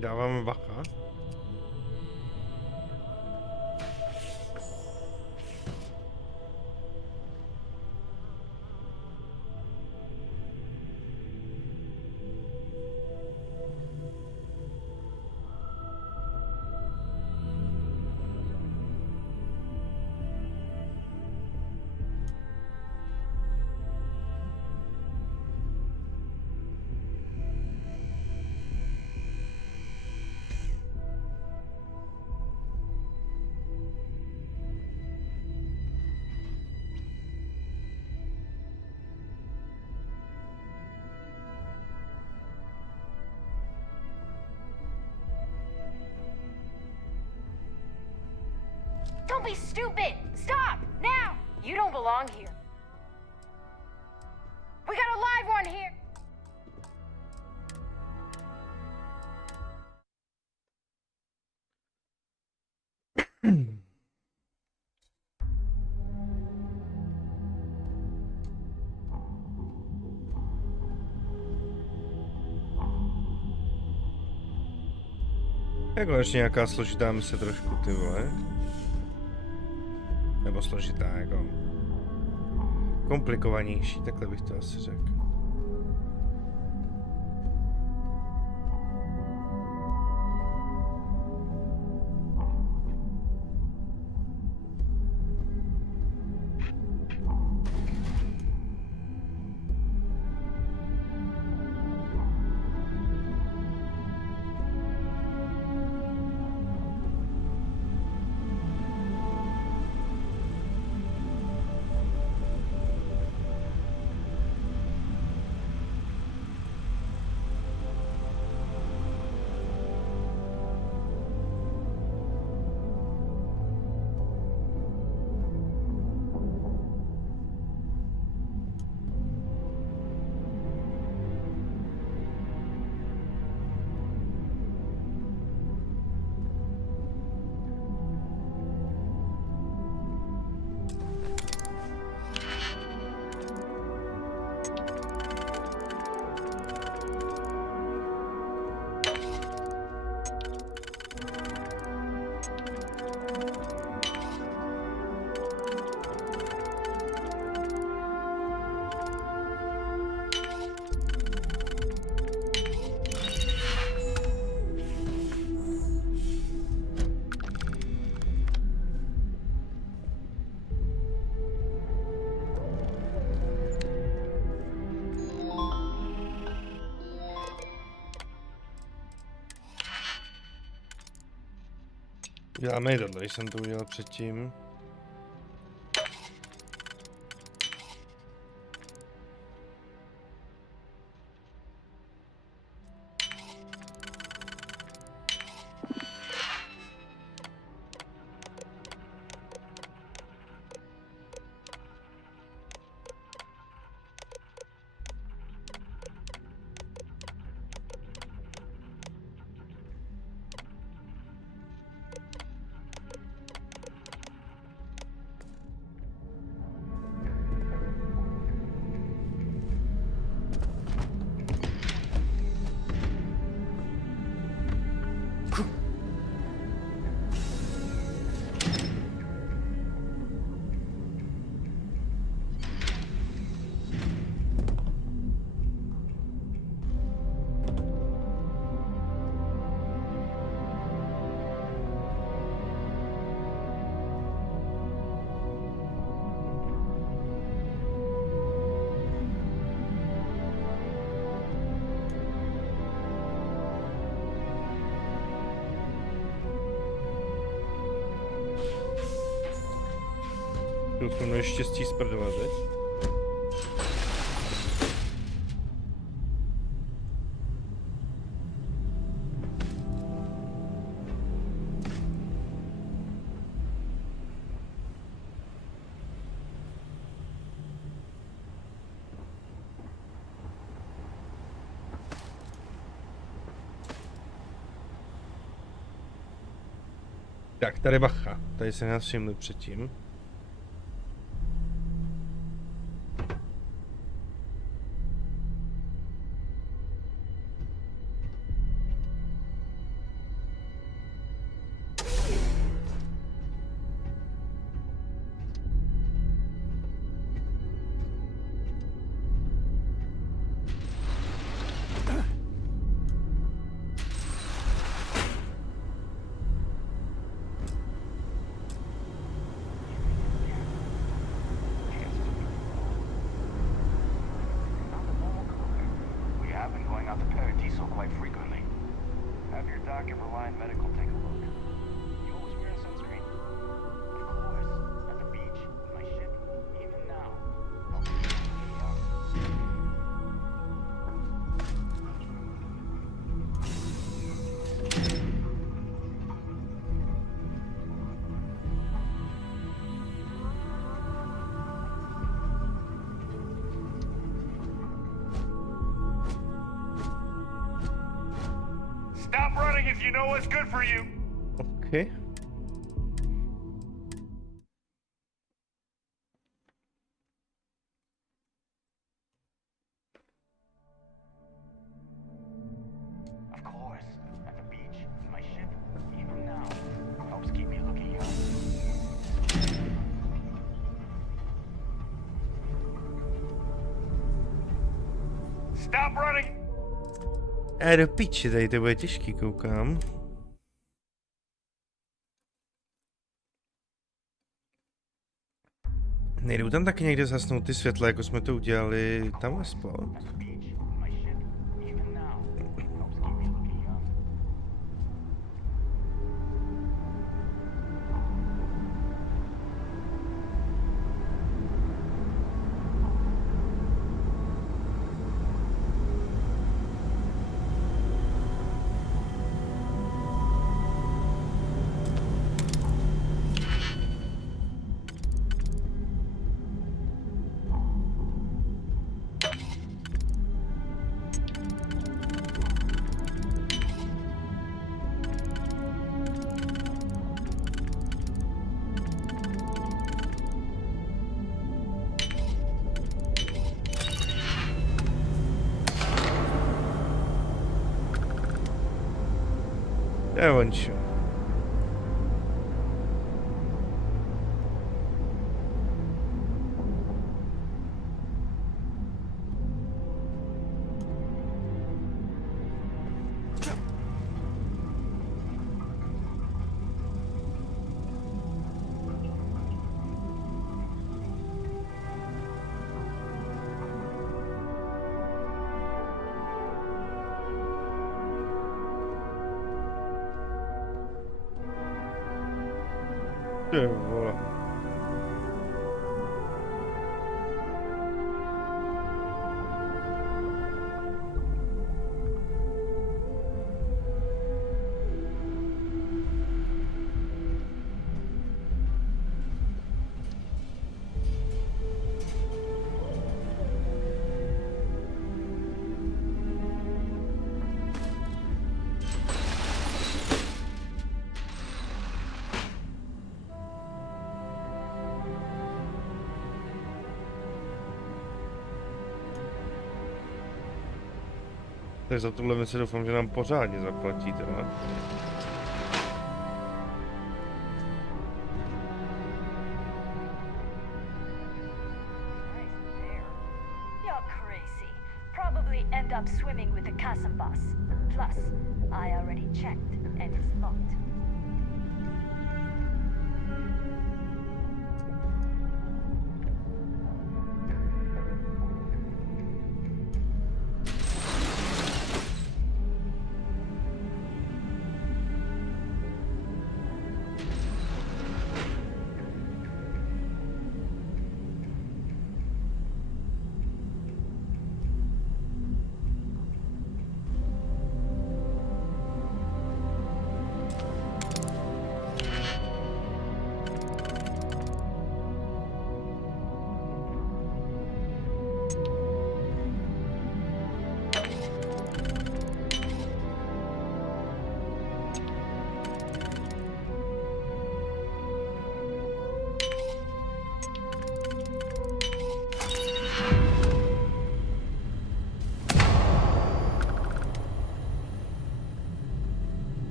Dáváme bacha. Don't be stupid! Stop! Now! You don't belong here. We got a live one here! Je konečně nějaká složitá mise trošku, ty vole. Nebo složitá, jako komplikovanější, takhle bych to asi řekl. Děláme i tohle, když jsem to udělal předtím. To měl štěstí z prdele, teď. Tak, tady bacha. Tady se nás všimli předtím. Stop running if you know what's good for you. Okay. Of course, at the beach, in my ship, even now, helps keep me looking young. Stop running! Do piči, tady to bude těžký, koukám. Nejdou tam taky někde zasnout ty světla, jako jsme to udělali tamhle spod? Ty vole. Tak za tuhle misi doufám, že nám pořádně zaplatí, tohle. You're crazy. Probably end up swimming with the Kassam boss. Plus, I already checked, and it's locked.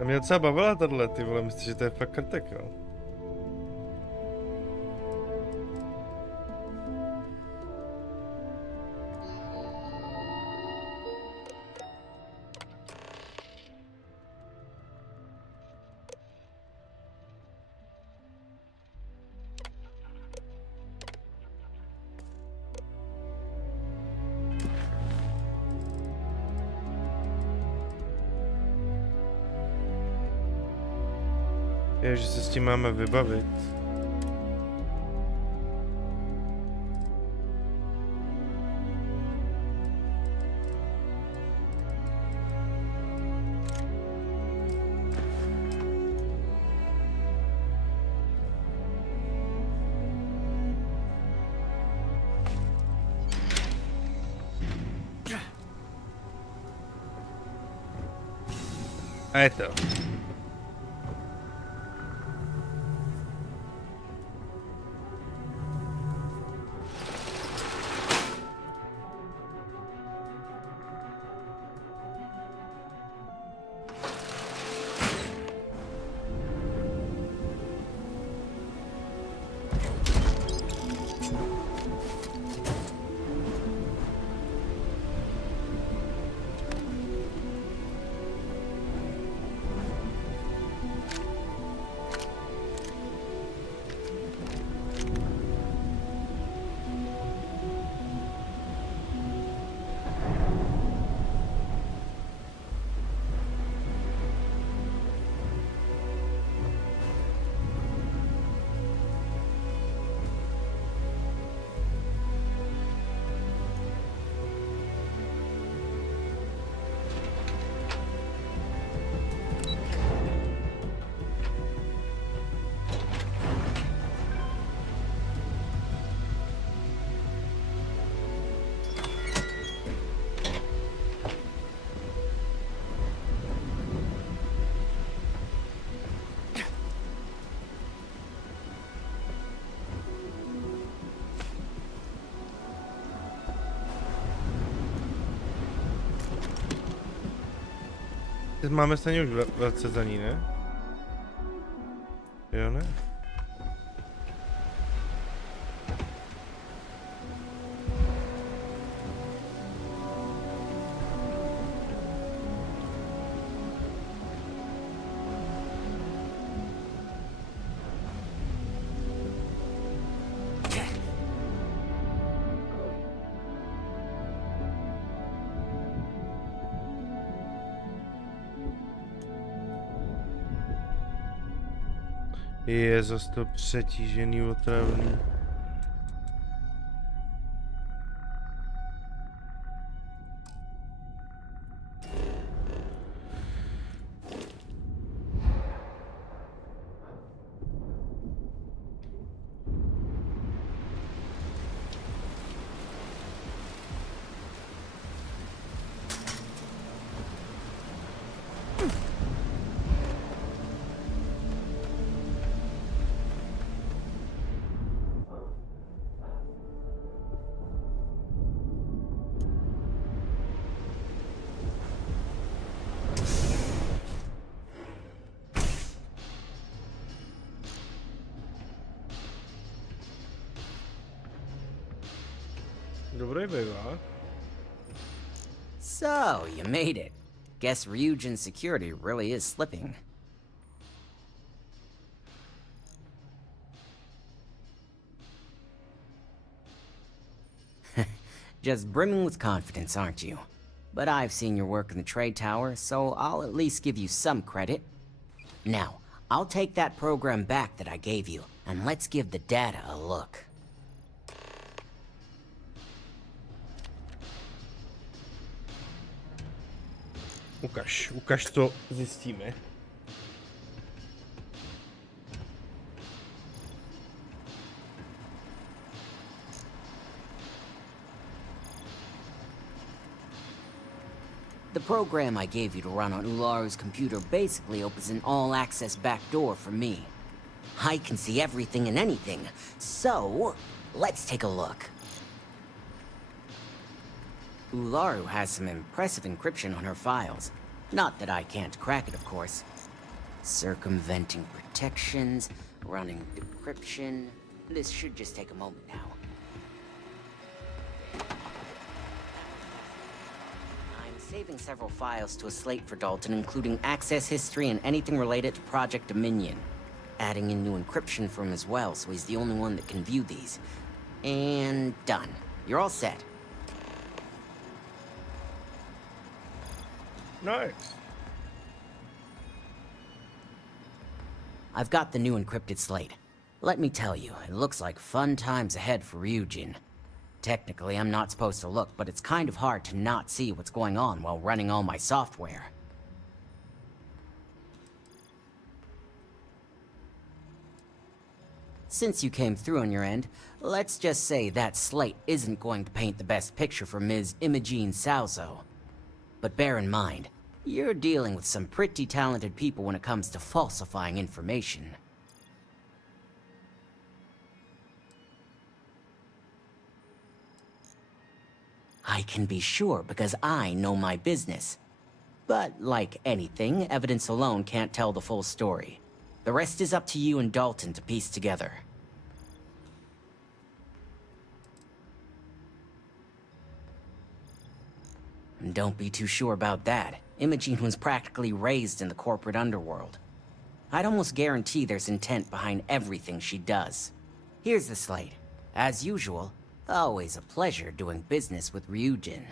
A mě docela bavila tahle, ty vole, myslím, že to je fakt krtek, jo. Je, že se s tím máme vybavit. A je to. Máme stejně už vracet za ní, ne? Jo, ne? Je zase to přetížený, otravný. Dobrý bývá. So, you made it. Guess Ryujin security really is slipping. Just brimming with confidence, aren't you? But I've seen your work in the trade tower, so I'll at least give you some credit. Now, I'll take that program back that I gave you, and let's give the data a look. Ukaž, co zjistíme. The program I gave you to run on Ularu's computer basically opens an all-access backdoor for me. I can see everything and anything, so let's take a look. Ularu has some impressive encryption on her files. Not that I can't crack it, of course. Circumventing protections, running decryption. This should just take a moment now. I'm saving several files to a slate for Dalton, including access history and anything related to Project Dominion. Adding in new encryption for him as well, so he's the only one that can view these. And done. You're all set. Nice. I've got the new encrypted slate. Let me tell you, it looks like fun times ahead for Ryujin. Technically, I'm not supposed to look, but it's kind of hard to not see what's going on while running all my software. Since you came through on your end, let's just say that slate isn't going to paint the best picture for Ms. Imogene Salzo. But bear in mind, you're dealing with some pretty talented people when it comes to falsifying information. I can be sure because I know my business. But like anything, evidence alone can't tell the full story. The rest is up to you and Dalton to piece together. Don't be too sure about that. Imogene was practically raised in the corporate underworld. I'd almost guarantee there's intent behind everything she does. Here's the slate. As usual, always a pleasure doing business with Ryujin.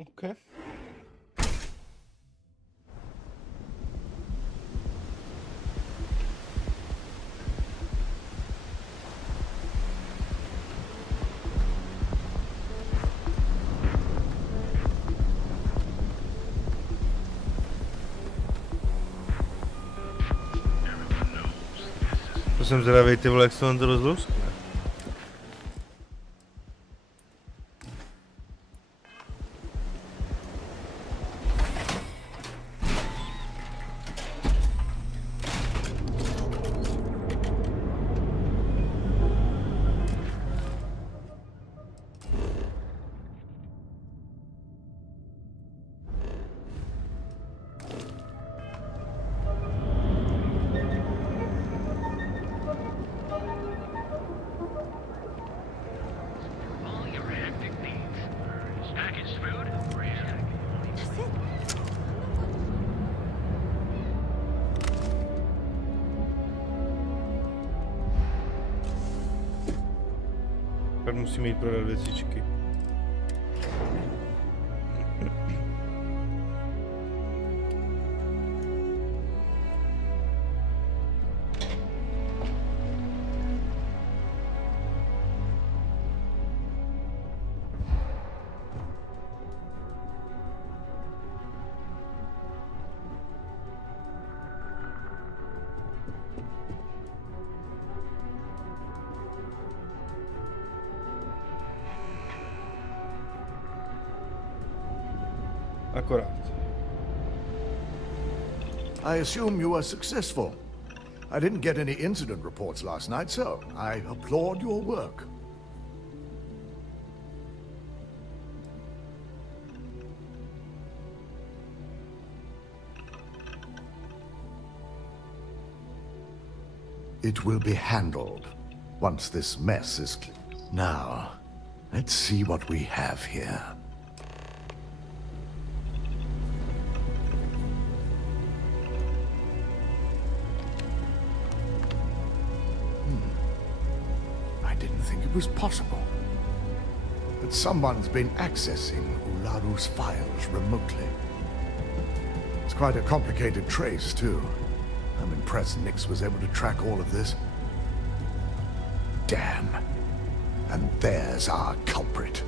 Okay. To jsem zvědavý, ty vole, jak se on to rozlouskne. Pak musíme jít prodat věcičky. Akorát. I assume you were successful. I didn't get any incident reports last night, so I applaud your work. It will be handled once this mess is clear. Now, let's see what we have here. It was possible that someone's been accessing Ularu's files remotely. It's quite a complicated trace, too. I'm impressed Nix was able to track all of this. Damn. And there's our culprit.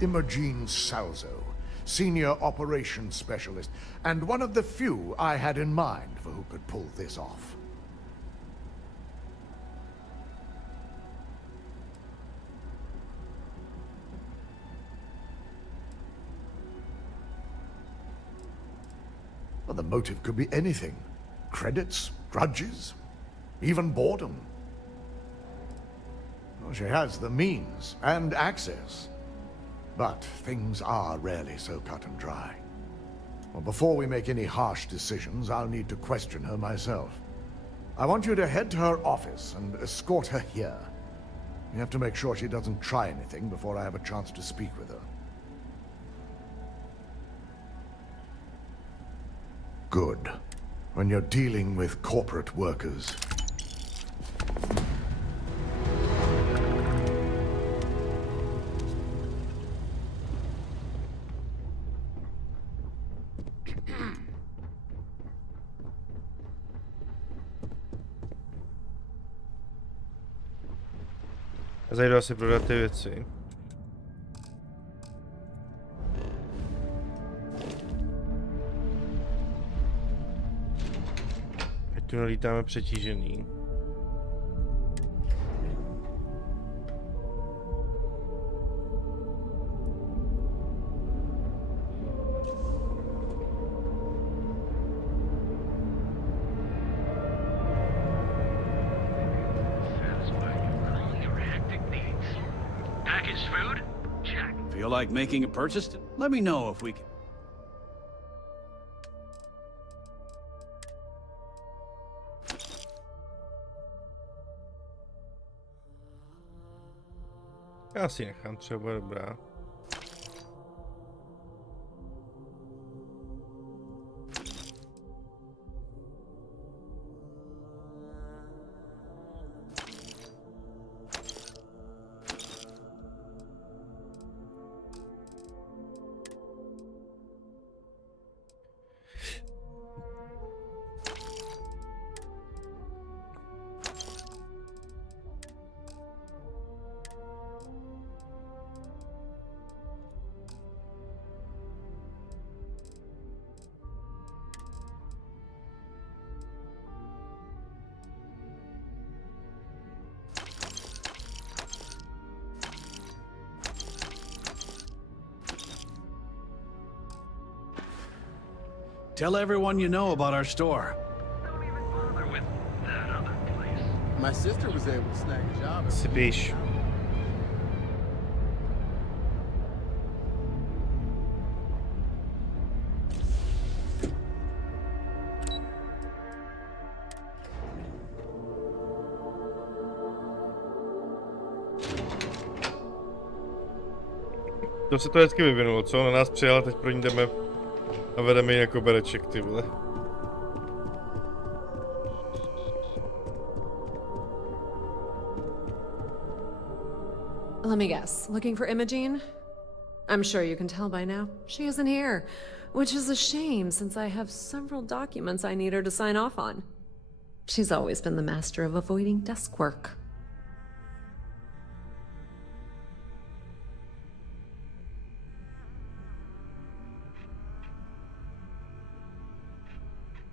Imogene Salzo, Senior Operations Specialist, and one of the few I had in mind for who could pull this off. Well, the motive could be anything. Credits, grudges, even boredom. Well, she has the means and access. But things are rarely so cut and dry. Well, before we make any harsh decisions, I'll need to question her myself. I want you to head to her office and escort her here. You have to make sure she doesn't try anything before I have a chance to speak with her. Good. When you're dealing with corporate workers. Zajdu asi prodat ty věci. Tu nalítáme přetížený. Feel like making a purchase? Let me know if we can. Já si nechám, třeba bude dobrá. Tell everyone you know about our store. Don't even bother with that other place. My sister was able to snag a job. Spíš. To se to hezky vyvinulo, co? Na nás přijel, teď pro ní jdeme a vedeme ji jako bereček, ty vole. Let me guess. Looking for Imogene? I'm sure you can tell by now. She isn't here. Which is a shame, since I have several documents I need her to sign off on. She's always been the master of avoiding desk work.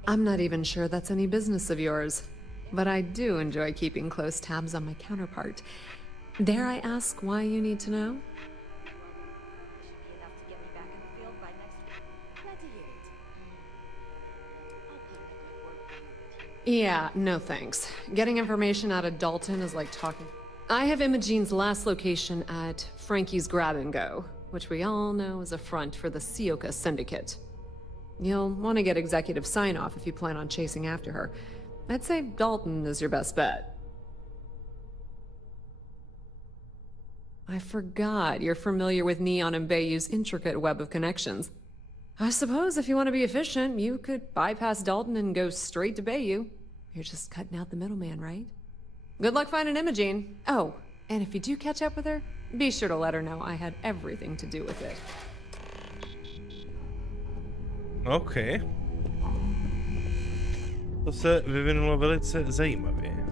I'm not even sure that's any business of yours, but I do enjoy keeping close tabs on my counterpart. Dare I ask why you need to know? Yeah, no thanks. Getting information out of Dalton is like talking. I have Imogene's last location at Frankie's Grab and Go, which we all know is a front for the Sioka Syndicate. You'll want to get executive sign-off if you plan on chasing after her. I'd say Dalton is your best bet. I forgot you're familiar with Neon and Bayou's intricate web of connections. I suppose if you want to be efficient, you could bypass Dalton and go straight to Bayou. You're just cutting out the middleman, right? Good luck finding Imogene. Oh, and if you do catch up with her, be sure to let her know I had everything to do with it. OK. To se vyvinulo velice zajímavě.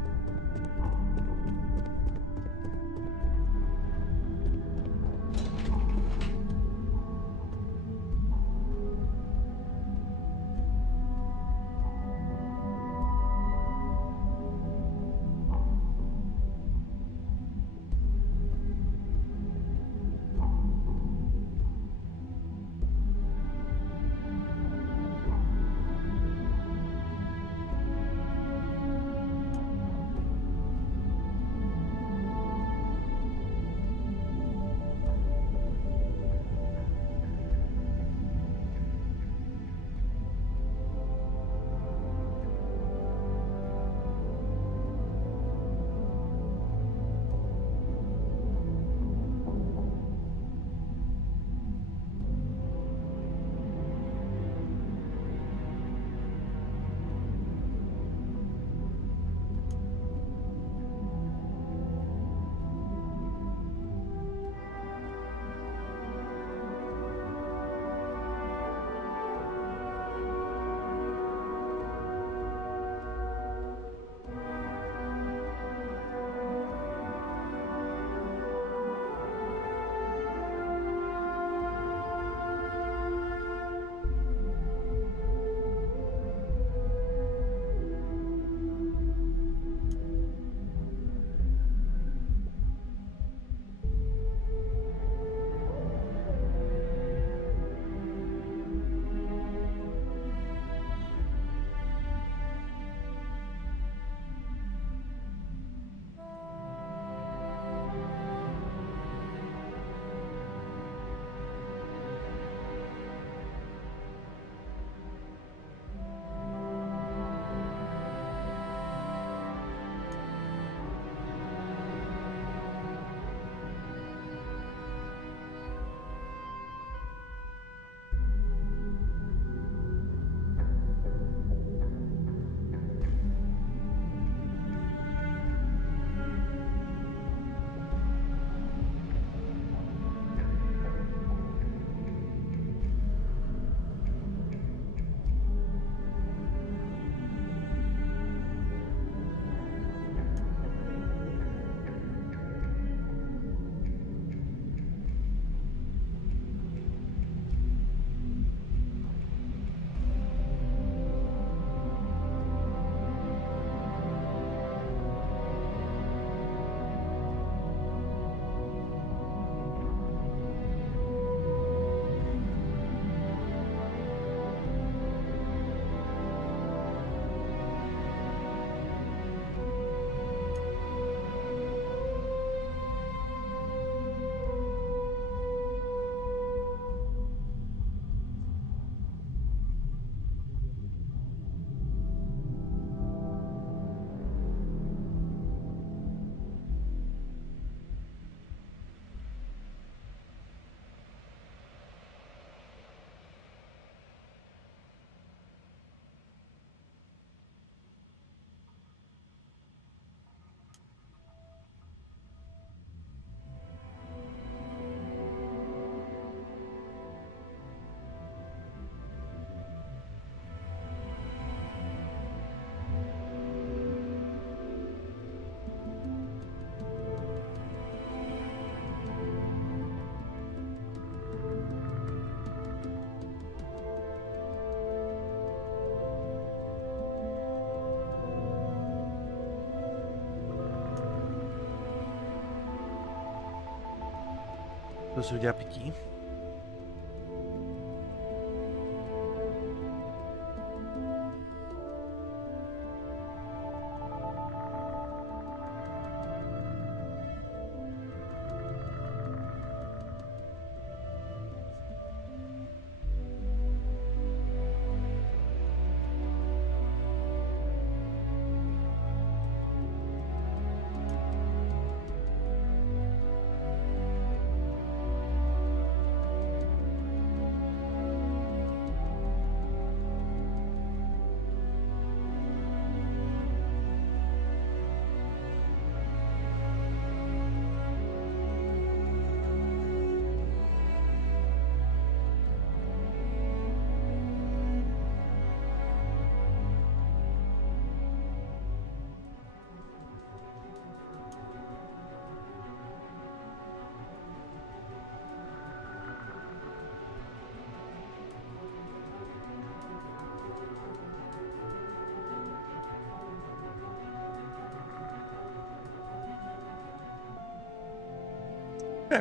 To se udělá pití.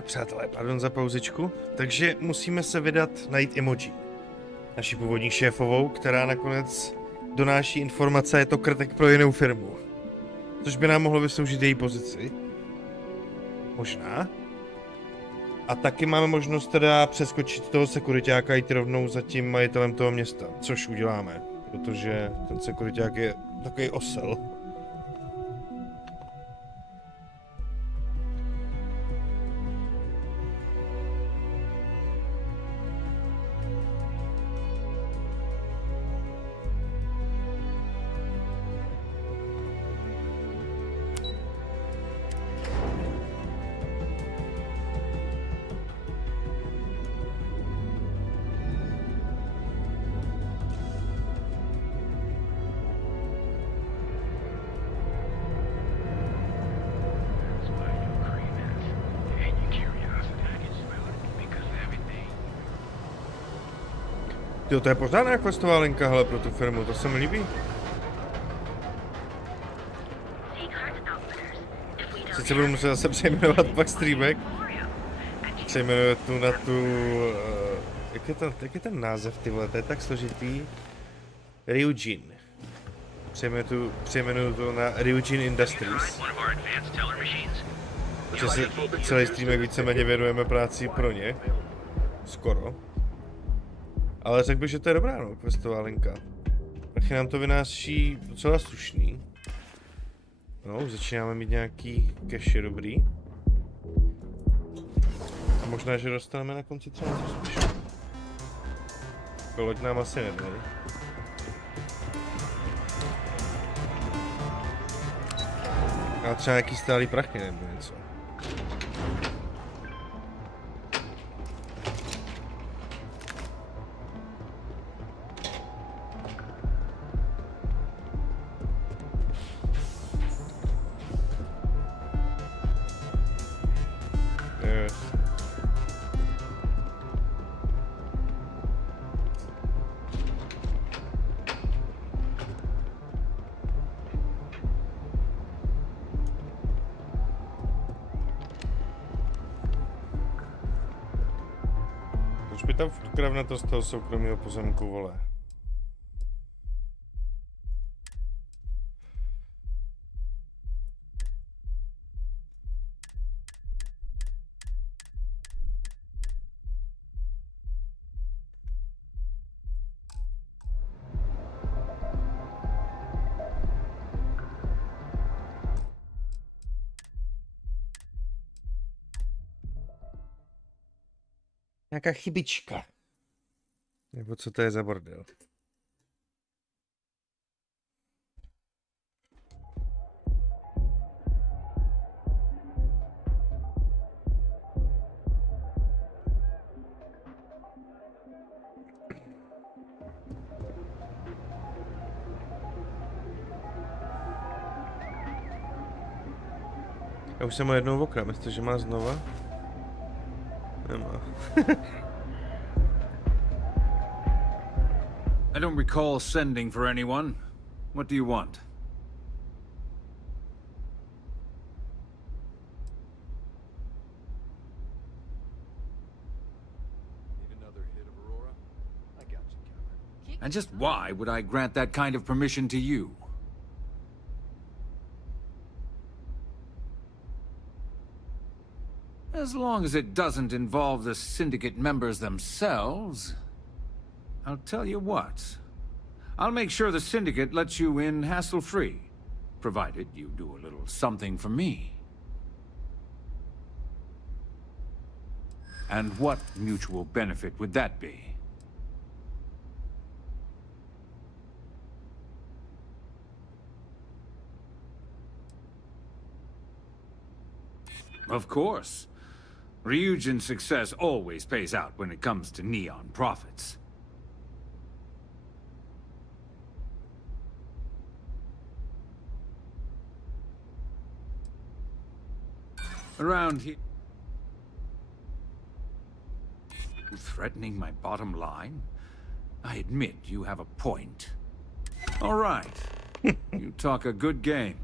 Přátelé, pardon za pauzičku. Takže musíme se vydat najít emoji. Naši původní šéfovou, která nakonec donáší informace, je to krtek pro jinou firmu. Což by nám mohlo vysloužit její pozici. Možná. A taky máme možnost teda přeskočit toho sekuriťáka a jít rovnou za tím majitelem toho města. Což uděláme, protože ten sekuriťák je takový osel. Jo, to je pořádná questová linka, hele, pro tu firmu, to se mi líbí. Sice budu muset zase přejmenovat pak streamek. Přejmenovat tu na tu... jak je ten název, ty vole, to je tak složitý. Ryujin. Přejmenuju to na Ryujin Industries. Takže si celý streamek víceméně věnujeme práci pro ně. Skoro. Ale řekl bych, že to je dobrá, no, questová linka. Taky nám to vynáší docela slušný. No, už začínáme mít nějaký cache, dobrý. A možná, že dostaneme na konci třeba něco spíš. Loď nám asi nedají. A třeba nějaký stálý prachy nebo něco. To z toho soukromého pozemku, vole. Nějaká chybička. Nebo co to je za bordel? Já už jsem ho jednou okram, myslíte, že má znova? Nemá. I don't recall sending for anyone. What do you want? And just why would I grant that kind of permission to you? As long as it doesn't involve the syndicate members themselves, I'll tell you what. I'll make sure the syndicate lets you in hassle-free, provided you do a little something for me. And what mutual benefit would that be? Of course. Ryujin's success always pays out when it comes to Neon profits. Around here... Threatening my bottom line? I admit you have a point. All right. You talk a good game.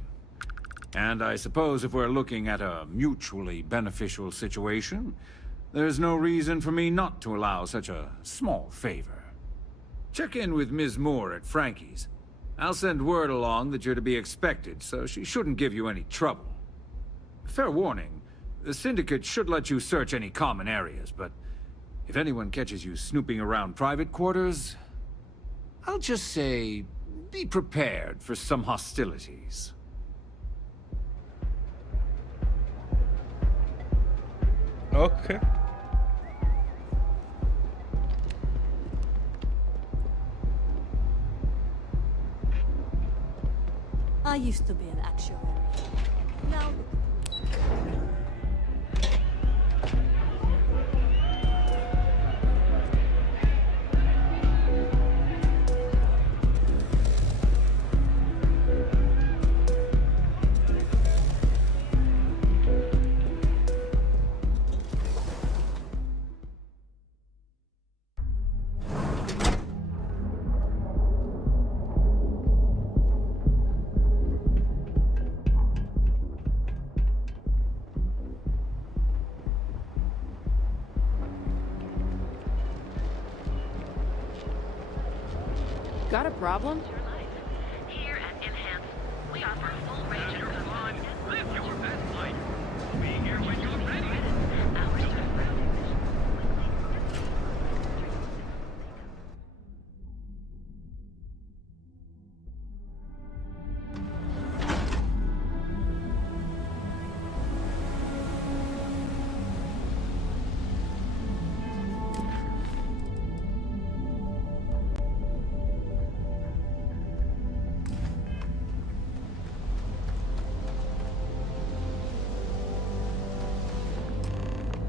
And I suppose if we're looking at a mutually beneficial situation, there's no reason for me not to allow such a small favor. Check in with Ms. Moore at Frankie's. I'll send word along that you're to be expected, so she shouldn't give you any trouble. Fair warning, the Syndicate should let you search any common areas, but if anyone catches you snooping around private quarters, I'll just say, be prepared for some hostilities. Okay. I used to be an actuary. Now got a problem? Here at Enhance, we offer a full range of salon and live your best life. Be here when you're ready. Hours to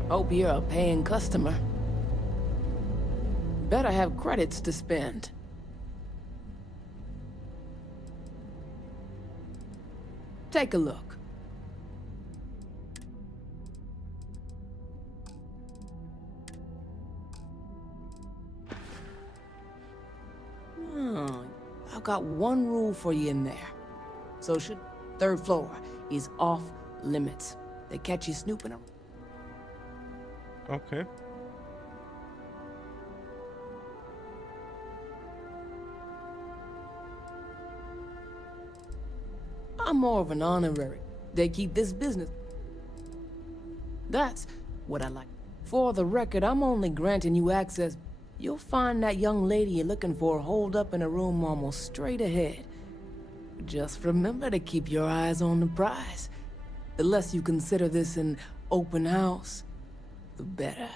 Hope you're a paying customer. Better have credits to spend. Take a look. I've got one rule for you in there. Social, third floor is off limits. They catch you snooping around. Okay. I'm more of an honorary. They keep this business. That's what I like. For the record, I'm only granting you access. You'll find that young lady you're looking for holed up in a room almost straight ahead. Just remember to keep your eyes on the prize. The less you consider this an open house, the better.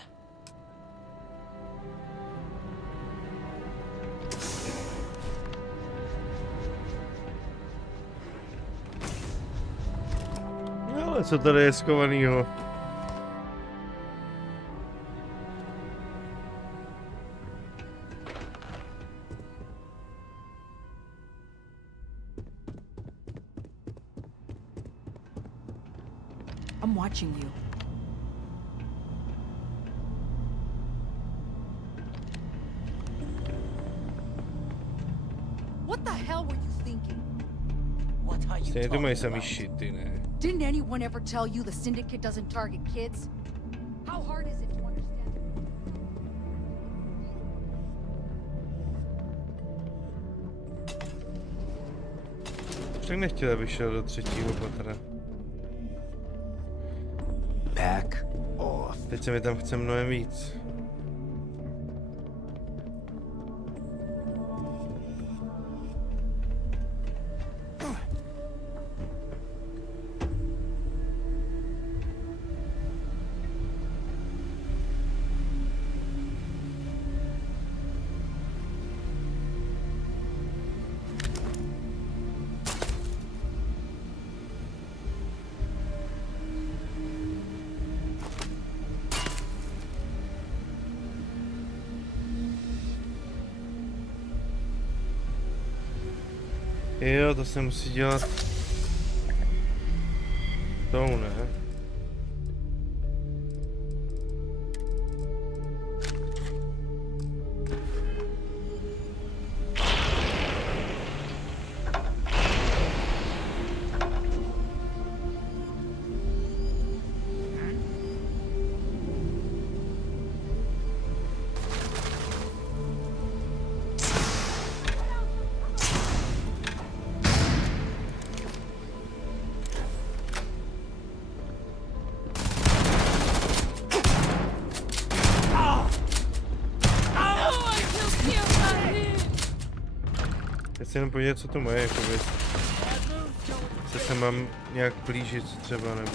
Ale co tady je skovanýho? I'm watching you. What the hell were you thinking? what are you Stejně to mají talking samý about? shity, ne? Didn't anyone ever tell you the Syndicate doesn't target kids? How hard is it to understand? Však nechtěl, abych šel do 3. patra. Back off. Teď se mi tam chce mnohem víc. Jo, to se musí dělat tou, ne? Já si jenom podívat, co to moje, jakoby. Se mám nějak blížit třeba, nebo...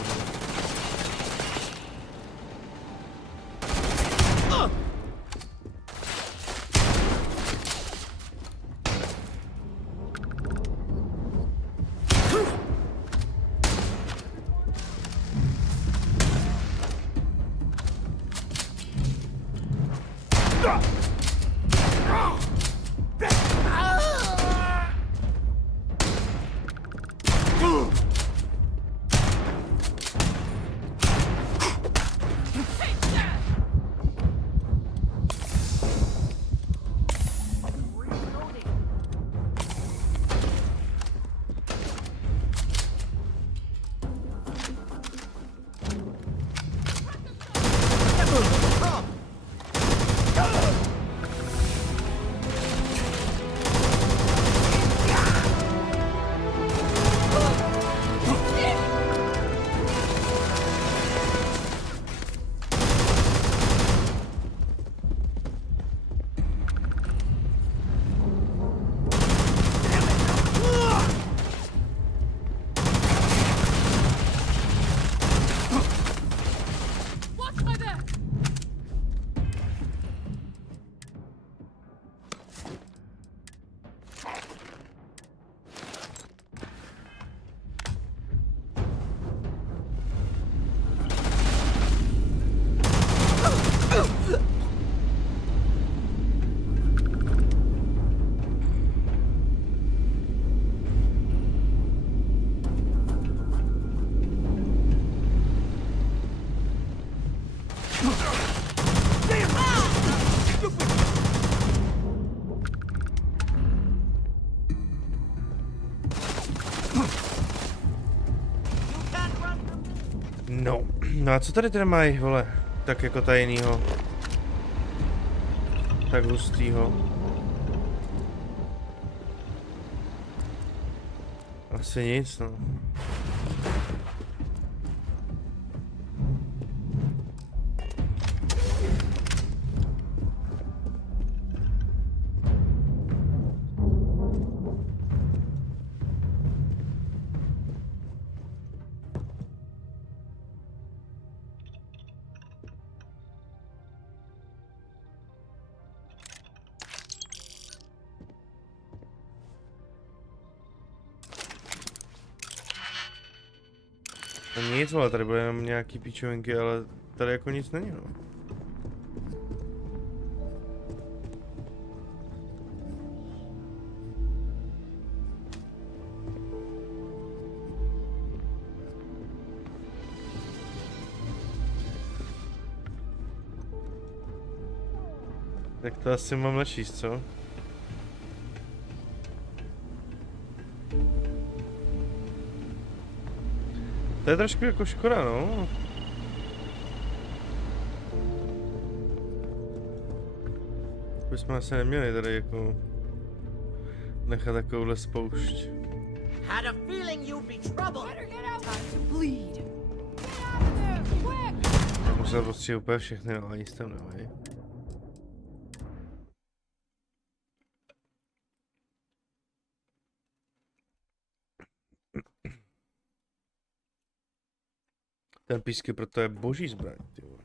No a co tady teda mají, vole, tak jako tajnýho? Tak hustýho. Asi nic, no. Nic, ale tady bude jenom nějaký píčovinky, ale tady jako nic není, no. Tak to asi mám načíst, co? To je trošku jako škoda, no. Bychom asi neměli tady jako nechat takovouhle spoušť. Had a feeling you'd be trouble. Time to bleed. Musel prostě úplně všechny, ale nic tam nemají. Ten písky proto je boží zbraň, ty vole.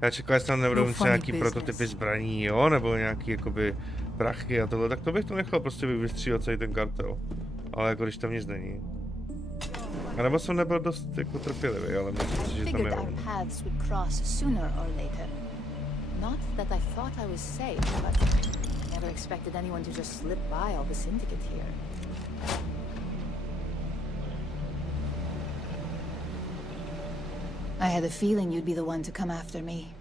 Já čekal, jestli tam nebudou mít nějaký prototypy zbraní, jo, nebo nějaký jakoby prachy a tohle, tak to bych to nechal prostě vystřílet celý ten kartel. Ale jako když tam nic není. A nebo jsem nebyl dost jako trpělivý, ale myslím si, že tam je on. Not that I thought I was safe, but I never expected anyone to just slip by all the syndicate here. I had a feeling you'd be the one to come after me.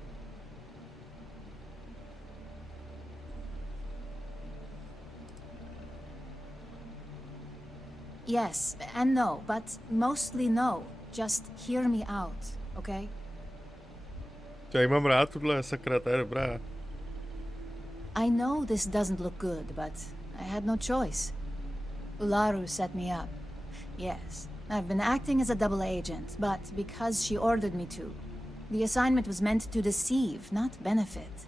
Yes and no, but mostly no. Just hear me out, okay? Já mám rád, tuhle sakra, to je dobrá. I know this doesn't look good, but I had no choice. Ularu set me up. Yes, I've been acting as a double agent, but because she ordered me to. The assignment was meant to deceive, not benefit.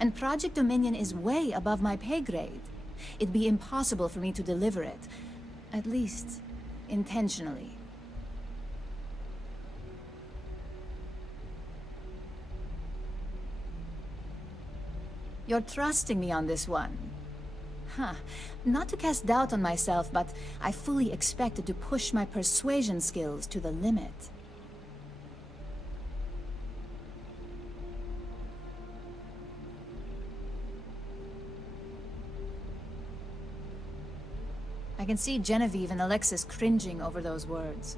And Project Dominion is way above my pay grade. It'd be impossible for me to deliver it. At least, intentionally. You're trusting me on this one. Huh. Not to cast doubt on myself, but I fully expected to push my persuasion skills to the limit. I can see Genevieve and Alexis cringing over those words.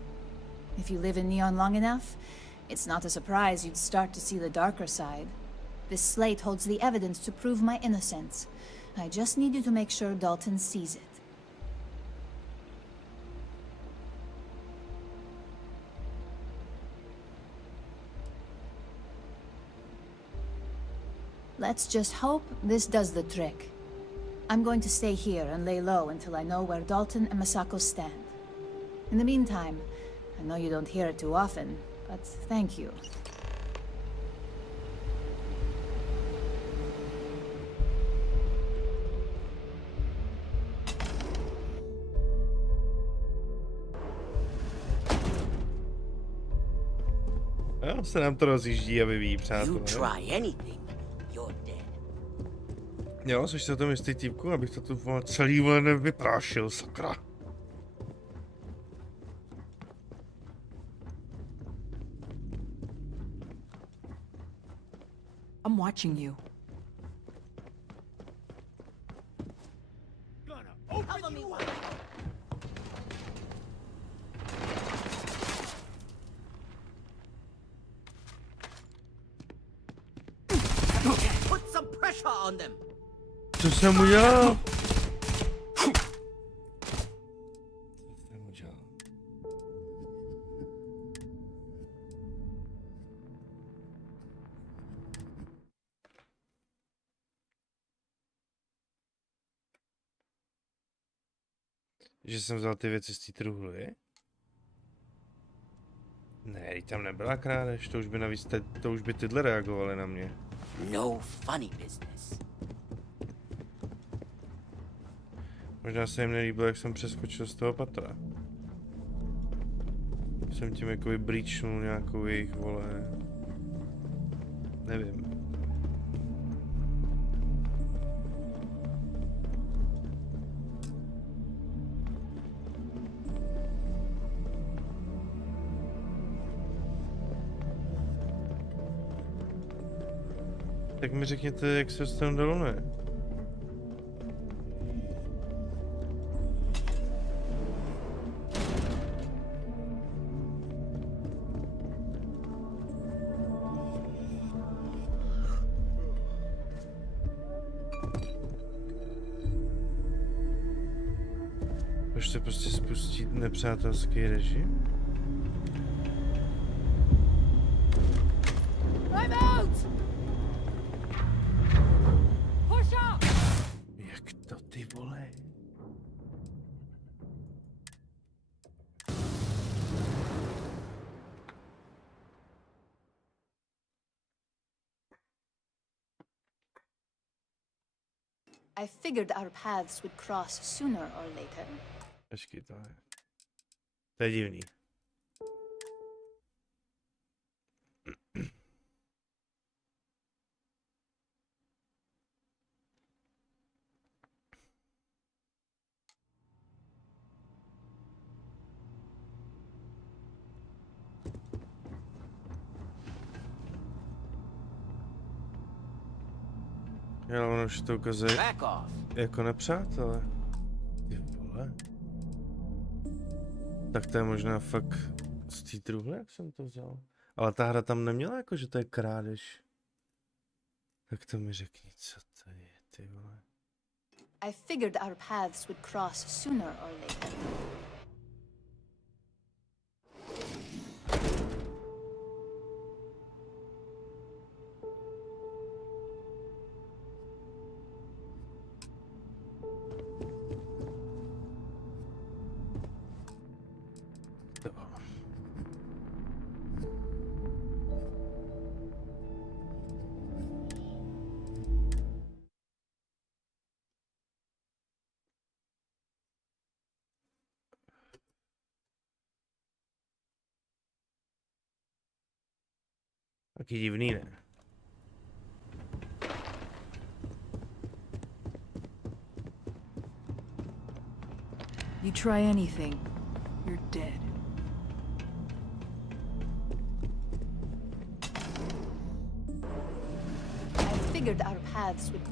If you live in Neon long enough, it's not a surprise you'd start to see the darker side. This slate holds the evidence to prove my innocence. I just need you to make sure Dalton sees it. Let's just hope this does the trick. I'm going to stay here and lay low until I know where Dalton and Masako stand. In the meantime, I know you don't hear it too often, but thank you. Jo, se nám to rozjíždí a vyvíjí, přátelé. Jo, což se to myslí týpku, abych to tu celý vole nevyprášil, sakra. I'm watching you. Put some pressure on them. Co jsem udělal? Že jsem vzal ty věci z té truhly? Ne, tam nebyla krádež, to už by navíc, to už by tyhle reagovaly na mě. No funny business. Možná se jim nelíbilo, jak jsem přeskočil z toho patra. Jsem tím jakoby breachnul nějakou jejich, vole... Nevím. Tak mi řekněte, jak se dostanu dolů, ne? Už se prostě spustí nepřátelský režim? I'm out! I figured our paths would cross sooner or later. Počkej, to je divný. Jo, ono už to ukazuje jako nepřátelé. Ty vole. Tak to je možná fakt z té truhle, jak jsem to vzal. Ale ta hra tam neměla jako, že to je krádež. Tak to mi řekni, co to je, ty vole. I figured our paths would cross sooner or later. Taky divný, ne? You try anything, you're dead. I figured our paths would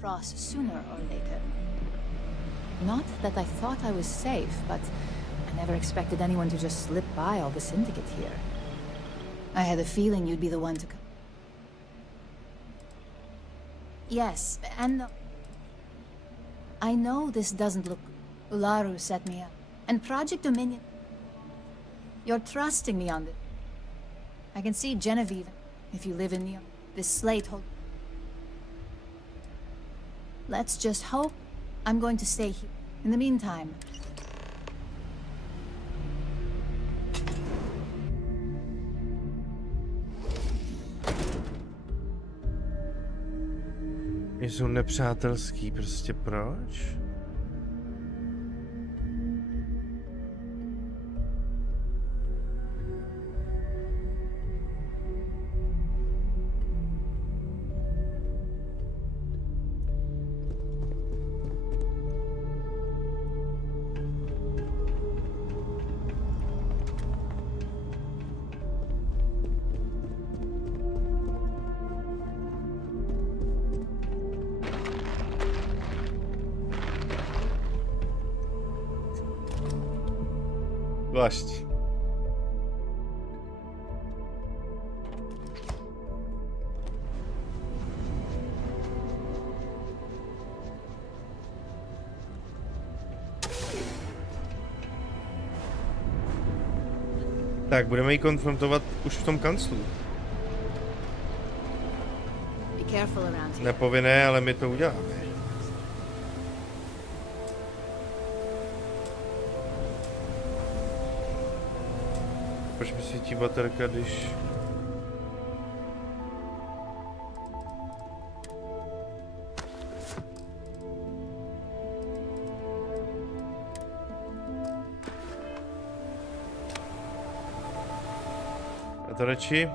cross sooner or later. Not that I thought I was safe, but I never expected anyone to just slip by all the syndicate here. I had a feeling you'd be the one to come. Yes, and I know this doesn't look... Ularu set me up. And Project Dominion... You're trusting me on this. I can see Genevieve, if you live in New York. This slate hold... Let's just hope I'm going to stay here. In the meantime... Jsou nepřátelský, prostě proč? Vlastně. Tak, budeme ji konfrontovat už v tom kanclu. Nepovinné, ale my to uděláme. Proč mi svítí baterka, když... A to radši?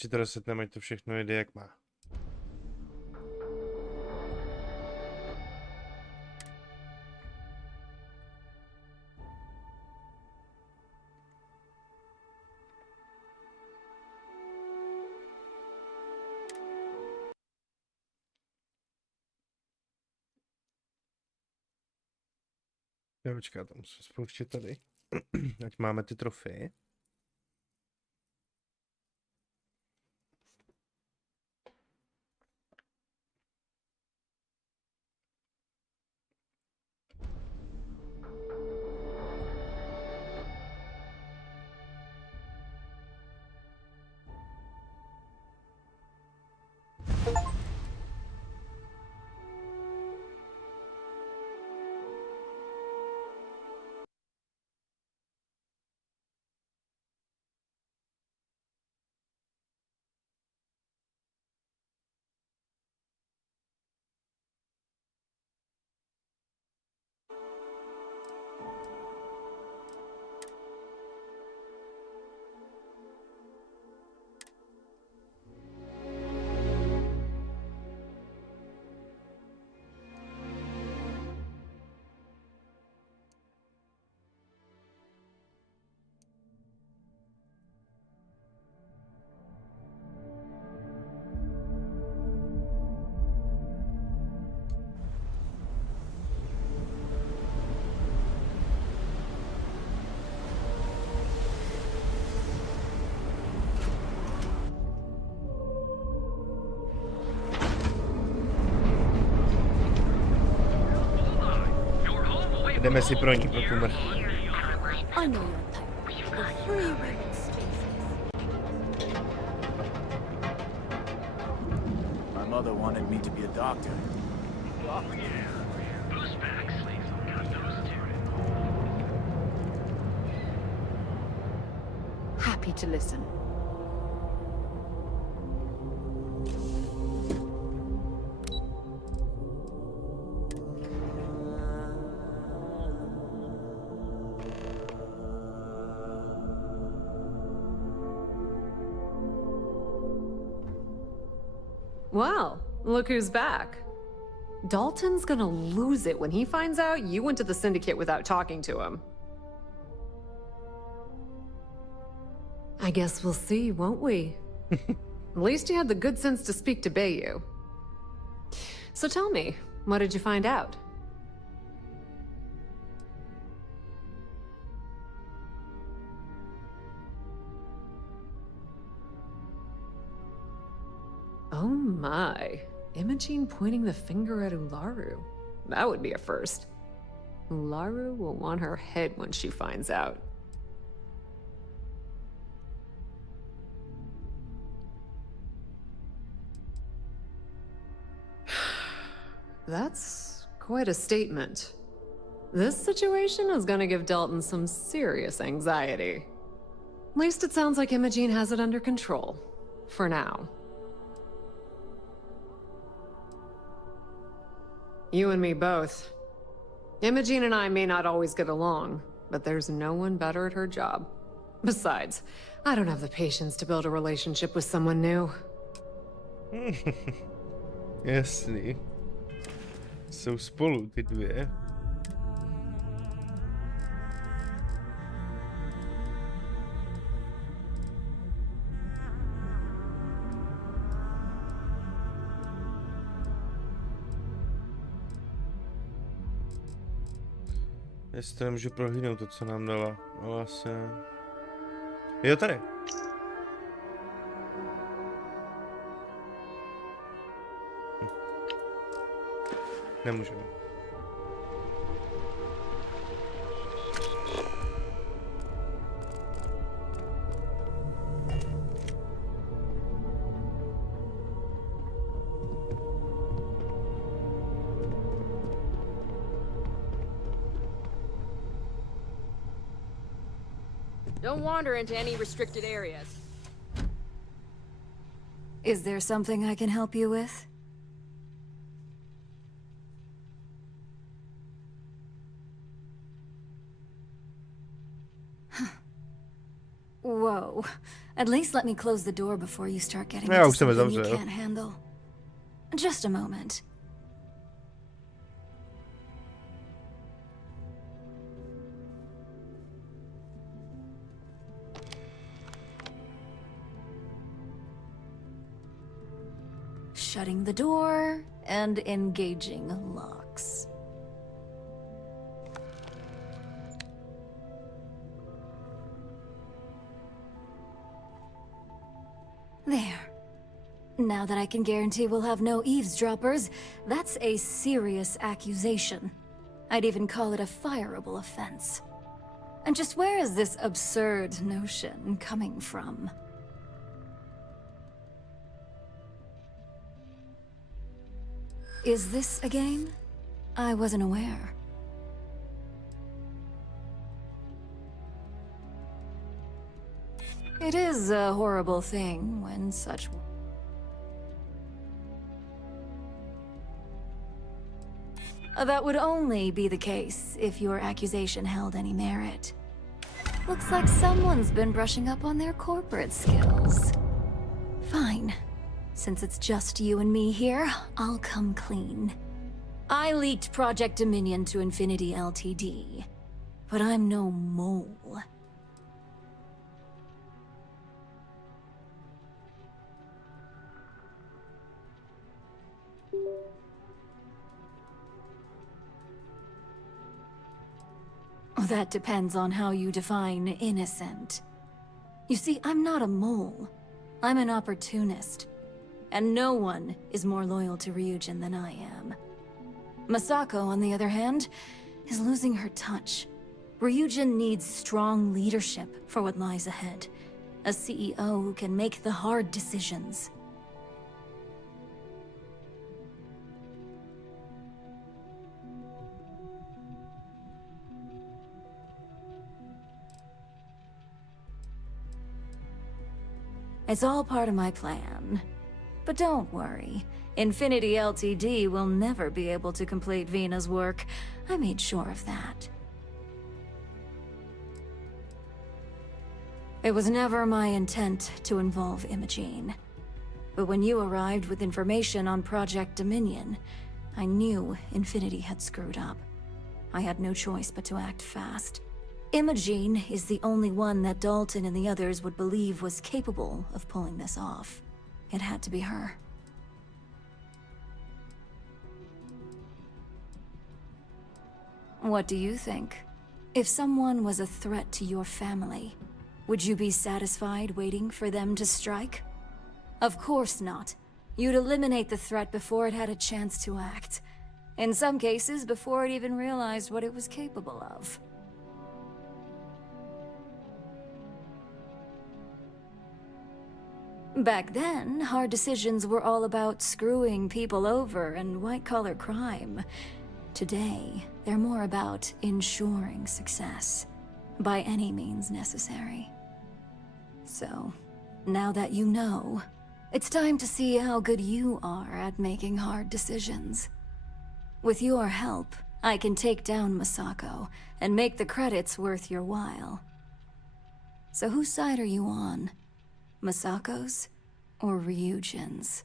Či to resetneme, ať to všechno jde jak má. Jo, počká, tam musím spouštět tady. Ať máme ty trofeje. Jdeme si pro ní, pro tu mrch. I know your type. The free women's spaces. My mother wanted me to be a doctor. Oh yeah. Boost back sleeves got those too. Happy to listen. Well, look who's back. Dalton's gonna lose it when he finds out you went to the Syndicate without talking to him. I guess we'll see, won't we? At least you had the good sense to speak to Bayou. So tell me, what did you find out? Oh my. Imogene pointing the finger at Ularu. That would be a first. Ularu will want her head when she finds out. That's quite a statement. This situation is gonna give Dalton some serious anxiety. At least it sounds like Imogene has it under control. For now. You and me both. Imogene and I may not always get along, but there's no one better at her job. Besides, I don't have the patience to build a relationship with someone new. Jasný. Jsou spolu ty dvě. Jestli to nemůžu prohlídnout to, co nám dala, ale asi ne. Jo, tady. Nemůžeme. Don't wander into any restricted areas. Is there something I can help you with? Whoa. At least let me close the door before you start getting into something you can't handle. Just a moment. Shutting the door and engaging locks. Now that I can guarantee we'll have no eavesdroppers, that's a serious accusation. I'd even call it a fireable offense. And just where is this absurd notion coming from? Is this a game? I wasn't aware. It is a horrible thing when such... That would only be the case if your accusation held any merit. Looks like someone's been brushing up on their corporate skills. Fine. Since it's just you and me here, I'll come clean. I leaked Project Dominion to Infinity Ltd. But I'm no mole. That depends on how you define innocent. You see, I'm not a mole. I'm an opportunist. And no one is more loyal to Ryujin than I am. Masako, on the other hand, is losing her touch. Ryujin needs strong leadership for what lies ahead. A CEO who can make the hard decisions. It's all part of my plan. But don't worry. Infinity Ltd will never be able to complete Vina's work. I made sure of that. It was never my intent to involve Imogene. But when you arrived with information on Project Dominion, I knew Infinity had screwed up. I had no choice but to act fast. Imogene is the only one that Dalton and the others would believe was capable of pulling this off. It had to be her. What do you think? If someone was a threat to your family, would you be satisfied waiting for them to strike? Of course not. You'd eliminate the threat before it had a chance to act. In some cases, before it even realized what it was capable of. Back then, hard decisions were all about screwing people over and white-collar crime. Today, they're more about ensuring success, by any means necessary. So, now that you know, it's time to see how good you are at making hard decisions. With your help, I can take down Masako and make the credits worth your while. So whose side are you on? Masako's or Ryujin's?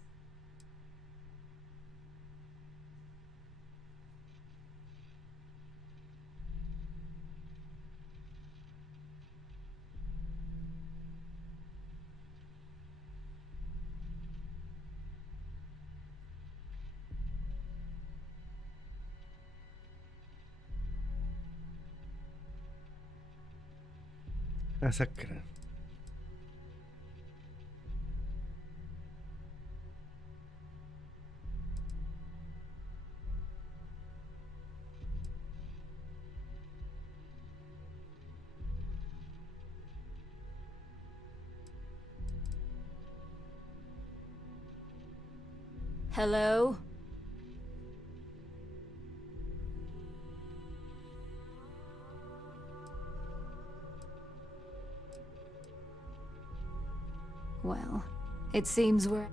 A sakra. Hello? Well, it seems we're...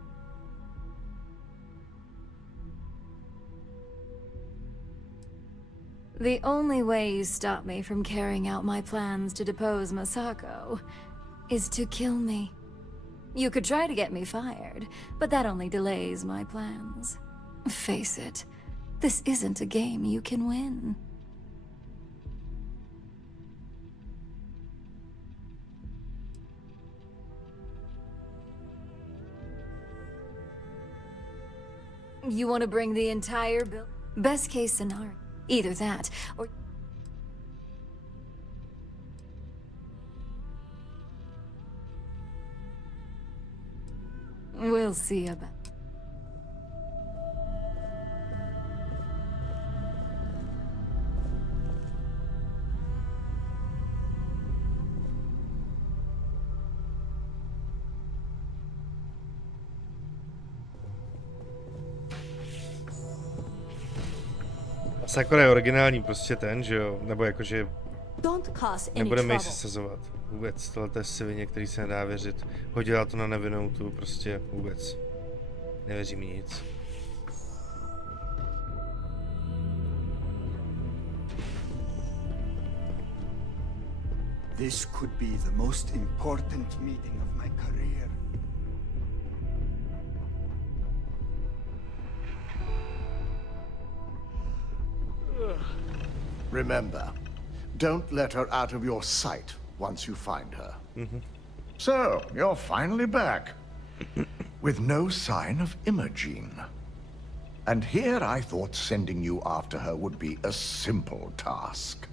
The only way you stop me from carrying out my plans to depose Masako is to kill me. You could try to get me fired, but that only delays my plans. Face it, this isn't a game you can win. You want to bring the entire bill? Best case scenario. Either that, or... We'll see about... Sakura je originální prostě ten, že jo? Nebo jakože Don't cause any nebudeme jí trouble. se sazovat. Vůbec, tohle je svině, který se nedá věřit. Hodila to na nevinnou tu, prostě vůbec. Nevěří mi nic. This could be the most important meeting of my career. Remember, don't let her out of your sight once you find her. So, you're finally back. With no sign of Imogen. And here I thought sending you after her would be a simple task.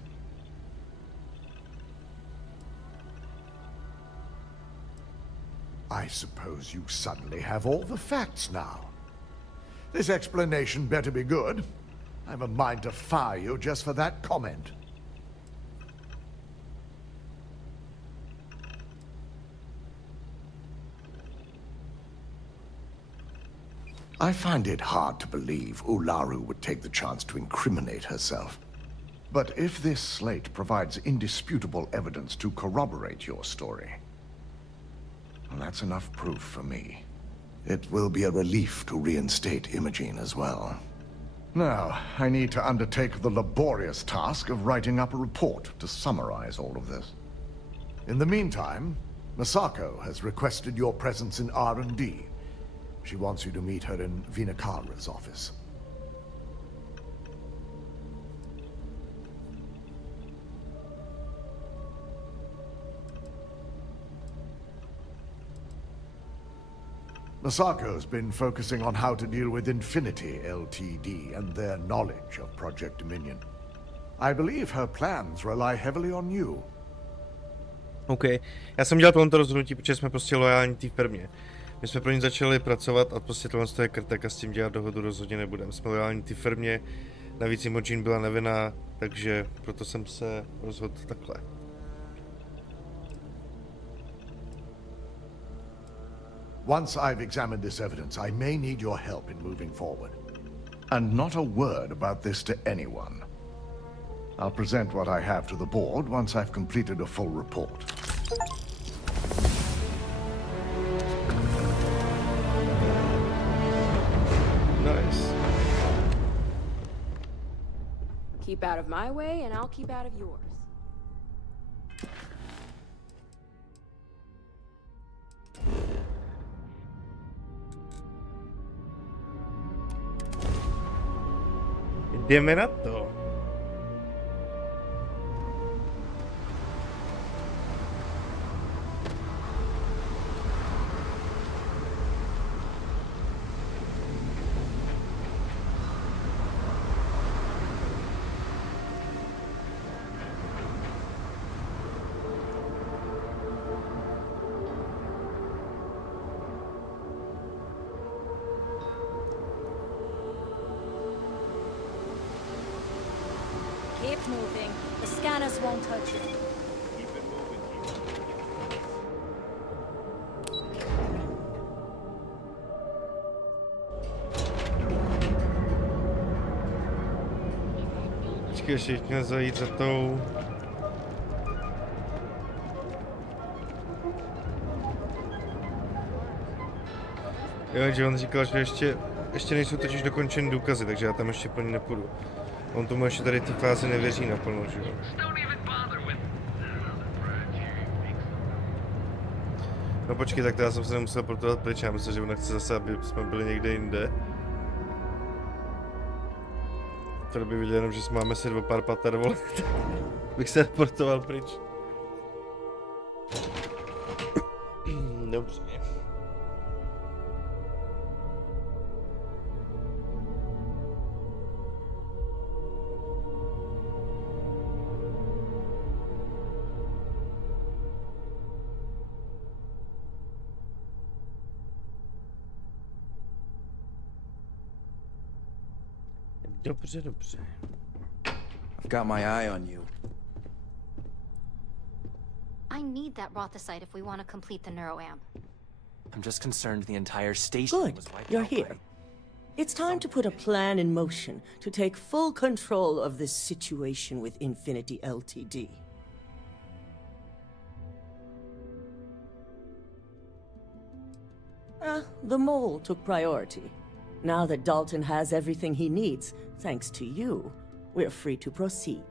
I suppose you suddenly have all the facts now. This explanation better be good. I have a mind to fire you just for that comment. I find it hard to believe Ularu would take the chance to incriminate herself. But if this slate provides indisputable evidence to corroborate your story, well, that's enough proof for me. It will be a relief to reinstate Imogen as well. Now, I need to undertake the laborious task of writing up a report to summarize all of this. In the meantime, Masako has requested your presence in R&D. She wants you to meet her in Vinakara's office. Masako's been focusing on how to deal with Infinity Ltd. And their knowledge of Project Dominion. I believe her plans rely heavily on you. OK. Já jsem dělal tohle rozhodnutí, protože jsme prostě lojální té firmě. My jsme pro ní začali pracovat a prostě tohle je krtek a s tím dělat dohodu rozhodně nebudeme. Jsme lojální té firmě, navíc Imogen byla nevinná, takže proto jsem se rozhodl takhle. Once I've examined this evidence, I may need your help in moving forward. And not a word about this to anyone. I'll present what I have to the board once I've completed a full report. Nice. Keep out of my way, and I'll keep out of yours. Jdeme na to. Keep moving. The scanners won't touch you. Počkej, ještě měl zajít za tou... Jo, že on říkal, že ještě nejsou totiž dokončeny důkazy, takže já tam ještě pro ně nepůjdu. On tomu ještě tady ty fáze nevěří naplno, že jo? No počkej, tak to já jsem se nemusel portovat pryč, já myslím, že ona chce zase, aby jsme byli někde jinde. Tady by viděl jenom, že jsme máme si pár pater, vole, bych se portoval pryč. Dobře. Dobře, dobře. I've got my eye on you. I need that rothicite if we want to complete the neuroamp. I'm just concerned the entire station Good. was wiped You're out here. by- It's time to put a plan in motion to take full control of this situation with Infinity Ltd. The mole took priority. Now that Dalton has everything he needs, thanks to you, we're free to proceed.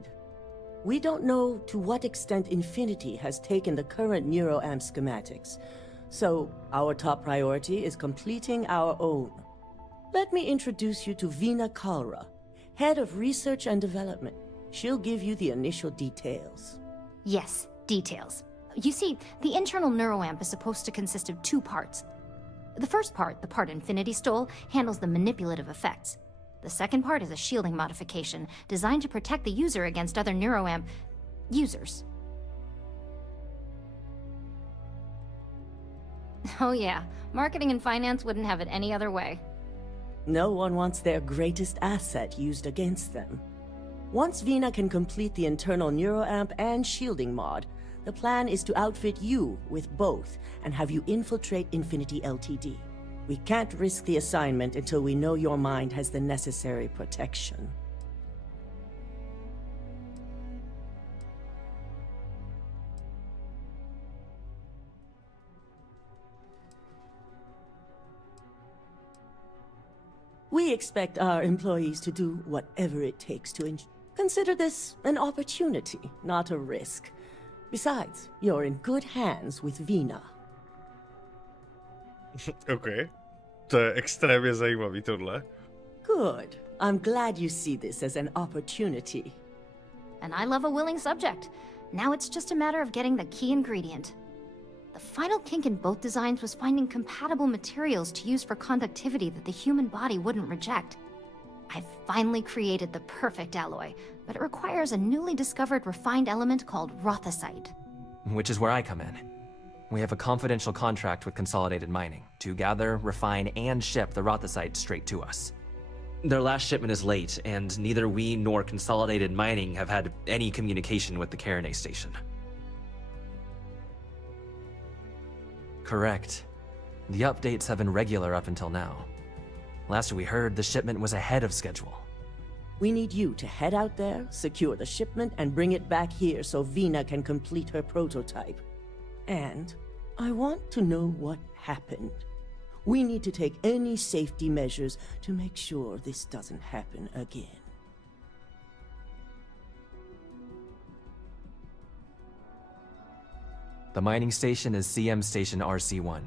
We don't know to what extent Infinity has taken the current neuroamp schematics, so our top priority is completing our own. Let me introduce you to Veena Kalra, Head of Research and Development. She'll give you the initial details. Yes, details. You see, the internal neuroamp is supposed to consist of 2 parts. The first part, the part Infinity stole, handles the manipulative effects. The second part is a shielding modification designed to protect the user against other neuroamp users. Oh yeah, marketing and finance wouldn't have it any other way. No one wants their greatest asset used against them. Once Veena can complete the internal neuroamp and shielding mod, the plan is to outfit you with both and have you infiltrate Infinity Ltd. We can't risk the assignment until we know your mind has the necessary protection. We expect our employees to do whatever it takes to consider this an opportunity, not a risk. Besides, you're in good hands with Veena. Okay. To je extrémně zajímavý tohle. Good. I'm glad you see this as an opportunity. And I love a willing subject. Now it's just a matter of getting the key ingredient. The final kink in both designs was finding compatible materials to use for conductivity that the human body wouldn't reject. I've finally created the perfect alloy, but it requires a newly discovered refined element called rothosite. Which is where I come in. We have a confidential contract with Consolidated Mining to gather, refine, and ship the rothosite straight to us. Their last shipment is late, and neither we nor Consolidated Mining have had any communication with the Carinay station. Correct. The updates have been regular up until now. Last we heard, the shipment was ahead of schedule. We need you to head out there, secure the shipment, and bring it back here so Veena can complete her prototype. And I want to know what happened. We need to take any safety measures to make sure this doesn't happen again. The mining station is CM Station RC-1.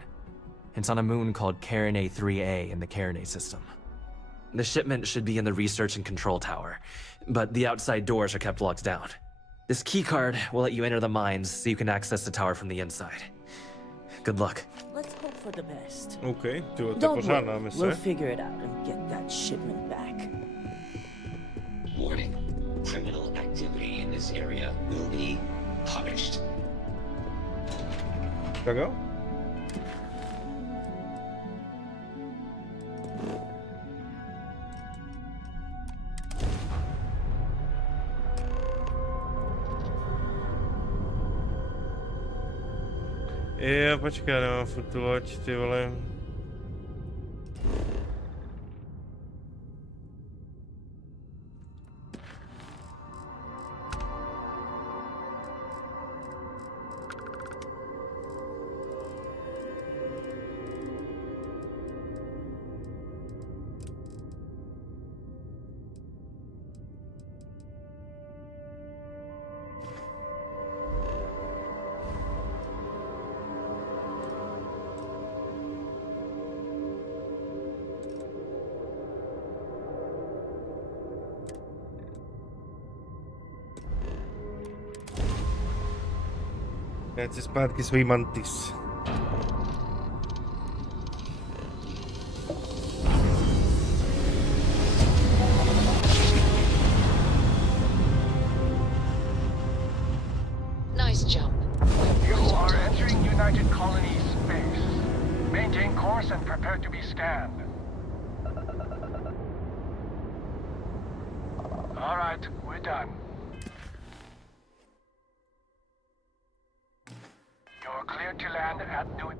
It's on a moon called Carinay 3A in the Carinay system. The shipment should be in the research and control tower, but the outside doors are kept locked down. This keycard will let you enter the mines so you can access the tower from the inside. Good luck. Let's hope for the best. Okay, to Don't worry, we'll figure it out and get that shipment back. Warning. Criminal activity in this area will be punished. Go. Jo, počkej, nemám furt tu loď, ty vole. Dát si zpátky svůj mantis. Nice jump. You are entering United Colonies space. Maintain course and prepare to be scanned. All right, we're done. You're cleared to land at New...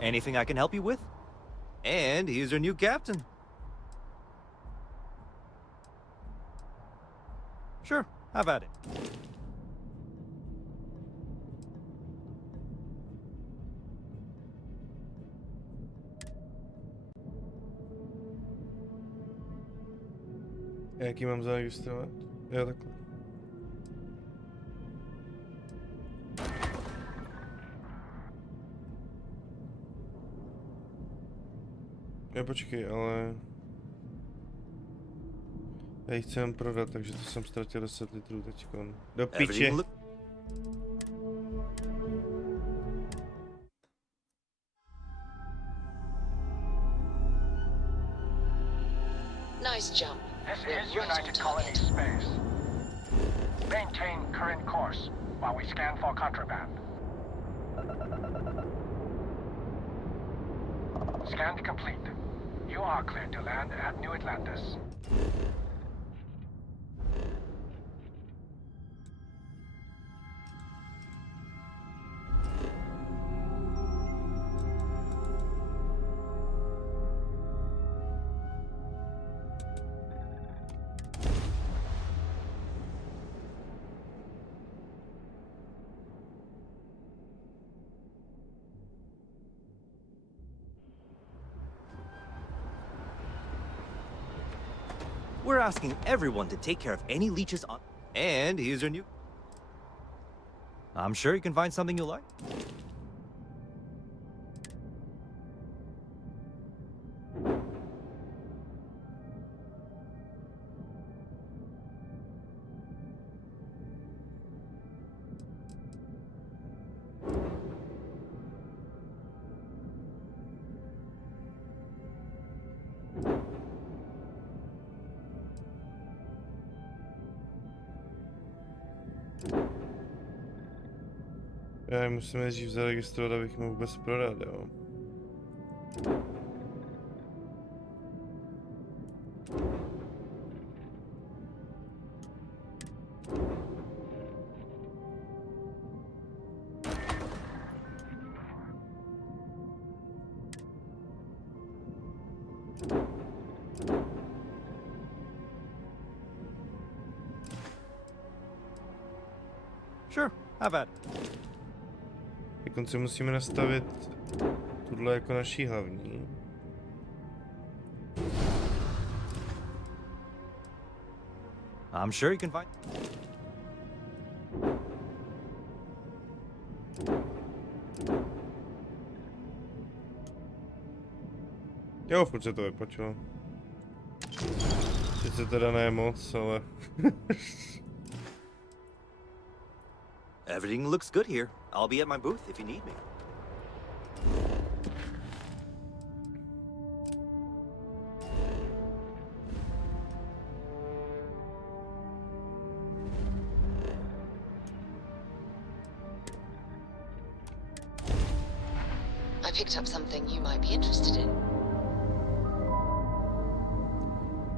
Anything I can help you with? And he's your new captain. Sure, have at it. Jaký mám zaregistrovat? Jo, takhle. Jo, počkej, ale... Já ji chci jen prodat, takže to jsem ztratil 10 litrů teďkon. Do piče! Nice jump. This is United Colony space. Maintain current course while we scan for contraband. Scan complete. You are cleared to land at New Atlantis. We're asking everyone to take care of any leeches on... And here's your new... I'm sure you can find something you like. Já je musím nejdřív zaregistrovat, abych mohl vůbec prodat, jo. Sure, have at it. Dokonce musíme nastavit tuhle jako naší hlavní. I'm sure you can find... Jo, furt se to vypačilo. Sice teda ne moc, ale... Everything looks good here. I'll be at my booth if you need me. I picked up something you might be interested in.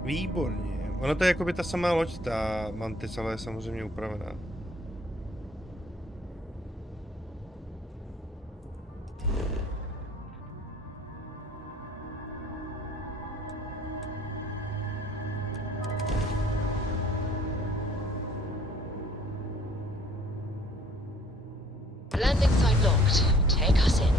Výborně. Ono to je jako by ta samá loď, ta Mantis, ale je samozřejmě upravená. Landing site locked. Take us in.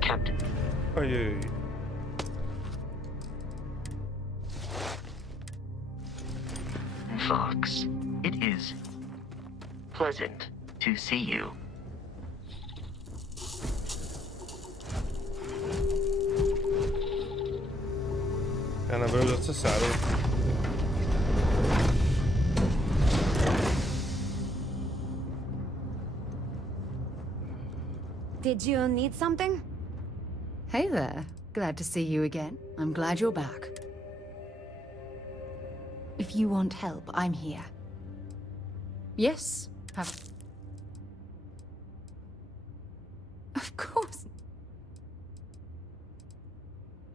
Captain. Ojej. Fox, it is pleasant to see you. Já naberu zase sáru. Did you need something? Hey there. Glad to see you again. I'm glad you're back. If you want help, I'm here. Yes. Of course.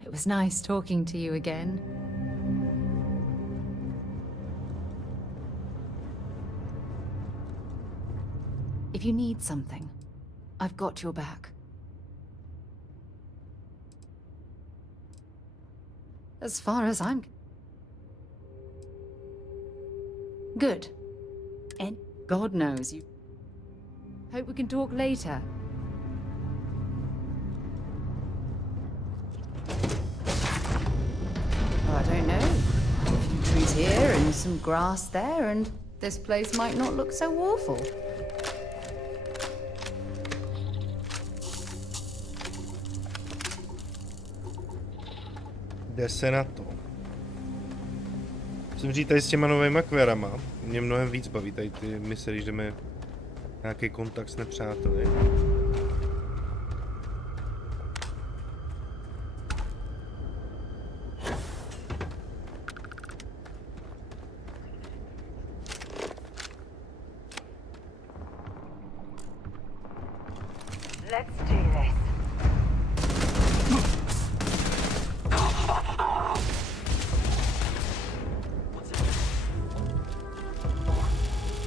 It was nice talking to you again. If you need something, I've got your back. As far as I'm... Good. And God knows you... Hope we can talk later. Oh, I don't know. A few trees here and some grass there, and this place might not look so awful. Jde se na to. Musím říct, tady s těma novýma kvérama mě mnohem víc baví tady ty mise, když jdeme nějaký kontakt s nepřáteli. Let's do this.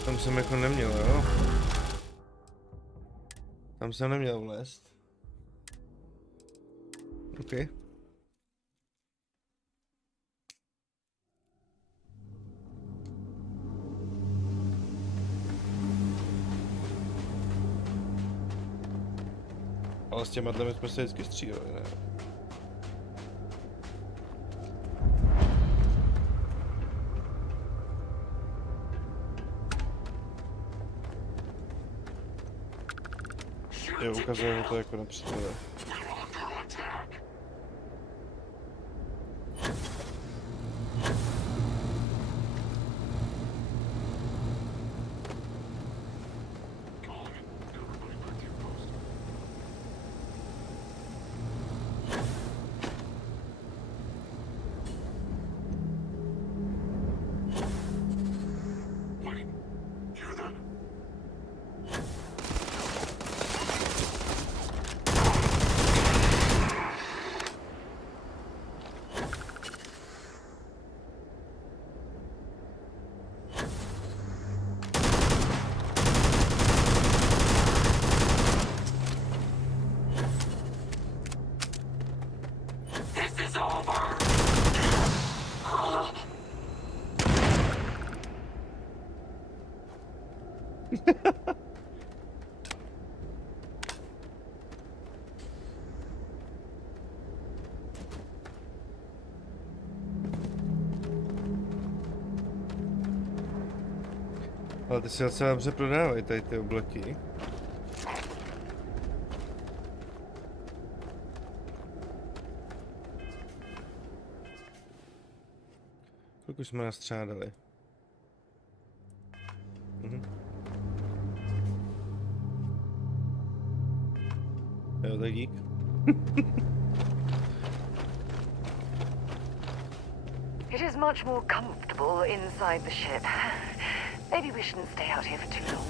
Tam jsem jako neměl, jo? Tam jsem neměl vlézt. OK. Ale s těma dlemi jsme se vždycky stříleli, ne? Jo, ukazuje mu to jako na přítele. Ale ty si docela dobře prodávají tady ty obleky. Kolik už jsme nastřádali? Jo, tak dík. It is much more comfortable inside the ship. Maybe we shouldn't stay out here for too long.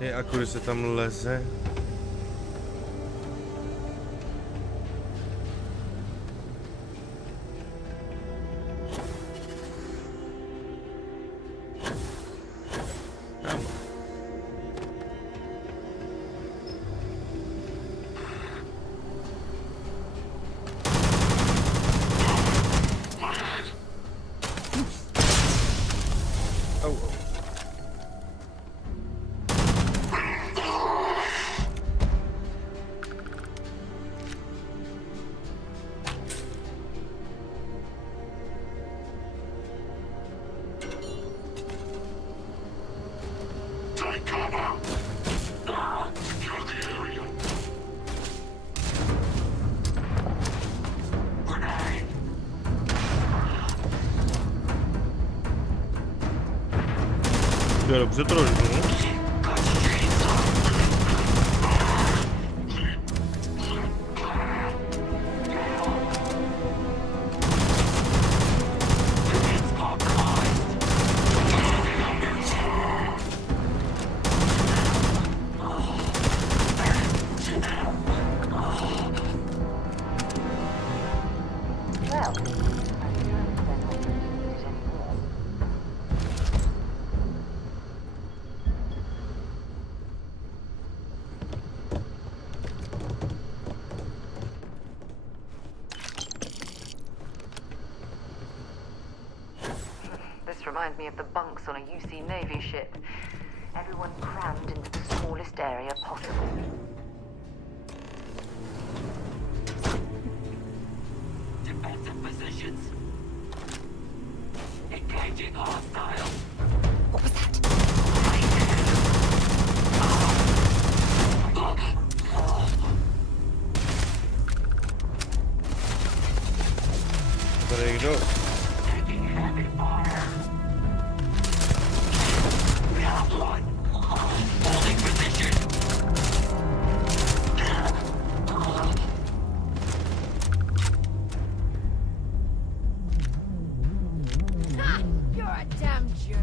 Je, a kudy se tam leze? dobře to rozumím. Reminds me of the bunks on a UC Navy ship. Everyone crammed into the smallest area possible. Defensive positions. Engaging hostiles. What was that? There you go. Taking heavy fire. We have one. Holding position. Ha! You're a damn Jew.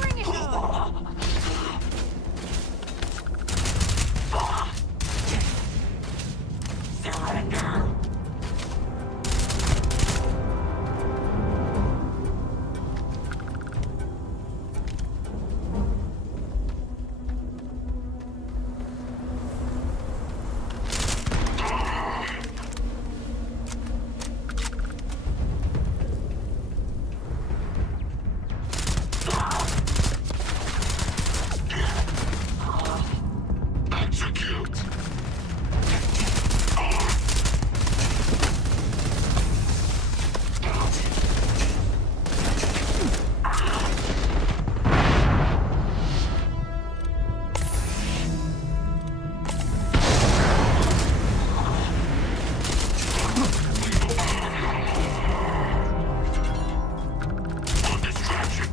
Bring it on! Surrender. Execute. Distraction.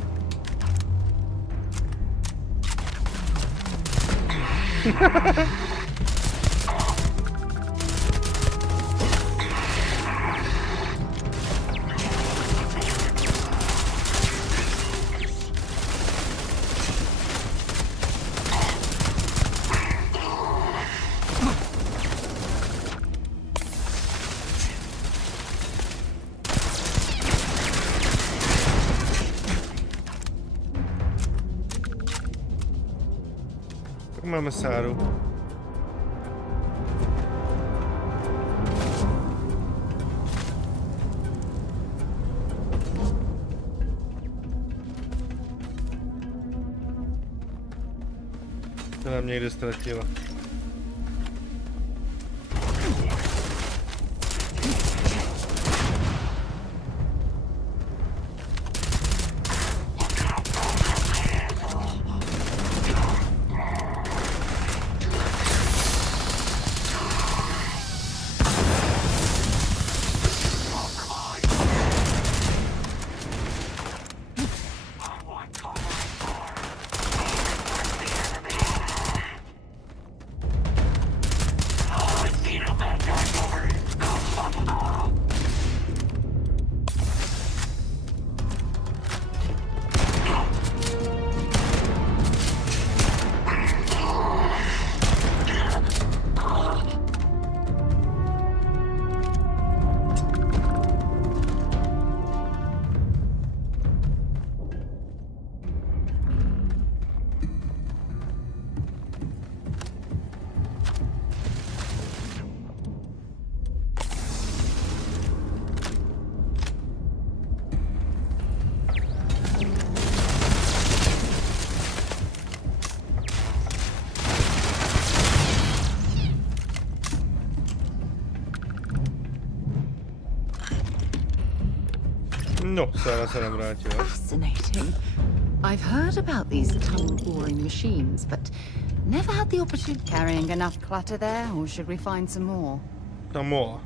Tak máme Sáru. To nám někde ztratila. No, se navrátila. Fascinating. I've heard about these tunnel-boring machines, but never had the opportunity. Carrying enough clutter there, or should we find some more? Some more.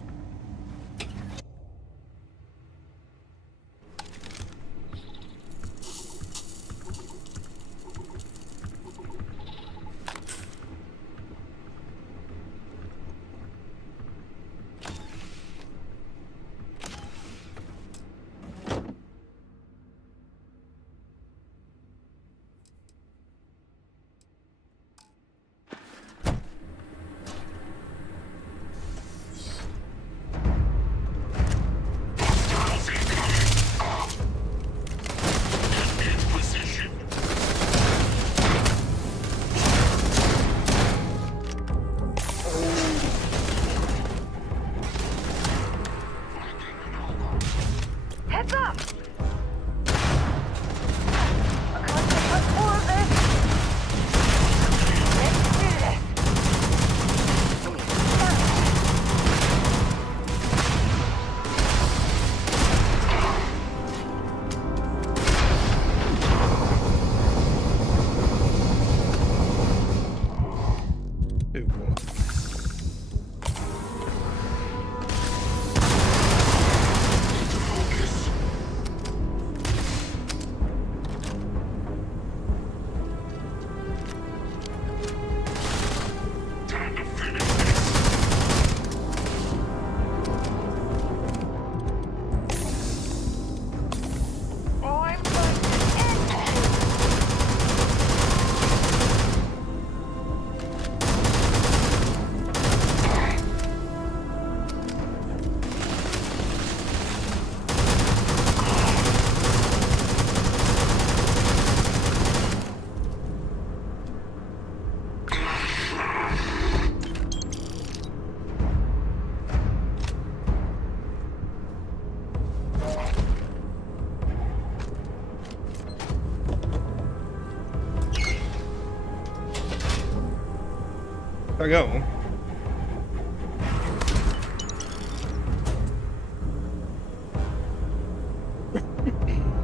Tak jo.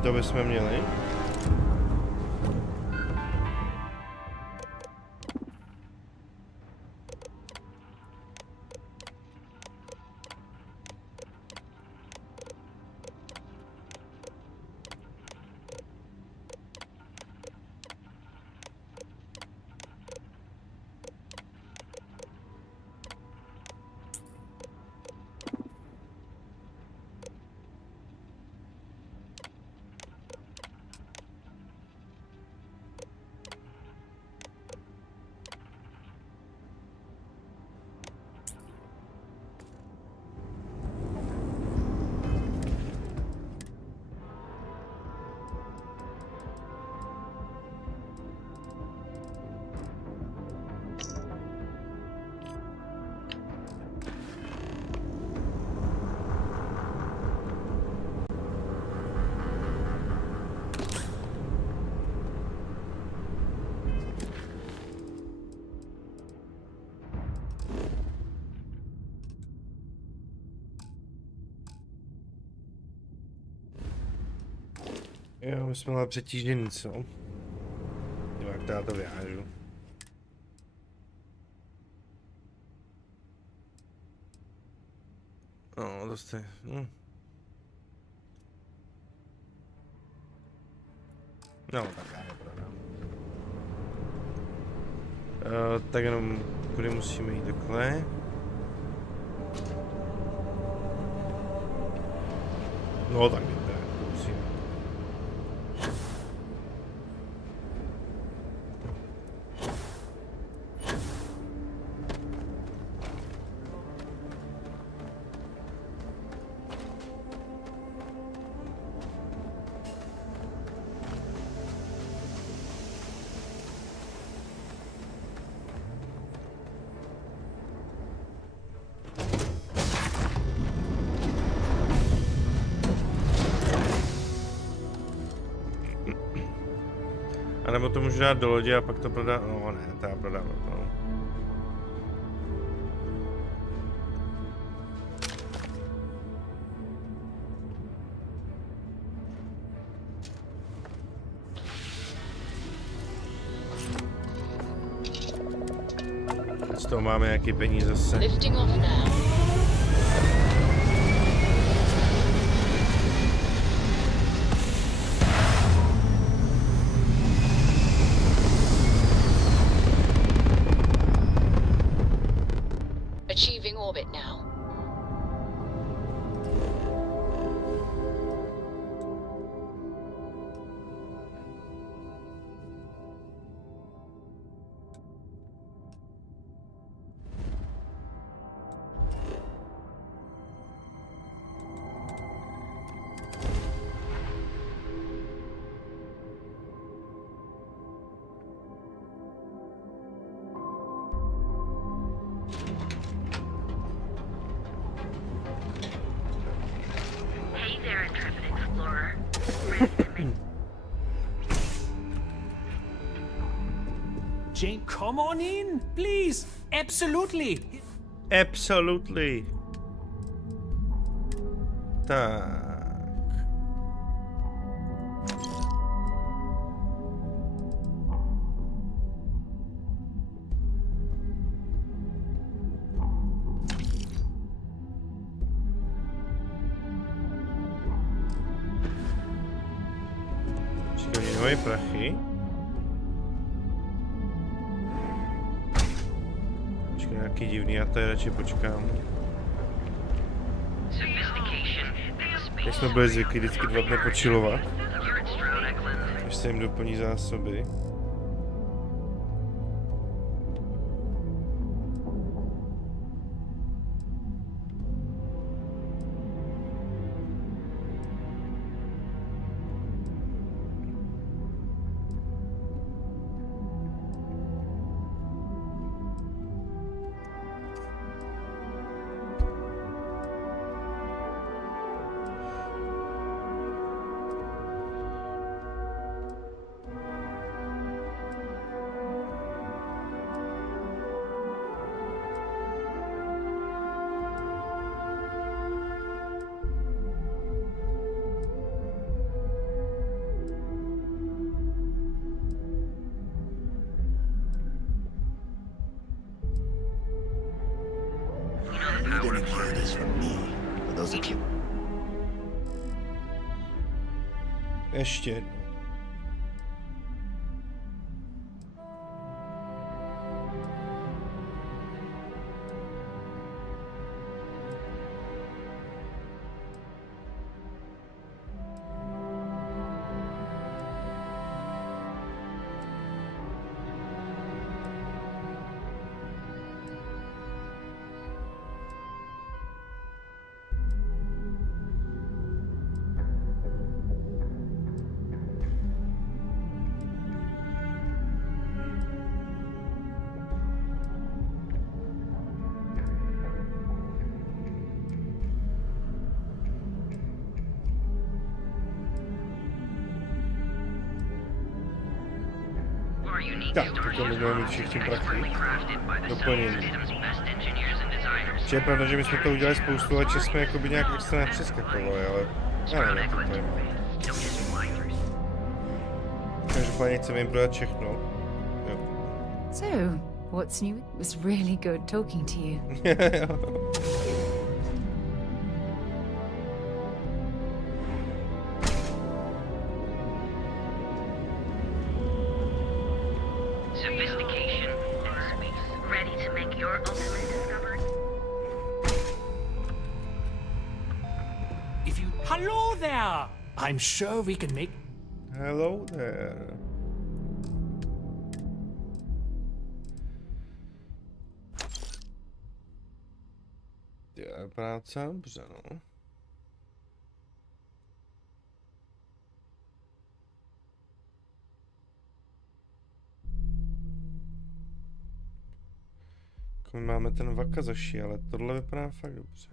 To bychom měli. Jo, my jsme ale přetížení, co? Jo, jak to já to vyhážu. No, to jste... No, tak já to prodám. Tak jenom, kudy musíme jít takhle? No, tak jde, to musíme. A nebo to můžu dát do lodi a pak to prodá... No ne, to já prodám. No. Z toho máme nějaký peníze zase. Lifting off now. Achieving orbit now. Jane, come on in, please. Absolutely. Absolutely. Tak. Počkej, nemají prachy. Nějaký divný, já tady radši počkám. Jak jsme byli zvyklí vždycky 2 dny počilovat, až se jim doplní zásoby. Ještě jednou. Tak, teď budeme mít všichni prachy doplnění. Že je pravda, že my jsme to udělali spoustu, ale že jsme jakoby nějak extra nepřeskakovali, ale já nevím, jak to je. Každopádně chceme jim prodat všechno. Jo. So, what's new? It was really good talking to you. Hello there! I'm sure we can make... Hello there. Je práce, dobře no. My máme ten Wakazashi, ale tohle vypadá fakt dobře.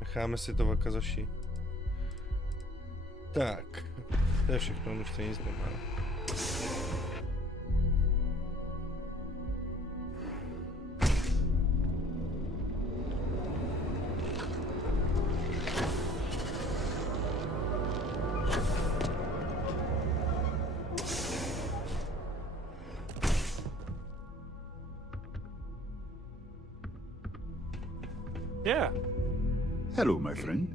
Necháme si to Wakazashi. Tak. To je všechno, už to nic nemá. Yeah. Hello, my friend.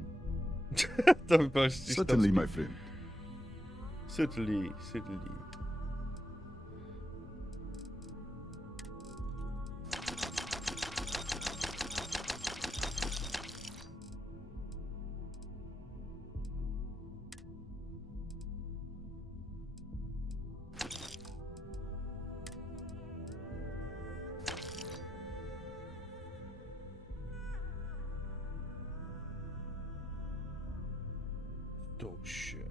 To by bylo Certainly, my friend. Certainly. To už je.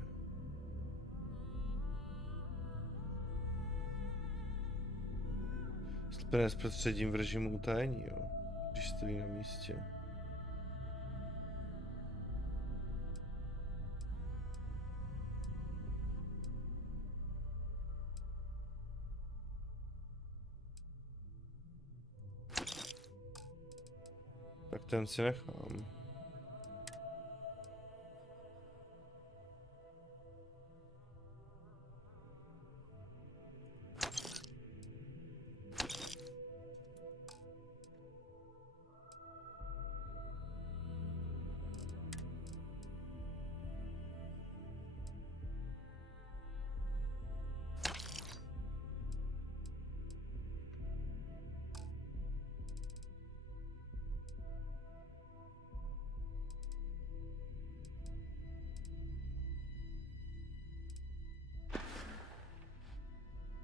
Slepené s prostředím v režimu utajení, jo. Když stojí na místě. Tak ten si nechám.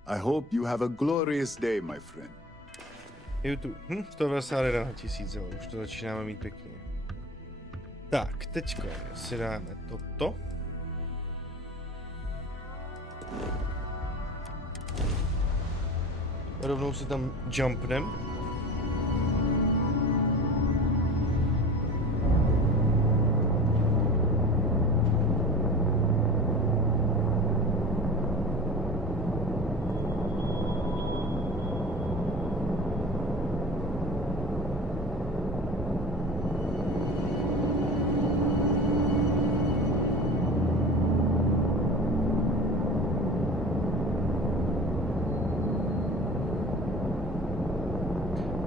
I hope you have a glorious day, my friend. YouTube. 191 000, už to začínáme mít pěkně. Tak, teďko si dáme toto. Rovnou si tam jumpnem.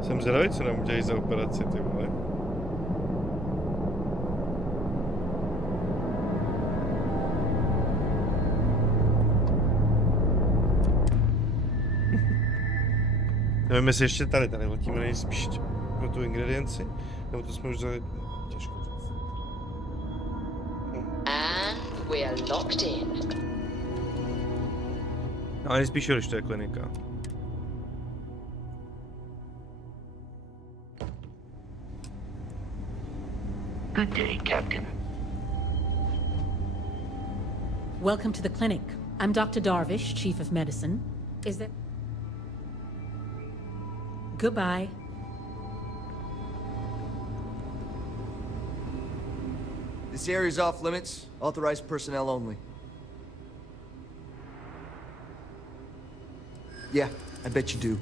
Jsem zvědavý, co nám udělají za operaci, ty vole. Nevím, jestli ještě tady letíme nejspíš pro tu ingredienci, nebo to jsme už vzali těžko. And we're locked in. No, ale nejspíš, když to je klinika. Good day, Captain. Welcome to the clinic. I'm Dr. Darvish, Chief of Medicine. Is there... Goodbye. This area's off limits. Authorized personnel only. Yeah, I bet you do.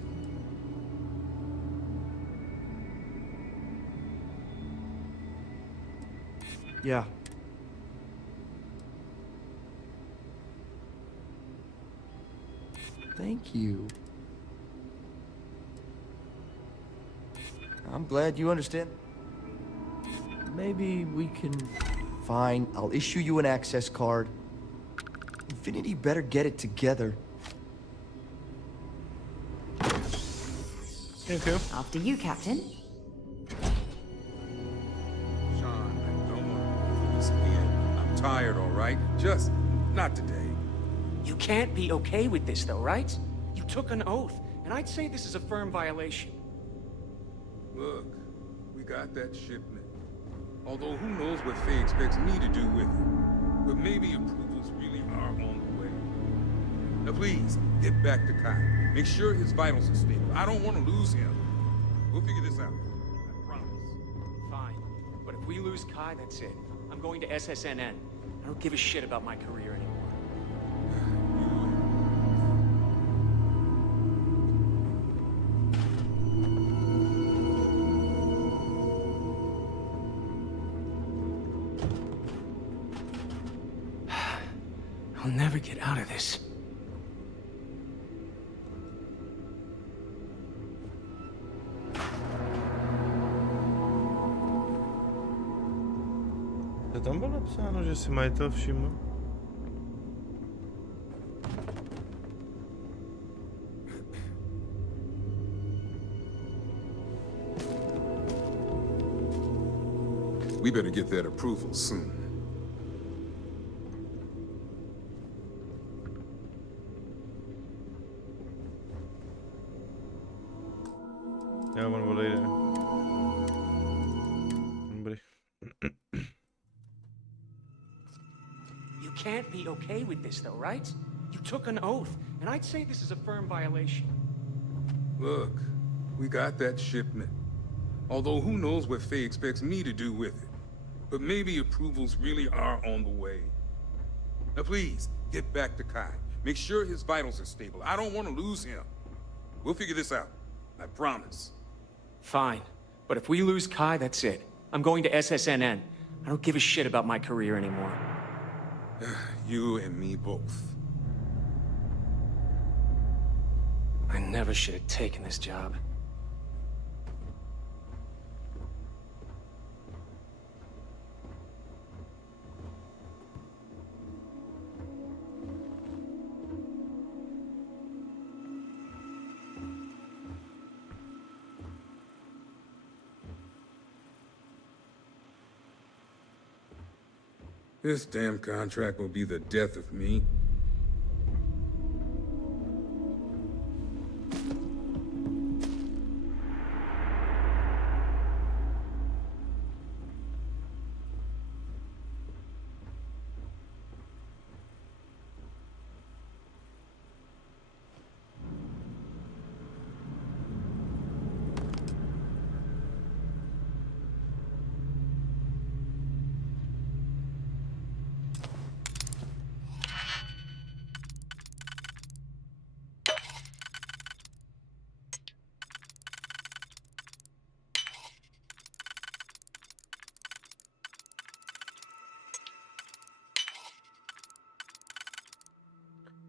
Yeah. Thank you. I'm glad you understand. Maybe we can... Fine, I'll issue you an access card. Infinity better get it together. Thank you. After you, Captain. I'm tired, all right? Just not today. You can't be okay with this, though, right? You took an oath, and I'd say this is a firm violation. Look, we got that shipment. Although who knows what Faye expects me to do with it. But maybe approvals really are on the way. Now please, get back to Kai. Make sure his vitals are stable. I don't want to lose him. We'll figure this out. I promise. Fine. But if we lose Kai, that's it. I'm going to SSNN. I don't give a shit about my career anymore. I'll never get out of this. To tam bylo napsáno, že si majitel všiml? We better get that approval soon. Já on odejde. Dobrý. You can't be okay with this though, right? You took an oath, and I'd say this is a firm violation. Look, we got that shipment. Although who knows what Faye expects me to do with it. But maybe approvals really are on the way. Now please, get back to Kai. Make sure his vitals are stable. I don't want to lose him. We'll figure this out. I promise. Fine. But if we lose Kai, that's it. I'm going to SSNN. I don't give a shit about my career anymore. You and me both. I never should have taken this job. This damn contract will be the death of me.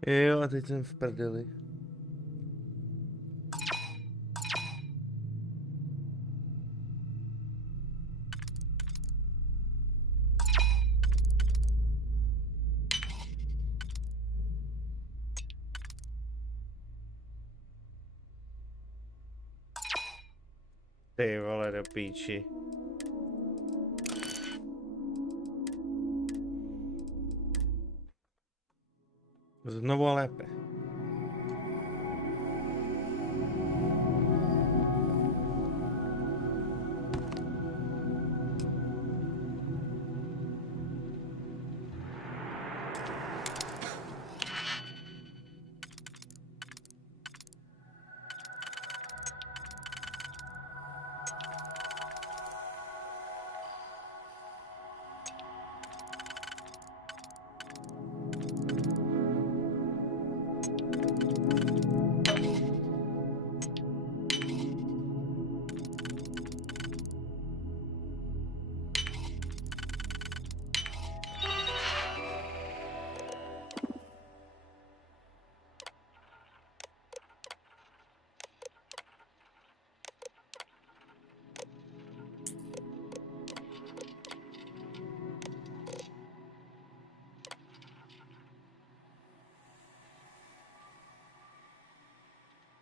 Jo, a teď jsem v prdeli. Ty vole, do píči. Znovu a lépe.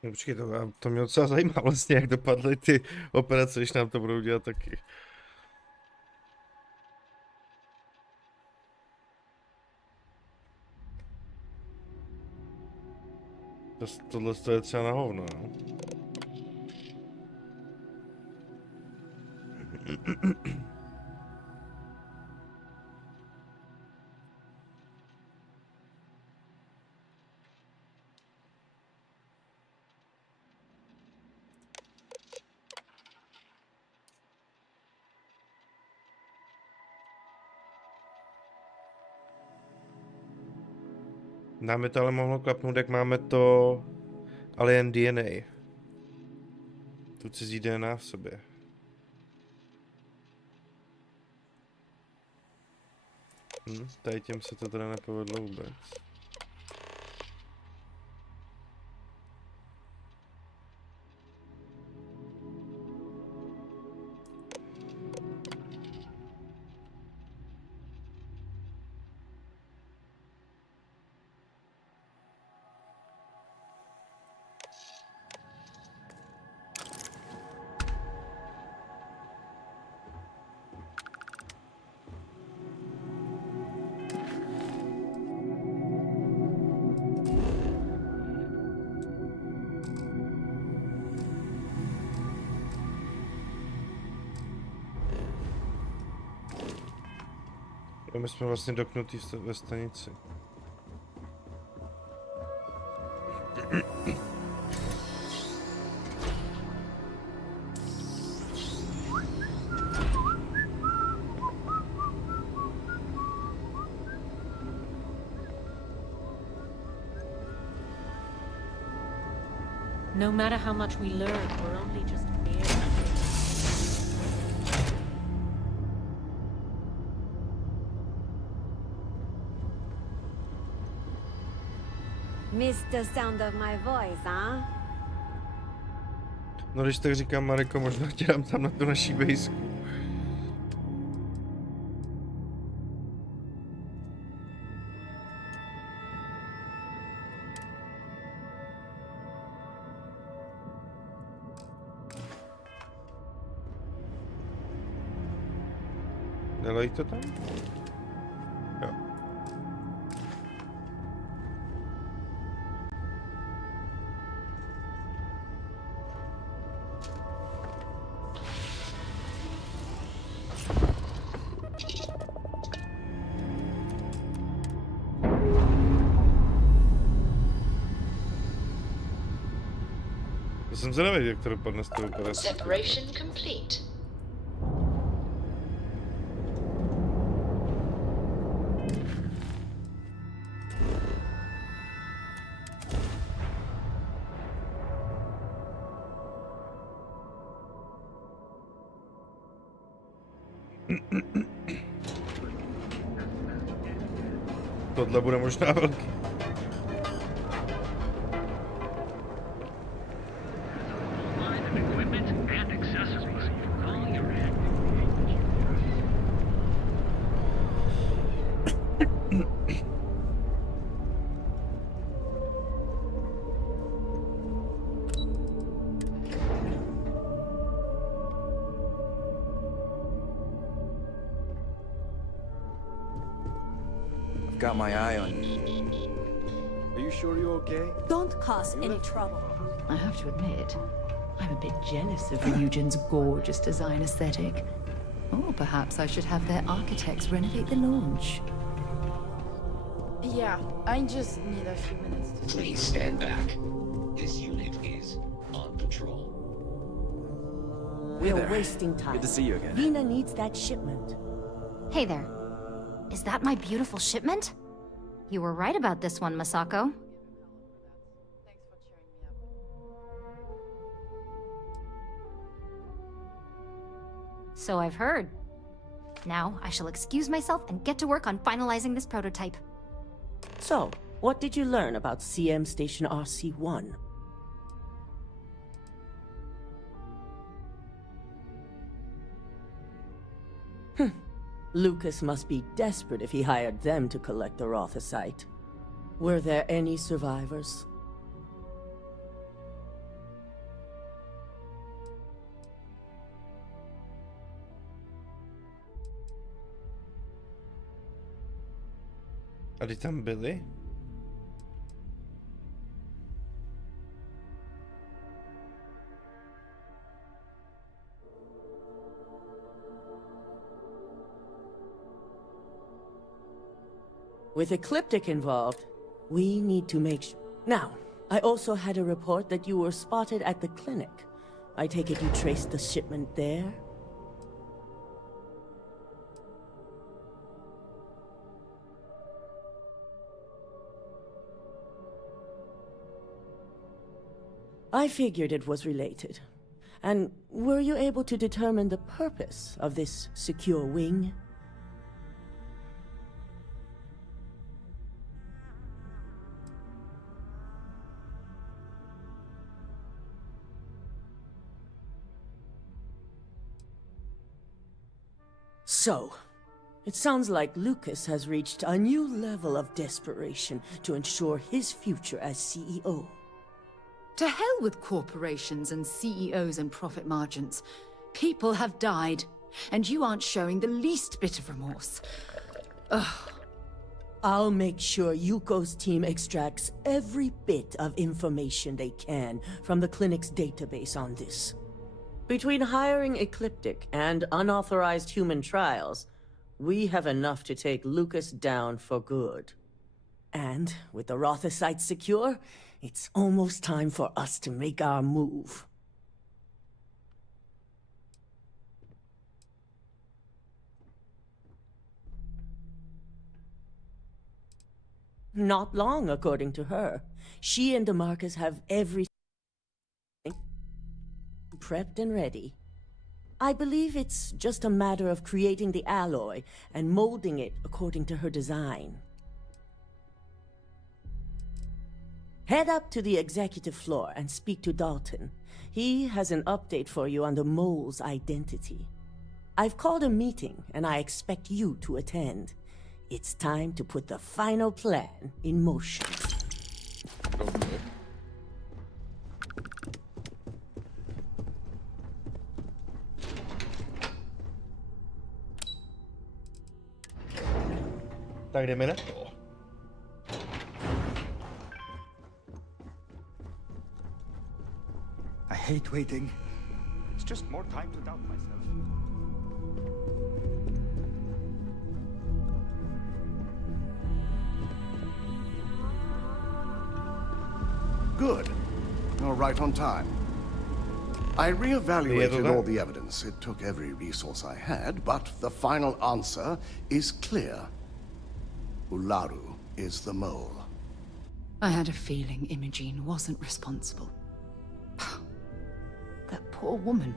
No, počkej, to mě docela zajímá vlastně, jak dopadly ty operace, když nám to budou dělat taky. Tohle je třeba na hovno, no. Nám by to ale mohlo klapnout, jak máme to Alien DNA. Tu cizí DNA v sobě. Tady těm se to teda nepovedlo vůbec. My jsme vlastně doknutí ve stanici. No matter how much we learn, we're only just barely. Missed the sound of my voice, huh? No když tak říkám, Mareko, možná tě dám tam na tu naší bejsku. Nelej to tam? Jo. To jsem zvědavý, jak to dopadne s tou operací. Separation complete. Tohle bude možná velký. Got my eye on you. Are you sure you're okay? Don't cause any trouble. I have to admit, I'm a bit jealous of Ryujin's gorgeous design aesthetic. Or perhaps I should have their architects renovate the launch. Yeah, I just need a few minutes to... Please stand back. This unit is on patrol. We're wasting time. Good to see you again. Vina needs that shipment. Hey there. Is that my beautiful shipment? You were right about this one, Masako. So I've heard. Now I shall excuse myself and get to work on finalizing this prototype. So, what did you learn about CM Station RC-1? Lucas must be desperate if he hired them to collect the Rothosite. Were there any survivors? A ty tam byli? With Ecliptic involved, we need to make sure. Now, I also had a report that you were spotted at the clinic. I take it you traced the shipment there? I figured it was related. And were you able to determine the purpose of this secure wing? So, it sounds like Lucas has reached a new level of desperation to ensure his future as CEO. To hell with corporations and CEOs and profit margins. People have died, and you aren't showing the least bit of remorse. Ugh. I'll make sure Yuko's team extracts every bit of information they can from the clinic's database on this. Between hiring Ecliptic and unauthorized human trials, We have enough to take Lucas down for good. And with the Rotha site secure, it's almost time for us to make our move. Not long, according to her. She and DeMarcus have everything prepped and ready. I believe it's just a matter of creating the alloy and molding it according to her design. Head up to the executive floor and speak to Dalton. He has an update for you on the mole's identity. I've called a meeting and I expect you to attend. It's time to put the final plan in motion. Okay. Tak jdeme na to. I hate waiting. It's just more time to doubt myself. Good. You're right on time. I reevaluated all the evidence. It took every resource I had, but the final answer is clear. Ularu is the mole. I had a feeling Imogene wasn't responsible. That poor woman.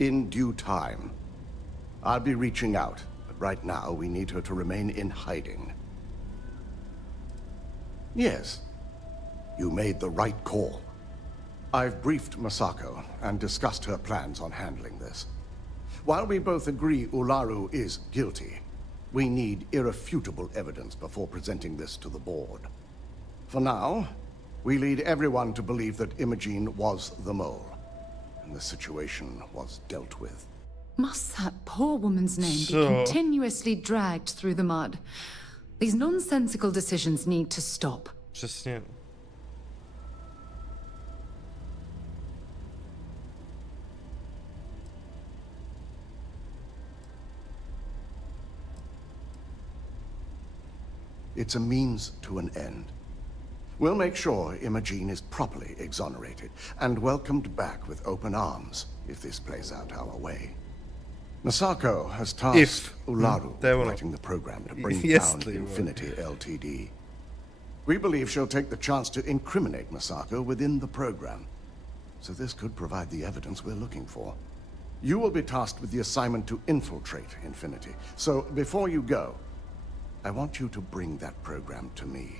In due time. I'll be reaching out, but right now we need her to remain in hiding. Yes, you made the right call. I've briefed Masako and discussed her plans on handling this. While we both agree Ularu is guilty, we need irrefutable evidence before presenting this to the board. For now, we lead everyone to believe that Imogene was the mole, and the situation was dealt with. Must that poor woman's name be continuously dragged through the mud? These nonsensical decisions need to stop. Přesně. It's a means to an end. We'll make sure Imogene is properly exonerated and welcomed back with open arms if this plays out our way. Masako has tasked Ularu with writing the program to bring down Infinity Ltd. We believe she'll take the chance to incriminate Masako within the program, so this could provide the evidence we're looking for. You will be tasked with the assignment to infiltrate Infinity, so before you go, I want you to bring that program to me.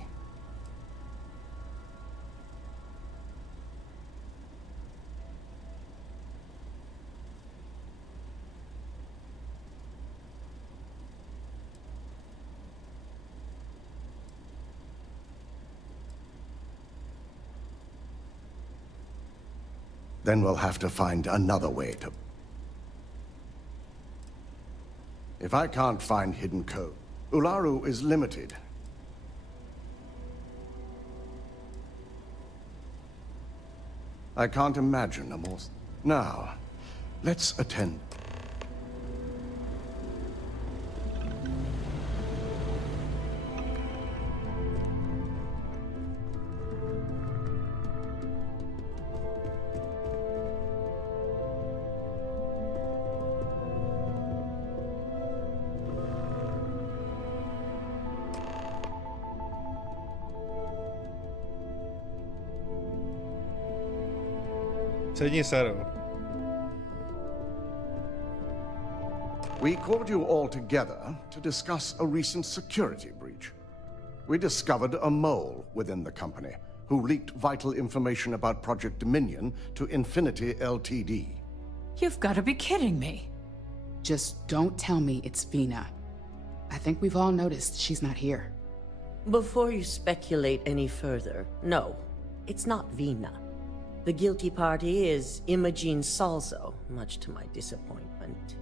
Then we'll have to find another way to... If I can't find hidden code, Ularu is limited. I can't imagine a more... Now, let's attend. We called you all together to discuss a recent security breach. We discovered a mole within the company who leaked vital information about Project Dominion to Infinity Ltd. You've got to be kidding me. Just don't tell me it's Vina. I think we've all noticed she's not here. Before you speculate any further, no, it's not Vina. The guilty party is Imogene Salzo, much to my disappointment.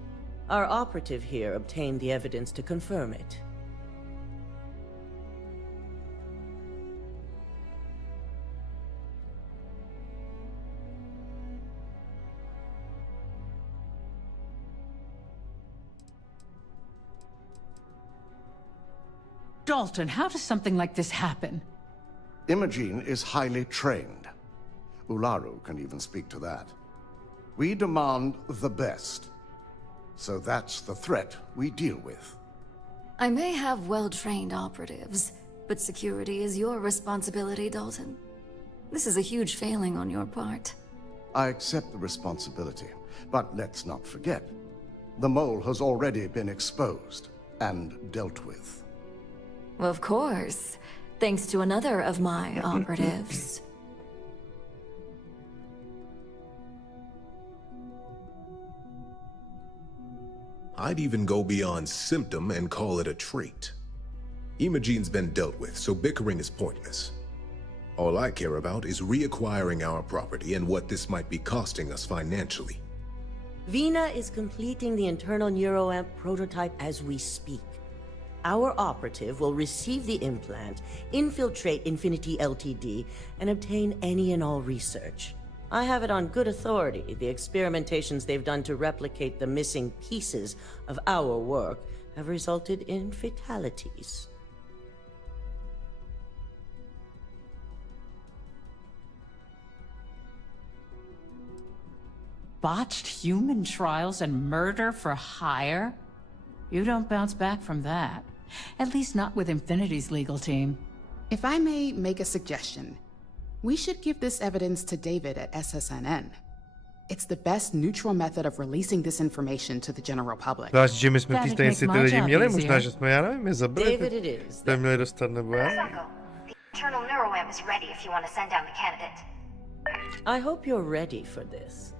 Our operative here obtained the evidence to confirm it. Dalton, how does something like this happen? Imogene is highly trained. Ularu can even speak to that. We demand the best. So that's the threat we deal with. I may have well-trained operatives, but security is your responsibility, Dalton. This is a huge failing on your part. I accept the responsibility, but let's not forget, the mole has already been exposed and dealt with. Of course, thanks to another of my operatives. I'd even go beyond symptom and call it a trait. Imogene's been dealt with, so bickering is pointless. All I care about is reacquiring our property and what this might be costing us financially. Vina is completing the internal neuroamp prototype as we speak. Our operative will receive the implant, infiltrate Infinity Ltd, and obtain any and all research. I have it on good authority. The experimentations they've done to replicate the missing pieces of our work have resulted in fatalities. Botched human trials and murder for hire? You don't bounce back from that. At least not with Infinity's legal team. If I may make a suggestion, we should give this evidence to David at SSNN. It's the best neutral method of releasing this information to the general public. Zvlášť, že my jsme v té stanici ty lidi měli, možná, že jsme, já nevím, je zabili. David it is. To měli dostat, nebo já? The internal neuroamp is ready if you want to send down the candidate. I hope you're ready for this.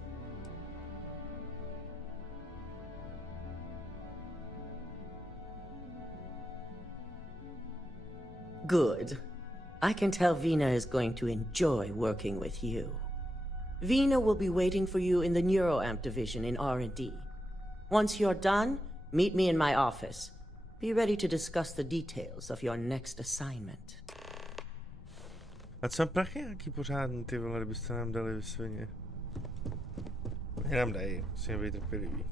Good. I can tell Vina is going to enjoy working with you. Vina will be waiting for you in the neuroamp division in R&D. Once you're done, meet me in my office. Be ready to discuss the details of your next assignment. A co prachy nějaký pořádný, ty vole, kdybyste nám dali vysvině. Mě nám dají, musíme být trpěliví.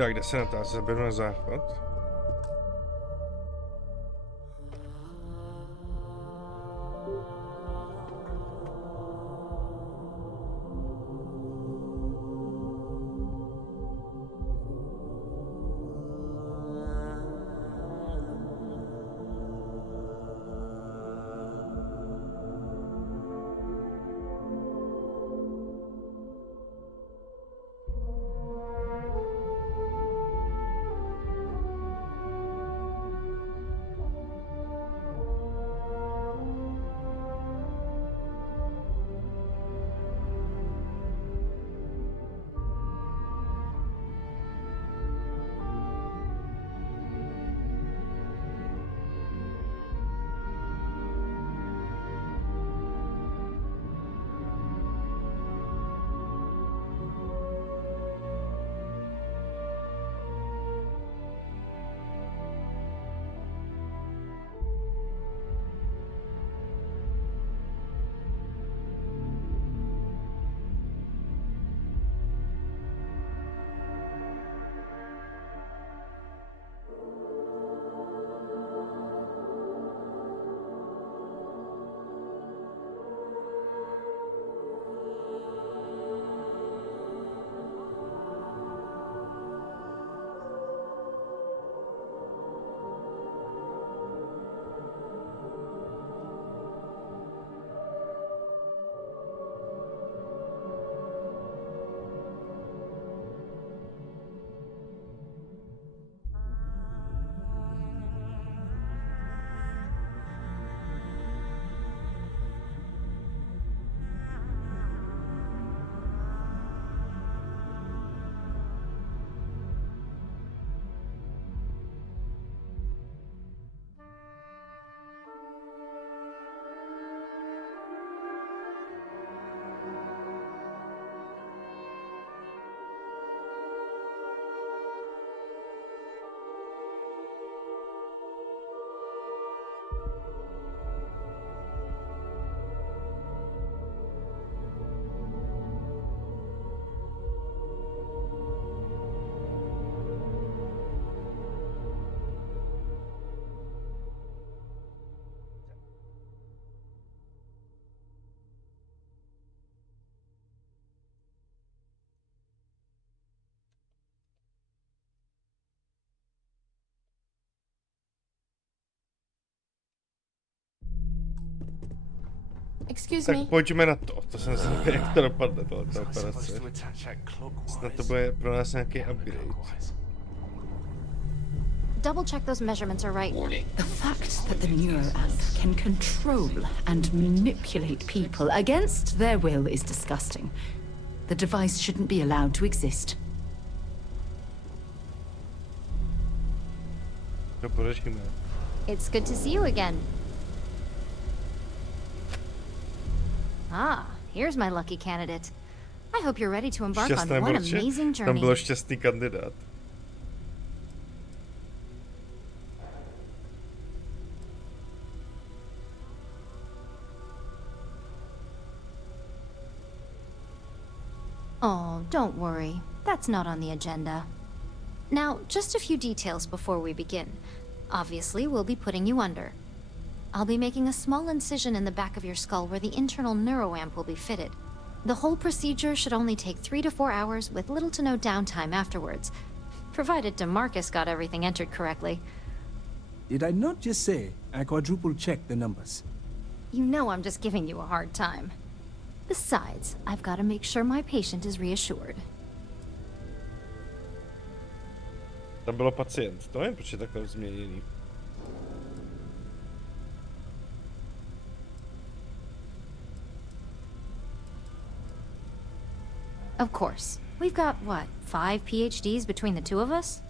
Tak, kde se na to? Já se zaberu na záchod. Excuse Tak me. pojďme na to. To jsem si jak to dopadne, ta operace. Snad to bude pro nás nějaký upgrade. Double check those measurements are right. The fact that the neuroamp can control and manipulate people against their will is disgusting. The device shouldn't be allowed to exist. To pořešíme. It's good to see you again. Ah, here's my lucky candidate. I hope you're ready to embark on one amazing journey. Tam bylo šťastný kandidát. Oh, don't worry. That's not on the agenda. Now, just a few details before we begin. Obviously, we'll be putting you under. I'll be making a small incision in the back of your skull where the internal neuroamp will be fitted. The whole procedure should only take 3 to 4 hours with little to no downtime afterwards, provided DeMarcus got everything entered correctly. Did I not just say I quadruple-checked the numbers? You know I'm just giving you a hard time. Besides, I've got to make sure my patient is reassured. Tam bylo pacient. To nevím, proč je takhle změněný. Of course. We've got, what, 5 PhDs between the two of us?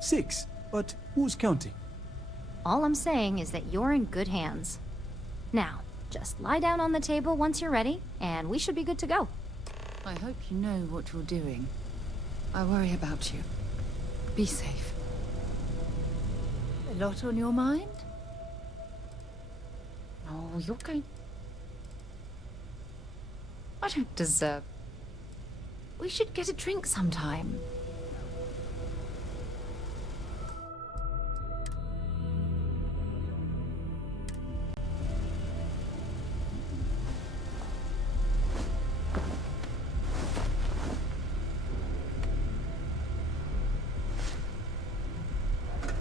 6, but who's counting? All I'm saying is that you're in good hands. Now, just lie down on the table once you're ready, and we should be good to go. I hope you know what you're doing. I worry about you. Be safe. A lot on your mind? Oh, you're going... I don't deserve... We should get a drink sometime.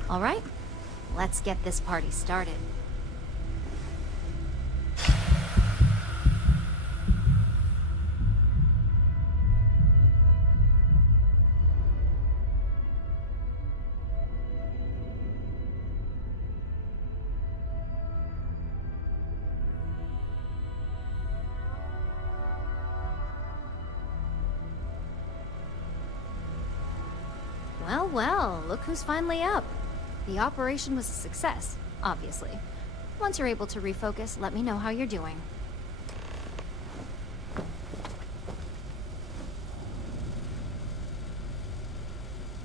All right, let's get this party started. Well, well, look who's finally up. The operation was a success, obviously. Once you're able to refocus, let me know how you're doing.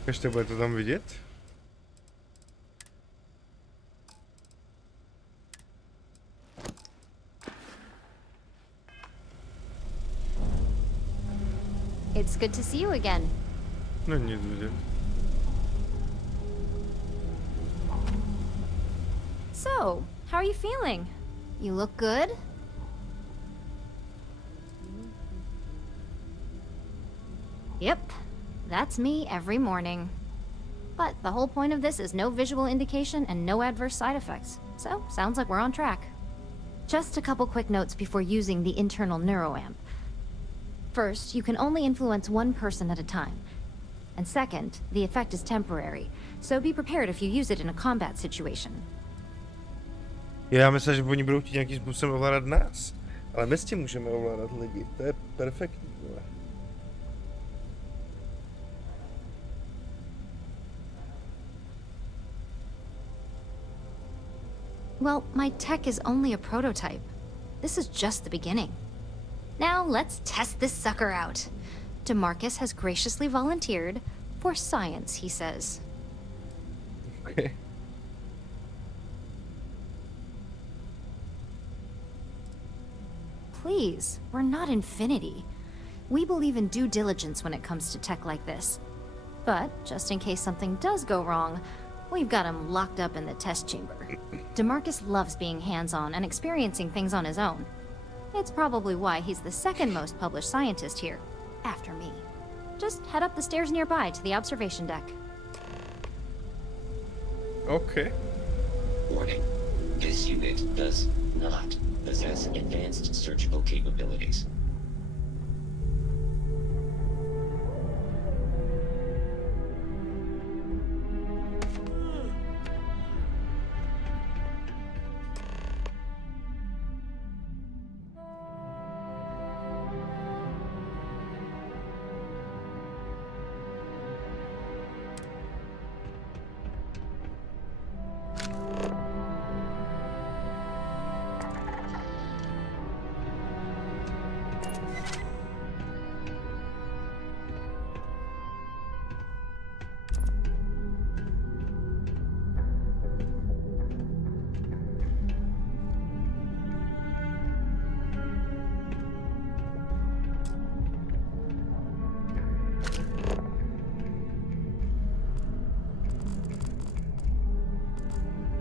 Ještě bude to tam vidět? It's good to see you again. Není nic vidět. So, how are you feeling? You look good? Yep, that's me every morning. But the whole point of this is no visual indication and no adverse side effects. So, sounds like we're on track. Just a couple quick notes before using the internal neuroamp. First, you can only influence one person at a time. And second, the effect is temporary, so be prepared if you use it in a combat situation. Já myslím, že oni budou chtít nějakým způsobem ovládat nás. Ale my s tím můžeme ovládat lidi. To je perfektní. Vole. Well, my tech is only a prototype. This is just the beginning. Now let's test this sucker out. DeMarcus has graciously volunteered for science, he says. Okay. Please, we're not Infinity. We believe in due diligence when it comes to tech like this. But, just in case something does go wrong, we've got him locked up in the test chamber. DeMarcus loves being hands-on and experiencing things on his own. It's probably why he's the second most published scientist here, after me. Just head up the stairs nearby to the observation deck. Okay. Warning. This This unit does not possess advanced searchable capabilities.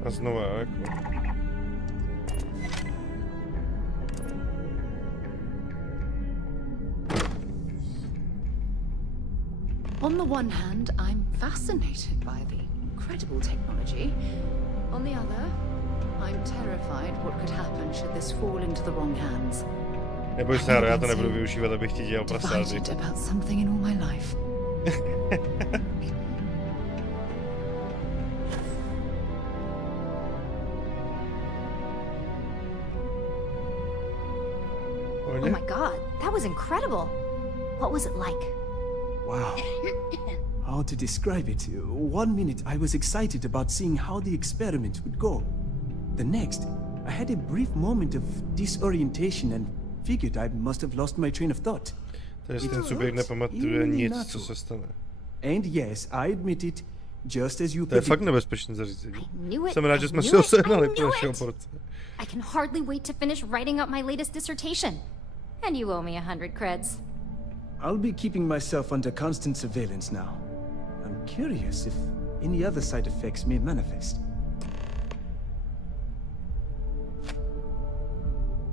A znova, jako. On the one hand, I'm fascinated by the incredible technology. On the other, I'm terrified what could happen should this fall into the wrong hands. Neboj se, já to nebudu využívat, abych ti dělal prasády. About something in all my life. Oh my god, that was incredible. What was it like? Wow. How to describe it? 1 minute I was excited about seeing how the experiment would go. The next, I had a brief moment of disorientation and figured I must have lost my train of thought. Ten subjekt nepamatuje nic, co se stane. And yes, I admit it, just as you To je fakt nebezpečné zařízení. Jsem rád, že jsme si ho sehnali pro našeho porce. I can hardly wait to finish writing up my latest dissertation. And you owe me 100 creds. I'll be keeping myself under constant surveillance now. I'm curious if any other side effects may manifest.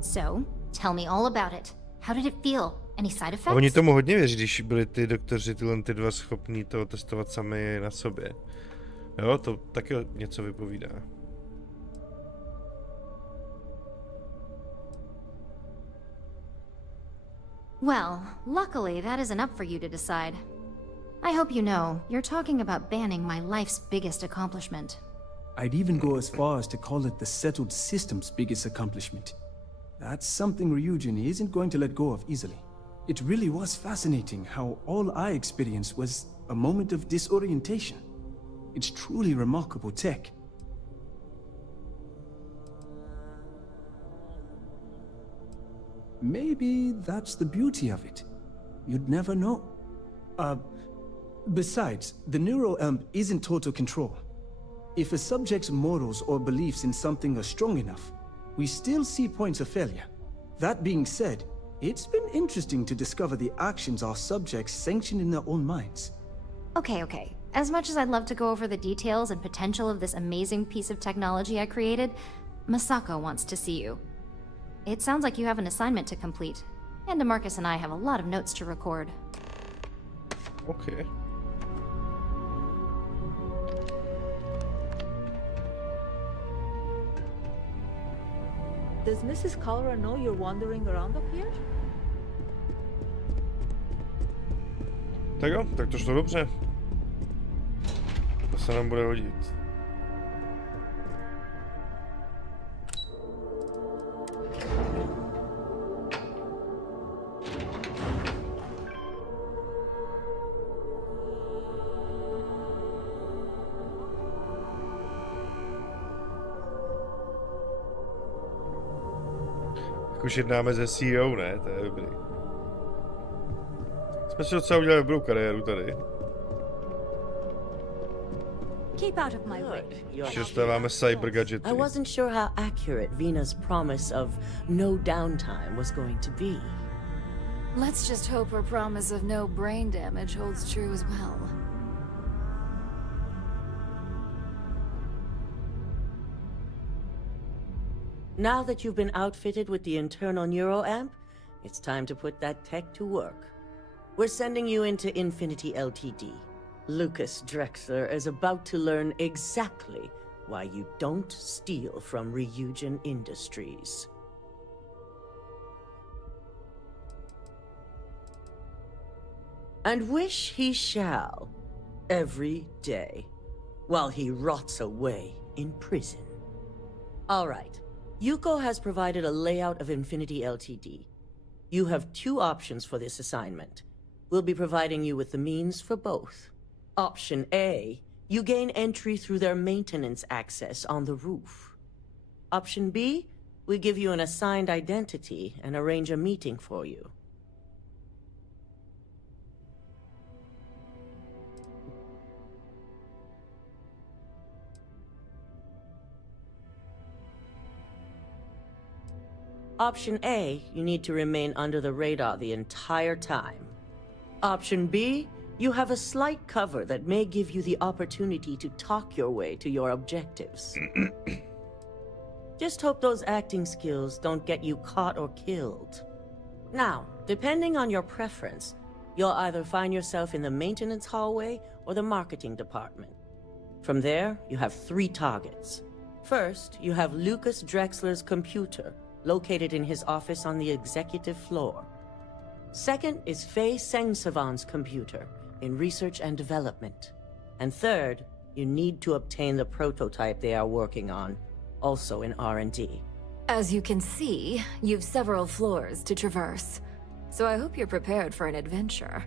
So, tell me all about it. How did it feel? Any side effects? Oni tomu hodně věří, když byli ty doktoři ty dva schopní to testovat sami na sobě. Jo, to taky něco vypovídá. Well, luckily that isn't up for you to decide. I hope you know, you're talking about banning my life's biggest accomplishment. I'd even go as far as to call it the settled system's biggest accomplishment. That's something Ryujin isn't going to let go of easily. It really was fascinating how all I experienced was a moment of disorientation. It's truly remarkable tech. Maybe that's the beauty of it. You'd never know. Besides, the neural amp isn't total control. If a subject's morals or beliefs in something are strong enough, we still see points of failure. That being said, it's been interesting to discover the actions our subjects sanction in their own minds. Okay. As much as I'd love to go over the details and potential of this amazing piece of technology I created, Masako wants to see you. It sounds like you have an assignment to complete, and DeMarcus and I have a lot of notes to record. Okay. Does Mrs. Cholera know you're wandering around up here? Tak jo, tak to šlo dobře. To se nám bude hodit. Už jednáme se CEO, ne? To je dobrý. Jsme si docela udělali dobrou kariéru tady. Keep out of my way. Dostáváme cyber gadgety. I wasn't sure how accurate Vina's promise of no downtime was going to be. Let's just hope her promise of no brain damage holds true as well. Now that you've been outfitted with the internal neuroamp, it's time to put that tech to work. We're sending you into Infinity Ltd. Lucas Drexler is about to learn exactly why you don't steal from Ryujin Industries. And wish he shall, every day, while he rots away in prison. All right, Yuko has provided a layout of Infinity Ltd. You have 2 options for this assignment. We'll be providing you with the means for both. Option A, you gain entry through their maintenance access on the roof. Option B, we give you an assigned identity and arrange a meeting for you. Option A, you need to remain under the radar the entire time. Option B, you have a slight cover that may give you the opportunity to talk your way to your objectives. Just hope those acting skills don't get you caught or killed. Now, depending on your preference, you'll either find yourself in the maintenance hallway or the marketing department. From there, you have 3 targets. First, you have Lucas Drexler's computer, located in his office on the executive floor. Second is Faye Sengsavan's computer, in research and development. And third, you need to obtain the prototype they are working on, also in R&D. As you can see, you've several floors to traverse, so I hope you're prepared for an adventure.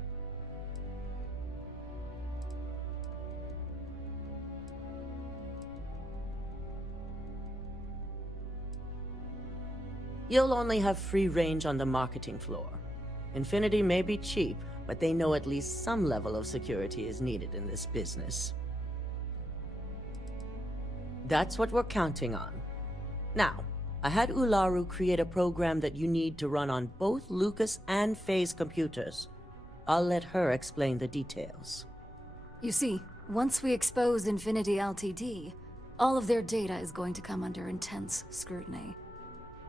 You'll only have free range on the marketing floor. Infinity may be cheap, but they know at least some level of security is needed in this business. That's what we're counting on. Now, I had Ularu create a program that you need to run on both Lucas and Faye's computers. I'll let her explain the details. You see, once we expose Infinity Ltd., all of their data is going to come under intense scrutiny.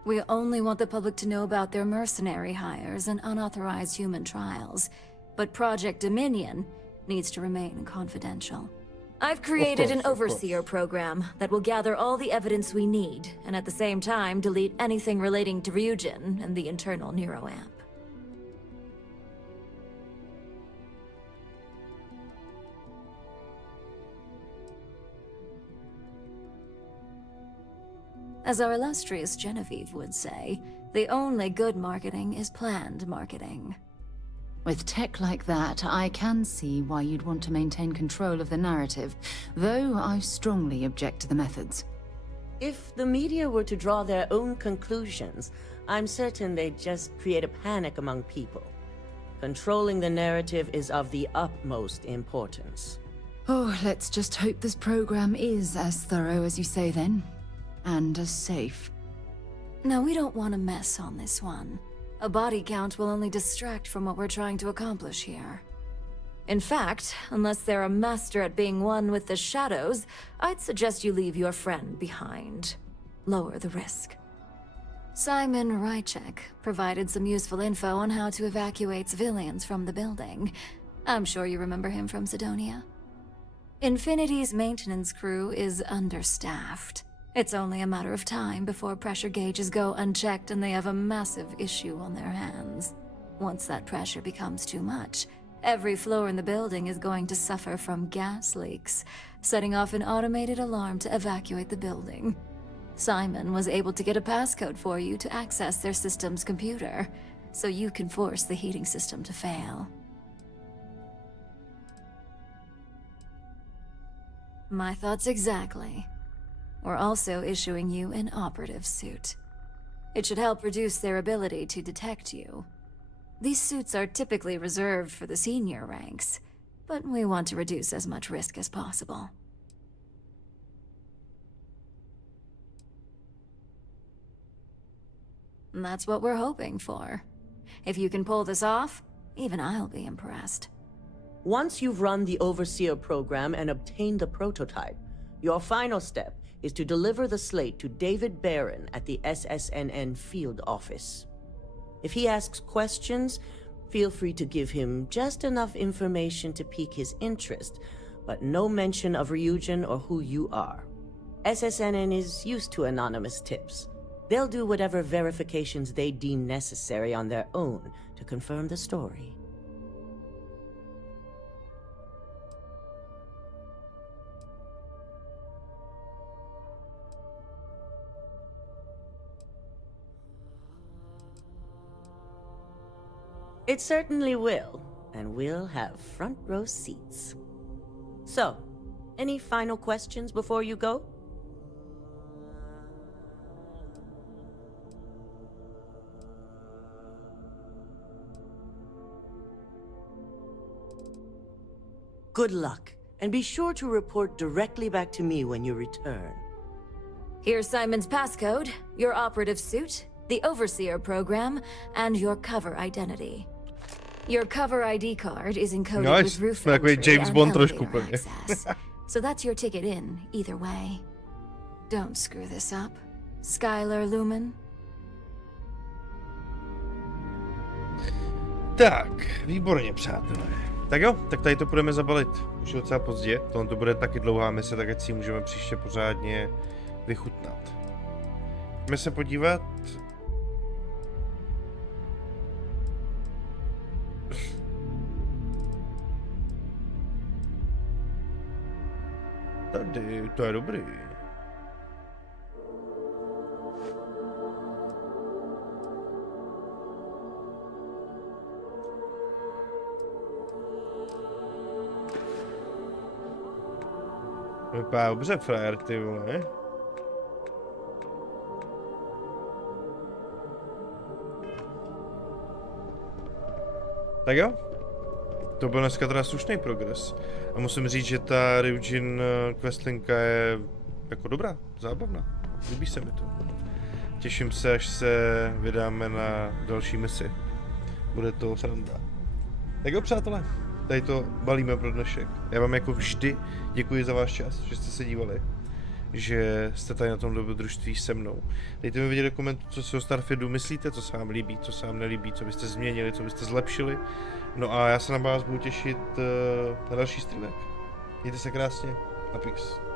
We only want the public to know about their mercenary hires and unauthorized human trials, but Project Dominion needs to remain confidential. I've created an overseer program that will gather all the evidence we need, and at the same time delete anything relating to Ryujin and the internal neuroamp. As our illustrious Genevieve would say, the only good marketing is planned marketing. With tech like that, I can see why you'd want to maintain control of the narrative, though I strongly object to the methods. If the media were to draw their own conclusions, I'm certain they'd just create a panic among people. Controlling the narrative is of the utmost importance. Oh, let's just hope this program is as thorough as you say then. And as safe. No, we don't want to mess on this one. A body count will only distract from what we're trying to accomplish here. In fact, unless they're a master at being one with the shadows, I'd suggest you leave your friend behind. Lower the risk. Simon Ryujin provided some useful info on how to evacuate civilians from the building. I'm sure you remember him from Sidonia. Infinity's maintenance crew is understaffed. It's only a matter of time before pressure gauges go unchecked and they have a massive issue on their hands. Once that pressure becomes too much, every floor in the building is going to suffer from gas leaks, setting off an automated alarm to evacuate the building. Simon was able to get a passcode for you to access their system's computer, so you can force the heating system to fail. My thoughts exactly. We're also issuing you an operative suit. It should help reduce their ability to detect you. These suits are typically reserved for the senior ranks, but we want to reduce as much risk as possible. And that's what we're hoping for. If you can pull this off, even I'll be impressed. Once you've run the Overseer program and obtained the prototype, your final step is to deliver the slate to David Barron at the SSNN field office. If he asks questions, feel free to give him just enough information to pique his interest, but no mention of Ryujin or who you are. SSNN is used to anonymous tips. They'll do whatever verifications they deem necessary on their own to confirm the story. It certainly will, and we'll have front row seats. So, any final questions before you go? Good luck, and be sure to report directly back to me when you return. Here's Simon's passcode, your operative suit, the Overseer program, and your cover identity. Your cover ID card is encoded with roof entry James and Bond elevator access. So that's your ticket in, either way. Don't screw this up. Skylar Lumen? Tak, výborně, přátelé. Tak jo, tak tady to budeme zabalit. Už je docela pozdě, tohle to bude taky dlouhá mise, tak ať si můžeme příště pořádně vychutnat. Jdeme se podívat. Tady, to je dobrý. Vypadá dobře, frajer, ty vole. Tak jo. To byl dneska teda slušný progres. A musím říct, že ta Ryujin questlinka je jako dobrá, zábavná. Líbí se mi to. Těším se, až se vydáme na další misi. Bude to sranda. Tak jo, přátelé. Tady to balíme pro dnešek. Já vám jako vždy děkuji za váš čas, že jste se dívali, že jste tady na tom dobrodružství se mnou. Dejte mi vědět do komentu, co si o Starfieldu myslíte, co se vám líbí, co se vám nelíbí, co byste změnili, co byste zlepšili. No a já se na vás budu těšit na další streamek. Mějte se krásně a peace.